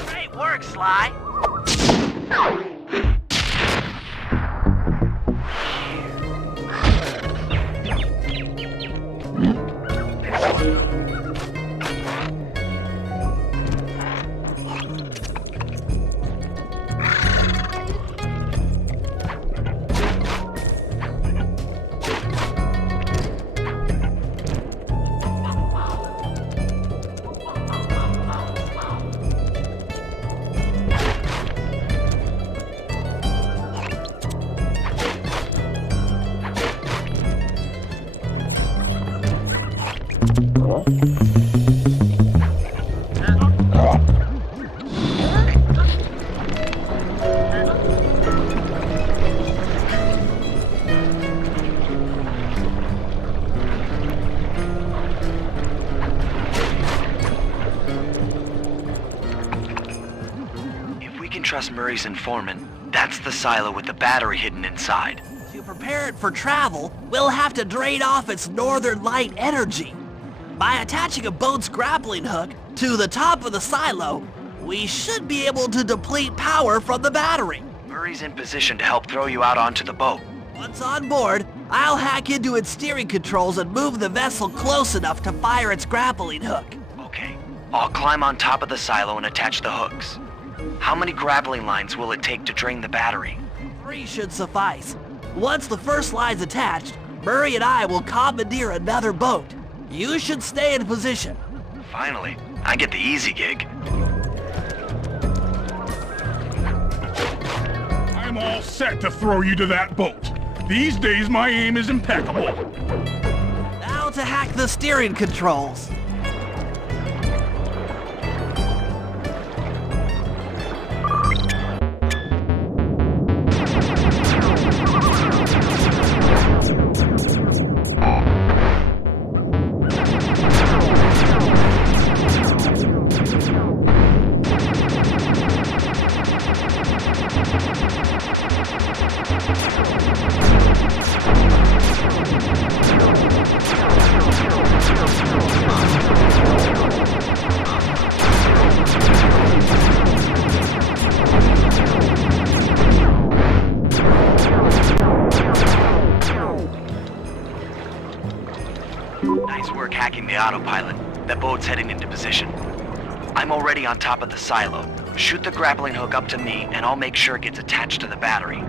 Great work, Sly. If we can trust Murray's informant, that's the silo with the battery hidden inside. To prepare it for travel, we'll have to drain off its northern light energy. By attaching a boat's grappling hook to the top of the silo, we should be able to deplete power from the battery. Murray's in position to help throw you out onto the boat. Once on board, I'll hack into its steering controls and move the vessel close enough to fire its grappling hook. Okay, I'll climb on top of the silo and attach the hooks. How many grappling lines will it take to drain the battery? 3 should suffice. Once the first line's attached, Murray and I will commandeer another boat. You should stay in position. Finally, I get the easy gig. I'm all set to throw you to that boat. These days, my aim is impeccable. Now to hack the steering controls. work hacking the autopilot. That boat's heading into position. I'm already on top of the silo. Shoot the grappling hook up to me, and I'll make sure it gets attached to the battery.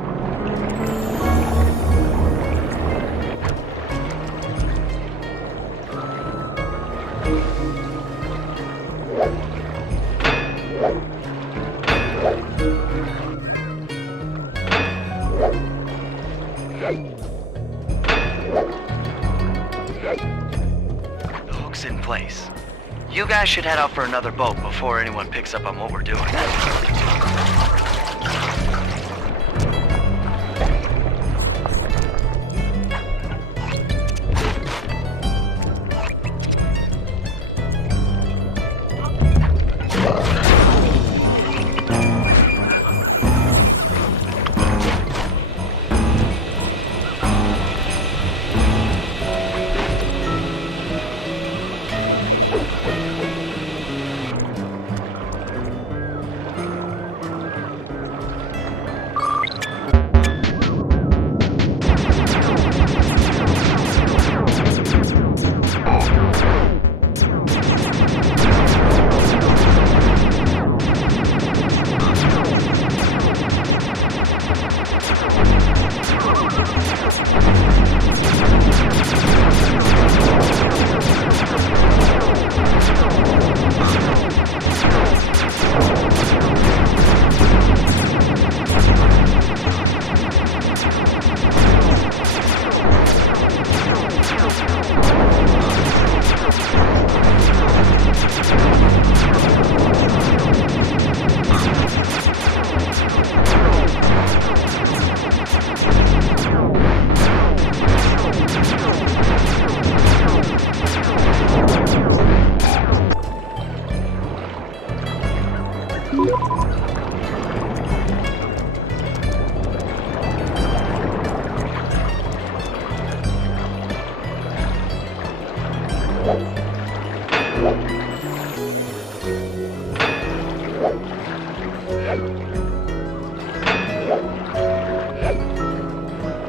The hook's in place. You guys should head out for another boat before anyone picks up on what we're doing.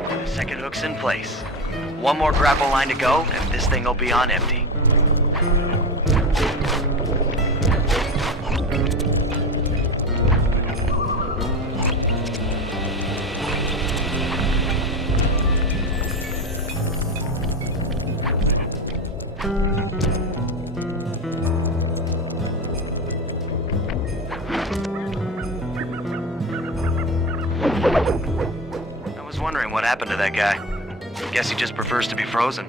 The second hook's in place. One more grapple line to go, and this thing will be on empty. I was wondering what happened to that guy. Guess he just prefers to be frozen.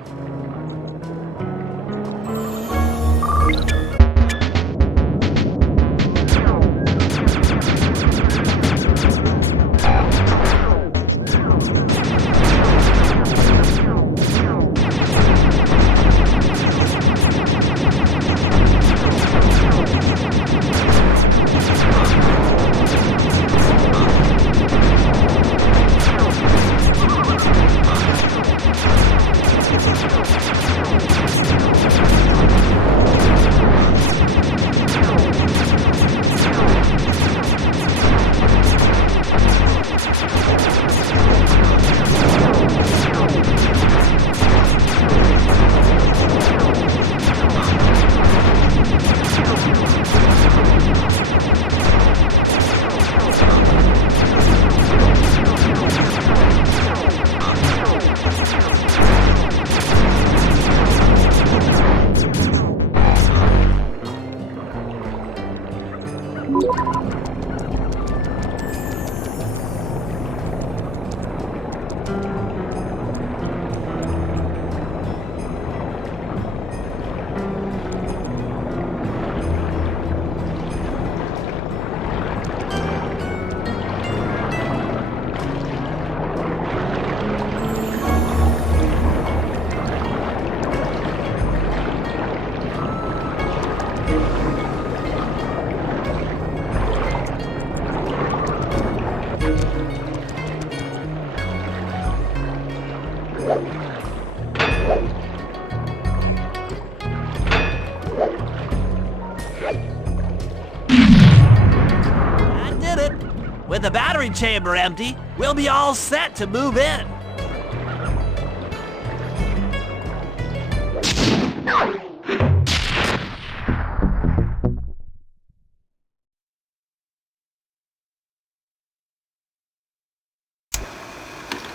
With the battery chamber empty, we'll be all set to move in.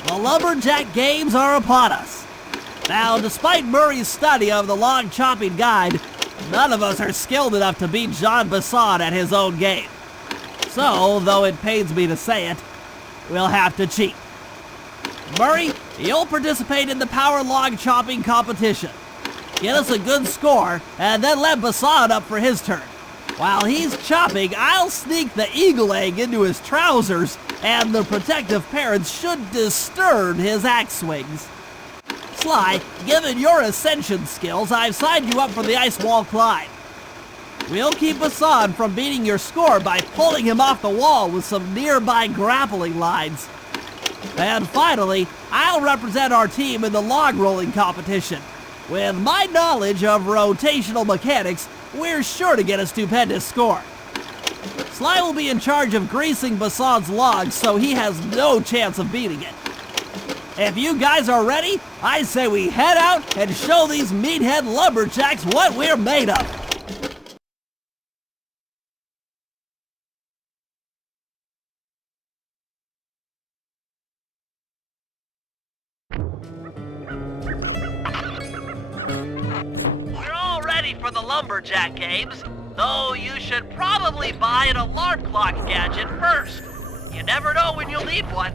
The Lumberjack Games are upon us. Now, despite Murray's study of the log chopping guide, none of us are skilled enough to beat Jean Bisson at his own game. So, though it pains me to say it, we'll have to cheat. Murray, you'll participate in the power log chopping competition. Get us a good score, and then let Bisson up for his turn. While he's chopping, I'll sneak the eagle egg into his trousers, and the protective parents should disturb his axe swings. Sly, given your ascension skills, I've signed you up for the ice wall climb. We'll keep Bisson from beating your score by pulling him off the wall with some nearby grappling lines. And finally, I'll represent our team in the log rolling competition. With my knowledge of rotational mechanics, we're sure to get a stupendous score. Sly will be in charge of greasing Bisson's logs, so he has no chance of beating it. If you guys are ready, I say we head out and show these meathead lumberjacks what we're made of. We're all ready for the Lumberjack Games, though you should probably buy an alarm clock gadget first. You never know when you'll need one.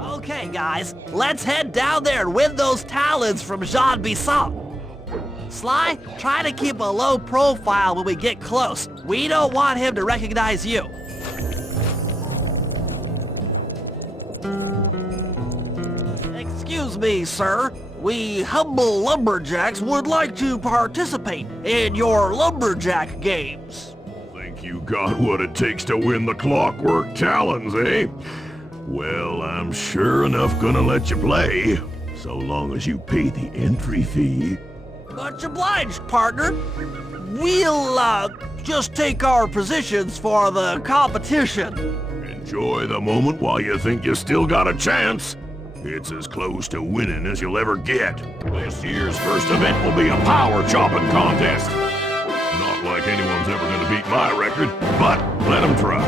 Okay, guys, let's head down there and win those talons from Jean Bisson. Sly, try to keep a low profile when we get close. We don't want him to recognize you. Excuse me, sir. We humble lumberjacks would like to participate in your lumberjack games. Think you got what it takes to win the clockwork talons, eh? Well, I'm sure enough gonna let you play, so long as you pay the entry fee. Much obliged, partner. We'll, just take our positions for the competition. Enjoy the moment while you think you still got a chance. It's as close to winning as you'll ever get. This year's first event will be a power chopping contest. Not like anyone's ever gonna beat my record, but let them try.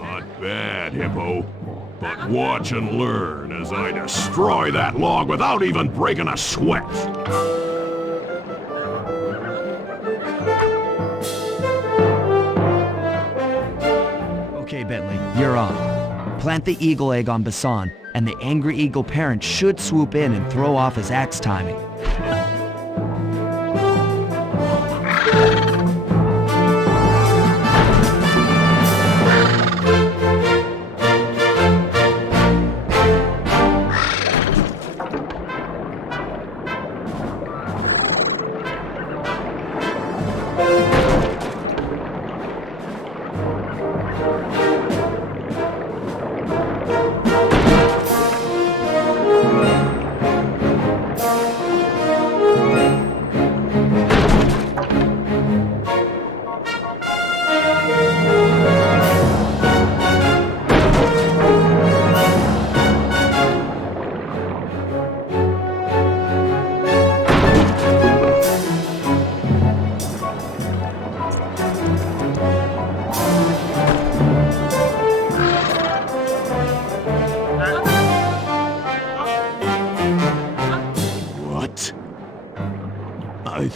Not bad, Hippo. But watch and learn as I destroy that log without even breaking a sweat. Okay, Bentley, you're on. Plant the eagle egg on Bisson, and the angry eagle parent should swoop in and throw off his axe timing.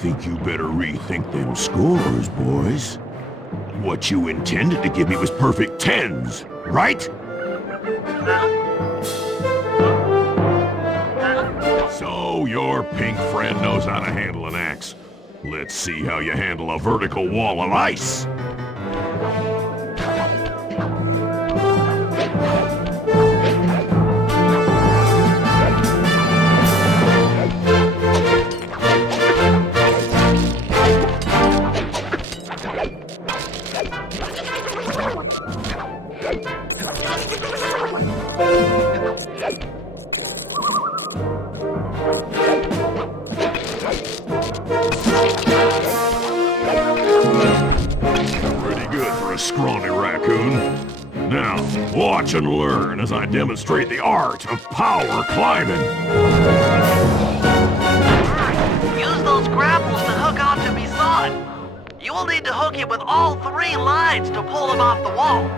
think you better rethink them scores, boys. What you intended to give me was perfect 10s, right? So your pink friend knows how to handle an axe. Let's see how you handle a vertical wall of ice. Scrawny raccoon. Now, watch and learn as I demonstrate the art of power climbing. Use those grapples to hook onto me son. You will need to hook him with all 3 lines to pull him off the wall.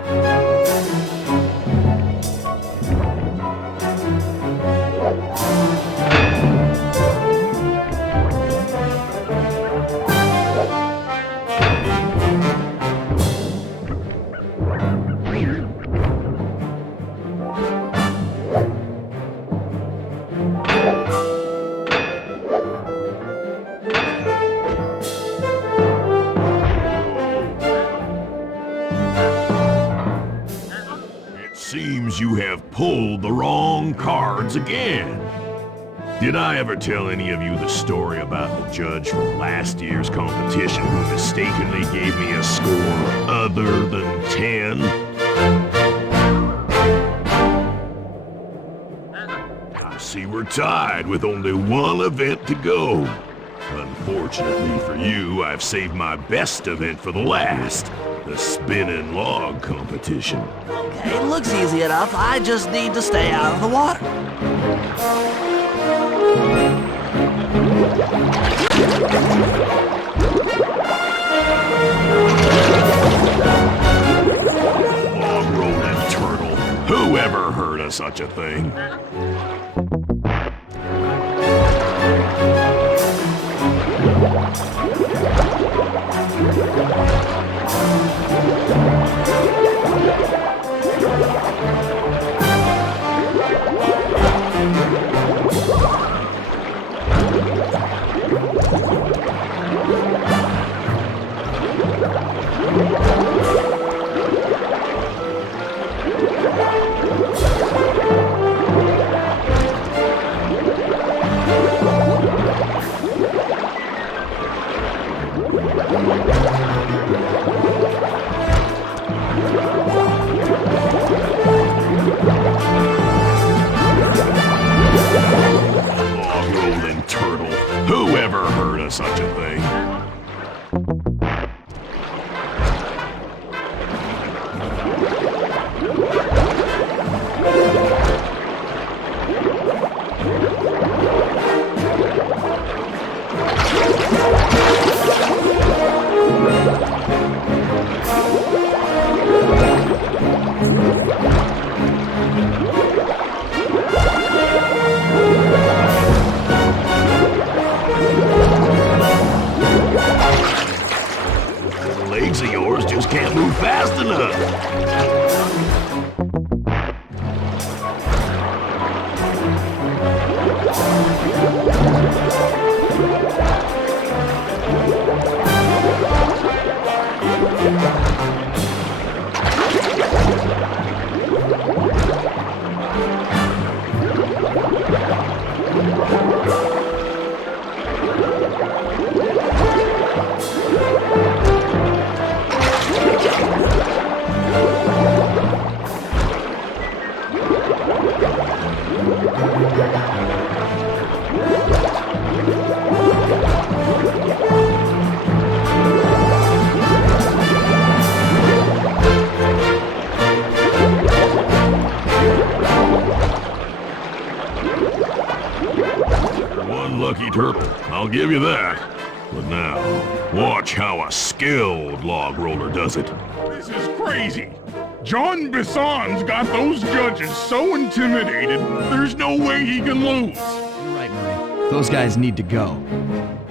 Seems you have pulled the wrong cards again. Did I ever tell any of you the story about the judge from last year's competition who mistakenly gave me a score other than 10? I see we're tied with only 1 event to go. Unfortunately for you, I've saved my best event for the last. The spinning log competition. Okay, it looks easy enough. I just need to stay out of the water. Log rolling turtle. Who ever heard of such a thing? Such a thing. Legs of yours just can't move fast enough. Lucky turtle, I'll give you that. But now, watch how a skilled log roller does it. This is crazy. John Bisson's got those judges so intimidated, there's no way he can lose. You're right, Murray. Those guys need to go.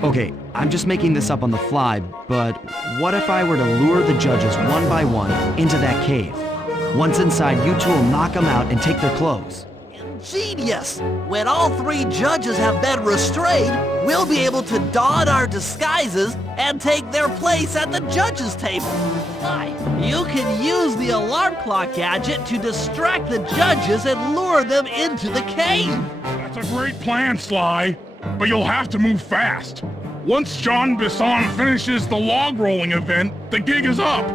Okay, I'm just making this up on the fly, but what if I were to lure the judges one by one into that cave? Once inside, you two will knock them out and take their clothes. Genius! When all 3 judges have been restrained, we'll be able to don our disguises and take their place at the judges' table. Sly, you can use the alarm clock gadget to distract the judges and lure them into the cave. That's a great plan, Sly. But you'll have to move fast. Once John Bisson finishes the log rolling event, the gig is up.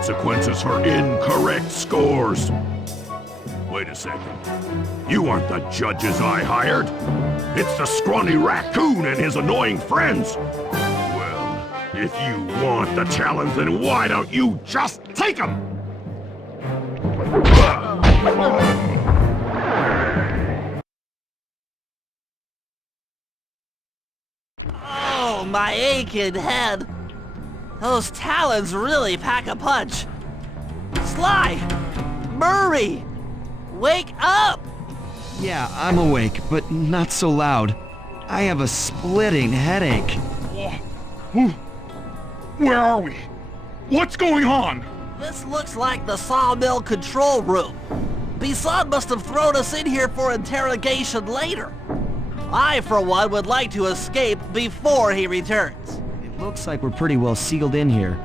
Consequences for incorrect scores. Wait a second. You aren't the judges I hired. It's the scrawny raccoon and his annoying friends. Well, if you want the challenge, then why don't you just take them? Oh, my aching head. Those talons really pack a punch. Sly! Murray! Wake up! Yeah, I'm awake, but not so loud. I have a splitting headache. Where are we? What's going on? This looks like the sawmill control room. Bisson must have thrown us in here for interrogation later. I, for one, would like to escape before he returns. Looks like we're pretty well sealed in here.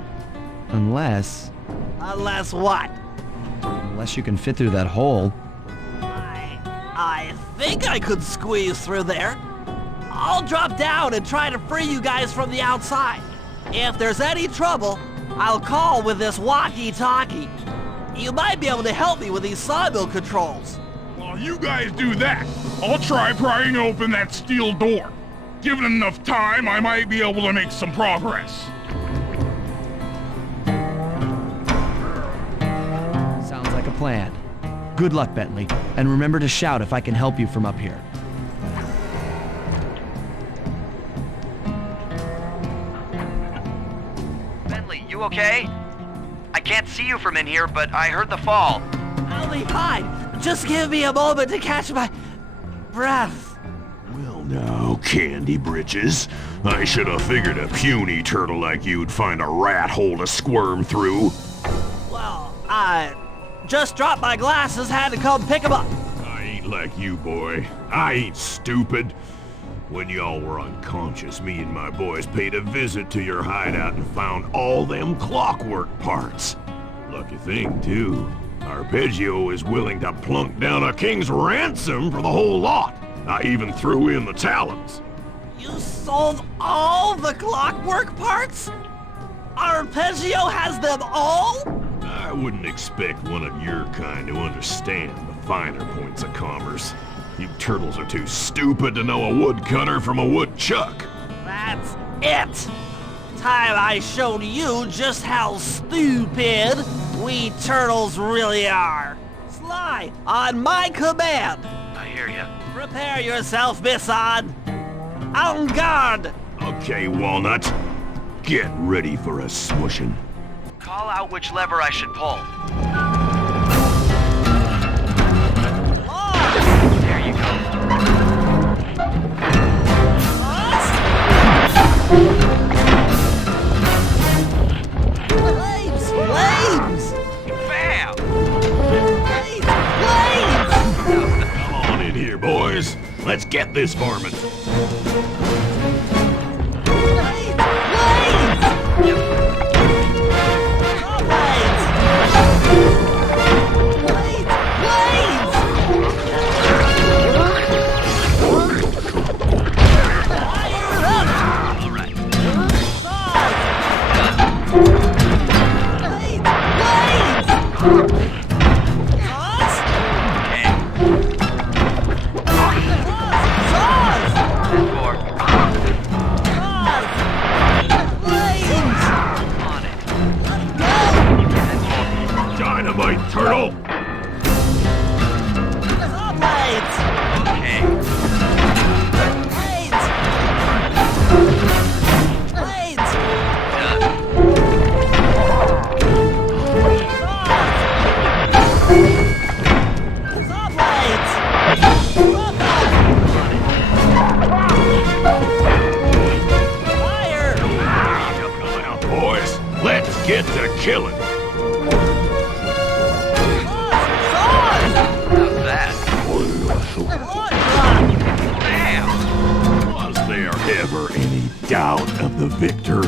Unless... Unless what? Unless you can fit through that hole. I think I could squeeze through there. I'll drop down and try to free you guys from the outside. If there's any trouble, I'll call with this walkie-talkie. You might be able to help me with these sawmill controls. While you guys do that, I'll try prying open that steel door. Given enough time, I might be able to make some progress. Sounds like a plan. Good luck, Bentley, and remember to shout if I can help you from up here. Bentley, you okay? I can't see you from in here, but I heard the fall. I'll be fine. Just give me a moment to catch my breath. Now, Candy Britches, I should have figured a puny turtle like you'd find a rat hole to squirm through. Well, I just dropped my glasses, had to come pick them up. I ain't like you, boy. I ain't stupid. When y'all were unconscious, me and my boys paid a visit to your hideout and found all them clockwork parts. Lucky thing, too. Arpeggio is willing to plunk down a king's ransom for the whole lot. I even threw in the talons. You sold all the clockwork parts? Arpeggio has them all? I wouldn't expect one of your kind to understand the finer points of commerce. You turtles are too stupid to know a woodcutter from a woodchuck. That's it! Time I showed you just how stupid we turtles really are. Sly, on my command! I hear ya. Prepare yourself, Misson! En garde! Okay, Walnut. Get ready for a smushing. Call out which lever I should pull. There you go. Flames! Flames! Bam! Flames! Come on in here, boys. Let's get this varmint. Dynamite, turtle! Boys, let's get to killing. Was there ever any doubt of the victor?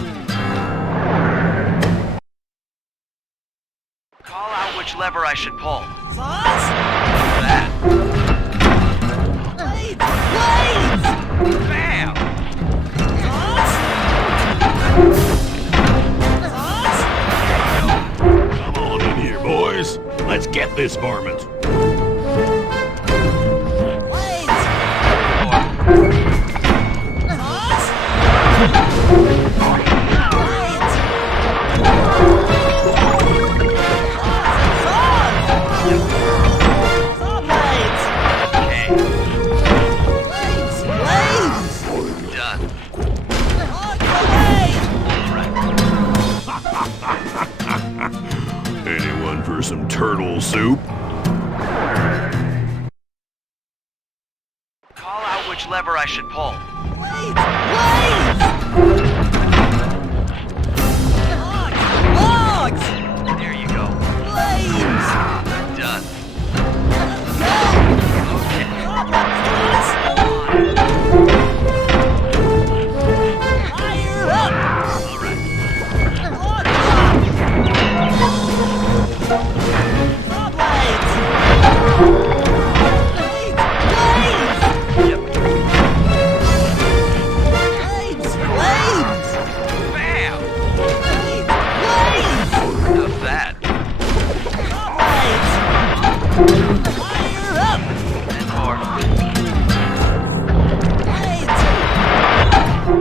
Call out which lever I should pull. That. Bam! Come on in here, boys. Let's get this varmint. Anyone for some turtle soup? Call out which lever I should pull. Logs! There you go. Done.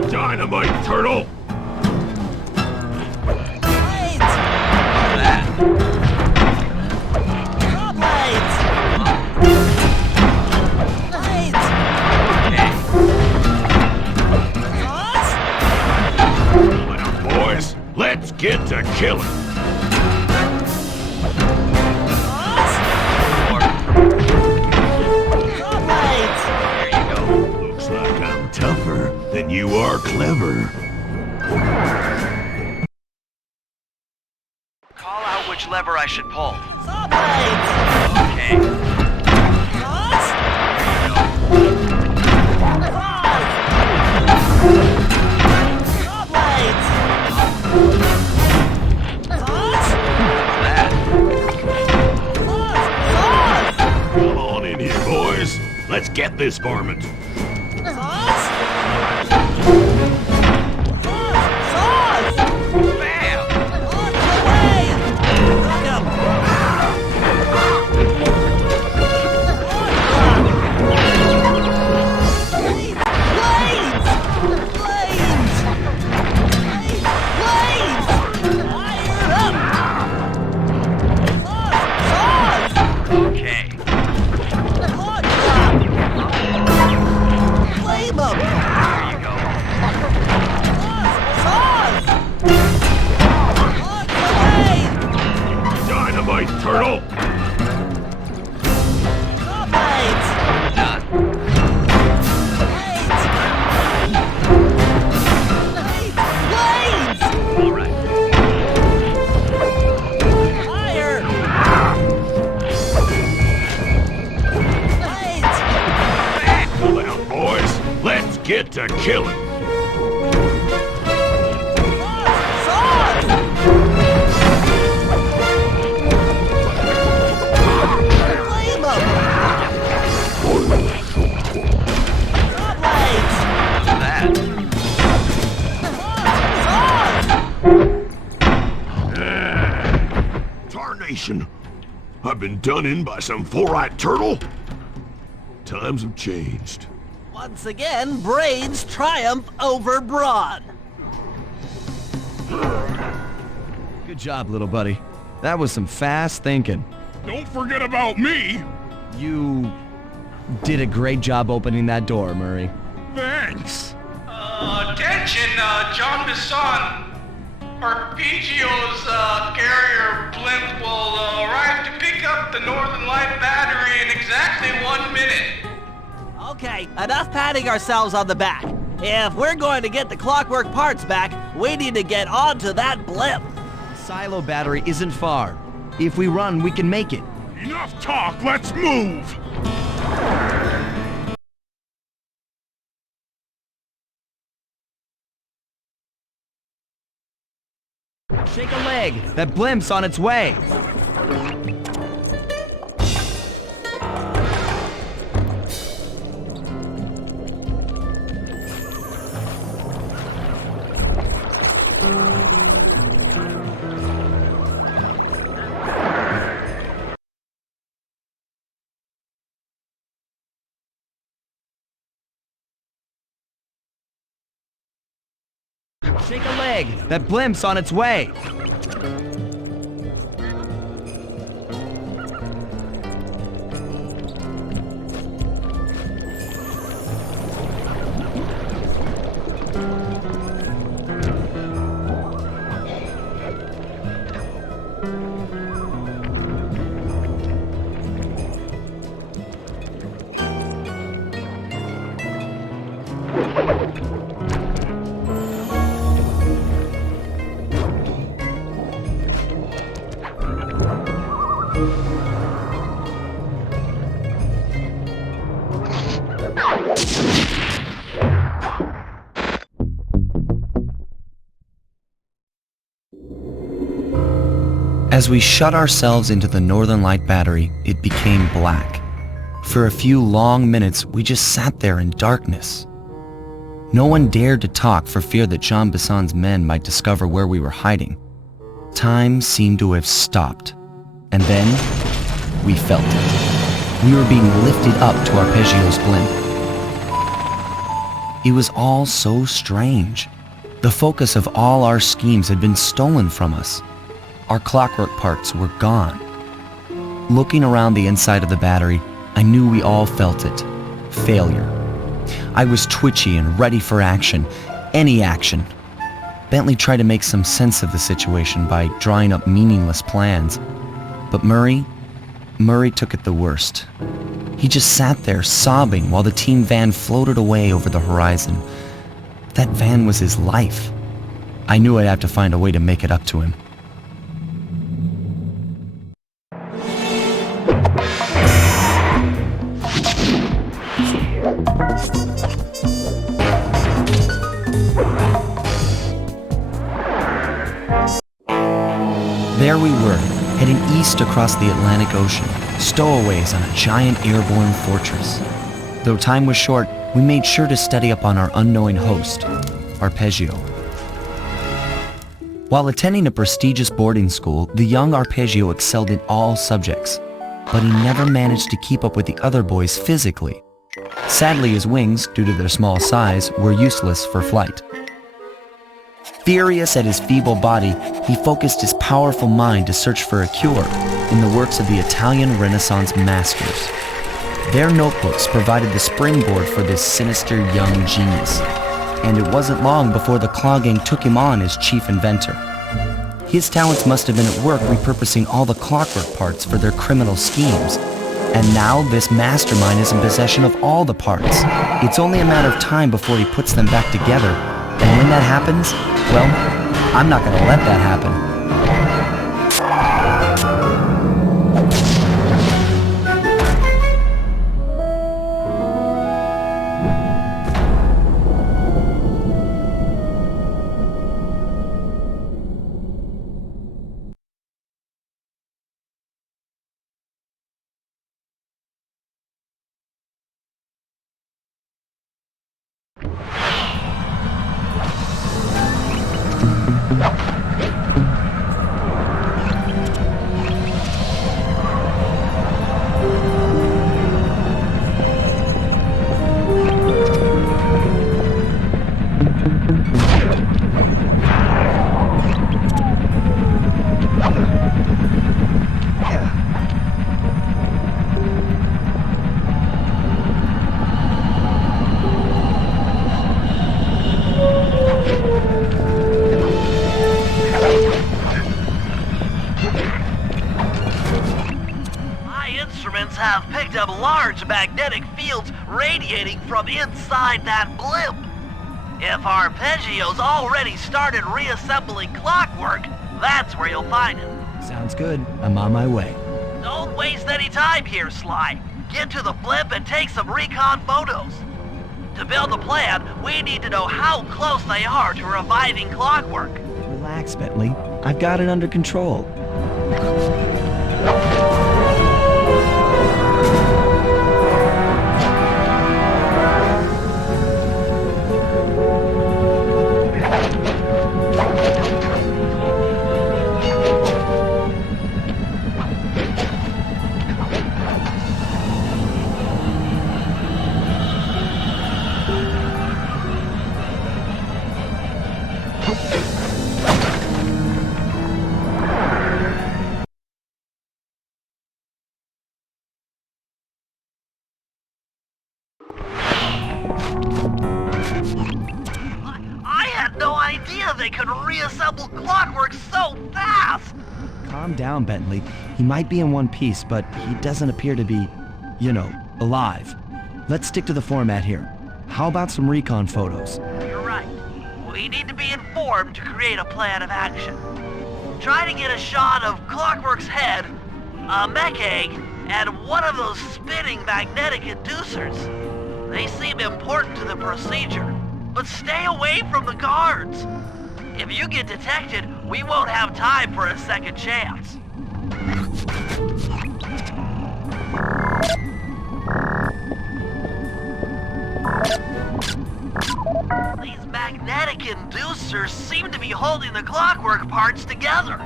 Dynamite, turtle! Boys, let's get to killing. There you go. Looks like I'm tougher than you are clever. Call out which lever I should pull. Okay. stop this varmint. Turtle! Pull out, boys. Let's get to killing. Tarnation! I've been done in by some four-eyed turtle? Times have changed. Once again, brains triumph over brawn. Good job, little buddy. That was some fast thinking. Don't forget about me! You did a great job opening that door, Murray. Thanks! Attention, John Bisson. Arpeggio's carrier blimp will arrive to pick up the Northern Light battery in exactly 1 minute. Okay, enough patting ourselves on the back. If we're going to get the clockwork parts back, we need to get onto that blimp. The silo battery isn't far. If we run, we can make it. Enough talk, let's move! Shake a leg. That blimp's on its way. Shake a leg. That blimp's on its way. As we shut ourselves into the Northern Light battery, it became black. For a few long minutes, we just sat there in darkness. No one dared to talk for fear that Jean Bisson's men might discover where we were hiding. Time seemed to have stopped. And then, we felt it. We were being lifted up to Arpeggio's blimp. It was all so strange. The focus of all our schemes had been stolen from us. Our clockwork parts were gone. Looking around the inside of the battery, I knew we all felt it. Failure. I was twitchy and ready for action. Any action. Bentley tried to make some sense of the situation by drawing up meaningless plans. But Murray took it the worst. He just sat there sobbing while the team van floated away over the horizon. That van was his life. I knew I'd have to find a way to make it up to him. There we were, heading east across the Atlantic Ocean, stowaways on a giant airborne fortress. Though time was short, we made sure to study up on our unknowing host, Arpeggio. While attending a prestigious boarding school, the young Arpeggio excelled in all subjects, but he never managed to keep up with the other boys physically. Sadly, his wings, due to their small size, were useless for flight. Furious at his feeble body, he focused his powerful mind to search for a cure in the works of the Italian Renaissance masters. Their notebooks provided the springboard for this sinister young genius, and it wasn't long before the Claw Gang took him on as chief inventor. His talents must have been at work repurposing all the clockwork parts for their criminal schemes, and now this mastermind is in possession of all the parts. It's only a matter of time before he puts them back together, and when that happens, well, I'm not gonna let that happen. Have picked up large magnetic fields radiating from inside that blimp. If Arpeggio's already started reassembling clockwork, that's where you'll find him. Sounds good. I'm on my way. Don't waste any time here, Sly. Get to the blimp and take some recon photos. To build a plan, we need to know how close they are to reviving clockwork. Relax, Bentley. I've got it under control. They could reassemble clockwork so fast! Calm down, Bentley. He might be in one piece, but he doesn't appear to be, alive. Let's stick to the format here. How about some recon photos? You're right. We need to be informed to create a plan of action. Try to get a shot of Clockwork's head, a mech egg, and one of those spinning magnetic inducers. They seem important to the procedure, but stay away from the guards. If you get detected, we won't have time for a second chance. These magnetic inducers seem to be holding the clockwork parts together.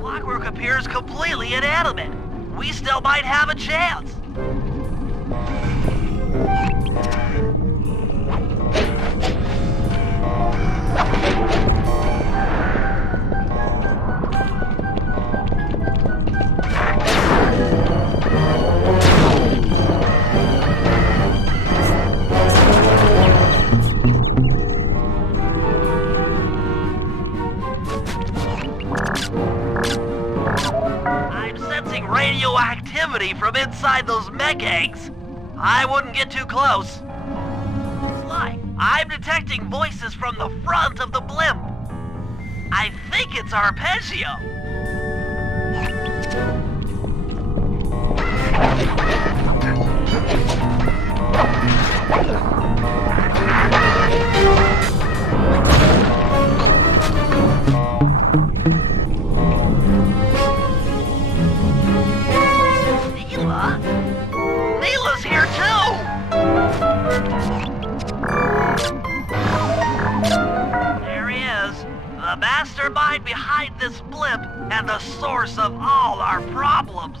Clockwork appears completely inanimate. We still might have a chance. Radioactivity from inside those mech eggs. I wouldn't get too close. I'm detecting voices from the front of the blimp. I think it's Arpeggio. Neela's here too! There he is, the mastermind behind this blimp and the source of all our problems.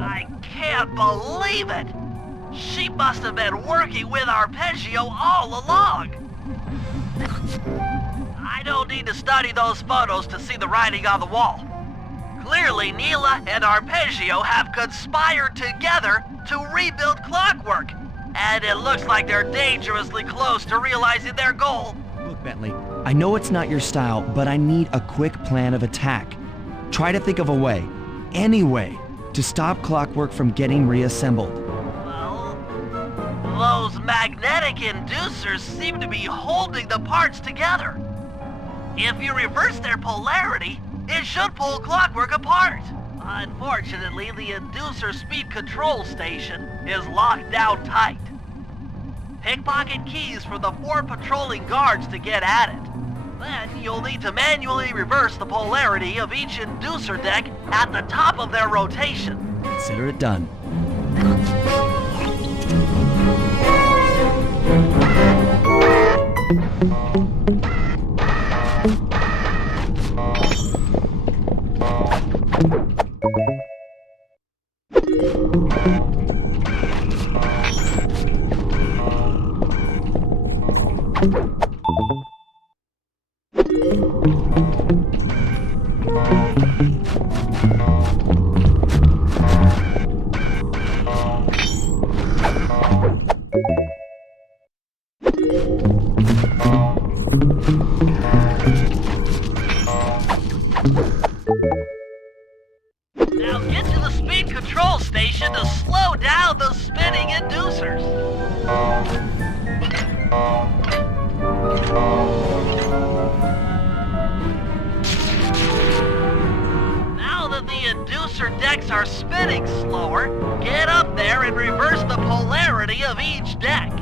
I can't believe it! She must have been working with Arpeggio all along! I don't need to study those photos to see the writing on the wall. Clearly, Neela and Arpeggio have conspired together to rebuild Clockwork. And it looks like they're dangerously close to realizing their goal. Look, Bentley, I know it's not your style, but I need a quick plan of attack. Try to think of a way, any way, to stop Clockwork from getting reassembled. Well, those magnetic inducers seem to be holding the parts together. If you reverse their polarity, it should pull Clockwork apart. Unfortunately, the inducer speed control station is locked down tight. Pickpocket keys for the 4 patrolling guards to get at it. Then you'll need to manually reverse the polarity of each inducer deck at the top of their rotation. Consider it done. Now get to the speed control station to slow down the spinning inducers. Now that the inducer decks are spinning slower, get up there and reverse the polarity of each deck.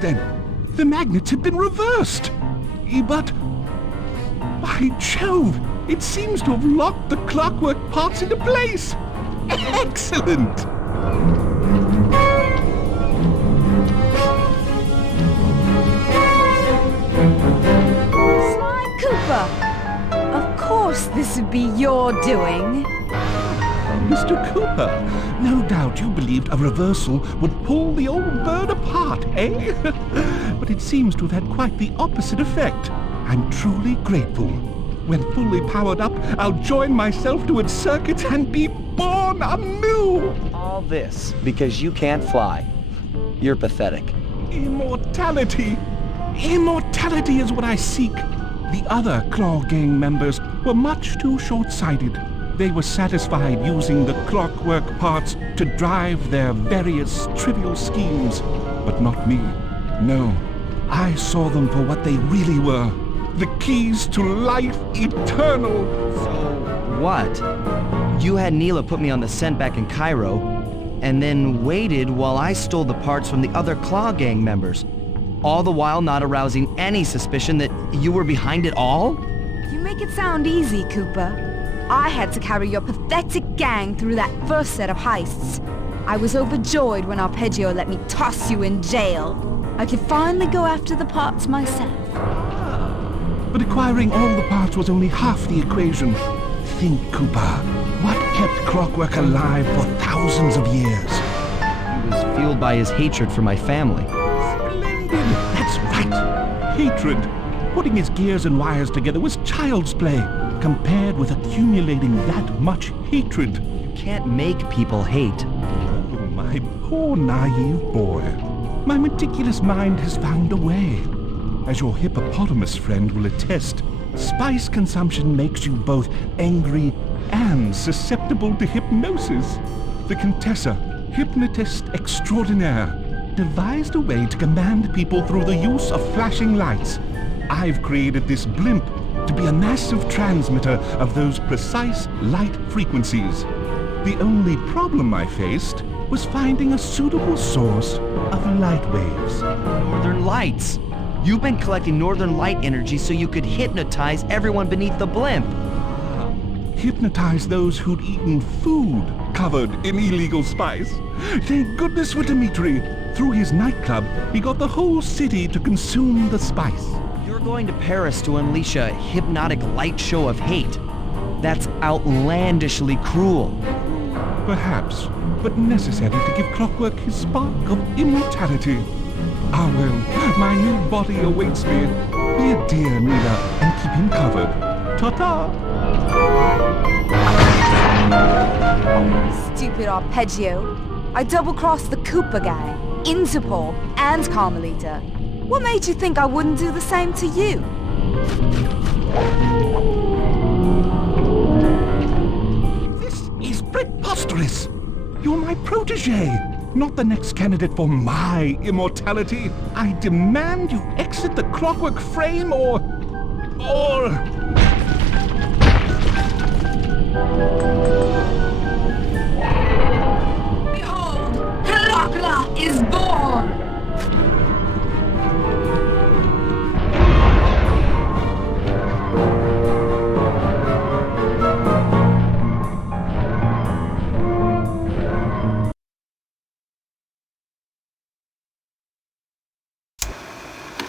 Then the magnets had been reversed. But, by Jove, it seems to have locked the clockwork parts into place. Excellent! Sly Cooper! Of course this would be your doing. Mr. Cooper, no doubt you believed a reversal would pull the old bird apart, eh? But it seems to have had quite the opposite effect. I'm truly grateful. When fully powered up, I'll join myself to its circuits and be born anew! All this because you can't fly. You're pathetic. Immortality! Immortality is what I seek. The other Claw Gang members were much too short-sighted. They were satisfied using the clockwork parts to drive their various trivial schemes. But not me. No. I saw them for what they really were. The keys to life eternal. So what? You had Neela put me on the scent back in Cairo, and then waited while I stole the parts from the other Claw Gang members. All the while not arousing any suspicion that you were behind it all? You make it sound easy, Cooper. I had to carry your pathetic gang through that first set of heists. I was overjoyed when Arpeggio let me toss you in jail. I could finally go after the parts myself. But acquiring all the parts was only half the equation. Think, Cooper. What kept Clockwork alive for thousands of years? He was fueled by his hatred for my family. Splendid! That's right! Hatred. Putting his gears and wires together was child's play, compared with accumulating that much hatred. You can't make people hate. Oh, my poor naive boy. My meticulous mind has found a way. As your hippopotamus friend will attest, spice consumption makes you both angry and susceptible to hypnosis. The Contessa, hypnotist extraordinaire, devised a way to command people through the use of flashing lights. I've created this blimp to be a massive transmitter of those precise light frequencies. The only problem I faced was finding a suitable source of light waves. Northern Lights. You've been collecting Northern Light energy so you could hypnotize everyone beneath the blimp. Hypnotize those who'd eaten food covered in illegal spice. Thank goodness for Dimitri. Through his nightclub, he got the whole city to consume the spice. You're going to Paris to unleash a hypnotic light show of hate. That's outlandishly cruel. Perhaps, but necessary to give Clockwork his spark of immortality. Ah well, my new body awaits me. Be a dear, Neela, and keep him covered. Ta-ta! Stupid Arpeggio. I double-crossed the Cooper gang, Interpol, and Carmelita. What made you think I wouldn't do the same to you? This is preposterous! You're my protege, not the next candidate for my immortality. I demand you exit the Clockwork frame or... Behold, Helakla is born!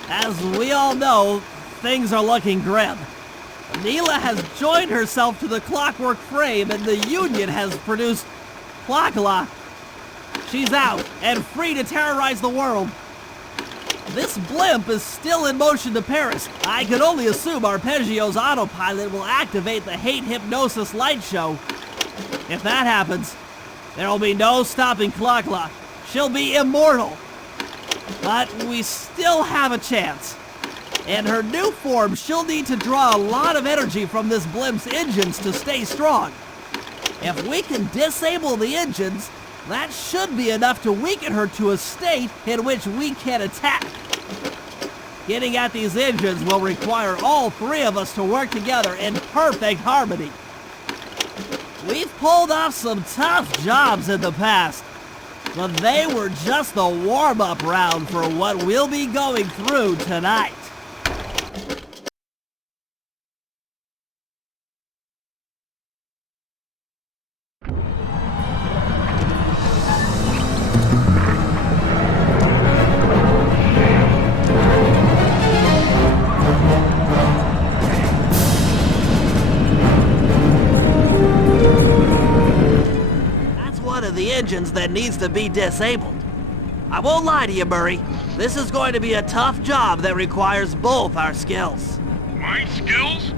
As we all know, things are looking grim. Neela has joined herself to the Clockwork frame and the Union has produced Plakala. She's out and free to terrorize the world. This blimp is still in motion to Paris. I can only assume Arpeggio's autopilot will activate the hate hypnosis light show. If that happens, there will be no stopping Plakala. She'll be immortal. But we still have a chance. In her new form, she'll need to draw a lot of energy from this blimp's engines to stay strong. If we can disable the engines, that should be enough to weaken her to a state in which we can attack. Getting at these engines will require all three of us to work together in perfect harmony. We've pulled off some tough jobs in the past, but they were just the warm-up round for what we'll be going through tonight. The engines that needs to be disabled. I won't lie to you, Murray. This is going to be a tough job that requires both our skills. My skills?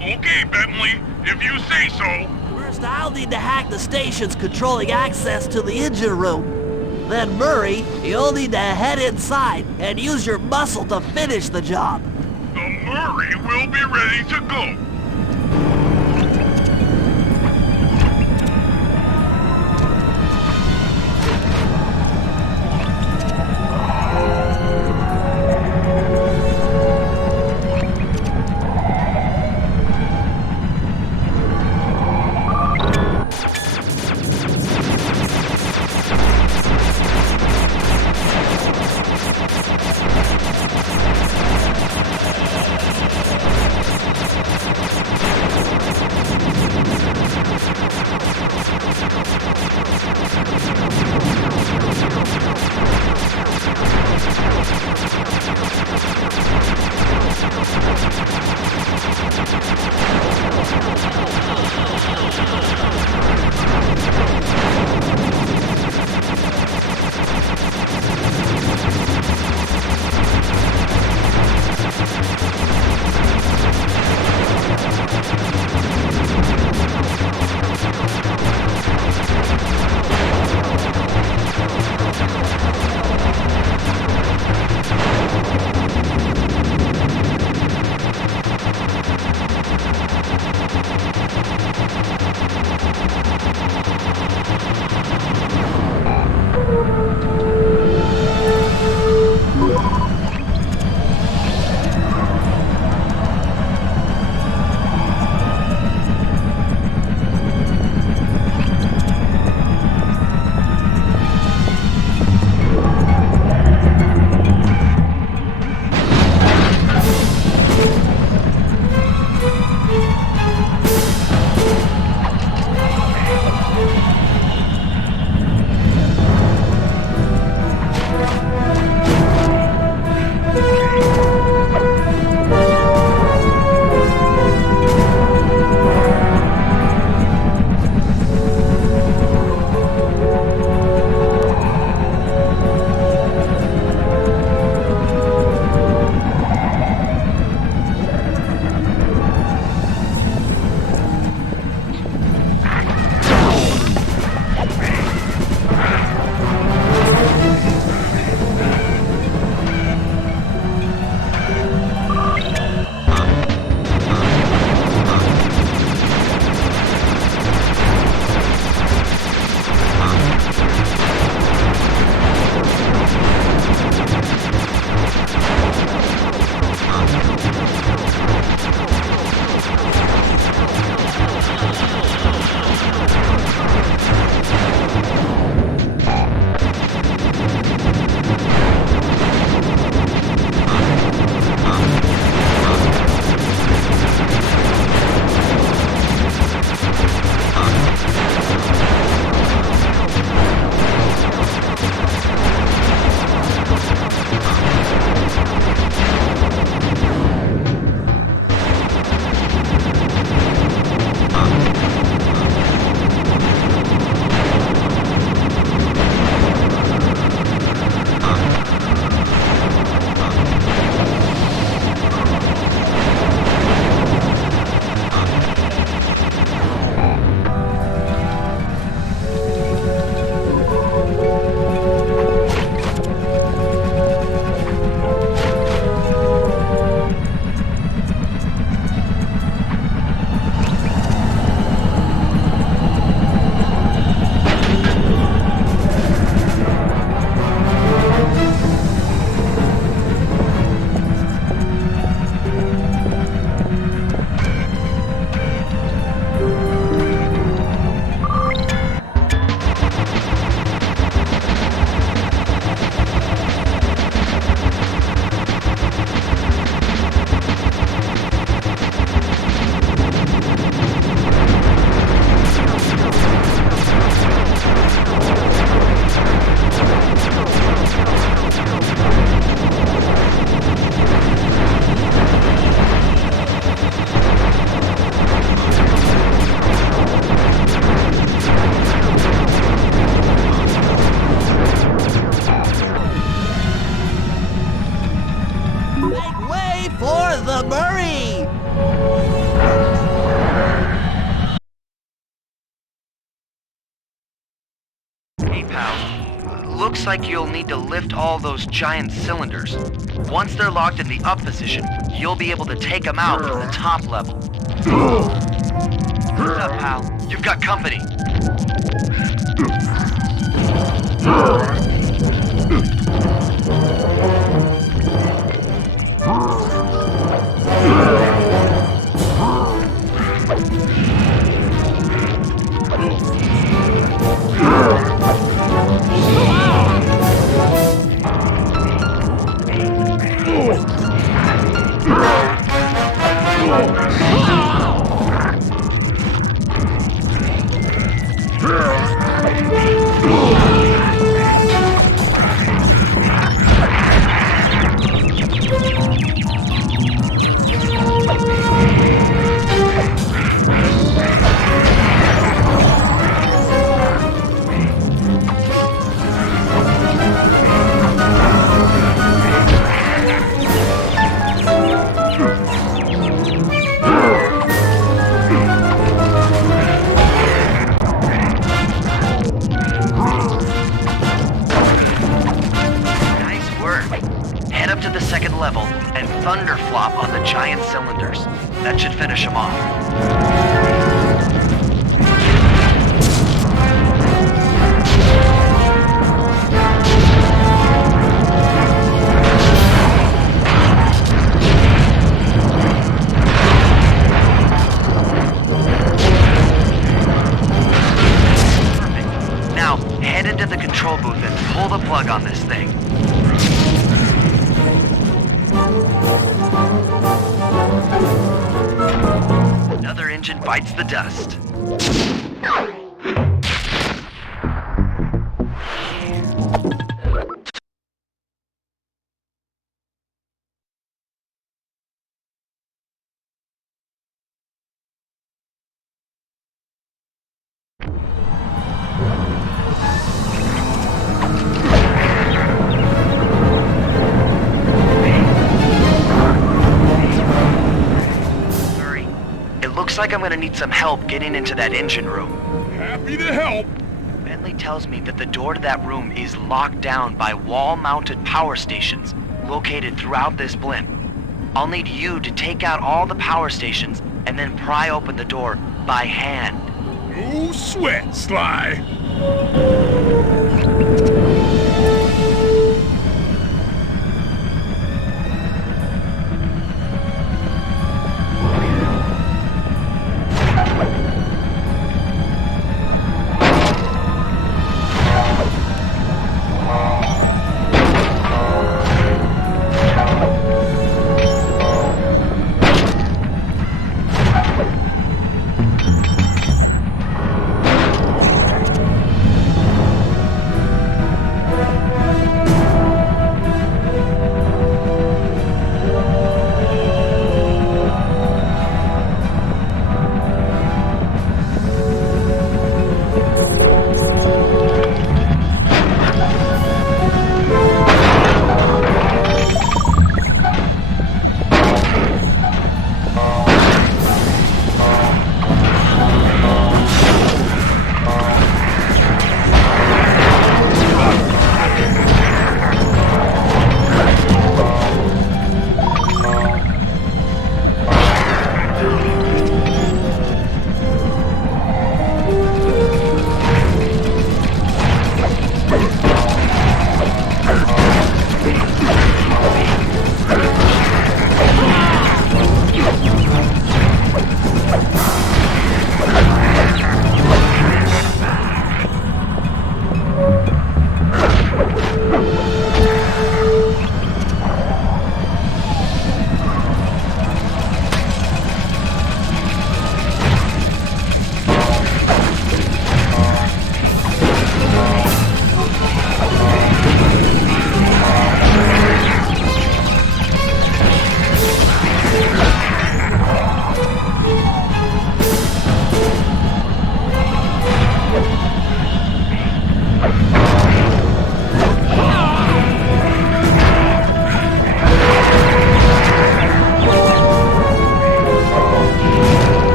Okay, Bentley, if you say so. First, I'll need to hack the stations controlling access to the engine room. Then Murray, you'll need to head inside and use your muscle to finish the job. The Murray will be ready to go. looks like you'll need to lift all those giant cylinders. Once they're locked in the up position, you'll be able to take them out from the top level. What's up, pal? You've got company. Level and thunderflop on the giant cylinders. That should finish them off. Perfect. Now, head into the control booth and pull the plug on this thing. Another engine bites the dust. Looks like I'm gonna need some help getting into that engine room. Happy to help. Bentley tells me that the door to that room is locked down by wall-mounted power stations located throughout this blimp. I'll need you to take out all the power stations and then pry open the door by hand. No sweat, Sly.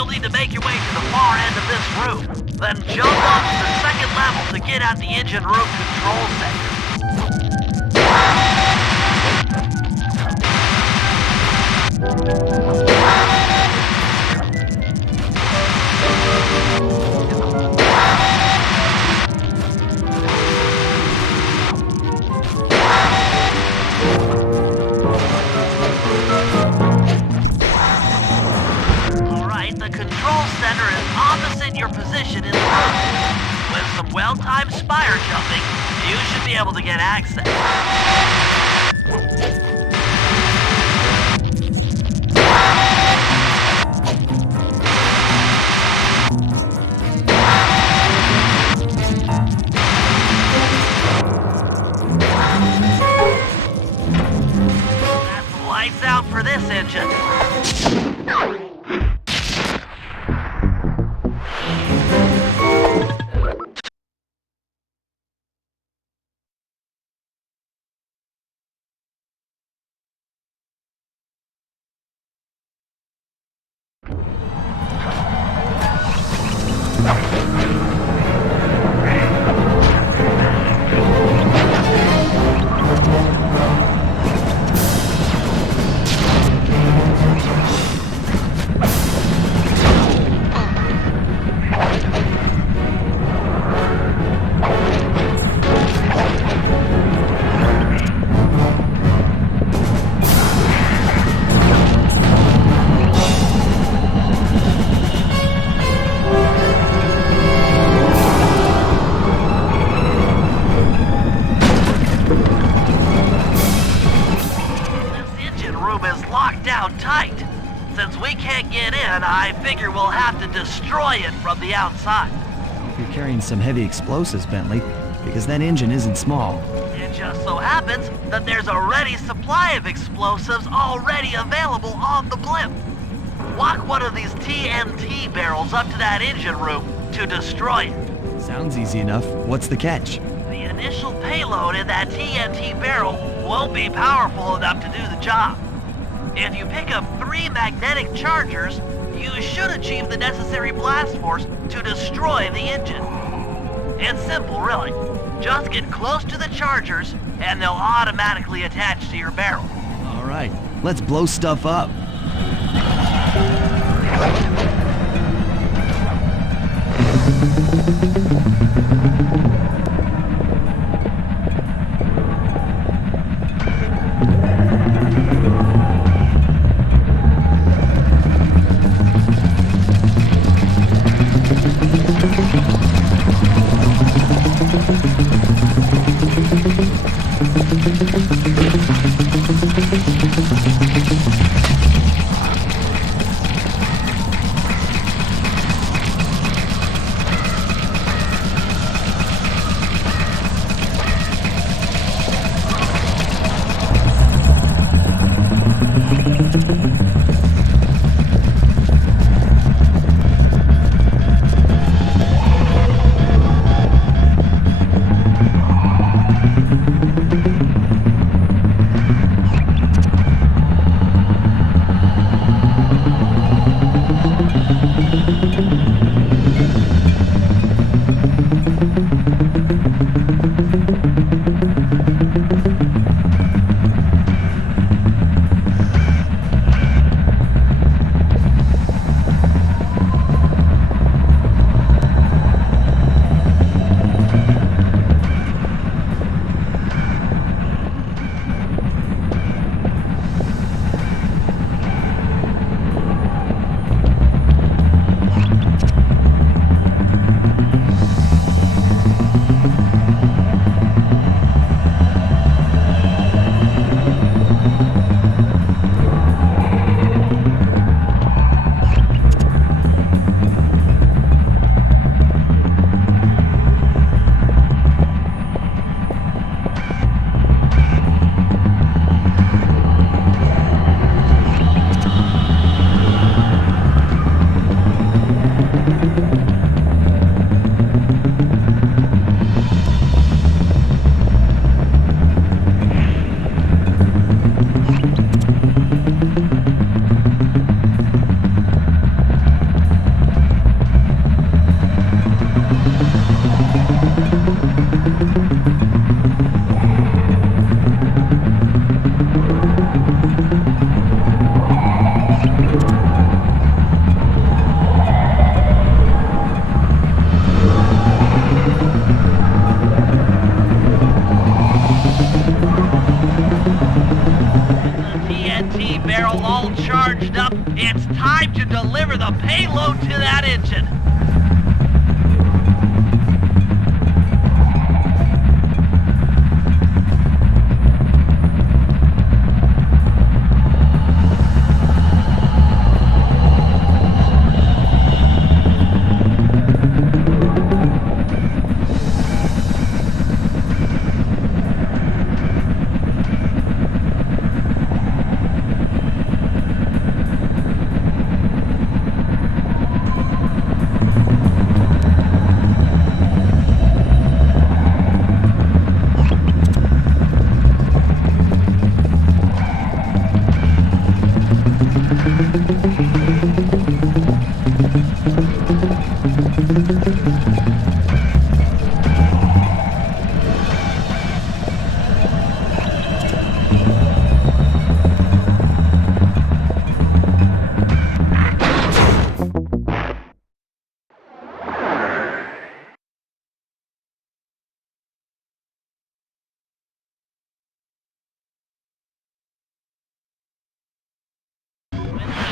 you'll need to make your way to the far end of this room. Then jump up to the second level to get at the engine room control center. Alright, the control center is opposite your position in the room. With some well-timed spire jumping, you should be able to get access. That's lights out for this engine. Tight. Since we can't get in, I figure we'll have to destroy it from the outside. Hope you're carrying some heavy explosives, Bentley, because that engine isn't small. It just so happens that there's a ready supply of explosives already available on the blimp. Walk one of these TNT barrels up to that engine room to destroy it. Sounds easy enough. What's the catch? The initial payload in that TNT barrel won't be powerful enough to do the job. If you pick up 3 magnetic chargers, you should achieve the necessary blast force to destroy the engine. It's simple, really. Just get close to the chargers, and they'll automatically attach to your barrel. All right, let's blow stuff up. payload to that engine.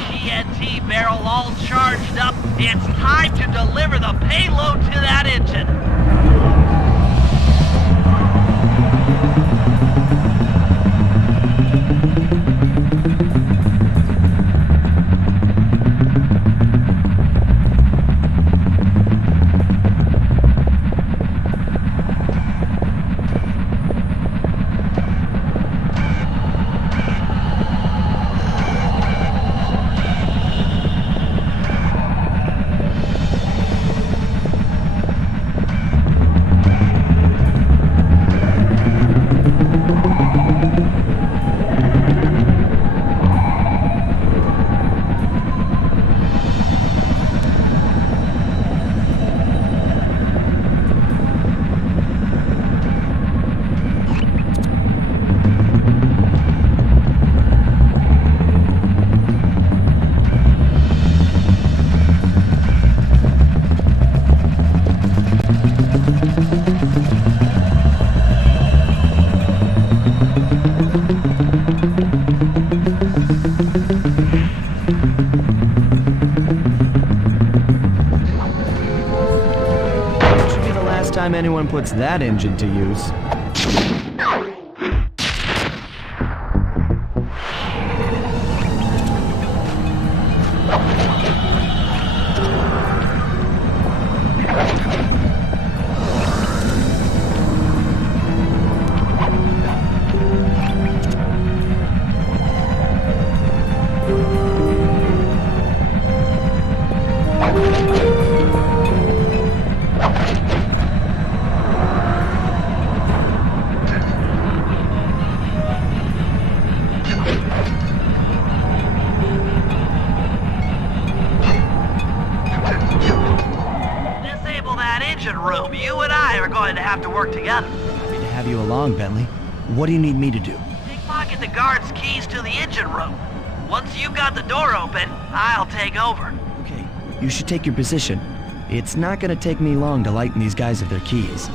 TNT barrel all charged up, it's time to deliver the payload to that engine. Time anyone puts that engine to use. Room. You and I are going to have to work together. Happy to have you along, Bentley. What do you need me to do? Pickpocket the guard's keys to the engine room. Once you've got the door open, I'll take over. Okay, you should take your position. It's not gonna take me long to lighten these guys of their keys.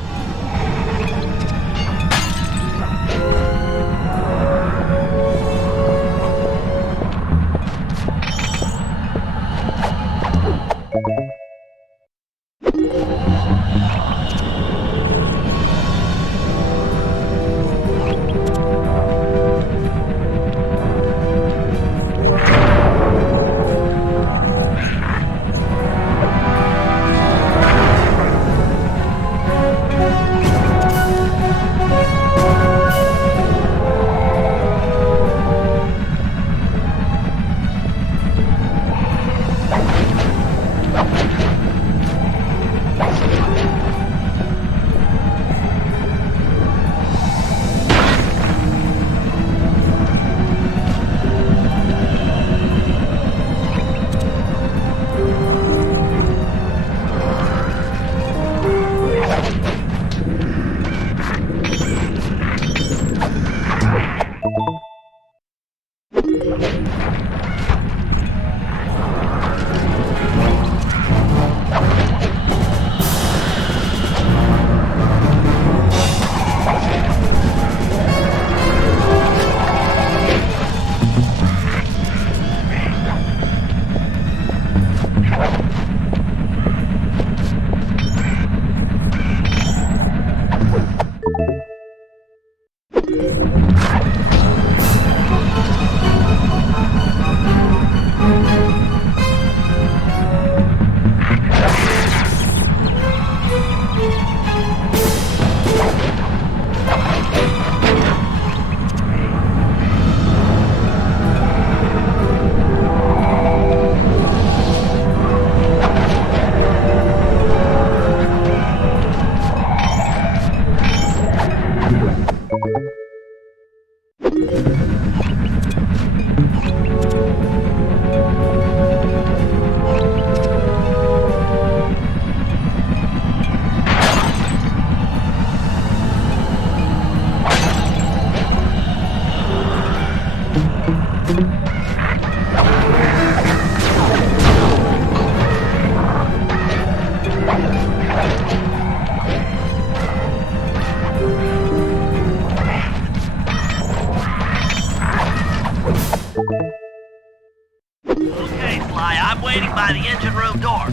the engine room door.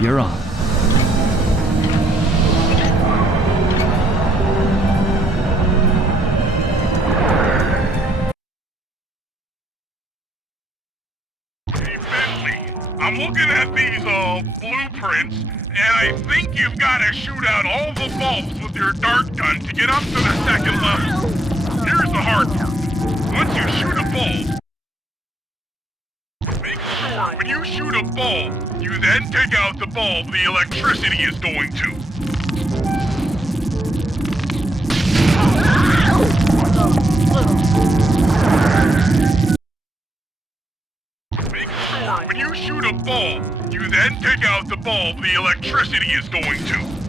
You're on. Hey, Bentley, I'm looking at these, blueprints, and I think you've got to shoot out all the bulbs with your dart gun to get up to the second level. Here's the hard part. Once you shoot a bulb, make sure when you shoot a bulb, you then take out the bulb the electricity is going to. Make sure when you shoot a bulb, you then take out the bulb the electricity is going to.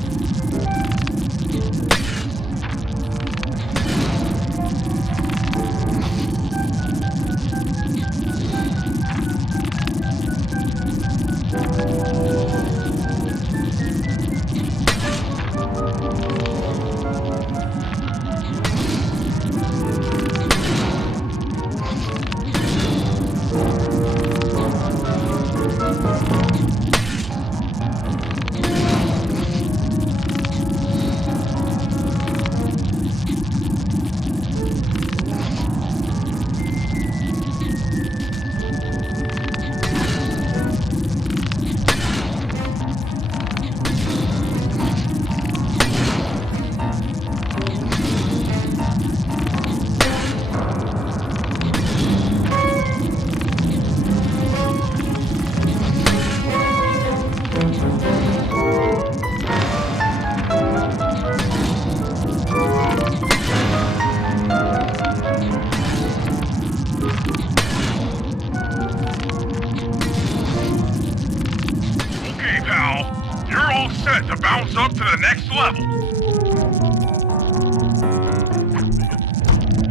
To bounce up to the next level.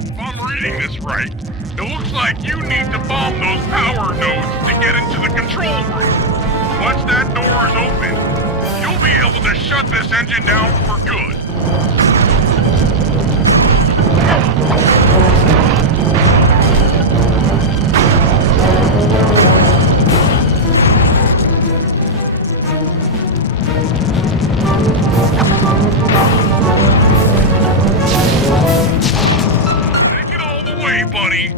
If I'm reading this right, it looks like you need to bomb those power nodes to get into the control room. Once that door is open, you'll be able to shut this engine down for good. Buddy,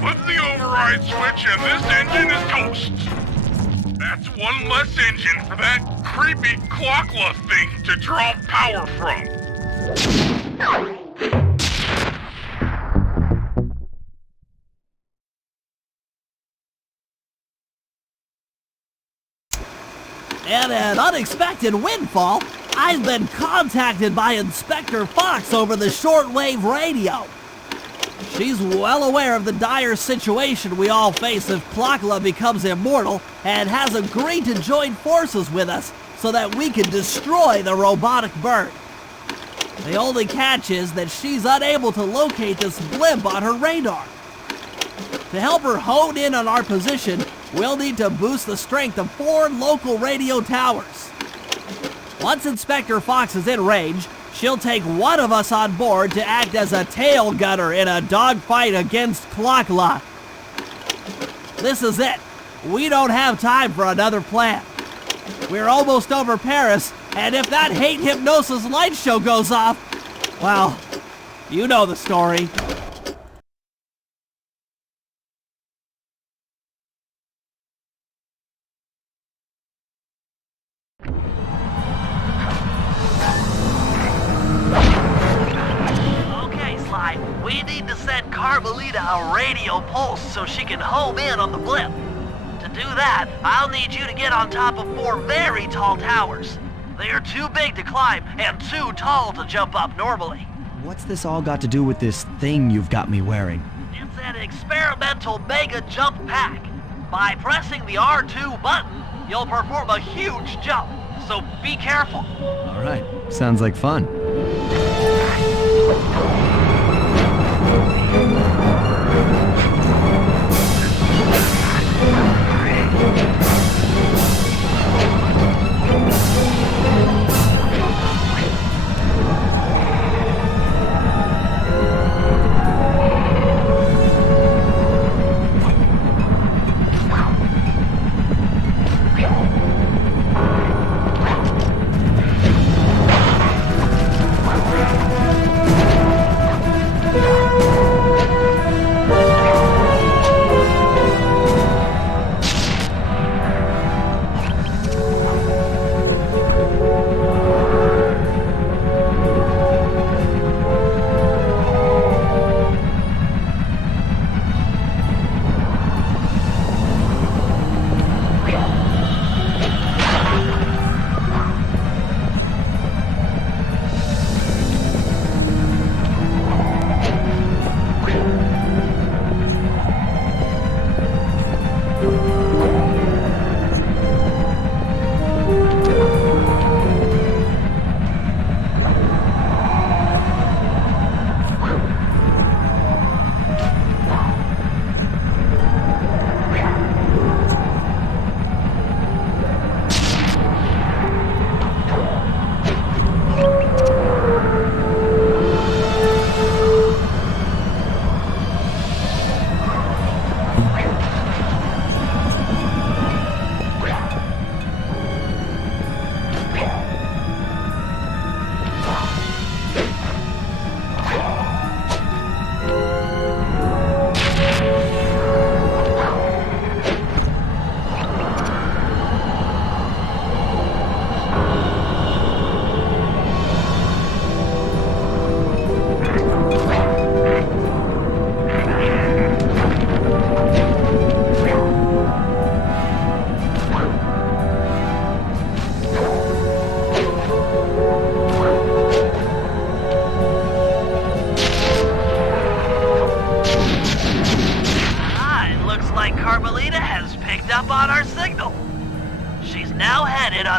flip the override switch and this engine is toast. That's one less engine for that creepy clockla thing to draw power from. And an unexpected windfall, I've been contacted by Inspector Fox over the shortwave radio. She's well aware of the dire situation we all face if Clockla becomes immortal and has agreed to join forces with us so that we can destroy the robotic bird. The only catch is that she's unable to locate this blimp on her radar. To help her hone in on our position, we'll need to boost the strength of 4 local radio towers. Once Inspector Fox is in range, she'll take one of us on board to act as a tail gunner in a dogfight against Clockla. This is it. We don't have time for another plan. We're almost over Paris, and if that hate hypnosis light show goes off, well, you know the story. Okay, Sly, we need to send Carmelita a radio pulse so she can home in on the blip. To do that, I'll need you to get on top of 4 very tall towers. They are too big to climb and too tall to jump up normally. What's this all got to do with this thing you've got me wearing? It's an experimental mega jump pack. By pressing the R2 button, you'll perform a huge jump, so be careful. All right, sounds like fun.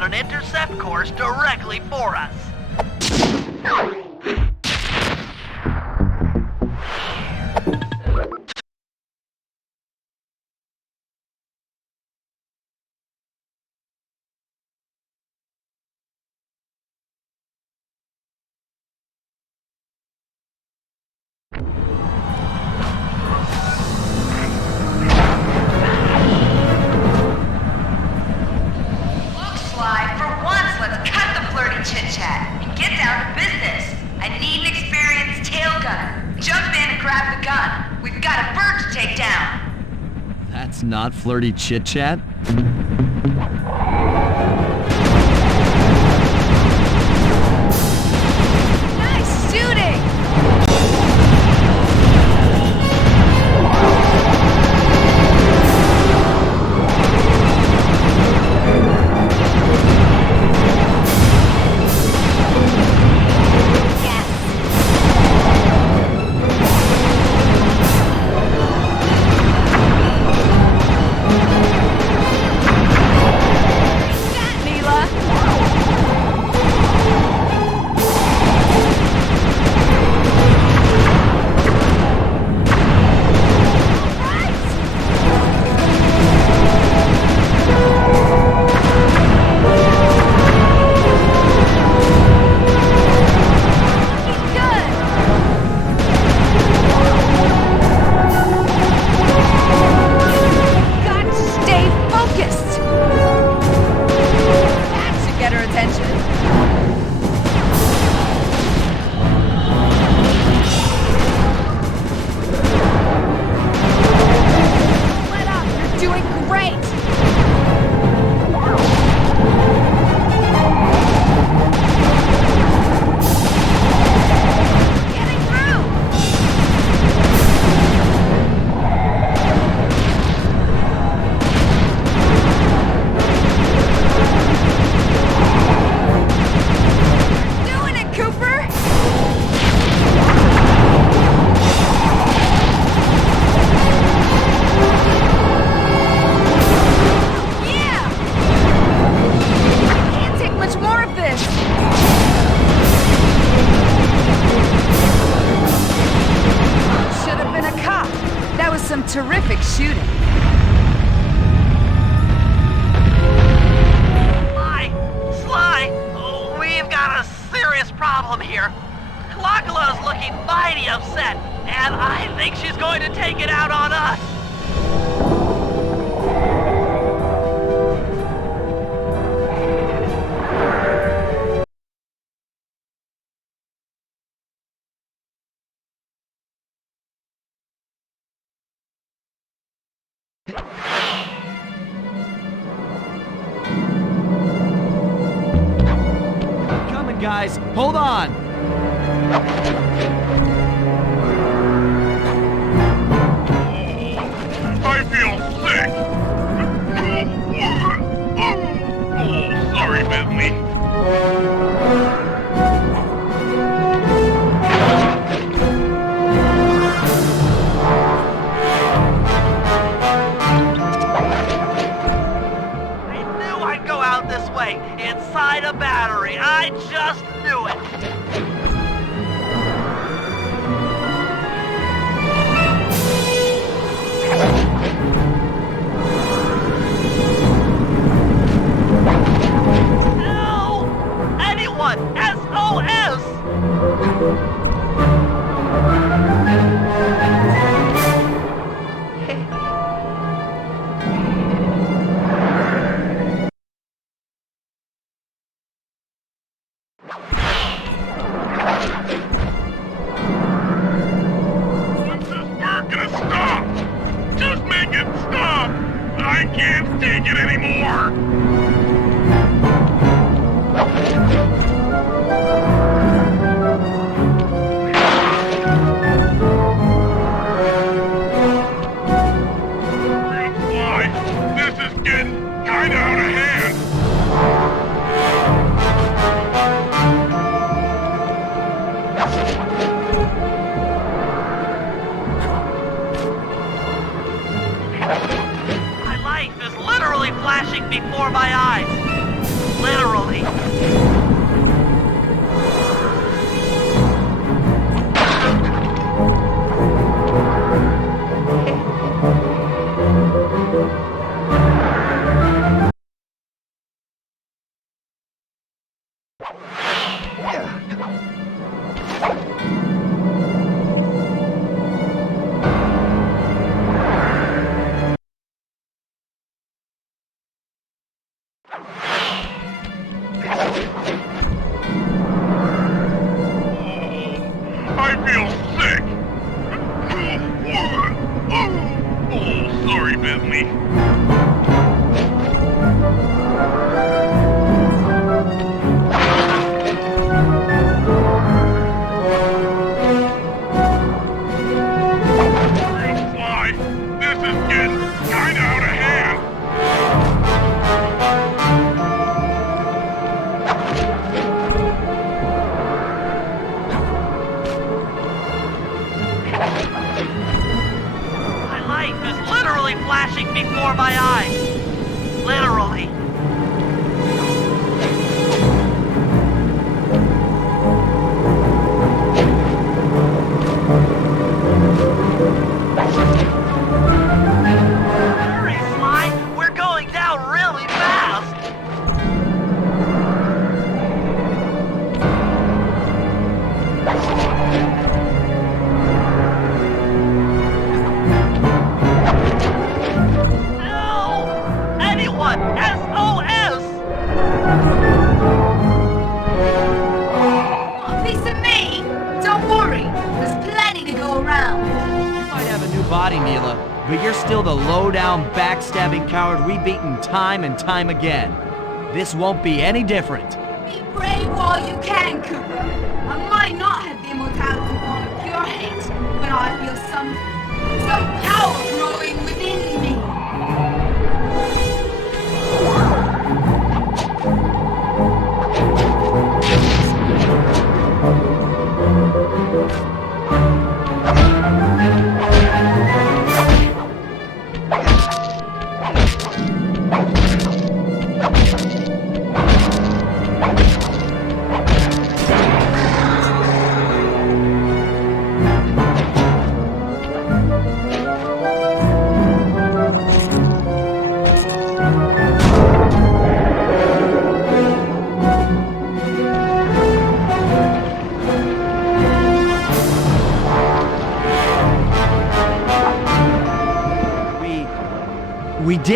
on an intercept course directly for us. That's not flirty chit-chat? Nice shooting! shooting. Sly! Oh, we've got a serious problem here. Clockula's looking mighty upset, and I think she's going to take it out on us. Coming, guys. Hold on. I feel sick. Oh, sorry, Bentley. I knew I'd go out this way, inside a battery. I just knew it. No! Anyone! SOS! Not gonna stop! Just make it stop! I can't take it anymore! Why? This is getting kinda out of hand! My life is literally flashing before my eyes. Literally. I feel sick. Oh, sorry, Bentley. Why? This is getting kinda out of hand. My life is literally flashing before my eyes. Literally. Hurry, Sly! We're going down really fast! No! Anyone! SOS! A piece of me! Don't worry, there's plenty to go around. You might have a new body, Mila, but you're still the low-down, backstabbing coward we've beaten time and time again. This won't be any different. Be brave while you can, Cooper. I might not have the immortality born of pure hate, but I feel some power growing within me.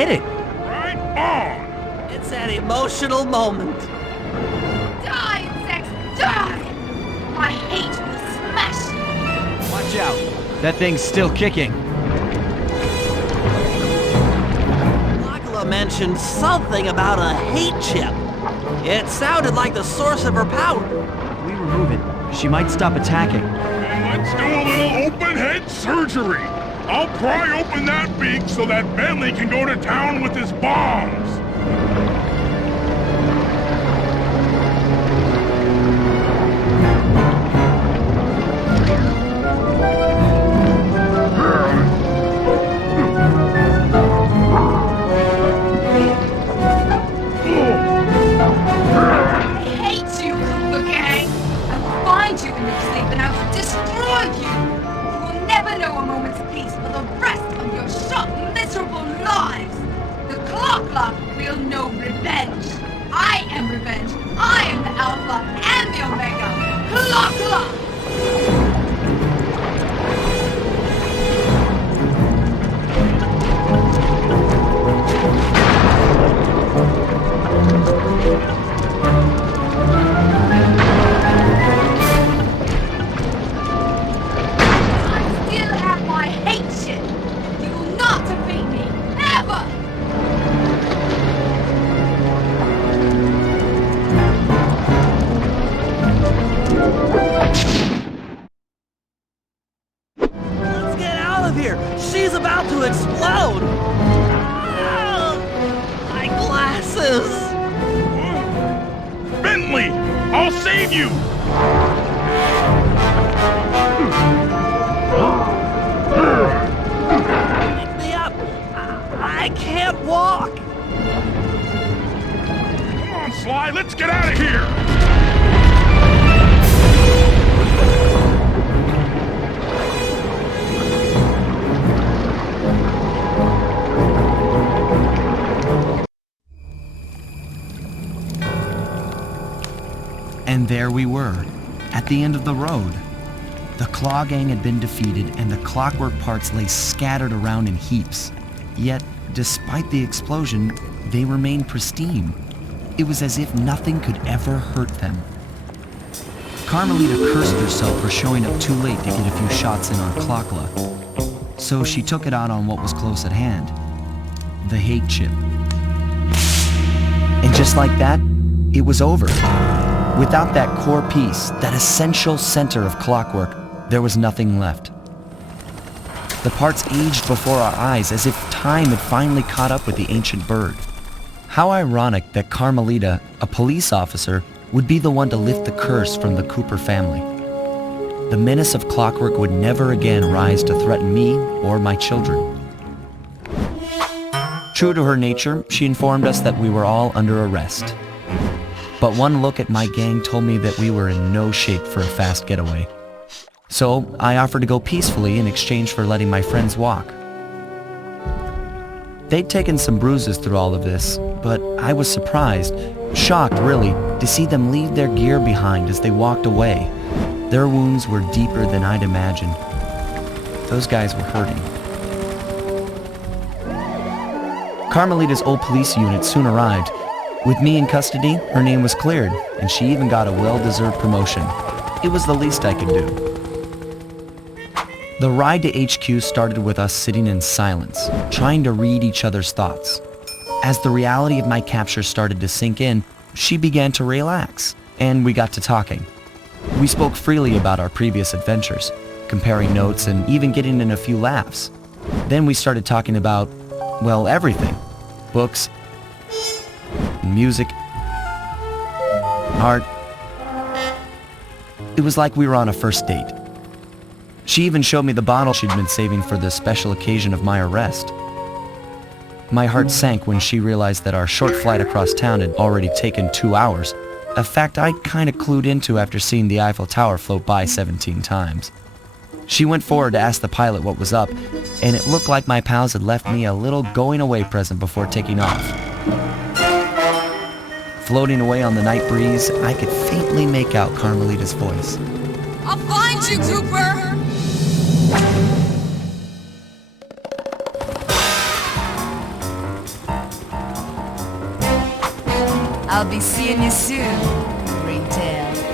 did it! Right on! It's an emotional moment. Die, insects, die! My hate will smash you! Watch out. That thing's still kicking. Lachla mentioned something about a hate chip. It sounded like the source of her power. If we remove it, she might stop attacking. And let's do a little open head surgery. I'll pry open that beak so that Bentley can go to town with his bombs. Will know revenge. I am revenge. I am the Alpha and the Omega. Clock, clock. I still have my hate shit. You will not defeat me. Ever. Let's get out of here! She's about to explode! Ah, my glasses! Bentley, I'll save you! Pick me up! I can't walk! Come on, Sly, let's get out of here! And there we were, at the end of the road. The Claw Gang had been defeated and the clockwork parts lay scattered around in heaps. Yet, despite the explosion, they remained pristine. It was as if nothing could ever hurt them. Carmelita cursed herself for showing up too late to get a few shots in on Clockla. So she took it out on what was close at hand, the hate chip. And just like that, it was over. Without that core piece, that essential center of clockwork, there was nothing left. The parts aged before our eyes as if time had finally caught up with the ancient bird. How ironic that Carmelita, a police officer, would be the one to lift the curse from the Cooper family. The menace of clockwork would never again rise to threaten me or my children. True to her nature, she informed us that we were all under arrest. But one look at my gang told me that we were in no shape for a fast getaway. So I offered to go peacefully in exchange for letting my friends walk. They'd taken some bruises through all of this, but I was surprised, shocked really, to see them leave their gear behind as they walked away. Their wounds were deeper than I'd imagined. Those guys were hurting. Carmelita's old police unit soon arrived. With me in custody, her name was cleared, and she even got a well-deserved promotion. It was the least I could do. The ride to HQ started with us sitting in silence, trying to read each other's thoughts. As the reality of my capture started to sink in, she began to relax, and we got to talking. We spoke freely about our previous adventures, comparing notes and even getting in a few laughs. Then we started talking about, well, everything. Books, music, art. It was like we were on a first date. She even showed me the bottle she'd been saving for the special occasion of my arrest. My heart sank when she realized that our short flight across town had already taken 2 hours, a fact I'd kinda clued into after seeing the Eiffel Tower float by 17 times. She went forward to ask the pilot what was up, and it looked like my pals had left me a little going-away present before taking off. Floating away on the night breeze, I could faintly make out Carmelita's voice. I'll find you, Cooper! I'll be seeing you soon, Ringtail.